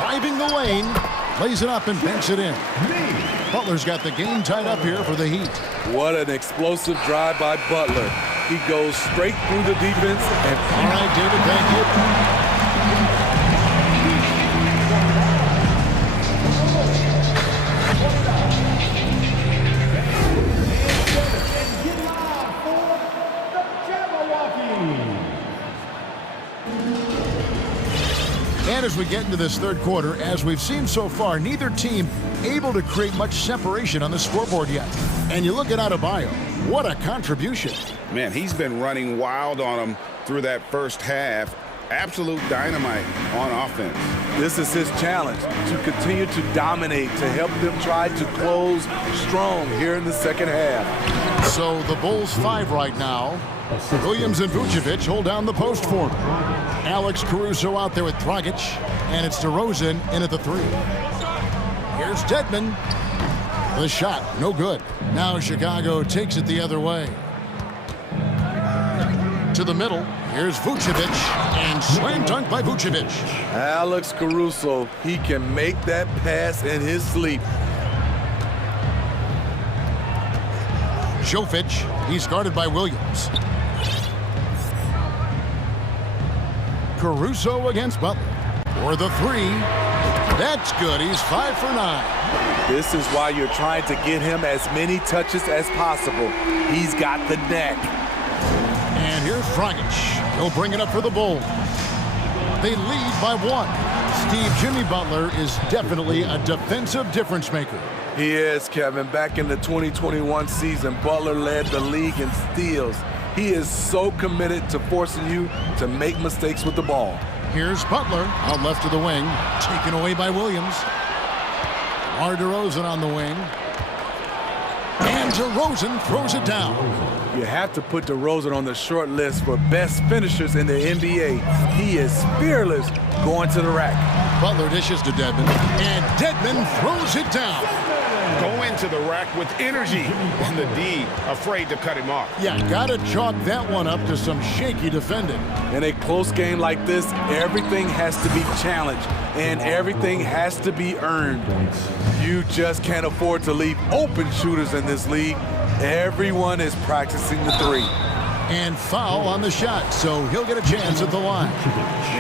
Driving the lane, lays it up and banks it in. Butler's got the game tied up here for the Heat. What an explosive drive by Butler. He goes straight through the defense. And all right, David, thank you. And as we get into this third quarter, as we've seen so far, neither team able to create much separation on the scoreboard yet. And you look at Adebayo, what a contribution. Man, he's been running wild on them through that first half. Absolute dynamite on offense. This is his challenge, to continue to dominate, to help them try to close strong here in the second half. So the Bulls 5 right now. Williams and Vucevic hold down the post for him. Alex Caruso out there with Dragic, and it's DeRozan in at the 3. Here's Dedmon. The shot, no good. Now Chicago takes it the other way. To the middle, here's Vucevic, and slam dunk by Vucevic. Alex Caruso, he can make that pass in his sleep. Jovic, he's guarded by Williams. Caruso against Butler. For the 3. That's good. He's 5 for 9. This is why you're trying to get him as many touches as possible. He's got the neck. And here's Dragic. He'll bring it up for the Bulls. They lead by 1. Steve, Jimmy Butler is definitely a defensive difference maker. He is, Kevin. Back in the 2021 season, Butler led the league in steals. He is so committed to forcing you to make mistakes with the ball. Here's Butler out left of the wing, taken away by Williams. DeRozan on the wing. And DeRozan throws it down. You have to put DeRozan on the short list for best finishers in the NBA. He is fearless going to the rack. Butler dishes to Dedmon, and Dedmon throws it down. Go into the rack with energy, and the D afraid to cut him off. Yeah, gotta chalk that one up to some shaky defending. In a close game like this, everything has to be challenged, and everything has to be earned. You just can't afford to leave open shooters in this league. Everyone is practicing the 3. And foul on the shot, so he'll get a chance at the line.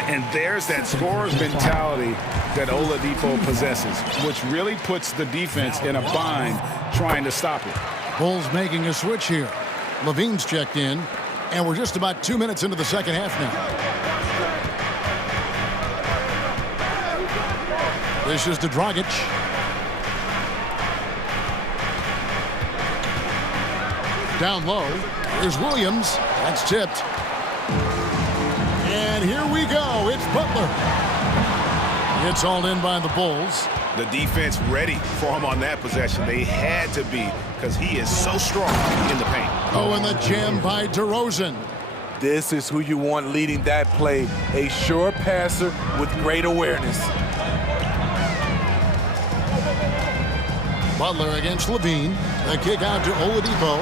And there's that scorer's mentality that Oladipo possesses, which really puts the defense in a bind trying to stop it. Bulls making a switch here. Levine's checked in, and we're just about 2 minutes into the second half now. This is to Dragic. Down low. Here's Williams. That's tipped. And here we go. It's Butler. It's hauled in by the Bulls. The defense ready for him on that possession. They had to be, because he is so strong in the paint. Oh, and the jam by DeRozan. This is who you want leading that play. A sure passer with great awareness. Butler against Levine. The kick out to Oladipo.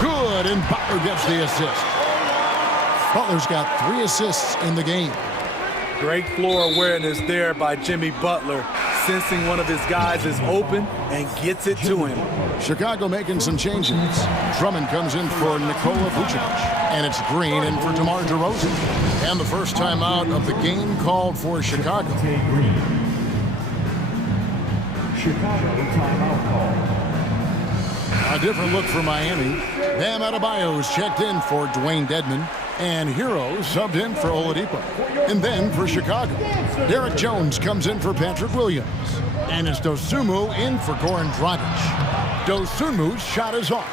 Good, and Butler gets the assist. Butler's got 3 assists in the game. Great floor awareness there by Jimmy Butler, sensing one of his guys is open and gets it to him. Chicago making some changes. Drummond comes in for Nikola Vucevic, and it's Green in for DeMar DeRozan. And the first timeout of the game called for Chicago. Chicago timeout call. A different look for Miami. Bam Adebayo's checked in for Dwayne Dedmon. And Hero subbed in for Oladipo. And then for Chicago, Derek Jones comes in for Patrick Williams. And it's Dosunmu in for Goran Dragic. Dosunmu's shot is off.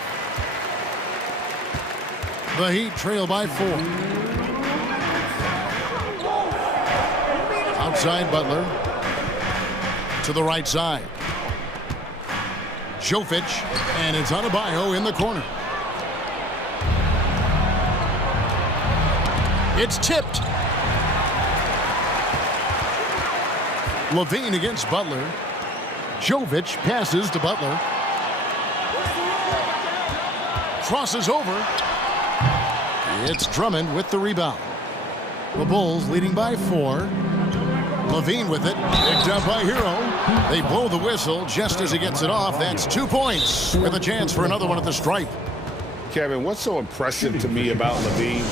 The Heat trail by 4. Outside Butler. To the right side. Jovic. And it's Adebayo in the corner. It's tipped. Levine against Butler. Jovic passes to Butler. Crosses over. It's Drummond with the rebound. The Bulls leading by 4. Levine with it. Picked up by Hero. They blow the whistle just as he gets it off. That's 2 points with a chance for another one at the stripe. Kevin, what's so impressive to me about Levine?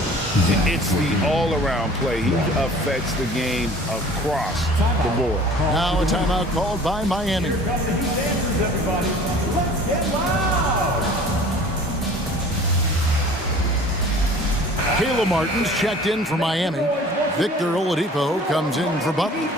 It's the all-around play. He affects the game across the board. Now a timeout called by Miami. Caleb Martin's checked in for Miami. Victor Oladipo comes in for Butler.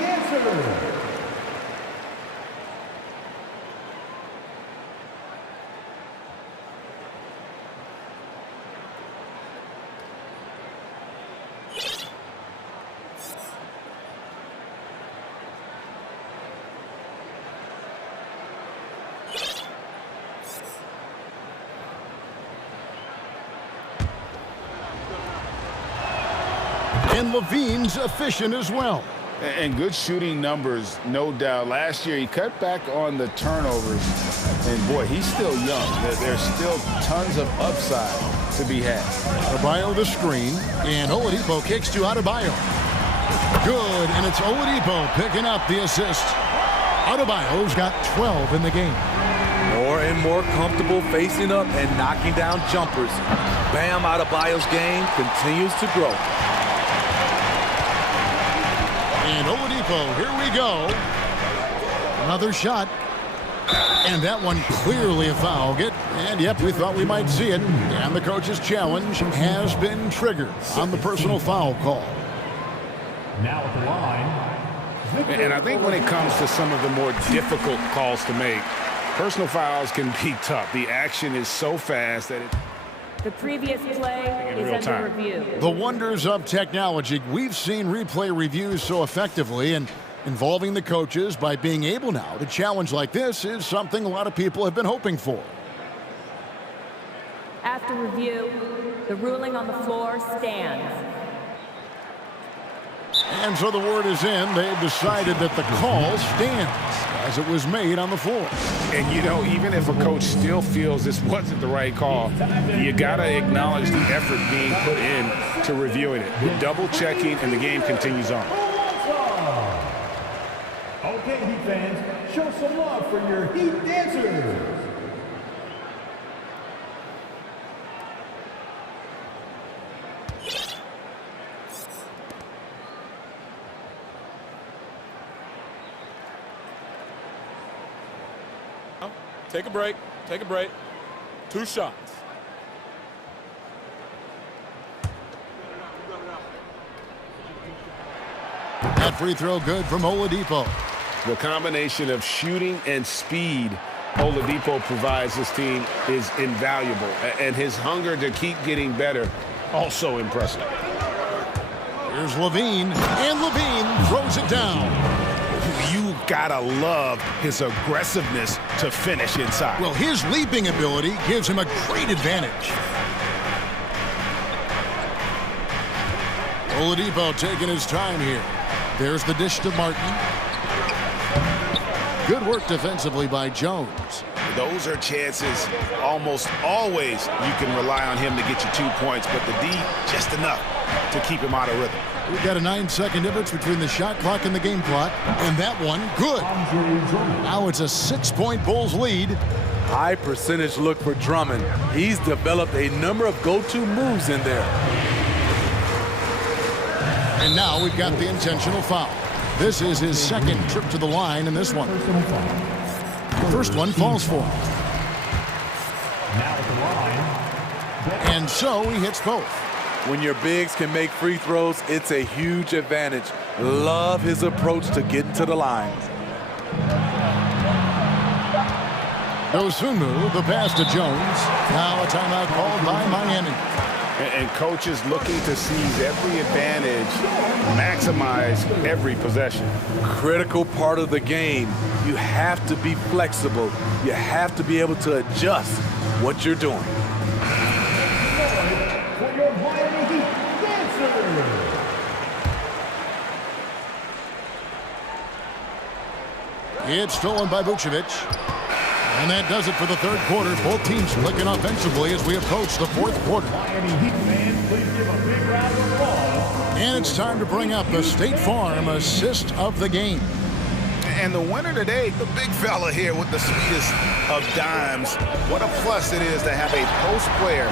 And Levine's efficient as well. And good shooting numbers, no doubt. Last year, he cut back on the turnovers. And, boy, he's still young. There's still tons of upside to be had. Adebayo the screen, and Oladipo kicks to Adebayo. Good, and it's Oladipo picking up the assist. Adebayo's got 12 in the game. More and more comfortable facing up and knocking down jumpers. Bam Adebayo's game continues to grow. And Oladipo, here we go. Another shot. And that one clearly a foul. And yep, we thought we might see it. And the coach's challenge has been triggered on the personal foul call. Now at the line. And I think when it comes to some of the more difficult calls to make, personal fouls can be tough. The action is so fast that it... The previous play is under review. The wonders of technology. We've seen replay reviews so effectively, and involving the coaches by being able now to challenge like this is something a lot of people have been hoping for. After review, the ruling on the floor stands. And so the word is in. They've decided that the call stands as it was made on the floor. And, you know, even if a coach still feels this wasn't the right call, you got to acknowledge the effort being put in to reviewing it. We're double-checking, and the game continues on. Okay, Heat fans, show some love for your Heat dancers. Take a break. Take a break. 2 shots. That free throw good from Oladipo. The combination of shooting and speed Oladipo provides this team is invaluable. And his hunger to keep getting better, also impressive. Here's Levine, and Levine throws it down. You gotta love his aggressiveness to finish inside. Well, his leaping ability gives him a great advantage. Oladipo taking his time here. There's the dish to Martin. Good work defensively by Jones. Those are chances almost always you can rely on him to get you 2 points, but the D, just enough. to keep him out of rhythm. We've got a 9-second difference between the shot clock and the game clock. And that one, good. Now it's a 6-point Bulls lead. High percentage look for Drummond. He's developed a number of go-to moves in there. And now we've got the intentional foul. This is his second trip to the line in this one. First one falls for him. And so he hits both. When your bigs can make free throws, it's a huge advantage. Love his approach to getting to the line. Dosunmu, the pass to Jones. Now a timeout called by Miami. And coaches looking to seize every advantage, maximize every possession. Critical part of the game. You have to be flexible. You have to be able to adjust what you're doing. It's stolen by Vucevic. And that does it for the third quarter. Both teams clicking offensively as we approach the fourth quarter. And it's time to bring up the State Farm assist of the game. And the winner today, the big fella here with the sweetest of dimes. What a plus it is to have a post player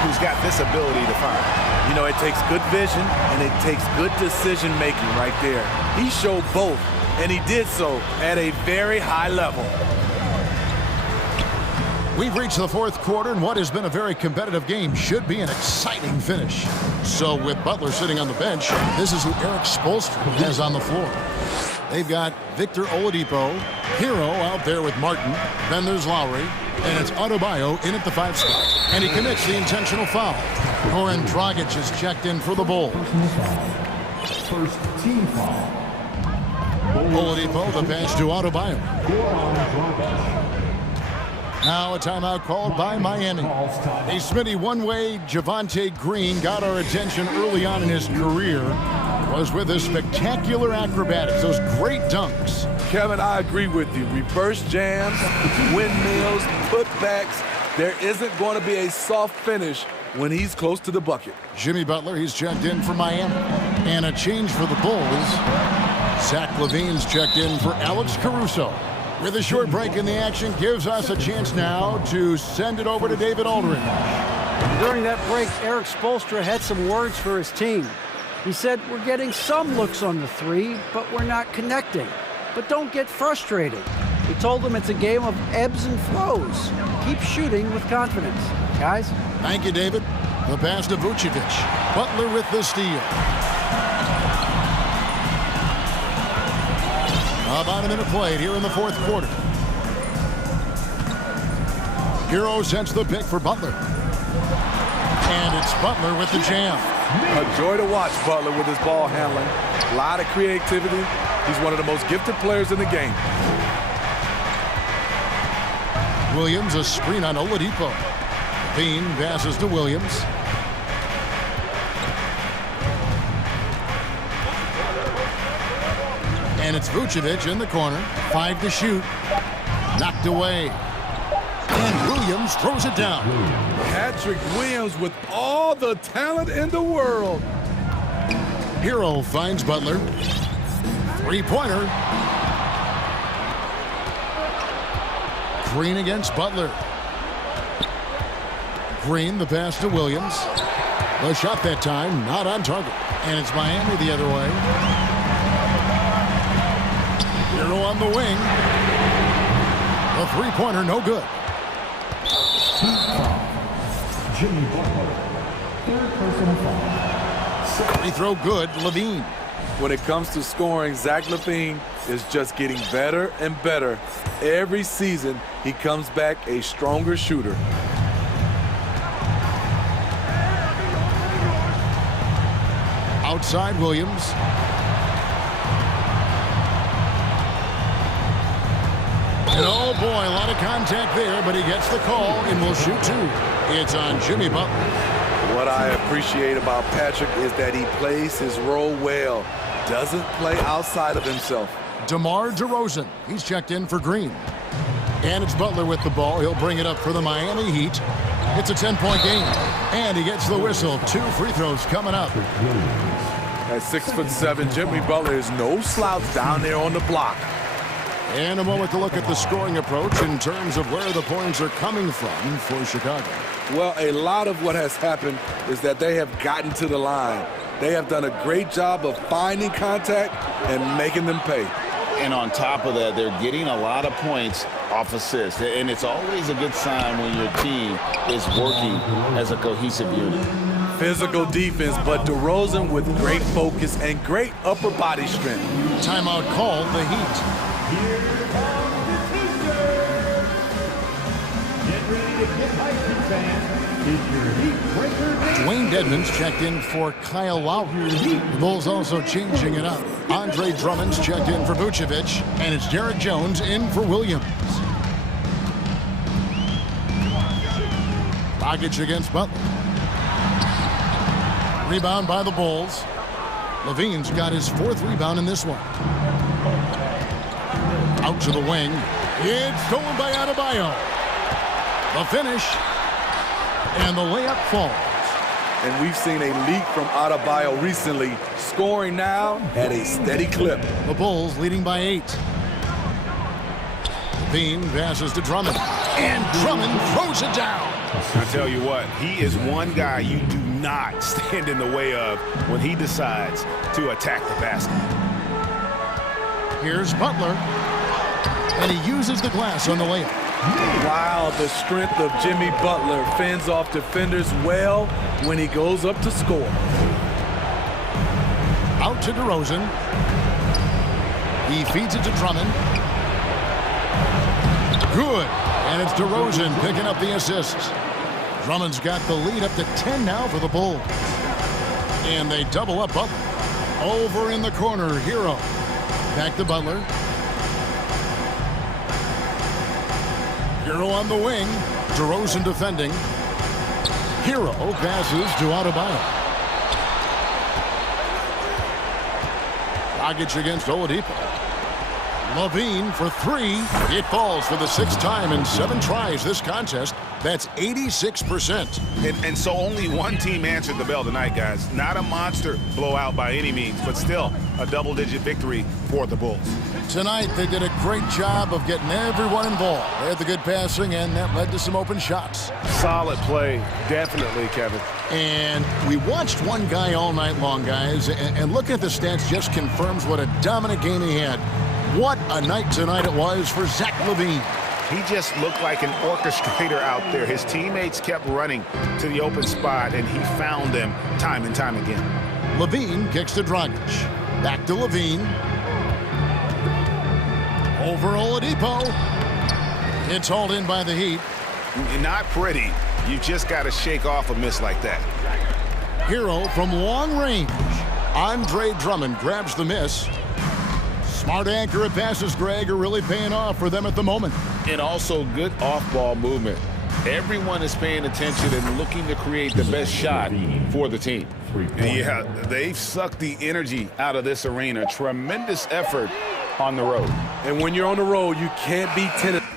who's got this ability to fire. You know, it takes good vision and it takes good decision making right there. He showed both, and he did so at a very high level. We've reached the fourth quarter, and what has been a very competitive game should be an exciting finish. So with Butler sitting on the bench, this is who Eric Spoelstra has on the floor. They've got Victor Oladipo, Hero out there with Martin, then there's Lowry, and it's Adebayo in at the 5 spot. And he commits the intentional foul. Goran Dragic is checked in for the Bulls. First team foul. Oladipo, the pass to Adebayo. Now a timeout called by Miami. Hey, Smitty, one way Javonte Green got our attention early on in his career was with his spectacular acrobatics, those great dunks. Kevin, I agree with you. Reverse jams, windmills, putbacks. There isn't going to be a soft finish when he's close to the bucket. Jimmy Butler, he's checked in for Miami. And a change for the Bulls. Zach LaVine's checked in for Alex Caruso. With a short break in the action, gives us a chance now to send it over to David Aldridge. During that break, Eric Spoelstra had some words for his team. He said, we're getting some looks on the three, but we're not connecting. But don't get frustrated. He told them it's a game of ebbs and flows. Keep shooting with confidence. Guys? Thank you, David. The pass to Vucevic. Butler with the steal. About a minute played here in the fourth quarter. Hero sends the pick for Butler. And it's Butler with the jam. A joy to watch Butler with his ball handling. A lot of creativity. He's one of the most gifted players in the game. Williams, a screen on Oladipo. Bean passes to Williams. And it's Vucevic in the corner. 5 to shoot. Knocked away. And Williams throws it down. Patrick Williams with all the talent in the world. Hero finds Butler. 3-pointer. Green against Butler. Green, the pass to Williams. The shot that time, not on target. And it's Miami the other way. Hero on the wing. The 3-pointer, no good. Jimmy Butler. Third personal foul. Free throw good, LaVine. When it comes to scoring, Zach LaVine is just getting better and better. Every season, he comes back a stronger shooter. Outside Williams. And oh boy, a lot of contact there, but he gets the call and will shoot 2. It's on Jimmy Butler. What I appreciate about Patrick is that he plays his role well. Doesn't play outside of himself. DeMar DeRozan, he's checked in for Green. And it's Butler with the ball. He'll bring it up for the Miami Heat. It's a 10-point game, and he gets the whistle. 2 free throws coming up. At 6'7", Jimmy Butler is no slouch down there on the block. And a moment to look at the scoring approach in terms of where the points are coming from for Chicago. Well, a lot of what has happened is that they have gotten to the line. They have done a great job of finding contact and making them pay. And on top of that, they're getting a lot of points off assists. And it's always a good sign when your team is working as a cohesive unit. Physical defense, but DeRozan with great focus and great upper body strength. Timeout called the Heat. Here come the teachers. Get ready to get hyped, fans. It's your Heat Breaker Dance. Dwayne Dedmon's checked in for Kyle Lowry. The Bulls also changing it up. Andre Drummond's checked in for Vucevic, and it's Derek Jones in for Williams. Dragic against Butler. Rebound by the Bulls. Levine's got his 4th rebound in this one. Out to the wing. It's stolen by Adebayo. The finish. And the layup falls. And we've seen a leak from Adebayo recently, scoring now at a steady clip. The Bulls leading by 8. Levine passes to Drummond. And Drummond throws it down. I tell you what, he is one guy you do not stand in the way of when he decides to attack the basket. Here's Butler. And he uses the glass on the layup. Wow, the strength of Jimmy Butler fends off defenders well when he goes up to score. Out to DeRozan. He feeds it to Drummond. Good. And it's DeRozan picking up the assists. Drummond's got the lead up to 10 now for the Bulls. And they double up Butler. Over in the corner, Hero. Back to Butler. Hero on the wing. DeRozan defending. Hero passes to Adebayo. Dragic against Oladipo. Levine for 3. It falls for the 6th time in 7 tries this contest. That's 86%. And so only one team answered the bell tonight, guys. Not a monster blowout by any means, but still a double-digit victory for the Bulls. Tonight, they did a great job of getting everyone involved. They had the good passing, and that led to some open shots. Solid play, definitely, Kevin. And we watched one guy all night long, guys, and looking at the stats just confirms what a dominant game he had. What a night tonight it was for Zach LaVine. He just looked like an orchestrator out there. His teammates kept running to the open spot, and he found them time and time again. LaVine kicks to Dragic. Back to LaVine. Over Oladipo. It's hauled in by the Heat. Not pretty. You just got to shake off a miss like that. Hero from long range. Andre Drummond grabs the miss. Smart accurate passes, Greg, are really paying off for them at the moment. And also good off-ball movement. Everyone is paying attention and looking to create the best shot for the team. Yeah, they've sucked the energy out of this arena. Tremendous effort on the road. And when you're on the road, you can't be tentative.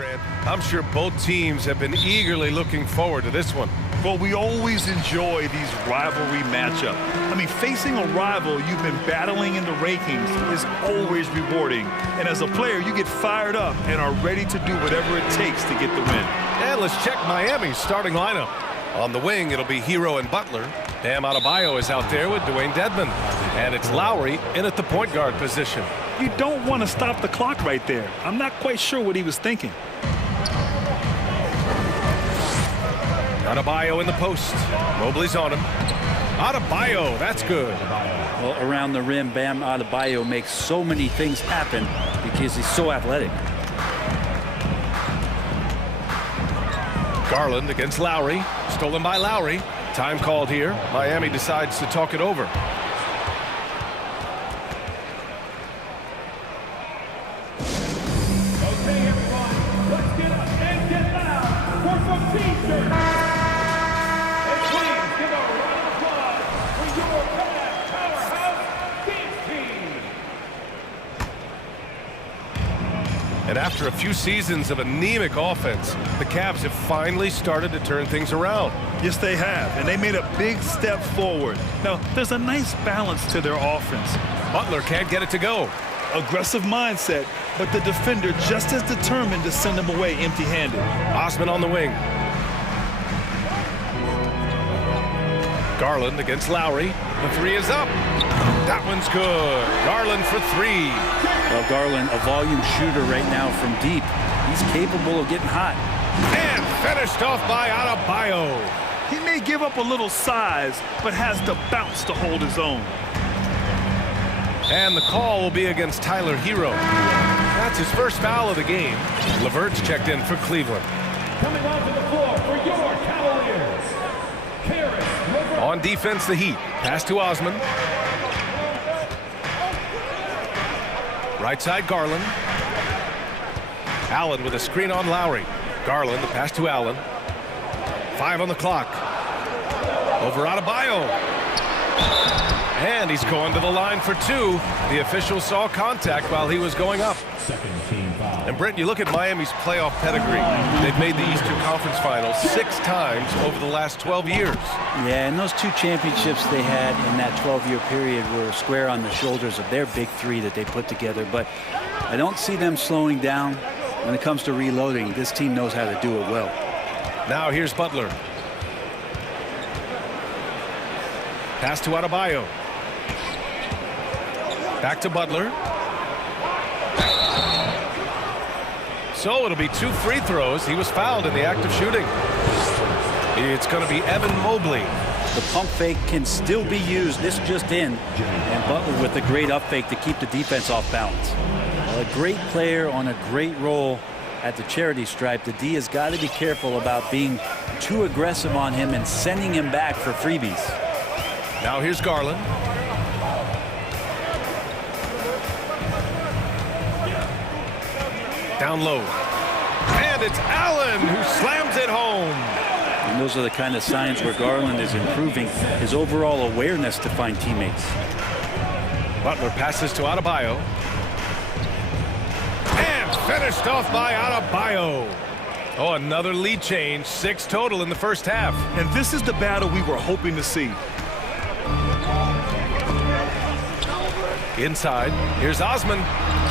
Grant. I'm sure both teams have been eagerly looking forward to this one. Well, we always enjoy these rivalry matchups. I mean, facing a rival you've been battling in the rankings is always rewarding. And as a player, you get fired up and are ready to do whatever it takes to get the win. And let's check Miami's starting lineup. On the wing, it'll be Hero and Butler. Bam Adebayo is out there with Dwayne Dedmon. And it's Lowry in at the point guard position. You don't want to stop the clock right there. I'm not quite sure what he was thinking. Adebayo in the post. Mobley's on him. Adebayo, that's good. Well, around the rim, Bam Adebayo makes so many things happen because he's so athletic. Garland against Lowry. Stolen by Lowry. Time called here. Miami decides to talk it over. Okay, everyone, let's get up and get loud for some teachers. And please give a round of applause for your best powerhouse dance team. And after a few seasons of anemic offense, the Cavs have finally started to turn things around. Yes, they have, and they made a big step forward. Now, there's a nice balance to their offense. Butler can't get it to go. Aggressive mindset, but the defender just as determined to send him away empty-handed. Osman on the wing. Garland against Lowry. The three is up. That one's good. Garland for three. Well, Garland, a volume shooter right now from deep. He's capable of getting hot. And finished off by Adebayo. He may give up a little size, but has the bounce to hold his own. And the call will be against Tyler Hero. That's his first foul of the game. LeVert's checked in for Cleveland. Coming onto the floor for your Cavaliers. On defense, the Heat. Pass to Osman. Right side, Garland. Allen with a screen on Lowry. Garland, the pass to Allen. 5 on the clock. Over Adebayo. And he's going to the line for 2. The official saw contact while he was going up. And Brent, you look at Miami's playoff pedigree. They've made the Eastern Conference Finals 6 times over the last 12 years. Yeah, and those 2 championships they had in that 12-year period were square on the shoulders of their big 3 that they put together. But I don't see them slowing down when it comes to reloading. This team knows how to do it well. Now here's Butler. Pass to Adebayo. Back to Butler. So it'll be 2 free throws. He was fouled in the act of shooting. It's going to be Evan Mobley. The pump fake can still be used. This just in. And Butler with a great up fake to keep the defense off balance. Well, a great player on a great role at the charity stripe. The D has got to be careful about being too aggressive on him and sending him back for freebies. Now here's Garland. Down low. And it's Allen who slams it home. And those are the kind of signs where Garland is improving his overall awareness to find teammates. Butler passes to Adebayo. And finished off by Adebayo. Oh, another lead change. 6 total in the first half. And this is the battle we were hoping to see. Inside, here's Osman.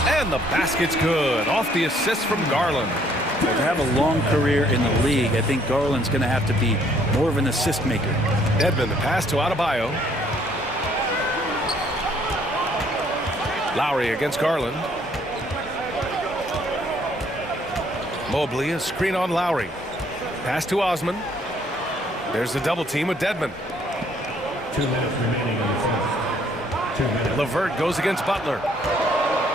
And the basket's good. Off the assist from Garland. Well, to have a long career in the league, I think Garland's going to have to be more of an assist maker. Dedmon, the pass to Adebayo. Lowry against Garland. Mobley, a screen on Lowry. Pass to Osman. There's the double team with Dedmon. 2 minutes remaining in the first. 2 minutes. LeVert goes against Butler.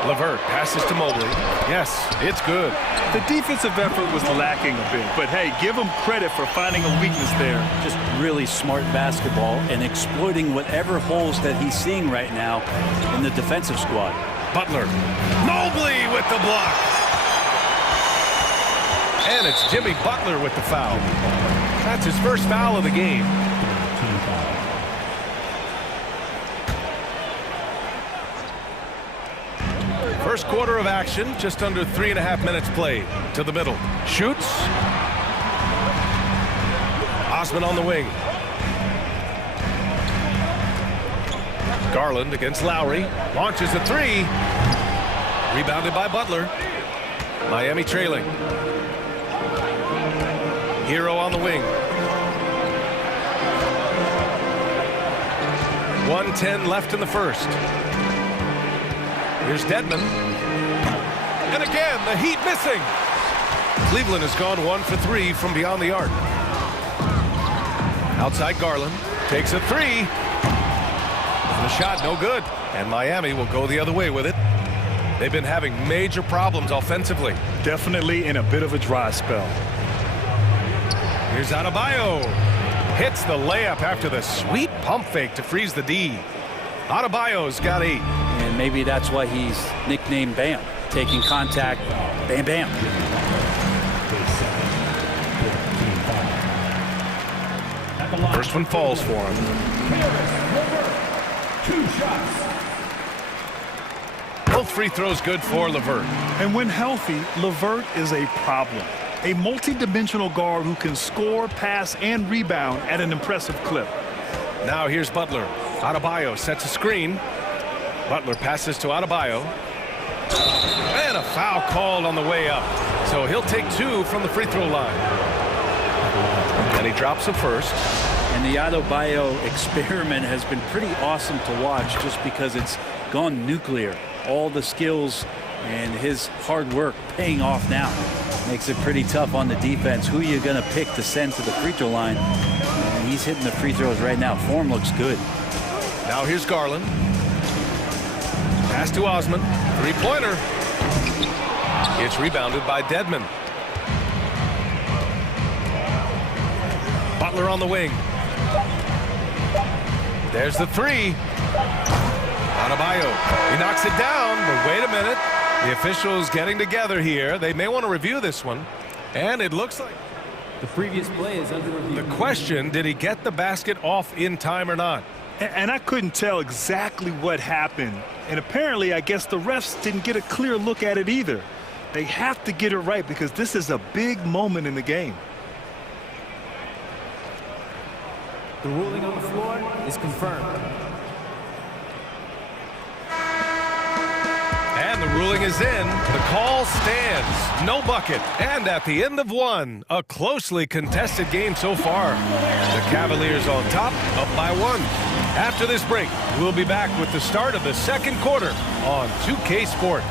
LeVert passes to Mobley. Yes, it's good. The defensive effort was lacking a bit, but hey, give him credit for finding a weakness there. Just really smart basketball and exploiting whatever holes that he's seeing right now in the defensive squad. Butler. Mobley with the block. And it's Jimmy Butler with the foul. That's his first foul of the game. First quarter of action, just under 3.5 minutes played. To the middle. Shoots. Osman on the wing. Garland against Lowry. Launches a three. Rebounded by Butler. Miami trailing. Hero on the wing. 1:10 left in the first. Here's Dedmon. And again, the Heat missing. Cleveland has gone 1 for 3 from beyond the arc. Outside Garland. Takes a three. The shot no good. And Miami will go the other way with it. They've been having major problems offensively. Definitely in a bit of a dry spell. Here's Adebayo. Hits the layup after the sweet pump fake to freeze the D. Adebayo's got 8. And maybe that's why he's nicknamed Bam. Taking contact, bam, bam. First one falls for him. 2 shots. Both free throws good for LeVert. And when healthy, LeVert is a problem. A multi-dimensional guard who can score, pass, and rebound at an impressive clip. Now here's Butler. Adebayo sets a screen. Butler passes to Adebayo. And a foul called on the way up. So he'll take 2 from the free throw line. And he drops the first. And the Adebayo experiment has been pretty awesome to watch just because it's gone nuclear. All the skills and his hard work paying off now. Makes it pretty tough on the defense. Who you're going to pick to send to the free throw line. And he's hitting the free throws right now. Form looks good. Now here's Garland. Pass to Osman. Three-pointer. It's rebounded by Dedmon. Butler on the wing. There's the three. Adebayo. He knocks it down, but wait a minute. The officials getting together here. They may want to review this one. And it looks like the previous play is under review. The question, did he get the basket off in time or not? And I couldn't tell exactly what happened. And apparently, I guess the refs didn't get a clear look at it either. They have to get it right because this is a big moment in the game. The ruling on the floor is confirmed. And the ruling is in. The call stands. No bucket. And at the end of one, a closely contested game so far. The Cavaliers on top, up by 1. After this break, we'll be back with the start of the second quarter on 2K Sports.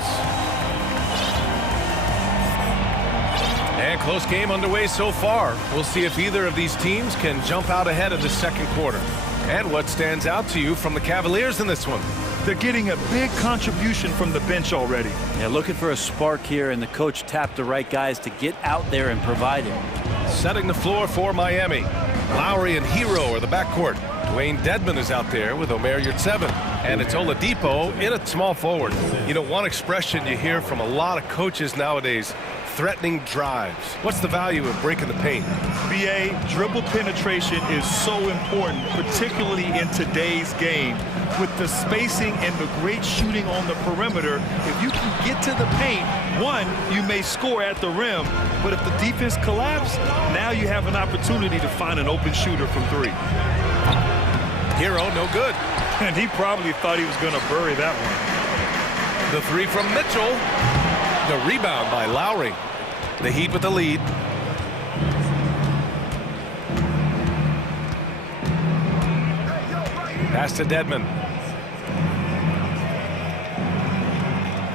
And close game underway so far. We'll see if either of these teams can jump out ahead of the second quarter. And what stands out to you from the Cavaliers in this one? They're getting a big contribution from the bench already. Yeah, looking for a spark here, and the coach tapped the right guys to get out there and provide it. Setting the floor for Miami. Lowry and Hero are the backcourt. Dwayne Dedmon is out there with Omer Yurtseven. And it's Oladipo in at small forward. You know, one expression you hear from a lot of coaches nowadays, threatening drives. What's the value of breaking the paint? BA, dribble penetration is so important, particularly in today's game. With the spacing and the great shooting on the perimeter, if you can get to the paint, one, you may score at the rim, but if the defense collapses, now you have an opportunity to find an open shooter from 3. Hero, no good. And he probably thought he was going to bury that one. The three from Mitchell. The rebound by Lowry. The Heat with the lead. Pass to Dedmon.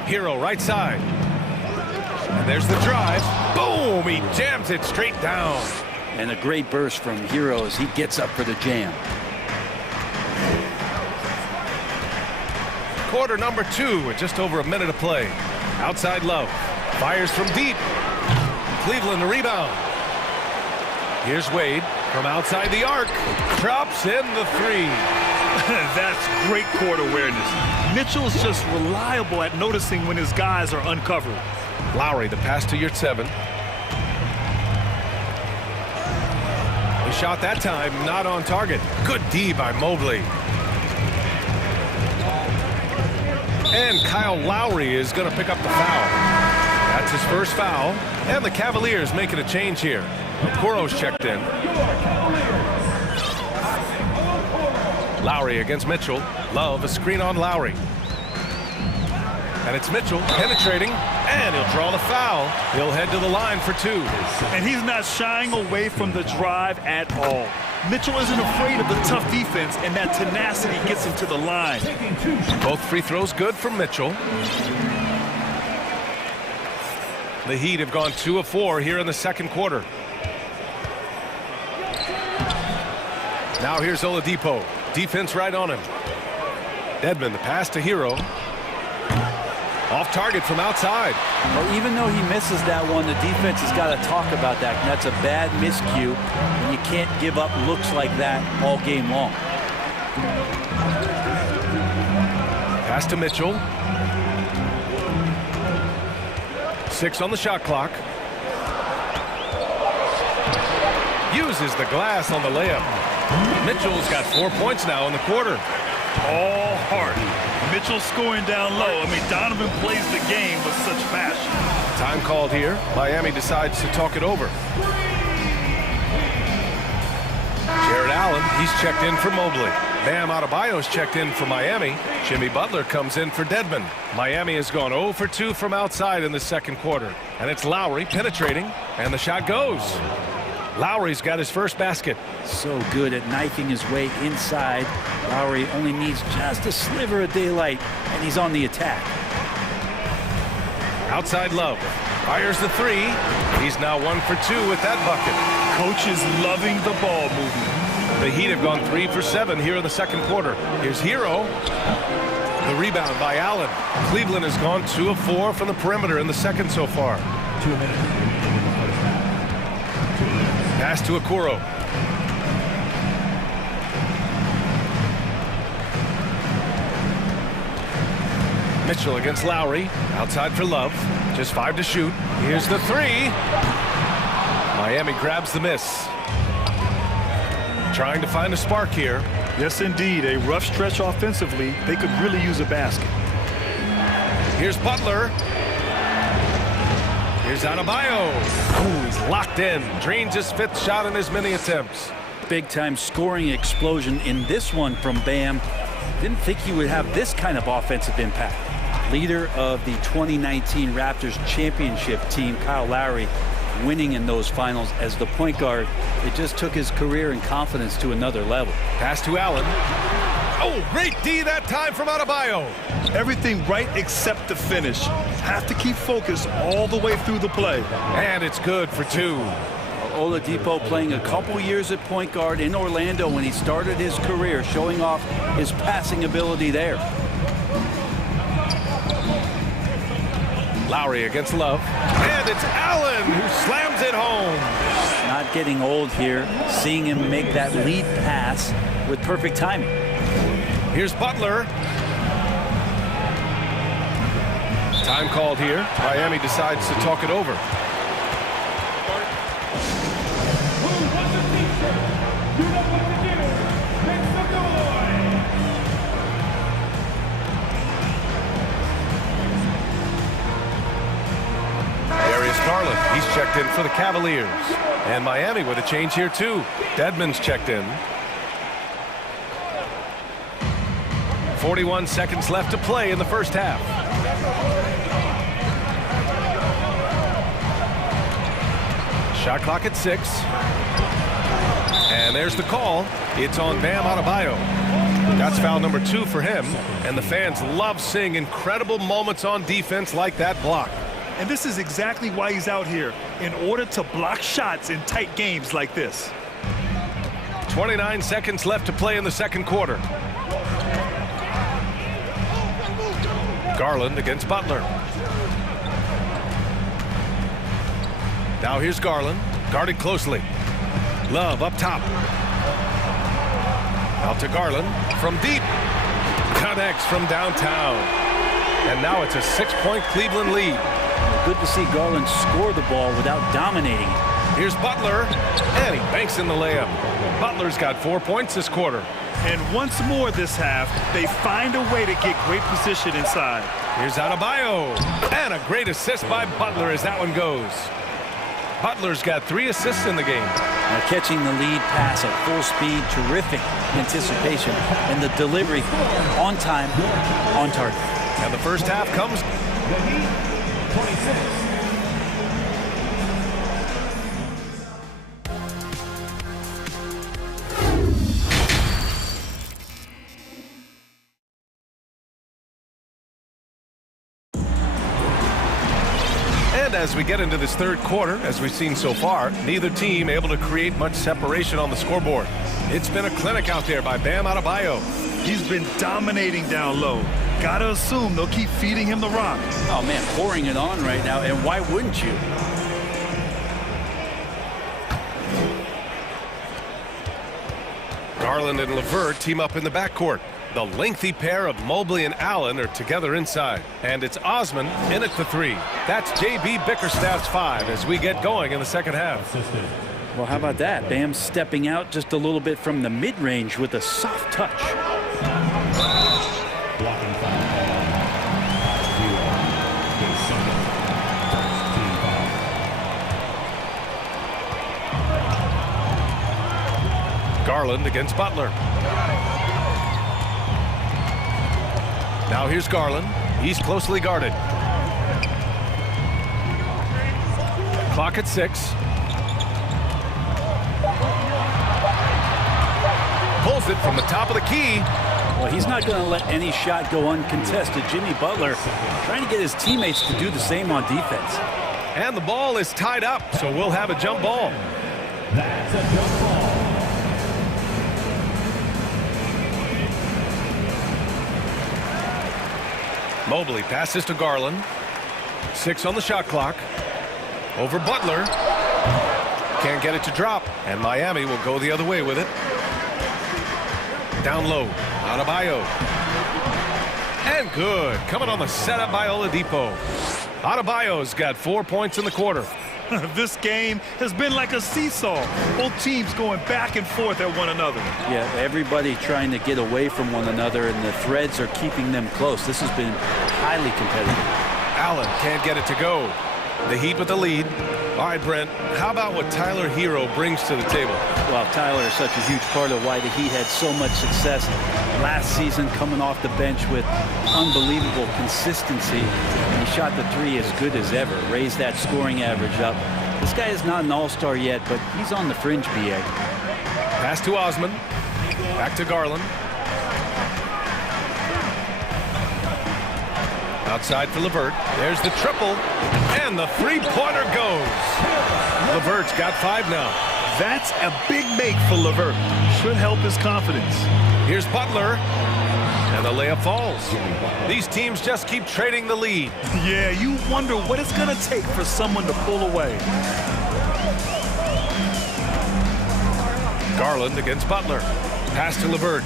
Hero right side. And there's the drive. Boom! He jams it straight down. And a great burst from Hero as he gets up for the jam. Quarter number 2 with just over a minute to play. Outside Love. Fires from deep. Cleveland the rebound. Here's Wade from outside the arc. Drops in the 3. That's great court awareness. Mitchell's just reliable at noticing when his guys are uncovered. Lowry, the pass to Yurtseven. The shot that time not on target. Good D by Mobley. And Kyle Lowry is going to pick up the foul. That's his first foul. And the Cavaliers making a change here. Okoro's checked in. Lowry against Mitchell. Love, a screen on Lowry. And it's Mitchell penetrating, and he'll draw the foul. He'll head to the line for two. And he's not shying away from the drive at all. Mitchell isn't afraid of the tough defense, and that tenacity gets him to the line. Both free throws good from Mitchell. The Heat have gone 2 of 4 here in the second quarter. Now here's Oladipo. Defense right on him. Dedmon, the pass to Hero. Off target from outside. Well, even though he misses that one, the defense has got to talk about that. And that's a bad miscue, and you can't give up looks like that all game long. Pass to Mitchell. 6 on the shot clock. Uses the glass on the layup. Mitchell's got 4 points now in the quarter. All heart. Mitchell scoring down low. I mean, Donovan plays the game with such passion. Time called here. Miami decides to talk it over. Jared Allen, he's checked in for Mobley. Bam Adebayo's checked in for Miami. Jimmy Butler comes in for Dedmon. Miami has gone 0 for 2 from outside in the second quarter. And it's Lowry penetrating, and the shot goes. Lowry's got his first basket. So good at knifing his way inside. Lowry only needs just a sliver of daylight, and he's on the attack. Outside Love. Fires the three. He's now 1 for 2 with that bucket. Coach is loving the ball movement. The Heat have gone 3 for 7 here in the second quarter. Here's Hero. The rebound by Allen. Cleveland has gone 2 of 4 from the perimeter in the second so far. 2 minutes. Pass to Okoro. Mitchell against Lowry. Outside for Love. Just 5 to shoot. Here's the three. Miami grabs the miss. Trying to find a spark here. Yes, indeed. A rough stretch offensively. They could really use a basket. Here's Butler. Here's Adebayo. Ooh, he's locked in. Drains his 5th shot in as many attempts. Big-time scoring explosion in this one from Bam. Didn't think he would have this kind of offensive impact. Leader of the 2019 Raptors championship team, Kyle Lowry, winning in those finals as the point guard. It just took his career and confidence to another level. Pass to Allen. Oh, great D that time from Adebayo. Everything right except the finish. Have to keep focus all the way through the play. And it's good for 2. Oladipo playing a couple years at point guard in Orlando when he started his career, showing off his passing ability there. Lowry against Love. And it's Allen who slams it home. Not getting old here, seeing him make that lead pass with perfect timing. Here's Butler. Time called here. Miami decides to talk it over. Garland, he's checked in for the Cavaliers. And Miami with a change here too. Dedmon's checked in. 41 seconds left to play in the first half. Shot clock at 6. And there's the call. It's on Bam Adebayo. That's foul number 2 for him. And the fans love seeing incredible moments on defense like that block. And this is exactly why he's out here, in order to block shots in tight games like this. 29 seconds left to play in the second quarter. Garland against Butler. Now here's Garland, guarded closely. Love up top. Out to Garland from deep. Connects from downtown. And now it's a 6-point Cleveland lead. Good to see Garland score the ball without dominating it. Here's Butler, and he banks in the layup. Butler's got 4 points this quarter. And once more this half, they find a way to get great position inside. Here's Adebayo. And a great assist by Butler as that one goes. Butler's got 3 assists in the game. Now catching the lead pass at full speed, terrific anticipation, and the delivery on time, on target. And the first half comes. The Heat, 26. And as we get into this third quarter, as we've seen so far, neither team able to create much separation on the scoreboard. It's been a clinic out there by Bam Adebayo. He's been dominating down low. Gotta assume they'll keep feeding him the rock. Oh, man, pouring it on right now, and why wouldn't you? Garland and LeVert team up in the backcourt. The lengthy pair of Mobley and Allen are together inside. And it's Osman in at the 3. That's J.B. Bickerstaff's 5 as we get going in the second half. Well, how about that? Bam stepping out just a little bit from the mid-range with a soft touch. Blocking foul call. Garland against Butler. Now here's Garland. He's closely guarded. Clock at 6. Pulls it from the top of the key. Well, he's not going to let any shot go uncontested. Jimmy Butler trying to get his teammates to do the same on defense. And the ball is tied up, so we'll have a jump ball. That's a jump ball. Mobley passes to Garland. 6 on the shot clock. Over Butler. Can't get it to drop, and Miami will go the other way with it. Down low, Adebayo. And good, coming on the setup by Oladipo. Adebayo's got 4 points in the quarter. This game has been like a seesaw. Both teams going back and forth at one another. Yeah, everybody trying to get away from one another, and the threads are keeping them close. This has been highly competitive. Allen can't get it to go. The Heat with the lead. All right, Brent, how about what Tyler Hero brings to the table? Well, Tyler is such a huge part of why the Heat had so much success last season, coming off the bench with unbelievable consistency. And he shot the 3 as good as ever, raised that scoring average up. This guy is not an all-star yet, but he's on the fringe, BA. Pass to Osman. Back to Garland. Outside for LeVert. There's the triple. And the three-pointer goes. LeVert's got 5 now. That's a big make for LeVert. Should help his confidence. Here's Butler. And the layup falls. These teams just keep trading the lead. Yeah, you wonder what it's going to take for someone to pull away. Garland against Butler. Pass to LeVert.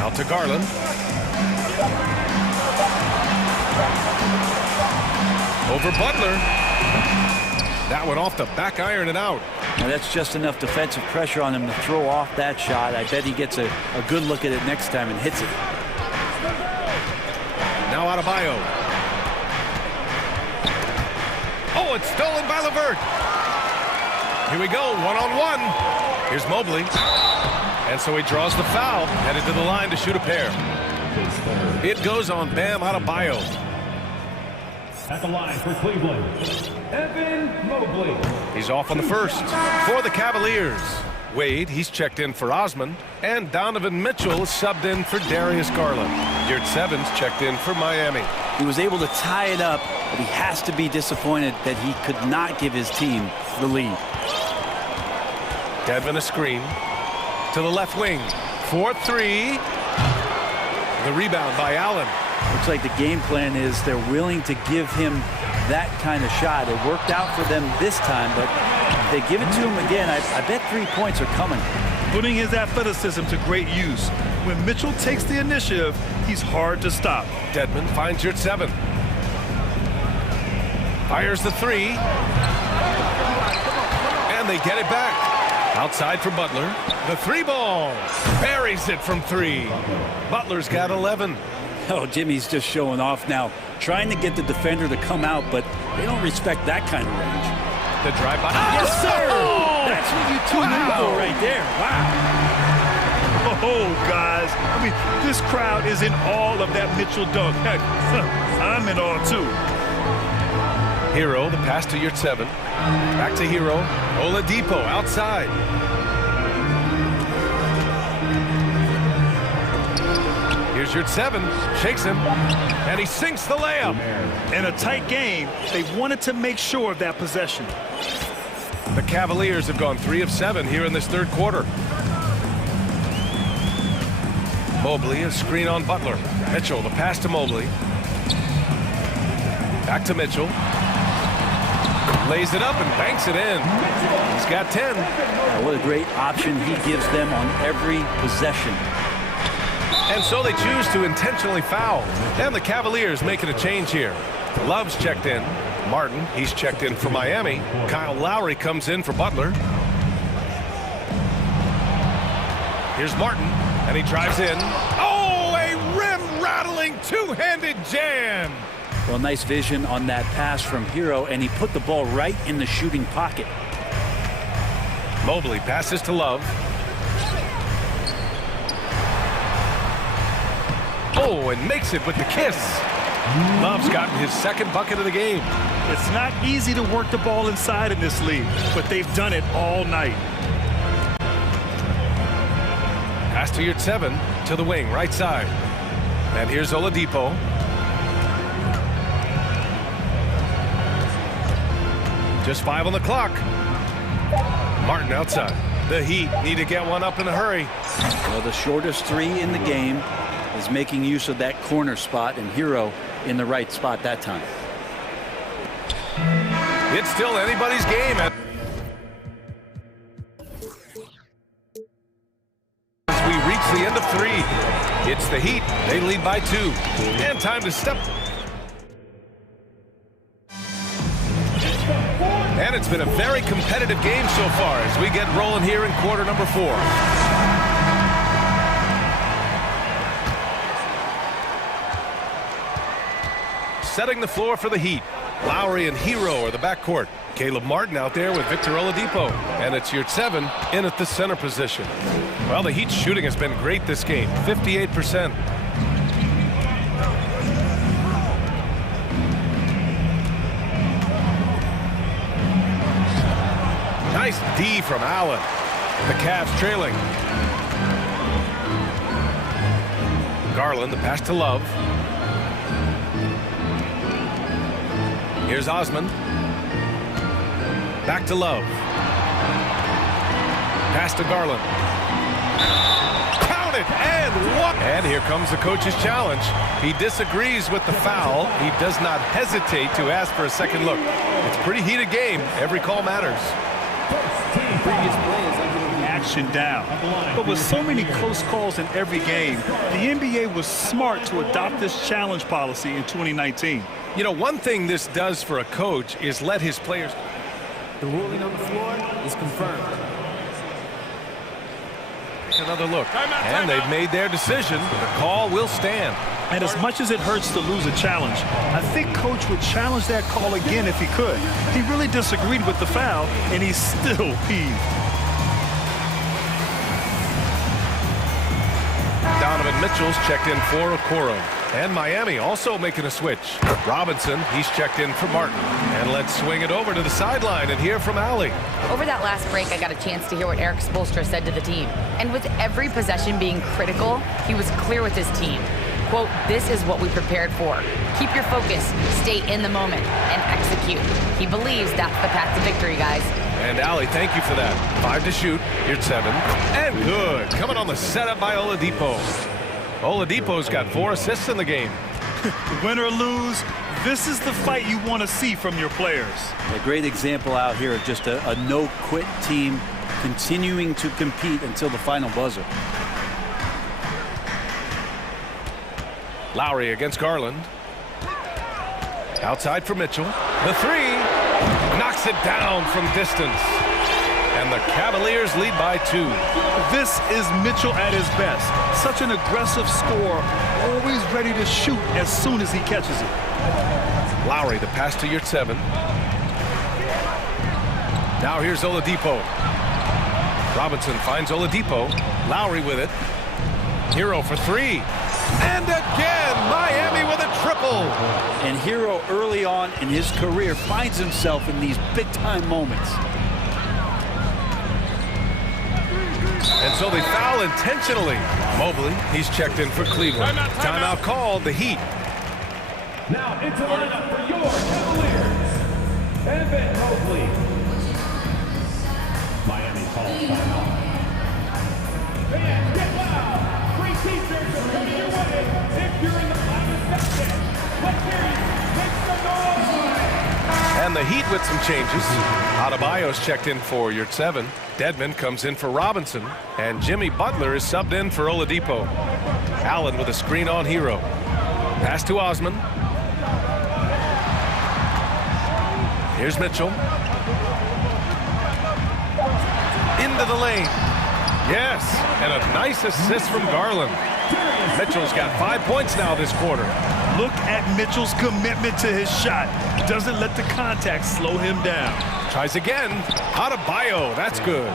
Out to Garland. Over Butler. That one off the back iron and out. Now that's just enough defensive pressure on him to throw off that shot. I bet he gets a good look at it next time and hits it. Now Adebayo. Oh, it's stolen by LeVert. Here we go, one-on-one. Here's Mobley. And so he draws the foul, headed to the line to shoot a pair. It goes on Bam Adebayo. At the line for Cleveland, Evan Mobley. He's off on the first for the Cavaliers. Wade, he's checked in for Osman. And Donovan Mitchell is subbed in for Darius Garland. Yurt Sevens checked in for Miami. He was able to tie it up, but he has to be disappointed that he could not give his team the lead. Devin a screen. To the left wing. 4-3. The rebound by Allen. Looks like the game plan is they're willing to give him that kind of shot. It worked out for them this time, but if they give it to him again, I bet 3 points are coming. Putting his athleticism to great use. When Mitchell takes the initiative, he's hard to stop. Dedmon finds Yurt 7. Fires the three. And they get it back. Outside for Butler. The three ball. Buries it from three. Butler's got 11. Oh, Jimmy's just showing off now. Trying to get the defender to come out, but they don't respect that kind of range. The drive by. Yes, sir! That's what you tune in for right there. Wow. Oh, guys. I mean, this crowd is in awe of that Mitchell dunk. Heck, I'm in awe, too. Hero, the pass to Yurtseven. Back to Hero. Oladipo outside. Here's Yurtseven. Shakes him. And he sinks the layup. In a tight game, they wanted to make sure of that possession. The Cavaliers have gone 3 of 7 here in this third quarter. Mobley, a screen on Butler. Mitchell, the pass to Mobley. Back to Mitchell. Lays it up and banks it in. He's got 10. What a great option he gives them on every possession. And so they choose to intentionally foul. And the Cavaliers making a change here. Love's checked in. Martin, he's checked in for Miami. Kyle Lowry comes in for Butler. Here's Martin, and he drives in. Oh, a rim-rattling two-handed jam. Well, nice vision on that pass from Hero, and he put the ball right in the shooting pocket. Mobley passes to Love. Oh, and makes it with the kiss. Love's gotten his second bucket of the game. It's not easy to work the ball inside in this league, but they've done it all night. Pass to Yurtseven to the wing, right side. And here's Oladipo. Just 5 on the clock. Martin outside. The Heat need to get one up in a hurry. Well, the shortest three in the game is making use of that corner spot, and Hero in the right spot that time. It's still anybody's game. As we reach the end of 3, it's the Heat. They lead by 2. And time to step. And it's been a very competitive game so far as we get rolling here in quarter number 4. Setting the floor for the Heat. Lowry and Hero are the backcourt. Caleb Martin out there with Victor Oladipo. And it's Yurtseven in at the center position. Well, the Heat's shooting has been great this game. 58%. Nice D from Allen. The Cavs trailing. Garland, the pass to Love. Here's Osman. Back to Love. Pass to Garland. Count it and what? And here comes the coach's challenge. He disagrees with the foul. He does not hesitate to ask for a second look. It's a pretty heated game. Every call matters. Action down. But with so many close calls in every game, the NBA was smart to adopt this challenge policy in 2019. You know, one thing this does for a coach is let his players. The ruling on the floor is confirmed. Another look. And they've made their decision. The call will stand. And as much as it hurts to lose a challenge, I think Coach would challenge that call again if he could. He really disagreed with the foul, and he's still peeved. Donovan Mitchell's checked in for Okoro. And Miami also making a switch. Robinson, he's checked in for Martin. And let's swing it over to the sideline and hear from Allie. Over that last break, I got a chance to hear what Erik Spoelstra said to the team. And with every possession being critical, he was clear with his team. Quote, "This is what we prepared for. Keep your focus, stay in the moment, and execute." He believes that's the path to victory, guys. And Allie, thank you for that. 5 to shoot. Here's 7. And good. Coming on the setup by Oladipo. Oladipo's got 4 assists in the game. Win or lose, this is the fight you want to see from your players. A great example out here of just a no-quit team continuing to compete until the final buzzer. Lowry against Garland. Outside for Mitchell. The three knocks it down from distance. And the Cavaliers lead by 2. This is Mitchell at his best. Such an aggressive scorer, always ready to shoot as soon as he catches it. Lowry, the pass to Yurtseven. Now here's Oladipo. Robinson finds Oladipo. Lowry with it. Hero for 3. And again, Miami with a triple. And Hero early on in his career finds himself in these big-time moments. And so they foul intentionally. Mobley, he's checked in for Cleveland. Timeout called, the Heat. Now into lineup for your Cavaliers. Evan Mobley. Miami calls timeout. Fans, get loud. Free t-shirts are coming your way if you're in the finest section. Let's hear it. Make some noise. And the Heat with some changes. Adebayo's checked in for Yurtseven. Dedmon comes in for Robinson. And Jimmy Butler is subbed in for Oladipo. Allen with a screen on Hero. Pass to Osman. Here's Mitchell. Into the lane. Yes, and a nice assist from Garland. Mitchell's got 5 points now this quarter. Look at Mitchell's commitment to his shot. Doesn't let the contact slow him down. Tries again. Adebayo, that's good.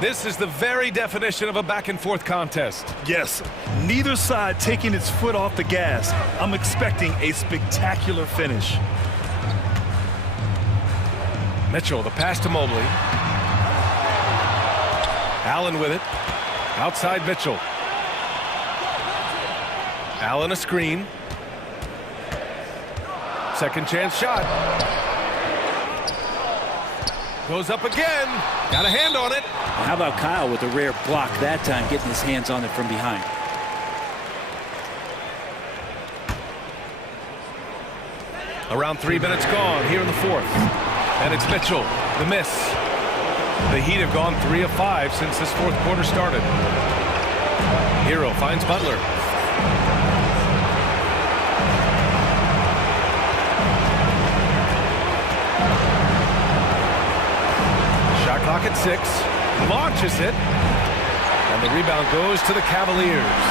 This is the very definition of a back-and-forth contest. Yes, neither side taking its foot off the gas. I'm expecting a spectacular finish. Mitchell, the pass to Mobley. Allen with it. Outside Mitchell. Allen a screen. Second chance shot. Goes up again. Got a hand on it. How about Kyle with a rare block that time, getting his hands on it from behind. Around 3 minutes gone here in the fourth. And it's Mitchell, the miss. The Heat have gone 3 of 5 since this fourth quarter started. Hero finds Butler. Shot clock at 6. Launches it. And the rebound goes to the Cavaliers.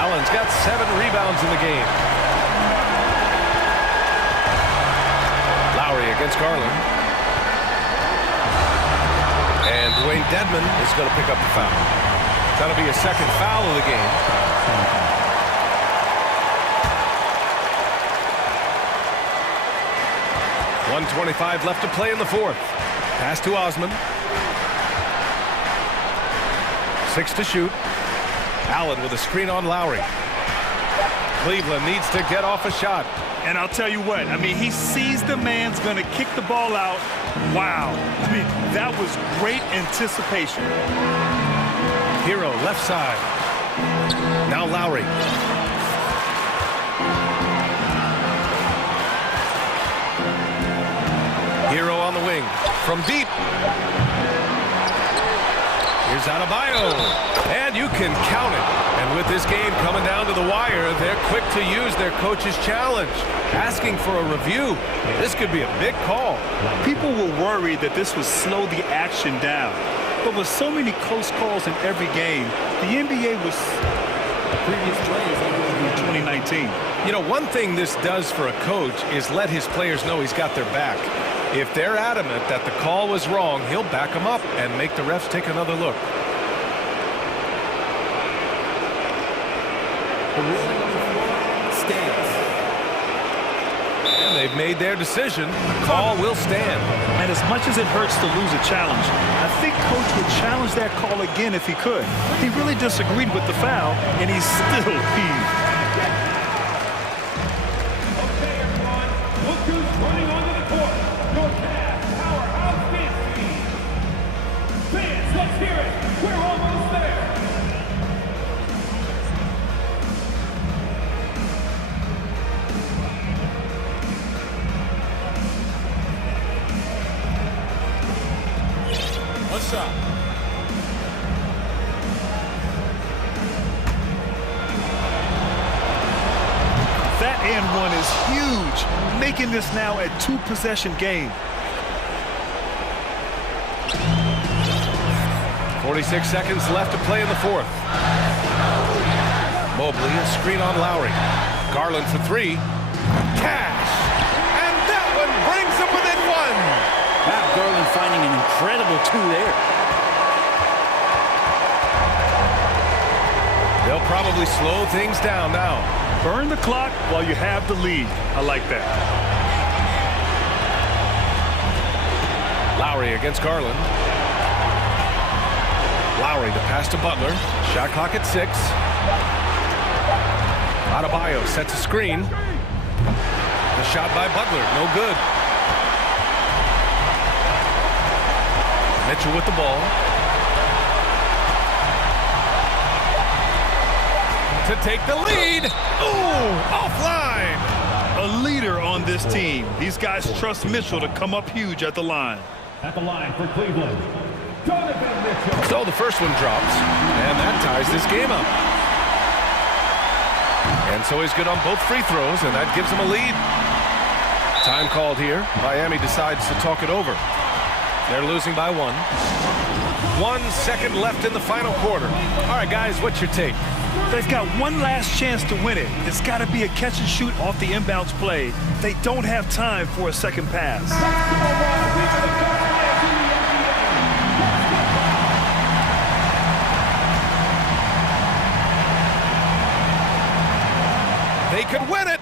Allen's got 7 rebounds in the game. Lowry against Garland. And Dwayne Dedmon is going to pick up the foul. That'll be a second foul of the game. 1:25 left to play in the fourth. Pass to Osman. 6 to shoot. Allen with a screen on Lowry. Cleveland needs to get off a shot. And I'll tell you what, I mean, he sees the man's going to kick the ball out. Wow. I mean, that was great anticipation. Hero left side. Now Lowry. Hero on the wing. From deep. Here's Adebayo. And you can count it. And with this game coming down to the wire, they're quick to use their coach's challenge. Asking for a review. This could be a big call. People were worried that this would slow the action down. But with so many close calls in every game, the NBA was previous plays in 2019. You know, one thing this does for a coach is let his players know he's got their back. If they're adamant that the call was wrong, he'll back them up and make the refs take another look. The ruling on the floor stands. And they've made their decision. The call will stand. And as much as it hurts to lose a challenge, I think Coach would challenge that call again if he could. He really disagreed with the foul, and he's still peeved. Okay, everyone. Look who's running onto the court. Your Cavs powerhouse dance team. Fans, let's hear it. We're almost there. One shot. one is huge, making this now a two-possession game. 46 seconds left to play in the fourth. Mobley, a screen on Lowry. Garland for three. Cash! And that one brings them within one! Wow, Garland finding an incredible two there. They'll probably slow things down now. Burn the clock while you have the lead. I like that. Lowry against Garland. Lowry, the pass to Butler. Shot clock at 6. Adebayo sets a screen. The shot by Butler, no good. Mitchell with the ball. To take the lead. Ooh, offline. A leader on this team. These guys trust Mitchell to come up huge at the line. At the line for Cleveland, Donovan Mitchell. So the first one drops, and that ties this game up. And so he's good on both free throws, and that gives him a lead. Time called here. Miami decides to talk it over. They're losing by 1. 1 second left in the final quarter. All right, guys, what's your take? They've got one last chance to win it. It's got to be a catch and shoot off the inbounds play. They don't have time for a second pass. They could win it.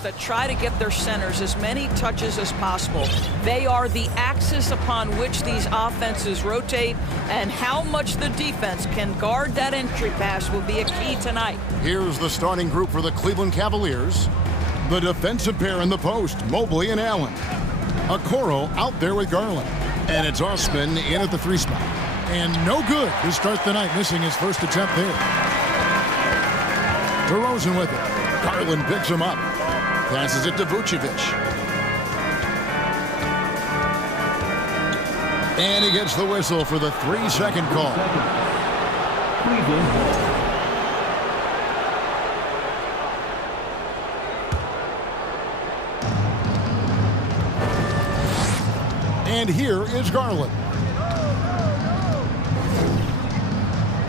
lineups that try to get their centers as many touches as possible. They are the axis upon which these offenses rotate, and how much the defense can guard that entry pass will be a key tonight. Here's the starting group for the Cleveland Cavaliers. The defensive pair in the post, Mobley and Allen. Okoro out there with Garland. And it's Osman in at the 3 spot. And no good to start the night, missing his first attempt there. DeRozan with it. Garland picks him up. Passes it to Vucevic. And he gets the whistle for the 3-second call. And here is Garland.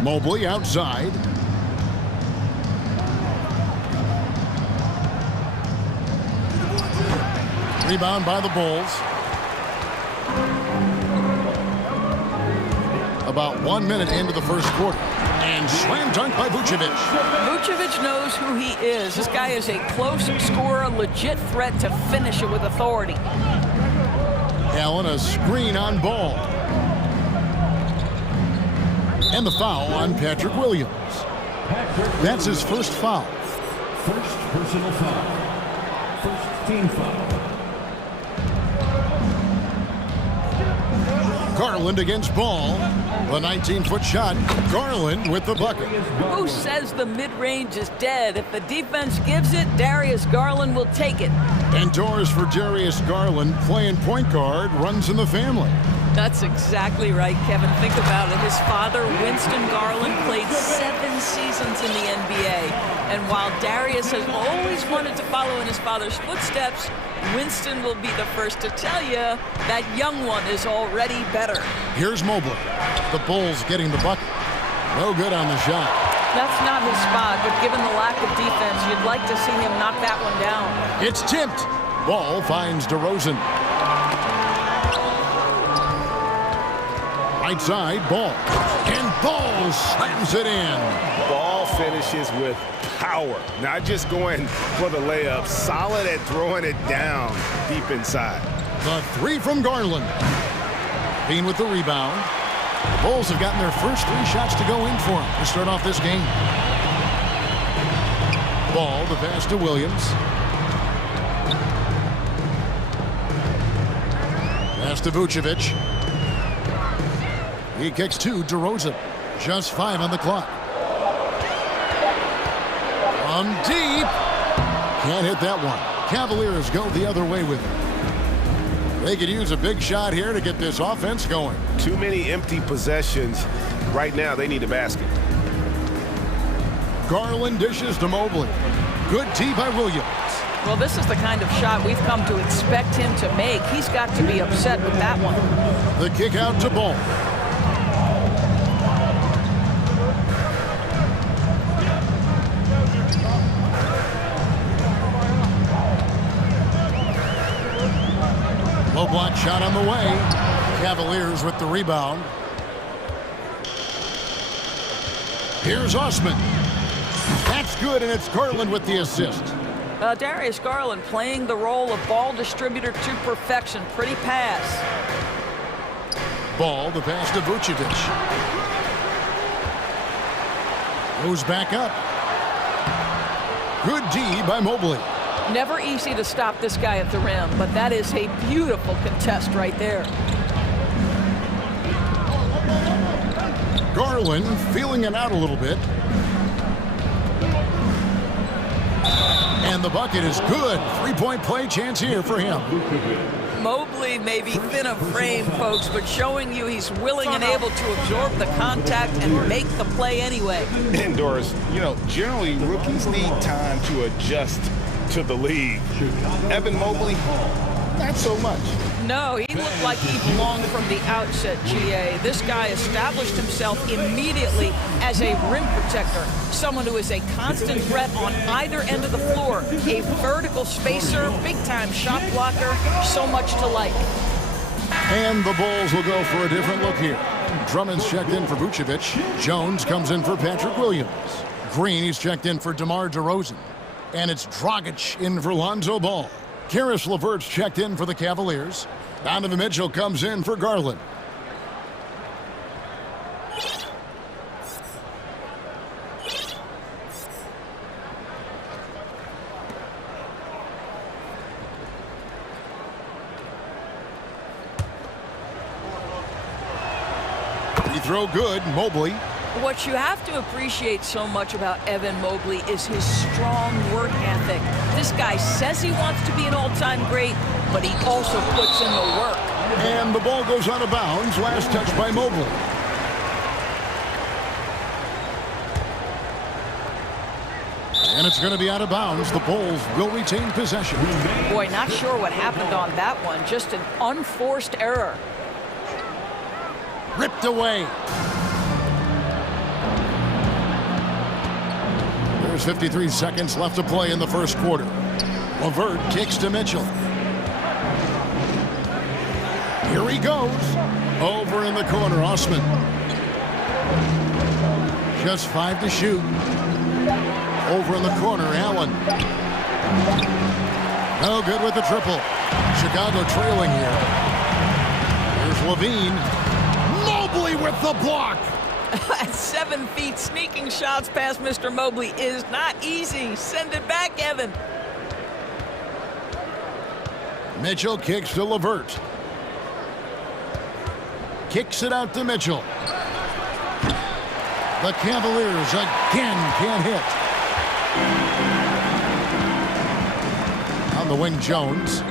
Mobley outside. Rebound by the Bulls. About 1 minute into the first quarter. And slam dunk by Vucevic. Vucevic knows who he is. This guy is a close scorer, legit threat to finish it with authority. Allen, a screen on Ball. And the foul on Patrick Williams. That's his first foul. First personal foul. First team foul. Garland against Ball. The 19-foot shot. Garland with the bucket. Who says the mid-range is dead? If the defense gives it, Darius Garland will take it. And doors for Darius Garland, playing point guard, runs in the family. That's exactly right, Kevin. Think about it. His father, Winston Garland, played 7 seasons in the NBA. And while Darius has always wanted to follow in his father's footsteps, Winston will be the first to tell you that young one is already better. Here's Mobley. The Bulls getting the bucket. No good on the shot. That's not his spot, but given the lack of defense, you'd like to see him knock that one down. It's tipped. Ball finds DeRozan. Right side, Ball. And Ball slams it in. Ball finishes with power. Not just going for the layup. Solid at throwing it down deep inside. The 3 from Garland. Bean with the rebound. The Bulls have gotten their first 3 shots to go in for him to start off this game. Ball, the pass to Williams. Pass to Vucevic. He kicks to DeRozan. Just 5 on the clock. From deep. Can't hit that one. Cavaliers go the other way with it. They could use a big shot here to get this offense going. Too many empty possessions. Right now, they need a basket. Garland dishes to Mobley. Good tee by Williams. Well, this is the kind of shot we've come to expect him to make. He's got to be upset with that one. The kick out to Ball. Low block shot on the way. Cavaliers with the rebound. Here's Osman. That's good, and it's Garland with the assist. Darius Garland playing the role of ball distributor to perfection. Pretty pass. Ball, the pass to Vucevic. Goes back up. Good D by Mobley. Never easy to stop this guy at the rim, but that is a beautiful contest right there. Garland feeling it out a little bit. And the bucket is good. 3-point play chance here for him. Mobley may be thin of frame, folks, but showing you he's willing and able to absorb the contact and make the play anyway. And Doris, generally rookies need time to adjust to the league. Evan Mobley, not so much. No, he looked like he belonged from the outset, GA. This guy established himself immediately as a rim protector, someone who is a constant threat on either end of the floor, a vertical spacer, big-time shot blocker, so much to like. And the Bulls will go for a different look here. Drummond's checked in for Vucevic. Jones comes in for Patrick Williams. Green, he's checked in for DeMar DeRozan. And it's Dragic in for Lonzo Ball. Karis LeVert's checked in for the Cavaliers. Donovan Mitchell comes in for Garland. Free throw good, Mobley. What you have to appreciate so much about Evan Mobley is his strong work ethic. This guy says he wants to be an all-time great, but he also puts in the work. And the ball goes out of bounds. Last touch by Mobley. And it's going to be out of bounds. The Bulls will retain possession. Boy, not sure what happened on that one. Just an unforced error. Ripped away. There's 53 seconds left to play in the first quarter. LeVert kicks to Mitchell. Here he goes. Over in the corner, Osman. Just 5 to shoot. Over in the corner, Allen. No good with the triple. Chicago trailing here. Here's Levine. Mobley with the block. At 7 feet, sneaking shots past Mr. Mobley is not easy. Send it back, Evan. Mitchell kicks to LeVert. Kicks it out to Mitchell. The Cavaliers again can't hit. On the wing, Jones.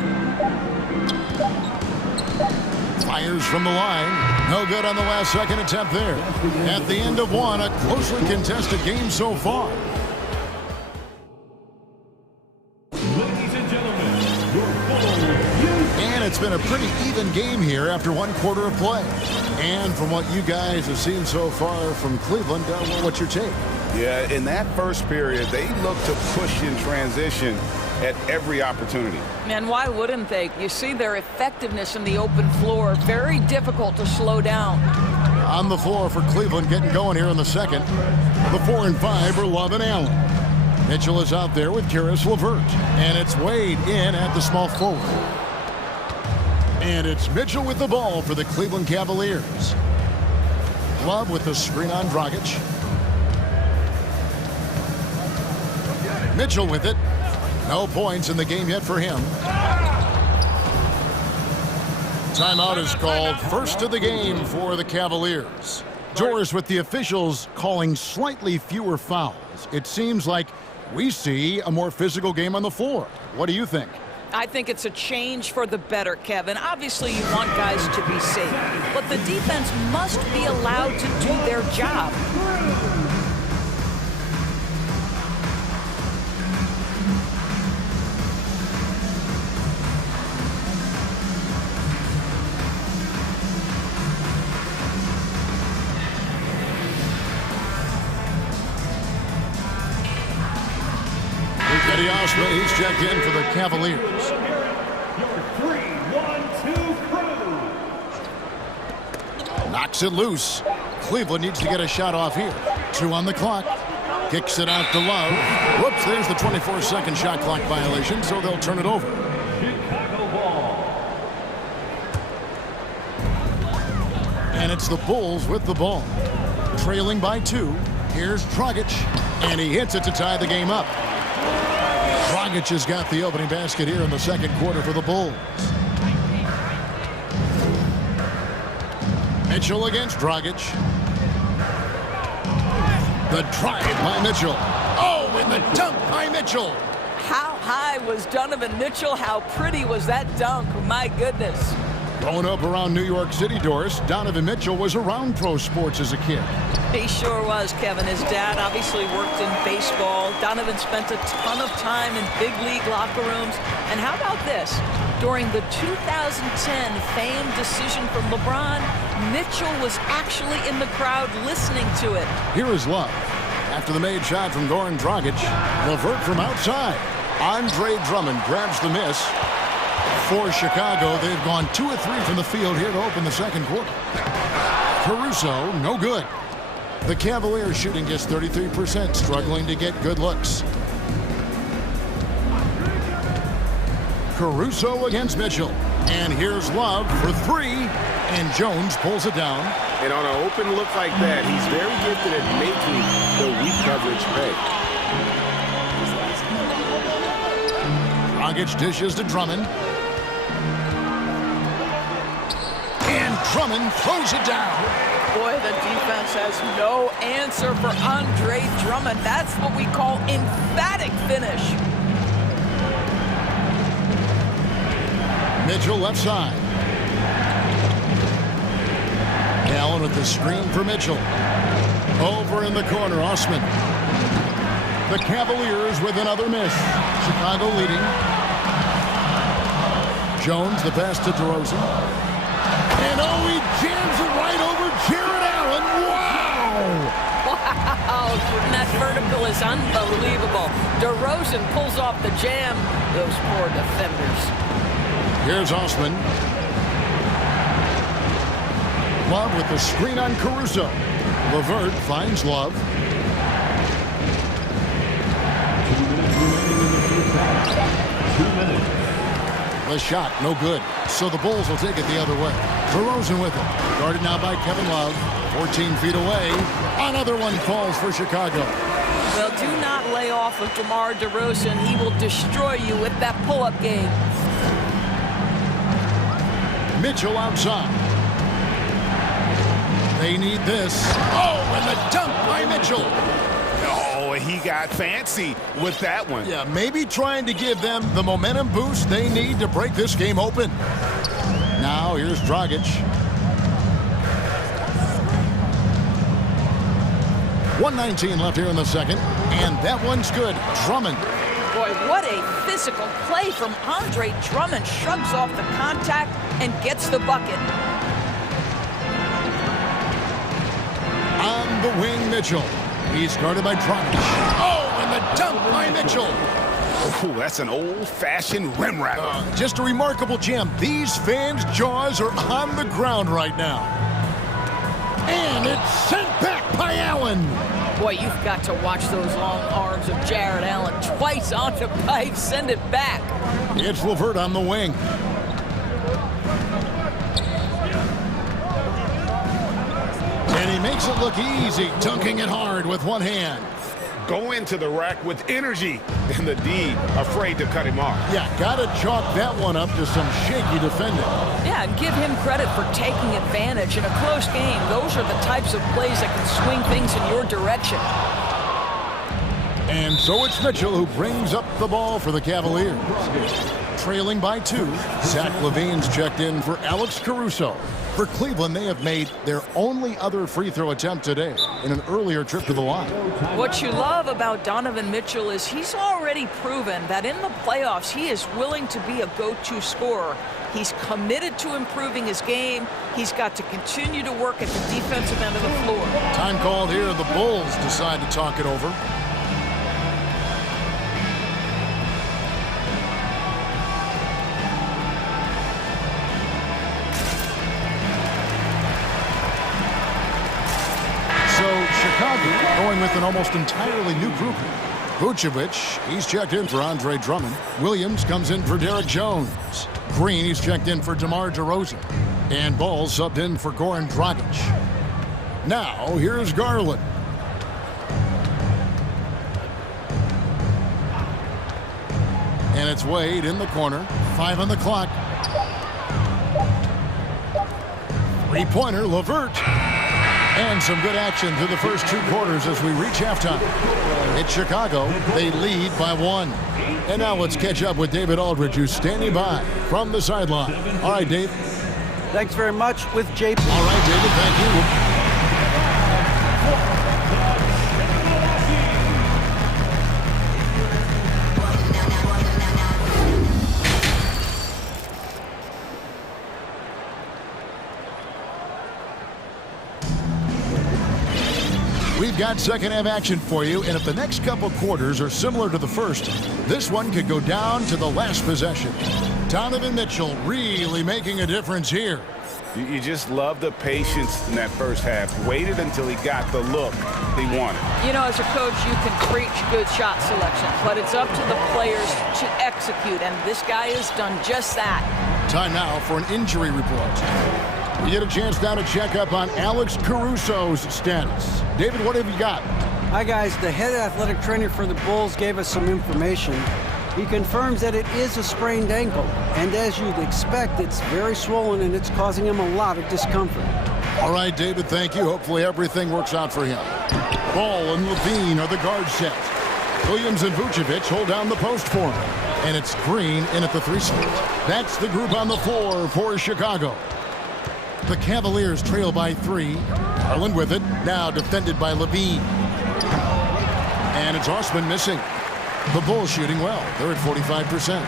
Fires from the line. No good on the last second attempt there. At the end of one, a closely contested game so far. Ladies and gentlemen, your full review. And it's been a pretty even game here after one quarter of play. And from what you guys have seen so far from Cleveland, what's your take? Yeah, in that first period, they looked to push in transition at every opportunity. And why wouldn't they? You see their effectiveness in the open floor. Very difficult to slow down. On the floor for Cleveland, getting going here in the second. The 4 and 5 are Love and Allen. Mitchell is out there with Karis LeVert. And it's Wade in at the small forward. And it's Mitchell with the ball for the Cleveland Cavaliers. Love with the screen on Dragic. Mitchell with it. No points in the game yet for him. Timeout is called. First of the game for the Cavaliers. Doris, with the officials calling slightly fewer fouls, it seems like we see a more physical game on the floor. What do you think? I think it's a change for the better, Kevin. Obviously, you want guys to be safe, but the defense must be allowed to do their job. He's checked in for the Cavaliers. Your 3-1-2 crew. Knocks it loose. Cleveland needs to get a shot off here. 2 on the clock. Kicks it out to Love. Whoops, there's the 24-second shot clock violation, so they'll turn it over. Chicago ball. And it's the Bulls with the ball. Trailing by 2. Here's Dragic. And he hits it to tie the game up. Dragic has got the opening basket here in the second quarter for the Bulls. Mitchell against Dragic. The drive by Mitchell. Oh, and the dunk by Mitchell. How high was Donovan Mitchell? How pretty was that dunk? My goodness. Growing up around New York City, Doris, Donovan Mitchell was around pro sports as a kid. He sure was, Kevin. His dad obviously worked in baseball. Donovan spent a ton of time in big league locker rooms. And how about this? During the 2010 famed decision from LeBron, Mitchell was actually in the crowd listening to it. Here is Love. After the made shot from Goran Dragic, LeVert from outside. Andre Drummond grabs the miss. For Chicago, they've gone 2 of 3 from the field here to open the second quarter. Caruso, no good. The Cavaliers shooting just 33%, struggling to get good looks. Caruso against Mitchell. And here's Love for three. And Jones pulls it down. And on an open look like that, he's very gifted at making the weak coverage pay. Dragic dishes to Drummond. And Drummond throws it down. Boy, the defense has no answer for Andre Drummond. That's what we call emphatic finish. Mitchell left side. Allen with the screen for Mitchell. Over in the corner, Osman. The Cavaliers with another miss. Chicago leading. Jones, the pass to DeRozan. And oh, he jams it right over Jared Allen. Wow! Wow, that vertical is unbelievable. DeRozan pulls off the jam. Those poor defenders. Here's Osman. Love with the screen on Caruso. LeVert finds Love. The shot, no good. So the Bulls will take it the other way. DeRozan with it. Guarded now by Kevin Love. 14 feet away. Another one falls for Chicago. Well, do not lay off of DeMar DeRozan. He will destroy you with that pull-up game. Mitchell outside. They need this. Oh, and the dunk by Mitchell. Oh, he got fancy with that one. Yeah, maybe trying to give them the momentum boost they need to break this game open. Now, here's Dragic. 1:19 left here in the second, and that one's good. Drummond. Boy, what a physical play from Andre Drummond. Shrugs off the contact and gets the bucket. On the wing, Mitchell. He's guarded by Dragic. Oh, and the dunk by Mitchell. Oh, that's an old-fashioned rim wrapper. Just a remarkable jam. These fans' jaws are on the ground right now. And it's sent back by Allen. Boy, you've got to watch those long arms of Jared Allen. Twice on the pipe, send it back. It's LeVert on the wing. And he makes it look easy, dunking it hard with one hand. Go into the rack with energy, and the D afraid to cut him off. Yeah, gotta chalk that one up to some shaky defending. Yeah, and give him credit for taking advantage in a close game. Those are the types of plays that can swing things in your direction. And so it's Mitchell who brings up the ball for the Cavaliers. Trailing by 2, Zach LaVine's checked in for Alex Caruso. For Cleveland, they have made their only other free throw attempt today in an earlier trip to the line. What you love about Donovan Mitchell is he's already proven that in the playoffs he is willing to be a go-to scorer. He's committed to improving his game. He's got to continue to work at the defensive end of the floor. Time called here. The Bulls decide to talk it over. Chicago going with an almost entirely new group. Vucevic, he's checked in for Andre Drummond. Williams comes in for Derek Jones. Green, he's checked in for DeMar DeRozan. And Ball subbed in for Goran Dragic. Now, here's Garland. And it's Wade in the corner. 5 on the clock. Three-pointer, LeVert. And some good action through the first 2 quarters as we reach halftime. It's Chicago. They lead by 1. And now let's catch up with David Aldridge, who's standing by from the sideline. All right, Dave. Thanks very much with JP. All right, David, thank you. We've got second half action for you, and if the next couple quarters are similar to the first, this one could go down to the last possession. Donovan Mitchell really making a difference here. You just love the patience in that first half. Waited until he got the look he wanted. You know, as a coach, you can preach good shot selection, but it's up to the players to execute, and this guy has done just that. Time now for an injury report. We get a chance now to check up on Alex Caruso's status. David, what have you got? Hi, guys. The head athletic trainer for the Bulls gave us some information. He confirms that it is a sprained ankle, and as you'd expect, it's very swollen and it's causing him a lot of discomfort. All right, David, thank you. Hopefully everything works out for him. Ball and Levine are the guard set. Williams and Vucevic hold down the post for him, and it's Green in at the 3 slot. That's the group on the floor for Chicago. The Cavaliers trail by 3. Garland with it, now defended by Levine. And it's Osman missing. The Bulls shooting well. They're at 45%.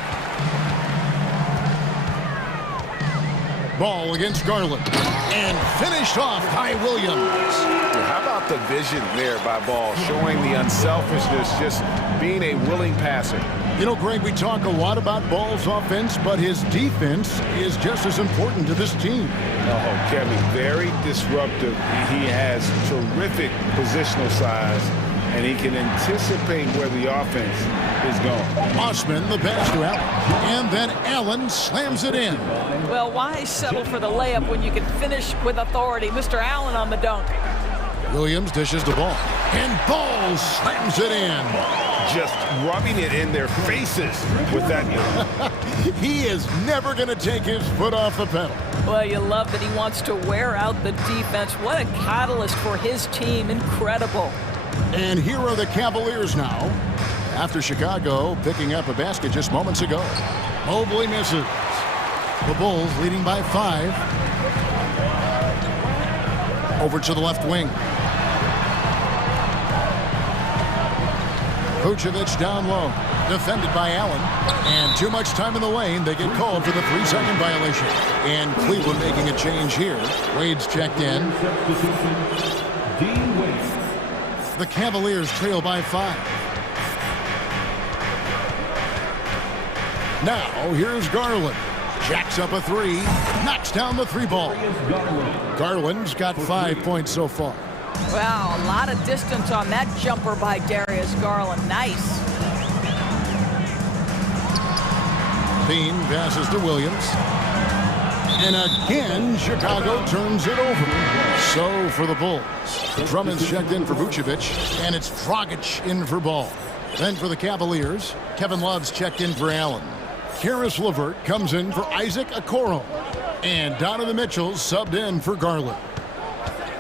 Ball against Garland. And finished off by Williams. How about the vision there by Ball, showing the unselfishness, just being a willing passer. You know, Greg, we talk a lot about Ball's offense, but his defense is just as important to this team. Oh, Kevin, very disruptive. He has terrific positional size, and he can anticipate where the offense is going. Osman, the pass to Allen. And then Allen slams it in. Well, why settle for the layup when you can finish with authority? Mr. Allen on the dunk. Williams dishes the ball. And Ball slams it in. Just rubbing it in their faces with that. He is never going to take his foot off the pedal. Well, you love that he wants to wear out the defense. What a catalyst for his team. Incredible. And here are the Cavaliers now, after Chicago picking up a basket just moments ago. Mobley misses. The Bulls leading by 5. Over to the left wing. Vucevic down low, defended by Allen. And too much time in the lane. They get called for the 3-second violation. And Cleveland making a change here. Wade's checked in. The Cavaliers trail by 5. Now, here's Garland. Jacks up a 3. Knocks down the 3-ball. Garland's got 5 points so far. Wow, a lot of distance on that jumper by Darius Garland. Nice. Bean passes to Williams. And again, Chicago turns it over. So for the Bulls, Drummond's checked in for Vucevic, and it's Dragic in for Ball. Then for the Cavaliers, Kevin Love's checked in for Allen. Karis LeVert comes in for Isaac Okoro. And Donovan Mitchell's subbed in for Garland.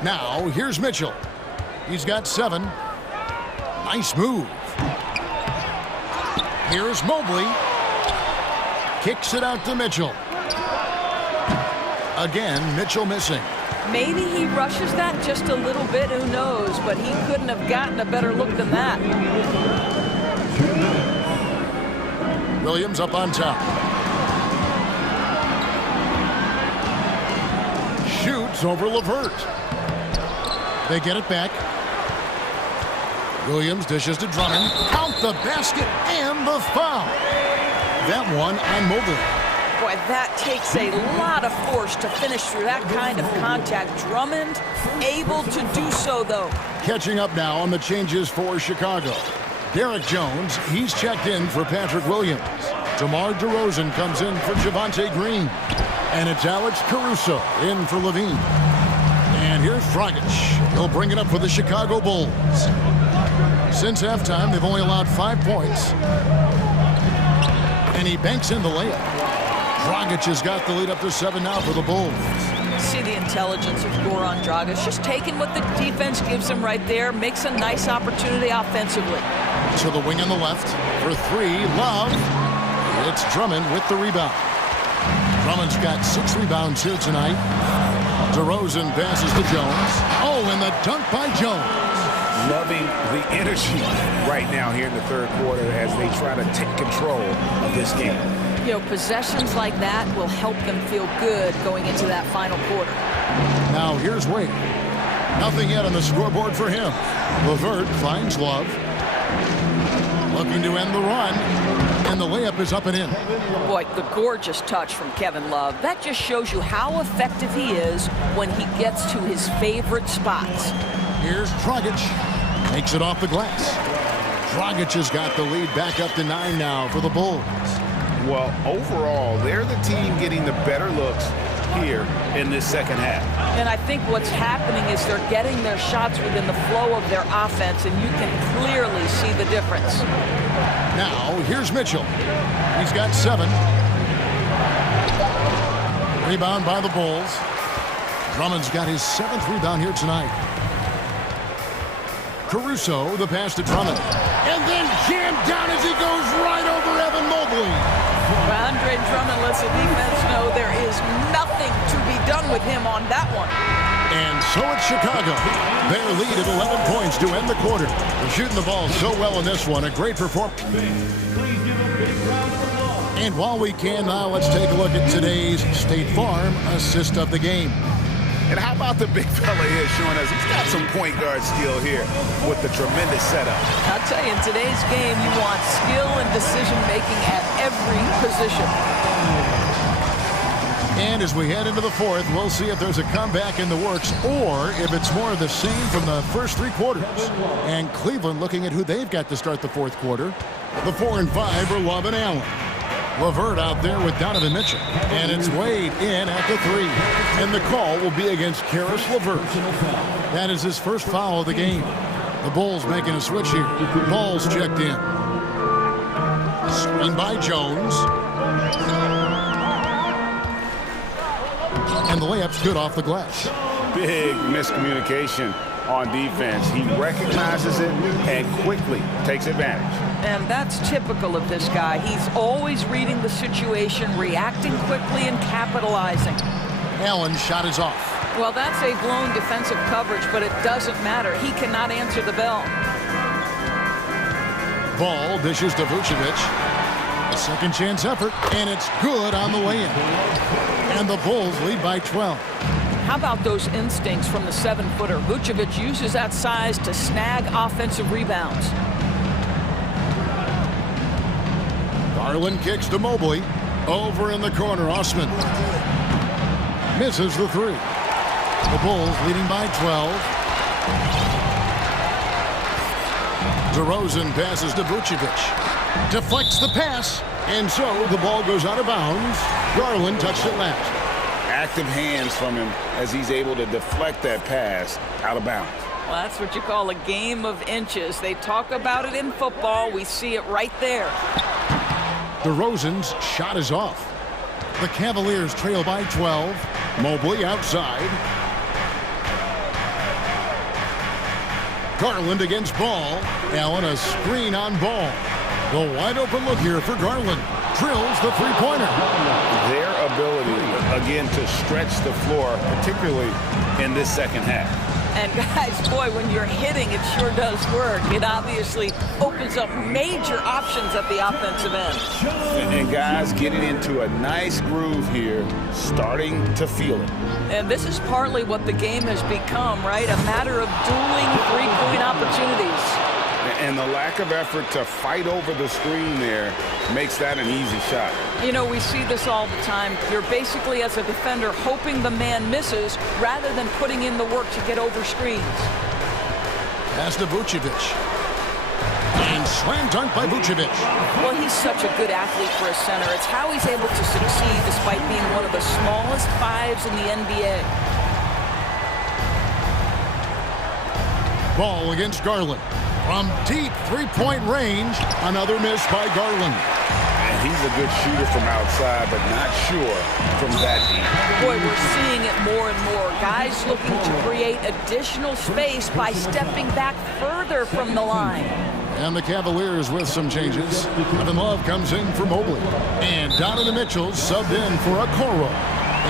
Now, here's Mitchell. He's got 7. Nice move. Here's Mobley. Kicks it out to Mitchell. Again, Mitchell missing. Maybe he rushes that just a little bit, who knows, but he couldn't have gotten a better look than that. Williams up on top. Shoots over LeVert. They get it back. Williams dishes to Drummond. Count the basket and the foul. That one on Mobley. Boy, that takes a lot of force to finish through that kind of contact. Drummond able to do so, though. Catching up now on the changes for Chicago. Derek Jones, he's checked in for Patrick Williams. DeMar DeRozan comes in for Javonte Green. And it's Alex Caruso in for Levine. And here's Dragic. He'll bring it up for the Chicago Bulls. Since halftime, they've only allowed 5 points. And he banks in the layup. Dragic has got the lead up to 7 now for the Bulls. See the intelligence of Goran Dragic. Just taking what the defense gives him right there. Makes a nice opportunity offensively. To the wing on the left. For 3, Love. It's Drummond with the rebound. Drummond's got 6 rebounds here tonight. DeRozan passes to Jones. Oh, and the dunk by Jones. Loving the energy right now here in the third quarter as they try to take control of this game. You know, possessions like that will help them feel good going into that final quarter. Now here's Wade. Nothing yet on the scoreboard for him. LeVert finds Love. Looking to end the run. And the layup is up and in. Boy, the gorgeous touch from Kevin Love. That just shows you how effective he is when he gets to his favorite spots. Here's Dragic. Makes it off the glass. Dragic has got the lead back up to 9 now for the Bulls. Well, overall, they're the team getting the better looks here in this second half. And I think what's happening is they're getting their shots within the flow of their offense, and you can clearly see the difference. Now, here's Mitchell. He's got 7. Rebound by the Bulls. Drummond's got his 7th rebound here tonight. Caruso, the pass to Drummond. And then jammed down as he goes right over Evan Mobley. Andre Drummond lets the defense know there is nothing to be done with him on that one. And so it's Chicago. Their lead at 11 points to end the quarter. They're shooting the ball so well in this one. A great performance. And while we can now, let's take a look at today's State Farm assist of the game. And how about the big fella here showing us he's got some point guard skill here with the tremendous setup. I'll tell you, in today's game, you want skill and decision-making at every position. And as we head into the fourth, we'll see if there's a comeback in the works or if it's more of the same from the first 3 quarters. And Cleveland looking at who they've got to start the fourth quarter. The 4 and 5 are Love and Allen. LeVert out there with Donovan Mitchell. And it's Wade in at the 3. And the call will be against Karis LeVert. That is his first foul of the game. The Bulls making a switch here. Ball's checked in. Screen by Jones. And the layup's good off the glass. Big miscommunication on defense. He recognizes it and quickly takes advantage. And that's typical of this guy. He's always reading the situation, reacting quickly, and capitalizing. Allen's shot is off. Well, that's a blown defensive coverage, but it doesn't matter. He cannot answer the bell. Ball dishes to Vucevic. A second chance effort, and it's good on the way-in. And the Bulls lead by 12. How about those instincts from the 7-footer? Vucevic uses that size to snag offensive rebounds. Garland kicks to Mobley. Over in the corner, Osman. Misses the 3. The Bulls leading by 12. DeRozan passes to Vucevic. Deflects the pass. And so the ball goes out of bounds. Garland touched it last. Active hands from him as he's able to deflect that pass out of bounds. Well, that's what you call a game of inches. They talk about it in football. We see it right there. DeRozan's shot is off. The Cavaliers trail by 12. Mobley outside. Garland against Ball. Allen a screen on Ball. The wide open look here for Garland. Drills the 3-pointer. Their ability, again, to stretch the floor, particularly in this second half. And guys, boy, when you're hitting, it sure does work. It obviously opens up major options at the offensive end. And guys getting into a nice groove here, starting to feel it. And this is partly what the game has become, right? A matter of dueling 3-point opportunities. And the lack of effort to fight over the screen there makes that an easy shot. You know, we see this all the time. You're basically, as a defender, hoping the man misses rather than putting in the work to get over screens. Pass to Vucevic. And slam dunk by Vucevic. Well, he's such a good athlete for a center. It's how he's able to succeed despite being one of the smallest 5s in the NBA. Ball against Garland. From deep 3-point range, another miss by Garland. And he's a good shooter from outside, but not sure from that deep. Boy, we're seeing it more and more. Guys looking to create additional space by stepping back further from the line. And the Cavaliers with some changes. Kevin Love comes in for Mobley. And Donovan Mitchell subbed in for Okoro.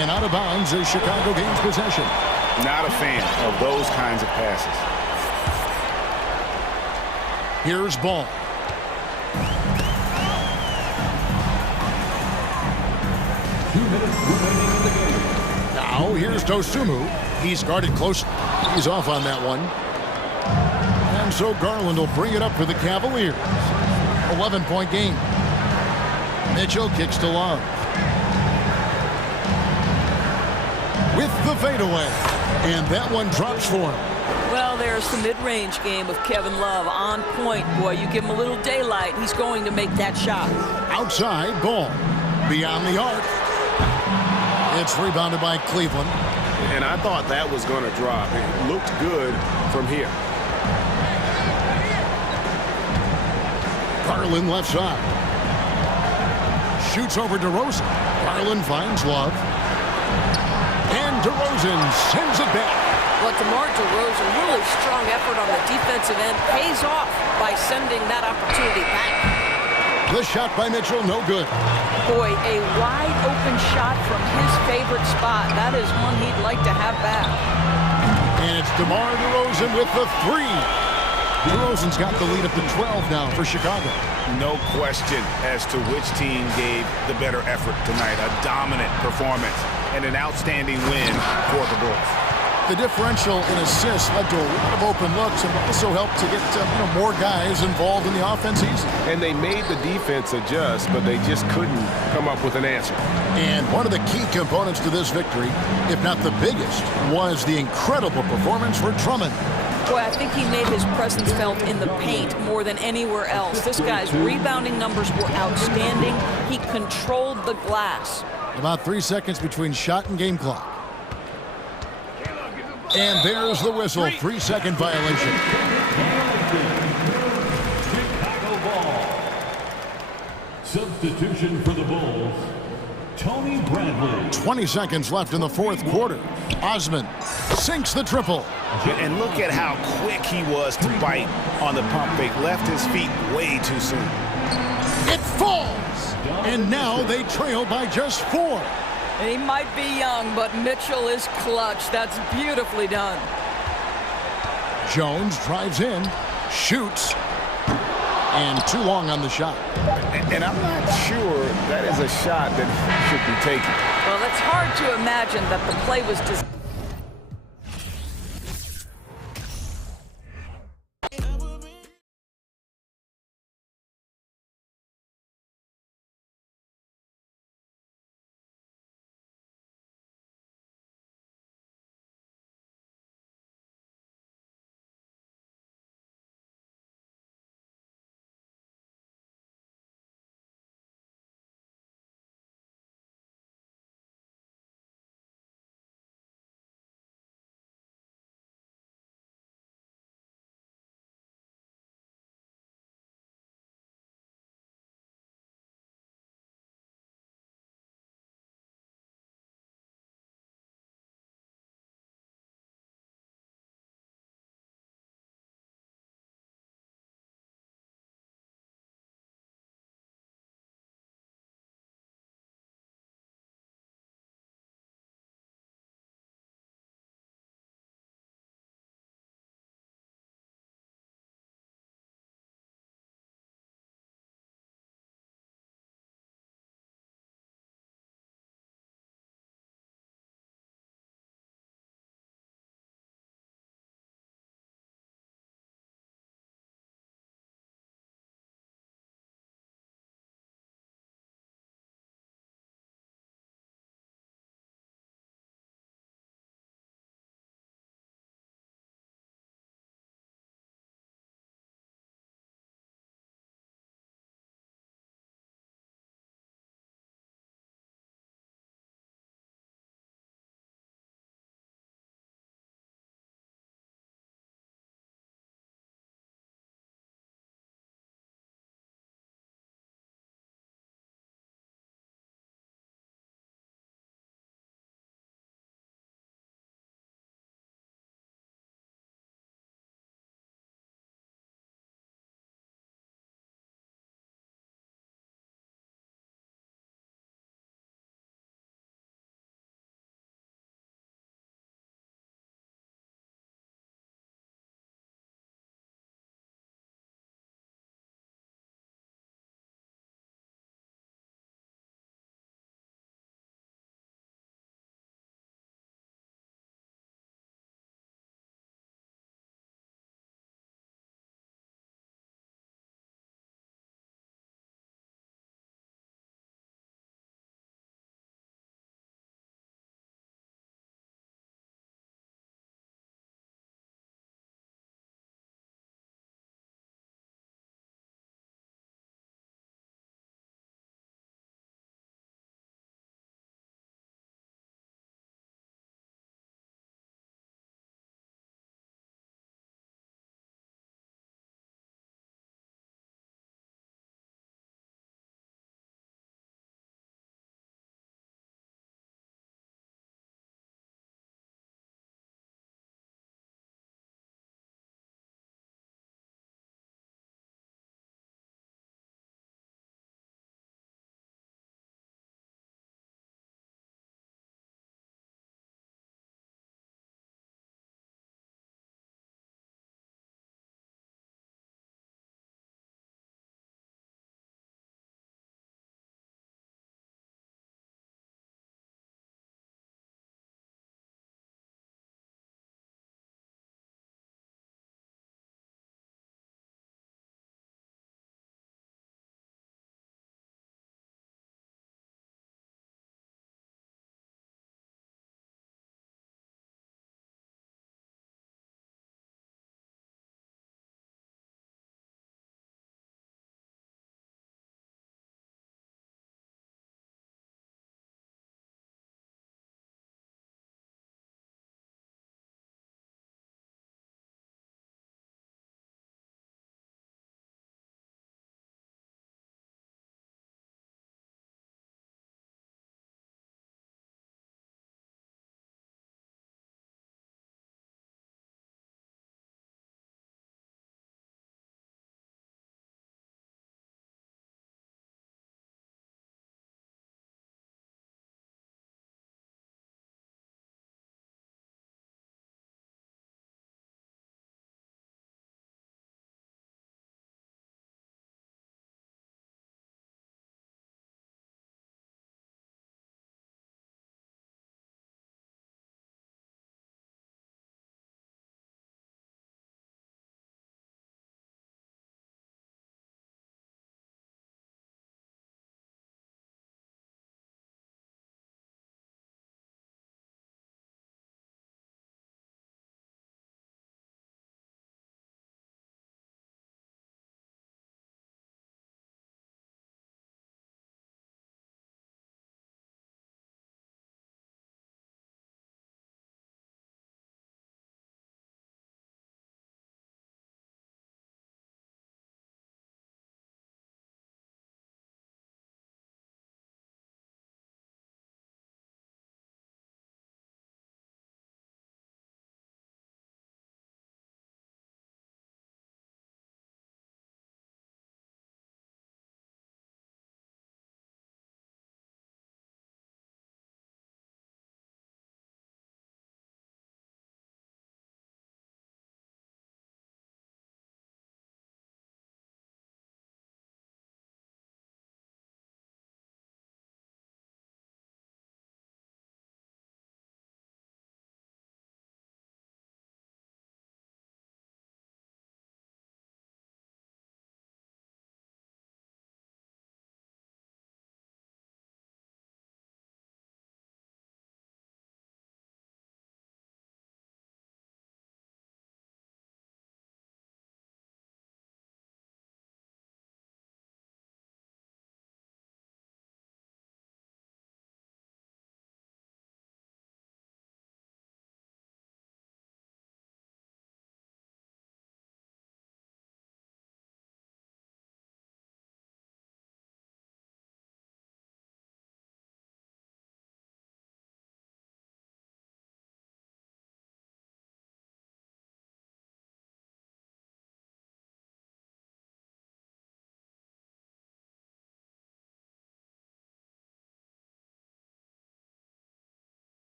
And out of bounds as Chicago gains possession. Not a fan of those kinds of passes. Here's Ball. Now here's Dosunmu. He's guarded close. He's off on that one. And so Garland will bring it up for the Cavaliers. 11-point game. Mitchell kicks to Love. With the fadeaway. And that one drops for him. Well, there's the mid-range game of Kevin Love on point. Boy, you give him a little daylight, he's going to make that shot. Outside ball. Beyond the arc. It's rebounded by Cleveland. And I thought that was going to drop. It looked good from here. Garland left side. Shoots over DeRozan. Garland finds Love. And DeRozan sends it back. But DeMar DeRozan, really strong effort on the defensive end, pays off by sending that opportunity back. The shot by Mitchell, no good. Boy, a wide-open shot from his favorite spot. That is one he'd like to have back. And it's DeMar DeRozan with the three. DeRozan's got the lead up to 12 now for Chicago. No question as to which team gave the better effort tonight. A dominant performance and an outstanding win for the Bulls. The differential in assists led to a lot of open looks and also helped to get more guys involved in the offense easy. And they made the defense adjust, but they just couldn't come up with an answer. And one of the key components to this victory, if not the biggest, was the incredible performance for Drummond. Boy, I think he made his presence felt in the paint more than anywhere else. This guy's rebounding numbers were outstanding. He controlled the glass. About 3 seconds between shot and game clock. And there's the whistle. 3-second violation. Chicago ball. Substitution for the Bulls. Tony Bradley. 20 seconds left in the fourth quarter. Osman sinks the triple. And look at how quick he was to bite on the pump fake. Left his feet way too soon. It falls. And now they trail by just 4. He might be young, but Mitchell is clutch. That's beautifully done. Jones drives in, shoots, and too long on the shot. And I'm not sure that is a shot that should be taken. Well, it's hard to imagine that the play was designed.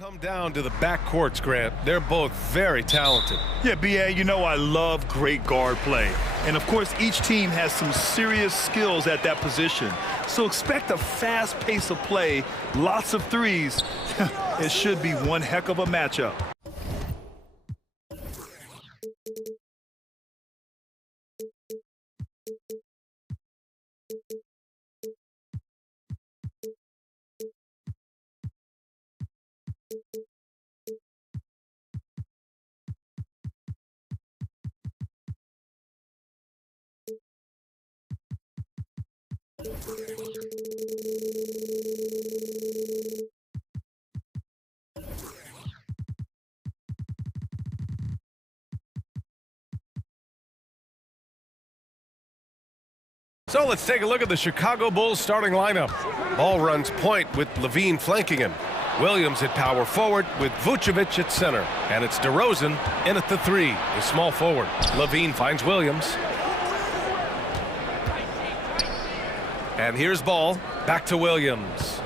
Come down to the backcourts, Grant. They're both very talented. Yeah, B.A., you know I love great guard play. And, of course, each team has some serious skills at that position. So expect a fast pace of play, lots of threes. It should be one heck of a matchup. So let's take a look at the Chicago Bulls starting lineup. Ball runs point with Levine flanking him. Williams at power forward with Vucevic at center. And it's DeRozan in at the 3, the small forward. Levine finds Williams. And here's Ball, back to Williams.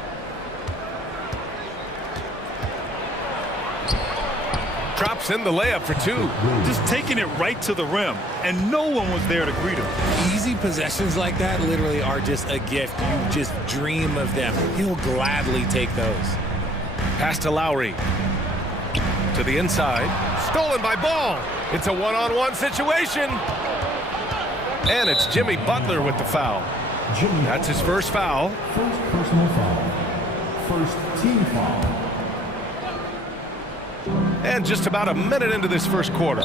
Drops in the layup for 2. Just taking it right to the rim, and no one was there to greet him. Easy possessions like that literally are just a gift. You just dream of them. He'll gladly take those. Pass to Lowry. To the inside. Stolen by Ball. It's a one-on-one situation. And it's Jimmy Butler with the foul. That's his first foul. First personal foul. First team foul. And just about a minute into this first quarter.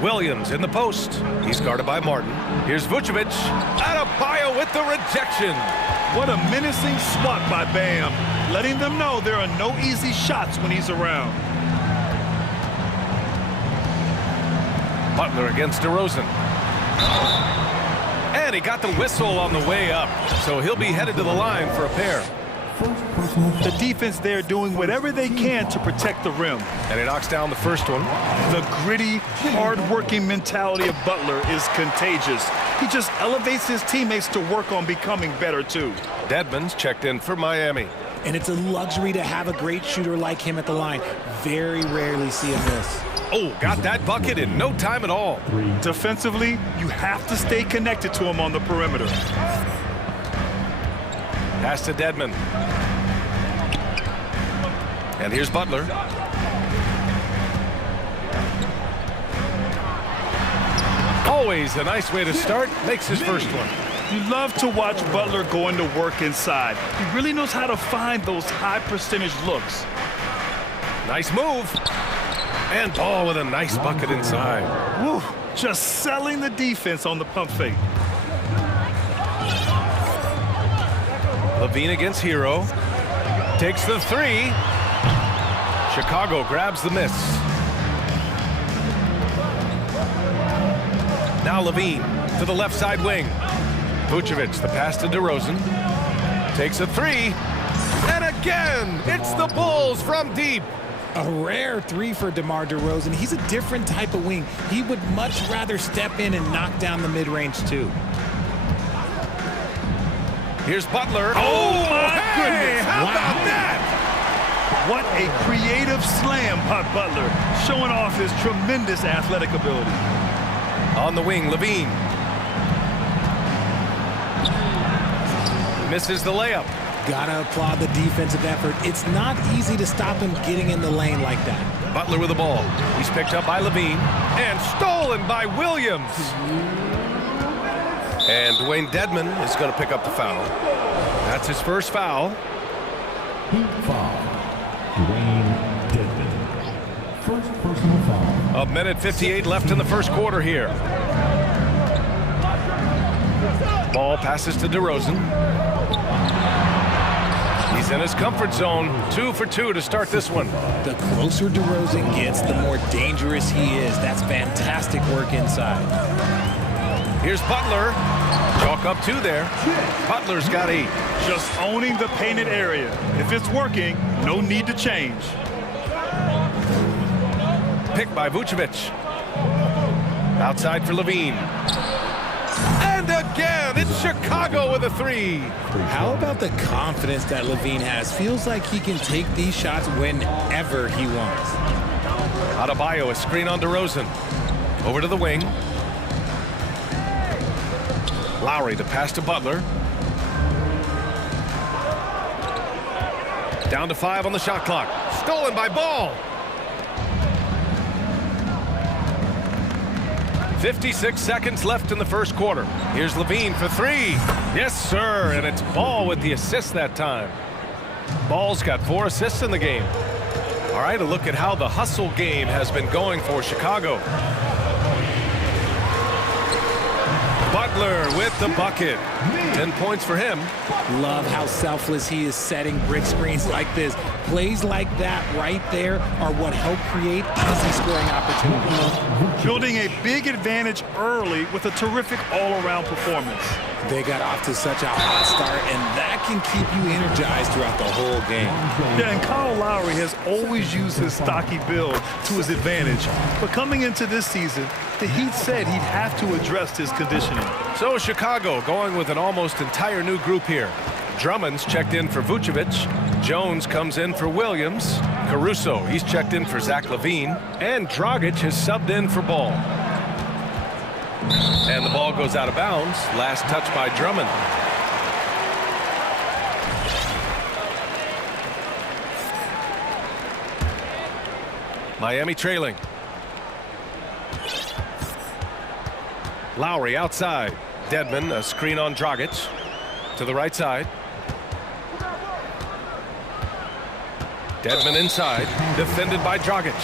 Williams in the post. He's guarded by Martin. Here's Vucevic. Adebayo with the rejection. What a menacing swat by Bam, letting them know there are no easy shots when he's around. Butler against DeRozan. And he got the whistle on the way up, so he'll be headed to the line for a pair. The defense there doing whatever they can to protect the rim. And he knocks down the first one. The gritty, hard-working mentality of Butler is contagious. He just elevates his teammates to work on becoming better, too. Dedmon's checked in for Miami. And it's a luxury to have a great shooter like him at the line. Very rarely see him miss. Oh, got that bucket in no time at all. Defensively, you have to stay connected to him on the perimeter. Pass to Dedmon. And here's Butler. Always a nice way to start. Makes his first one. You love to watch Butler going to work inside. He really knows how to find those high percentage looks. Nice move. And Ball with a nice bucket inside. Woo, just selling the defense on the pump fake. Levine against Hero. Takes the 3. Chicago grabs the miss. Now Levine to the left side wing. Vucevic, the pass to DeRozan. Takes a 3. And again, it's the Bulls from deep. A rare 3 for DeMar DeRozan. He's a different type of wing. He would much rather step in and knock down the mid-range, too. Here's Butler. Oh, my goodness. How about that? What a creative slam by Butler, showing off his tremendous athletic ability. On the wing, Levine. Misses the layup. Gotta applaud the defensive effort. It's not easy to stop him getting in the lane like that. Butler with the ball. He's picked up by Levine and stolen by Williams. And Dwayne Dedmon is going to pick up the foul. That's his first foul. Heat foul. Dwayne Dedmon. First personal foul. A minute 58 left in the first quarter here. Ball passes to DeRozan. He's in his comfort zone. 2 for 2 to start this one. The closer DeRozan gets, the more dangerous he is. That's fantastic work inside. Here's Butler. Chalk up 2 there. Butler's got 8. Just owning the painted area. If it's working, no need to change. Pick by Vucevic. Outside for Levine. And again. It's Chicago with a three. How about the confidence that Levine has? Feels like he can take these shots whenever he wants. Adebayo, a screen on DeRozan. Over to the wing. Lowry, the pass to Butler. Down to 5 on the shot clock. Stolen by Ball. 56 seconds left in the first quarter. Here's Levine for three. Yes, sir, and it's Ball with the assist that time. Ball's got 4 assists in the game. All right, a look at how the hustle game has been going for Chicago. Butler with the bucket. 10 points for him. Love how selfless he is setting brick screens like this. Plays like that right there are what help create easy scoring opportunities. Building a big advantage early with a terrific all-around performance. They got off to such a hot start, and that can keep you energized throughout the whole game. Yeah, and Kyle Lowry has always used his stocky build to his advantage. But coming into this season, the Heat said he'd have to address his conditioning. So Chicago going with an almost entire new group here. Drummond's checked in for Vucevic. Jones comes in for Williams. Caruso, he's checked in for Zach LaVine. And Dragic has subbed in for Ball. And the ball goes out of bounds. Last touch by Drummond. Miami trailing. Lowry outside. Dedmon, a screen on Dragic. To the right side. Dedmon inside, defended by Dragic.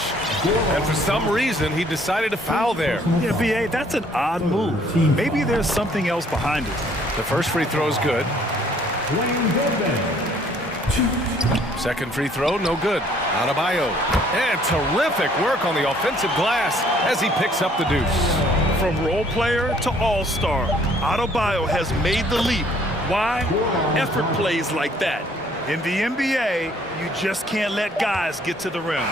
And for some reason, he decided to foul there. Yeah, B.A., that's an odd move. Maybe there's something else behind it. The first free throw is good. Second free throw, no good. Adebayo. And terrific work on the offensive glass as he picks up the deuce. From role player to all-star, Adebayo has made the leap. Why? Effort plays like that. In the NBA, you just can't let guys get to the rim.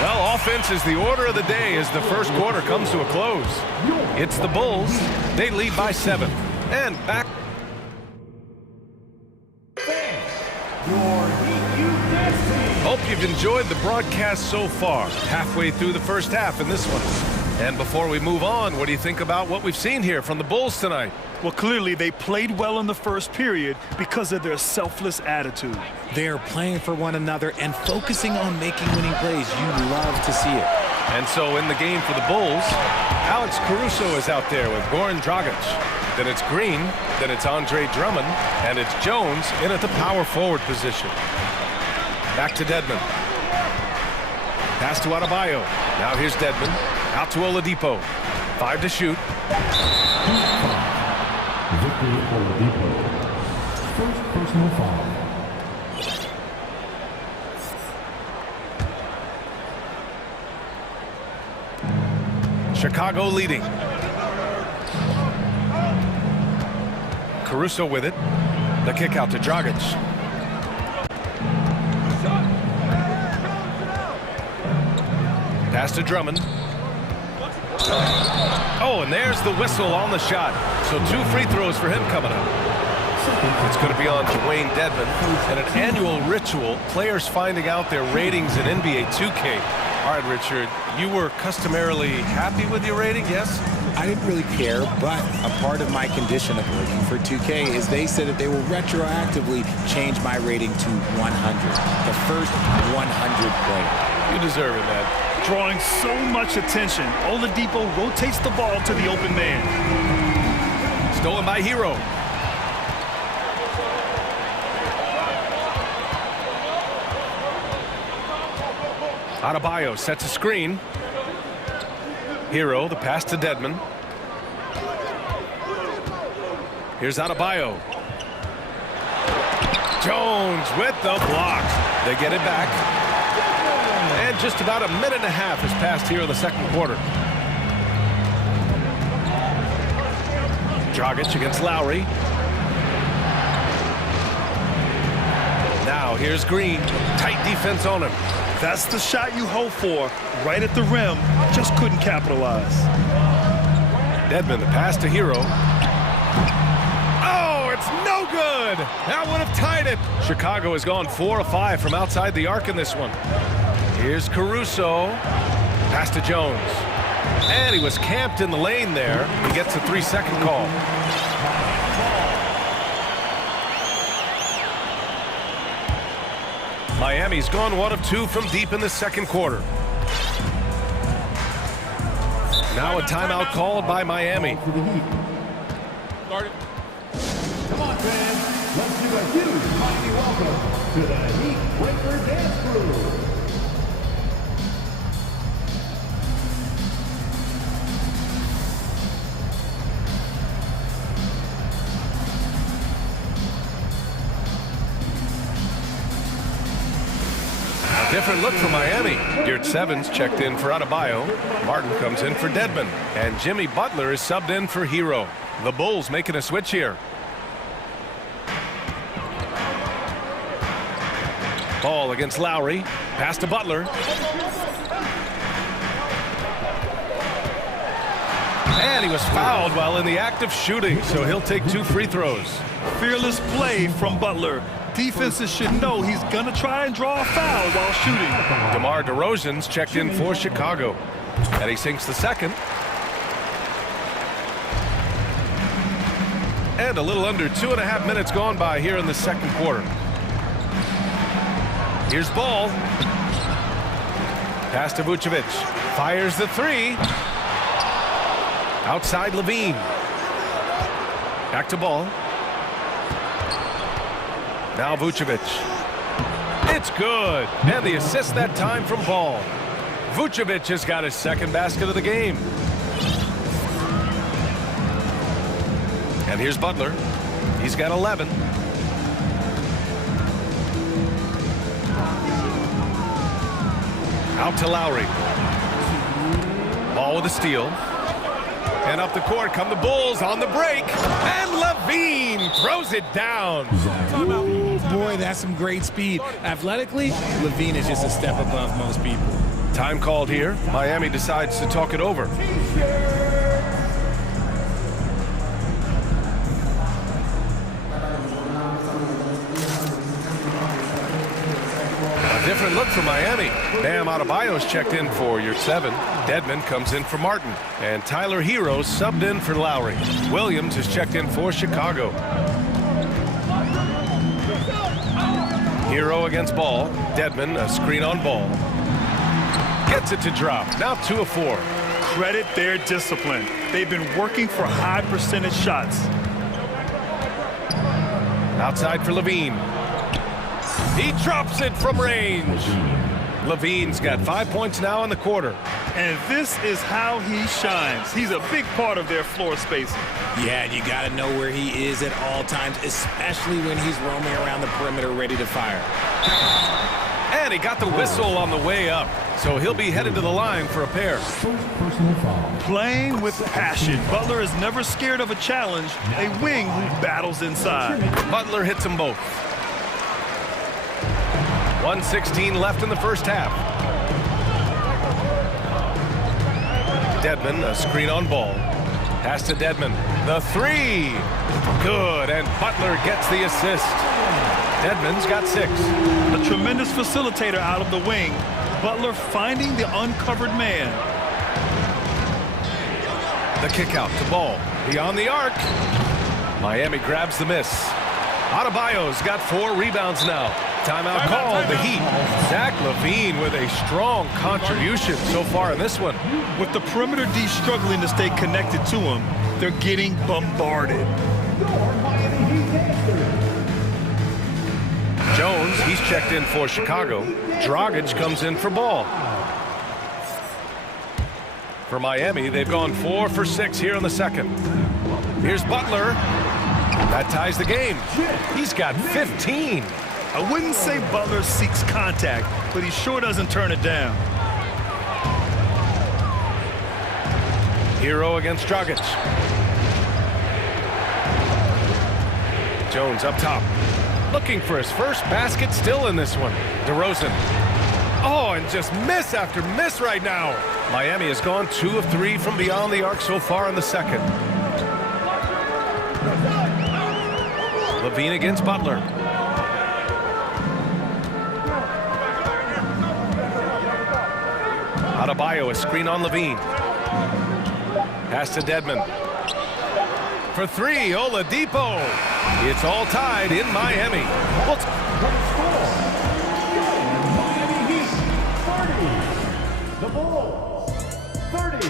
Well, offense is the order of the day as the first quarter comes to a close. It's the Bulls. They lead by 7. And back. Hope you've enjoyed the broadcast so far. Halfway through the first half in this one. And before we move on, what do you think about what we've seen here from the Bulls tonight? Well, clearly they played well in the first period because of their selfless attitude. They're playing for one another and focusing on making winning plays. You love to see it. And so in the game for the Bulls, Alex Caruso is out there with Goran Dragic. Then it's Green, then it's Andre Drummond, and it's Jones in at the power forward position. Back to Dedmon. Pass to Adebayo. Now here's Dedmon. Out to Oladipo. 5 to shoot. Victor Oladipo. First personal foul. Chicago leading. Caruso with it. The kick out to Dragic. Pass to Drummond. Oh, and there's the whistle on the shot. So 2 free throws for him coming up. It's going to be on Dwayne Dedmon. And an annual ritual, players finding out their ratings in NBA 2K. All right, Richard, you were customarily happy with your rating, yes? I didn't really care, but a part of my condition of working for 2K is they said that they will retroactively change my rating to 100. The first 100 player. You deserve it, man. Drawing so much attention, Oladipo rotates the ball to the open man. Stolen by Hero. Adebayo sets a screen. Hero, the pass to Dedmon. Here's Adebayo. Jones with the block. They get it back. And just about a minute and a half has passed here in the second quarter. Dragic against Lowry. Now here's Green. Tight defense on him. That's the shot you hope for. Right at the rim. Just couldn't capitalize. Dedmon, the pass to Hero. Oh, it's no good. That would have tied it. Chicago has gone 4 of 5 from outside the arc in this one. Here's Caruso. Pass to Jones. And he was camped in the lane there. He gets a 3-second call. Miami's gone 1 of 2 from deep in the second quarter. Now a timeout called by Miami. Come on, fans. Let's give a huge Miami welcome to the Heat Breaker Dance Crew. Different look for Miami. Deert Sevens checked in for Adebayo. Martin comes in for Dedmon. And Jimmy Butler is subbed in for Hero. The Bulls making a switch here. Ball against Lowry. Pass to Butler. And he was fouled while in the act of shooting, so he'll take 2 free throws. Fearless play from Butler. Defenses should know he's going to try and draw a foul while shooting. DeMar DeRozan's checked in for Chicago. And he sinks the second. And a little under 2.5 minutes gone by here in the second quarter. Here's Ball. Pass to Vucevic. Fires the 3. Outside Levine. Back to Ball. Now Vucevic. It's good. And the assist that time from Ball. Vucevic has got his second basket of the game. And here's Butler. He's got 11. Out to Lowry. Ball with a steal. And up the court come the Bulls on the break. And Levine throws it down. Ooh, boy, that's some great speed. Athletically, Levine is just a step above most people. Time called here. Miami decides to talk it over. Different look for Miami. Bam Adebayo's checked in for your 7. Dedmon comes in for Martin. And Tyler Hero subbed in for Lowry. Williams is checked in for Chicago. Hero against Ball. Dedmon, a screen on Ball. Gets it to drop. Now 2 of 4. Credit their discipline. They've been working for high percentage shots. Outside for Levine. He drops it from range. Levine's got 5 points now in the quarter. And this is how he shines. He's a big part of their floor space. Yeah, you got to know where he is at all times, especially when he's roaming around the perimeter ready to fire. And he got the whistle on the way up, so he'll be headed to the line for a pair. Playing with passion. Butler is never scared of a challenge, a wing who battles inside. Butler hits them both. 1:16 left in the first half. Dedmon, a screen on Ball. Pass to Dedmon. The 3. Good, and Butler gets the assist. Dedmon's got 6. A tremendous facilitator out of the wing. Butler finding the uncovered man. The kick out to Ball. Beyond the arc. Miami grabs the miss. Adebayo's got 4 rebounds now. Timeout called, the Heat. Zach LaVine with a strong contribution so far in this one. With the perimeter D struggling to stay connected to him, they're getting bombarded. Jones, he's checked in for Chicago. Dragic comes in for Ball. For Miami, they've gone 4 for 6 here in the second. Here's Butler. That ties the game. He's got 15. I wouldn't say Butler seeks contact, but he sure doesn't turn it down. Hero against Dragic. Jones up top. Looking for his first basket still in this one. DeRozan. Oh, and just miss after miss right now. Miami has gone 2 of 3 from beyond the arc so far in the second. Levine against Butler. Adebayo, a screen on Levine. Pass to Dedmon. For 3, Oladipo. It's all tied in Miami. The Bulls, 30.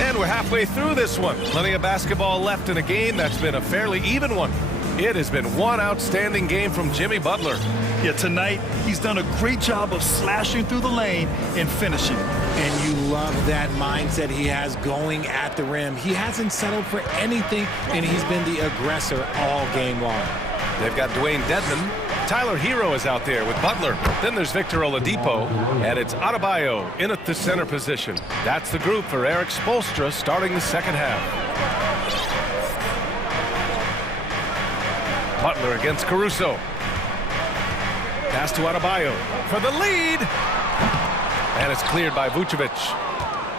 And we're halfway through this one. Plenty of basketball left in a game that's been a fairly even one. It has been one outstanding game from Jimmy Butler. Yeah, tonight he's done a great job of slashing through the lane and finishing. And you love that mindset he has going at the rim. He hasn't settled for anything, and he's been the aggressor all game long. They've got Dwayne Dedmon. Tyler Hero is out there with Butler. Then there's Victor Oladipo, and it's Adebayo in at the center position. That's the group for Eric Spoelstra starting the second half. Butler against Caruso. Pass to Adebayo for the lead. And it's cleared by Vucevic.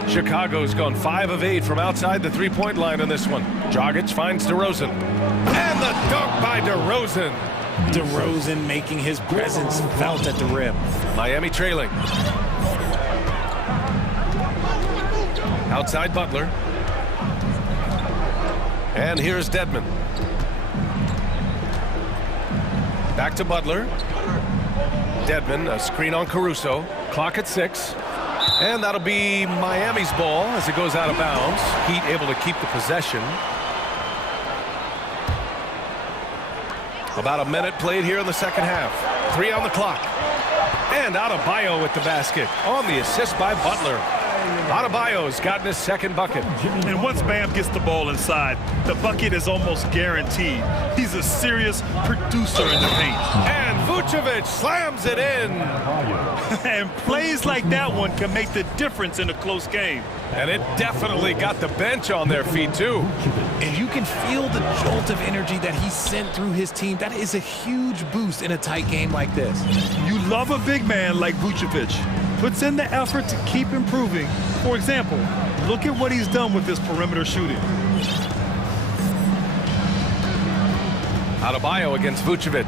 Chicago's gone 5 of 8 from outside the three-point line on this one. Dragic finds DeRozan. And the dunk by DeRozan. DeRozan making his presence felt at the rim. Miami trailing. Outside Butler. And here's Dedmon. Back to Butler. Dedmon, a screen on Caruso. Clock at 6. And that'll be Miami's ball as it goes out of bounds. Heat able to keep the possession. About a minute played here in the second half. 3 on the clock. And Adebayo with the basket on the assist by Butler. Adebayo's gotten his second bucket. And once Bam gets the ball inside, the bucket is almost guaranteed. He's a serious producer in the paint. And Vucevic slams it in. And plays like that one can make the difference in a close game. And it definitely got the bench on their feet, too. And you can feel the jolt of energy that he sent through his team. That is a huge boost in a tight game like this. You love a big man like Vucevic. Puts in the effort to keep improving. For example, look at what he's done with his perimeter shooting. Adebayo against Vucevic.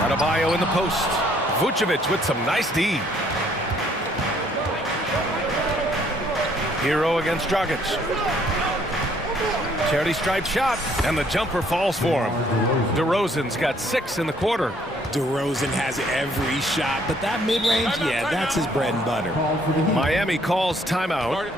Adebayo in the post. Vucevic with some nice D. Hero against Dragic. Charity stripe shot, and the jumper falls for him. DeRozan's got 6 in the quarter. DeRozan has every shot, but that mid-range, yeah, that's his bread and butter. Miami calls timeout.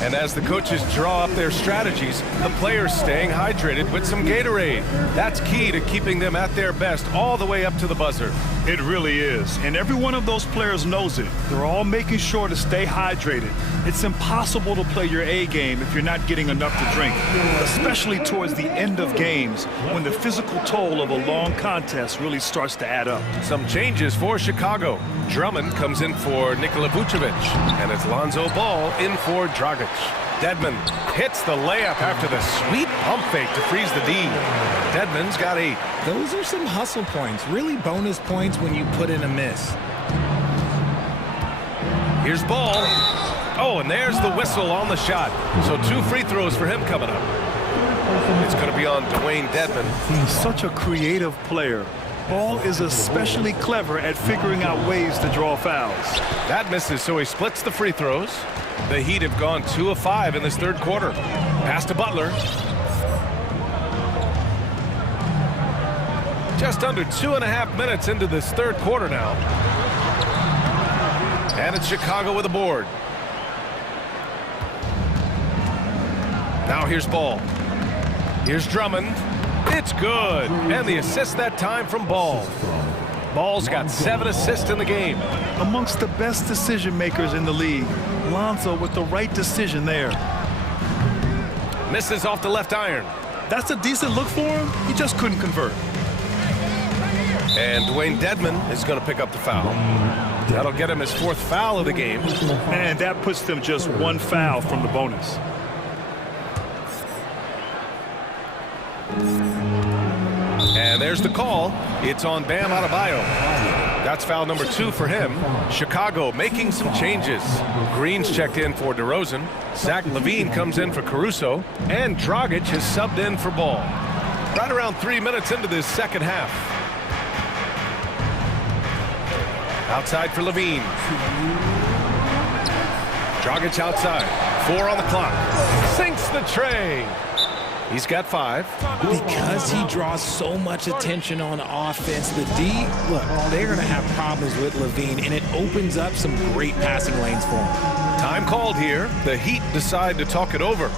And as the coaches draw up their strategies, the players staying hydrated with some Gatorade. That's key to keeping them at their best all the way up to the buzzer. It really is. And every one of those players knows it. They're all making sure to stay hydrated. It's impossible to play your A game if you're not getting enough to drink, especially towards the end of games when the physical toll of a long contest really starts to add up. Some changes for Chicago. Drummond comes in for Nikola Vucevic, and it's Lonzo Ball in for Dragic. Dedmon hits the layup after the sweet pump fake to freeze the D. Dedmon's got 8. Those are some hustle points, really bonus points when you put in a miss. Here's Ball. Oh, and there's the whistle on the shot. So 2 free throws for him coming up. It's going to be on Dwayne Dedmon. He's such a creative player. Ball is especially clever at figuring out ways to draw fouls. That misses, so he splits the free throws. The Heat have gone 2 of 5 in this third quarter. Pass to Butler. Just under 2.5 minutes into this third quarter now. And it's Chicago with a board. Now here's Ball. Here's Drummond. It's good. And the assist that time from Ball. Ball's got 7 assists in the game. Amongst the best decision makers in the league, Lonzo with the right decision there. Misses off the left iron. That's a decent look for him. He just couldn't convert. And Dwayne Dedmon is going to pick up the foul. That'll get him his 4th foul of the game. And that puts them just 1 foul from the bonus. And there's the call. It's on Bam Adebayo. That's foul number 2 for him. Chicago making some changes. Green's checked in for DeRozan. Zach LaVine comes in for Caruso. And Dragic is subbed in for Ball. Right around 3 minutes into this second half. Outside for LaVine. Dragic outside. 4 on the clock. Sinks the tray. He's got 5. Because he draws so much attention on offense, the D, look, they're going to have problems with LaVine, and it opens up some great passing lanes for him. Time called here. The Heat decide to talk it over.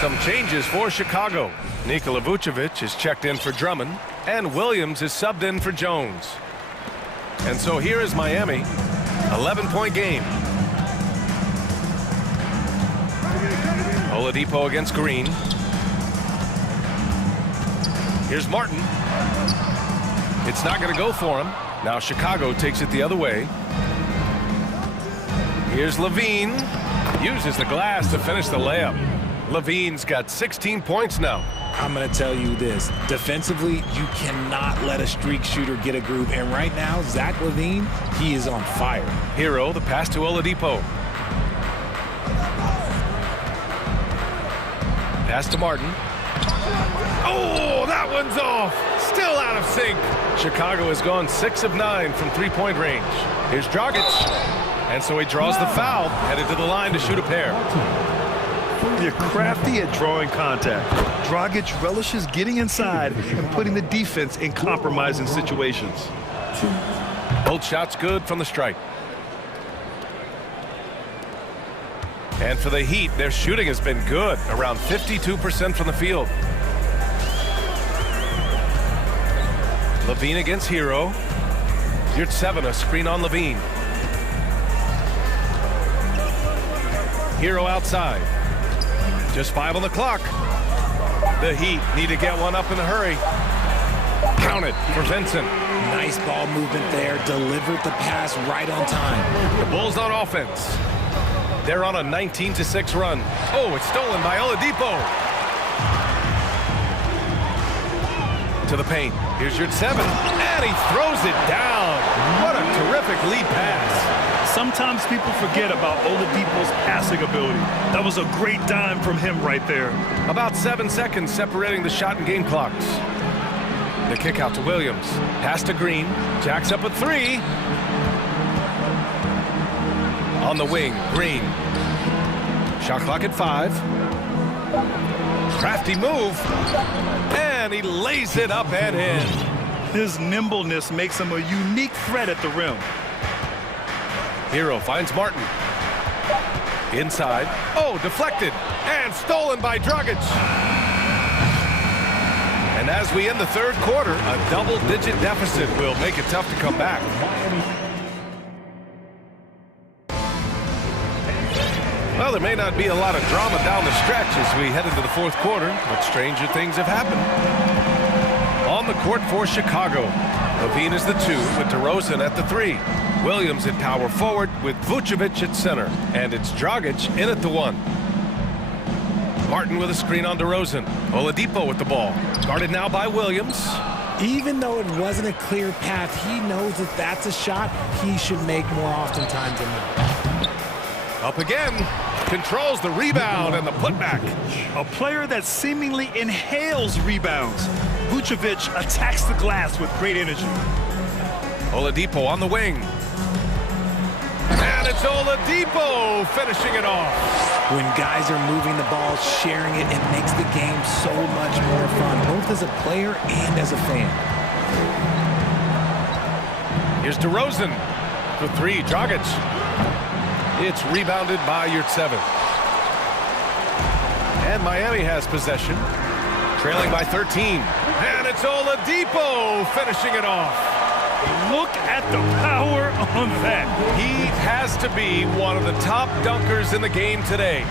Some changes for Chicago. Nikola Vucevic is checked in for Drummond, and Williams is subbed in for Jones. And so here is Miami, 11-point game. Oladipo against Green. Here's Martin. It's not going to go for him. Now Chicago takes it the other way. Here's LaVine. Uses the glass to finish the layup. LaVine's got 16 points now. I'm going to tell you this. Defensively, you cannot let a streak shooter get a groove. And right now, Zach LaVine, he is on fire. Hero, the pass to Oladipo. Pass to Martin. Oh, that one's off. Still out of sync. Chicago has gone 6 of 9 from 3-point range. Here's Dragic. And so he draws the foul, headed to the line to shoot a pair. They're crafty at drawing contact. Dragic relishes getting inside and putting the defense in compromising situations. Both shots good from the stripe. And for the Heat, their shooting has been good, around 52% from the field. LaVine against Hero. You're 7, a screen on LaVine. Hero outside. Just 5 on the clock. The Heat need to get one up in a hurry. Count it for Vincent. Nice ball movement there. Delivered the pass right on time. The Bulls on offense. They're on a 19-6 run. Oh, it's stolen by Oladipo. To the paint. Here's your 7. And he throws it down. What a terrific lead pass. Sometimes people forget about Oladipo's passing ability. That was a great dime from him right there. About 7 seconds separating the shot and game clocks. The kick out to Williams. Pass to Green. Jacks up a 3. On the wing, Green. Shot clock at 5. Crafty move. And he lays it up and in. His nimbleness makes him a unique threat at the rim. Hero finds Martin. Inside. Oh, deflected. And stolen by Dragic. And as we end the third quarter, a double-digit deficit will make it tough to come back. Well, there may not be a lot of drama down the stretch as we head into the fourth quarter, but stranger things have happened. On the court for Chicago, LaVine is the 2 with DeRozan at the 3. Williams at power forward with Vucevic at center, and it's Dragic in at the 1. Martin with a screen on DeRozan. Oladipo with the ball. Guarded now by Williams. Even though it wasn't a clear path, he knows that that's a shot he should make more oftentimes than not. Up again. Controls the rebound and the putback. A player that seemingly inhales rebounds. Vucevic attacks the glass with great energy. Oladipo on the wing. And it's Oladipo finishing it off. When guys are moving the ball, sharing it, it makes the game so much more fun, both as a player and as a fan. Here's DeRozan for 3, Dragic. It's rebounded by your 7. And Miami has possession, trailing by 13. And it's Oladipo finishing it off. Look at the power on that. He has to be one of the top dunkers in the game today.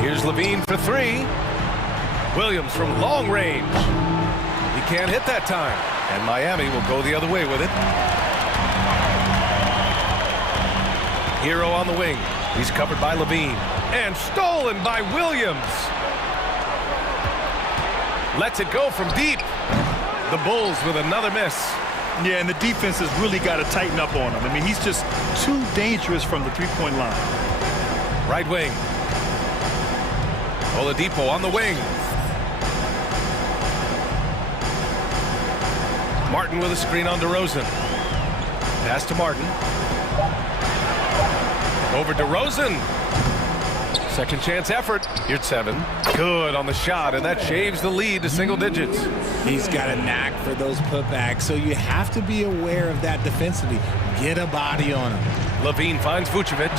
Here's Levine for three. Williams from long range. He can't hit that time. And Miami will go the other way with it. Hero on the wing. He's covered by Levine. And stolen by Williams. Lets it go from deep. The Bulls with another miss. Yeah, and the defense has really got to tighten up on him. I mean, he's just too dangerous from the three-point line. Right wing. Oladipo on the wing. Martin with a screen on DeRozan. Pass to Martin. Over DeRozan. Second chance effort. Here's 7. Good on the shot, and that shaves the lead to single digits. He's got a knack for those putbacks, so you have to be aware of that defensively. Get a body on him. Levine finds Vucevic.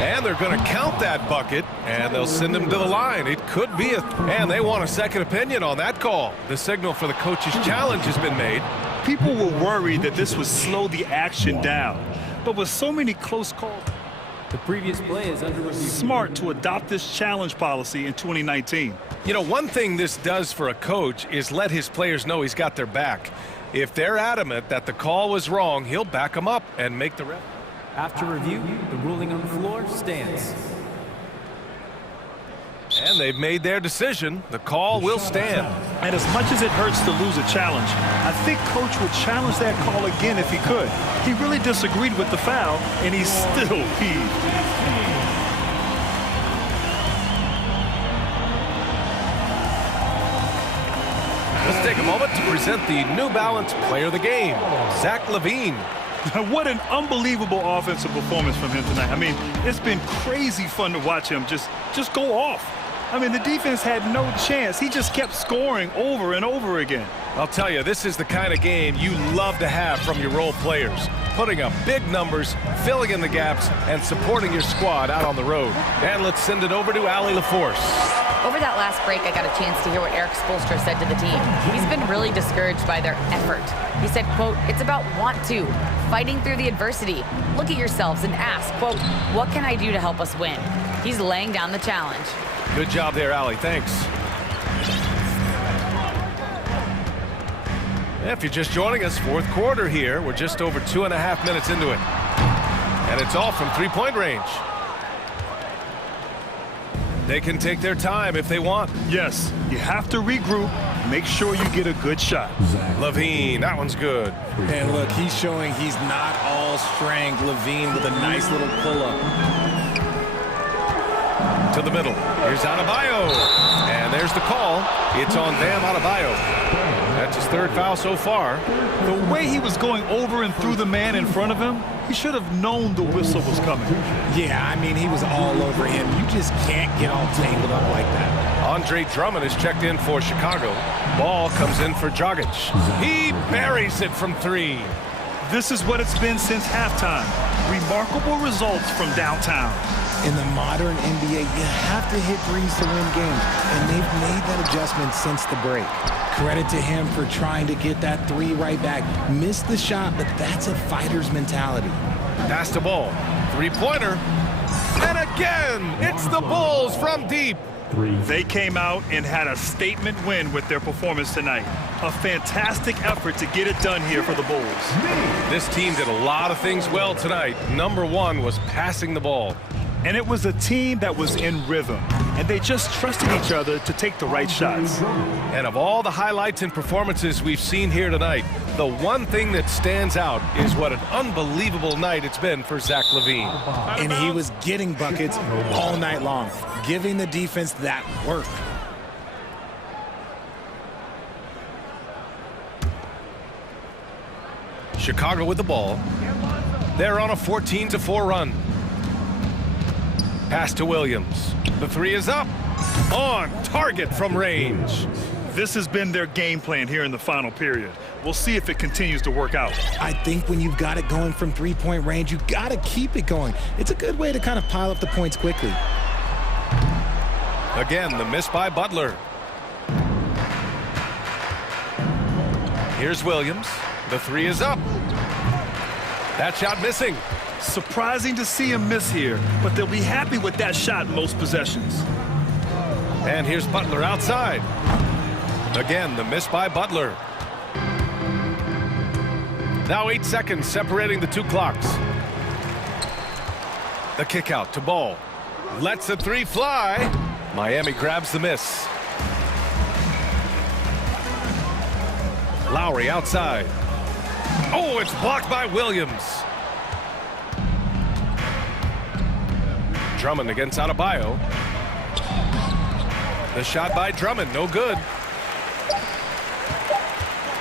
And they're going to count that bucket, and they'll send him to the line. It could be and they want a second opinion on that call. The signal for the coach's challenge has been made. People were worried that this would slow the action down. But with so many close calls, the previous play is under review. Smart to adopt this challenge policy in 2019. You know, one thing this does for a coach is let his players know he's got their back. If they're adamant that the call was wrong, he'll back them up and make the ref. After review, the ruling on the floor stands. And they've made their decision. The call will stand. And as much as it hurts to lose a challenge, I think Coach would challenge that call again if he could. He really disagreed with the foul, and he's still peeved. Let's take a moment to present the New Balance Player of the Game, Zach LaVine. What an unbelievable offensive performance from him tonight. I mean, it's been crazy fun to watch him just go off. I mean, the defense had no chance. He just kept scoring over and over again. I'll tell you, this is the kind of game you love to have from your role players. Putting up big numbers, filling in the gaps, and supporting your squad out on the road. And let's send it over to Allie LaForce. Over that last break, I got a chance to hear what Erik Spoelstra said to the team. He's been really discouraged by their effort. He said, quote, it's about want to, fighting through the adversity. Look at yourselves and ask, quote, what can I do to help us win? He's laying down the challenge. Good job there, Allie. Thanks. If you're just joining us, fourth quarter here. We're just over 2.5 minutes into it. And it's all from three-point range. They can take their time if they want. Yes, you have to regroup. Make sure you get a good shot. LaVine, that one's good. And look, he's showing he's not all strength. LaVine with a nice little pull-up. To the middle. Here's Adebayo. And there's the call. It's on Bam Adebayo. That's his third foul so far. The way he was going over and through the man in front of him, he should have known the whistle was coming. Yeah, I mean, he was all over him. You just can't get all tangled up like that. Andre Drummond is checked in for Chicago. Ball comes in for Dragic. He buries it from three. This is what it's been since halftime. Remarkable results from downtown. In the modern NBA, you have to hit threes to win games, and they've made that adjustment since the break. Credit to him for trying to get that three right back. Missed the shot, but that's a fighter's mentality. Pass the ball. Three-pointer. And again, it's the Bulls from deep. They came out and had a statement win with their performance tonight. A fantastic effort to get it done here for the Bulls. This team did a lot of things well tonight. Number one was passing the ball. And it was a team that was in rhythm, and they just trusted each other to take the right shots. And of all the highlights and performances we've seen here tonight, the one thing that stands out is what an unbelievable night it's been for Zach LaVine. And he was getting buckets all night long, giving the defense that work. Chicago with the ball. They're on a 14-4 run. Pass to Williams. The three is up. On target from range. This has been their game plan here in the final period. We'll see if it continues to work out. I think when you've got it going from three-point range, you got to keep it going. It's a good way to kind of pile up the points quickly. Again, the miss by Butler. Here's Williams. The three is up. That shot missing. Surprising to see him miss here, but they'll be happy with that shot in most possessions. And here's Butler outside. Again, the miss by Butler. Now 8 seconds separating the two clocks. The kick out to Ball. Lets the three fly. Miami grabs the miss. Lowry outside. Oh, it's blocked by Williams. Drummond against Adebayo. The shot by Drummond, no good.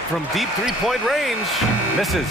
From deep three-point range, misses.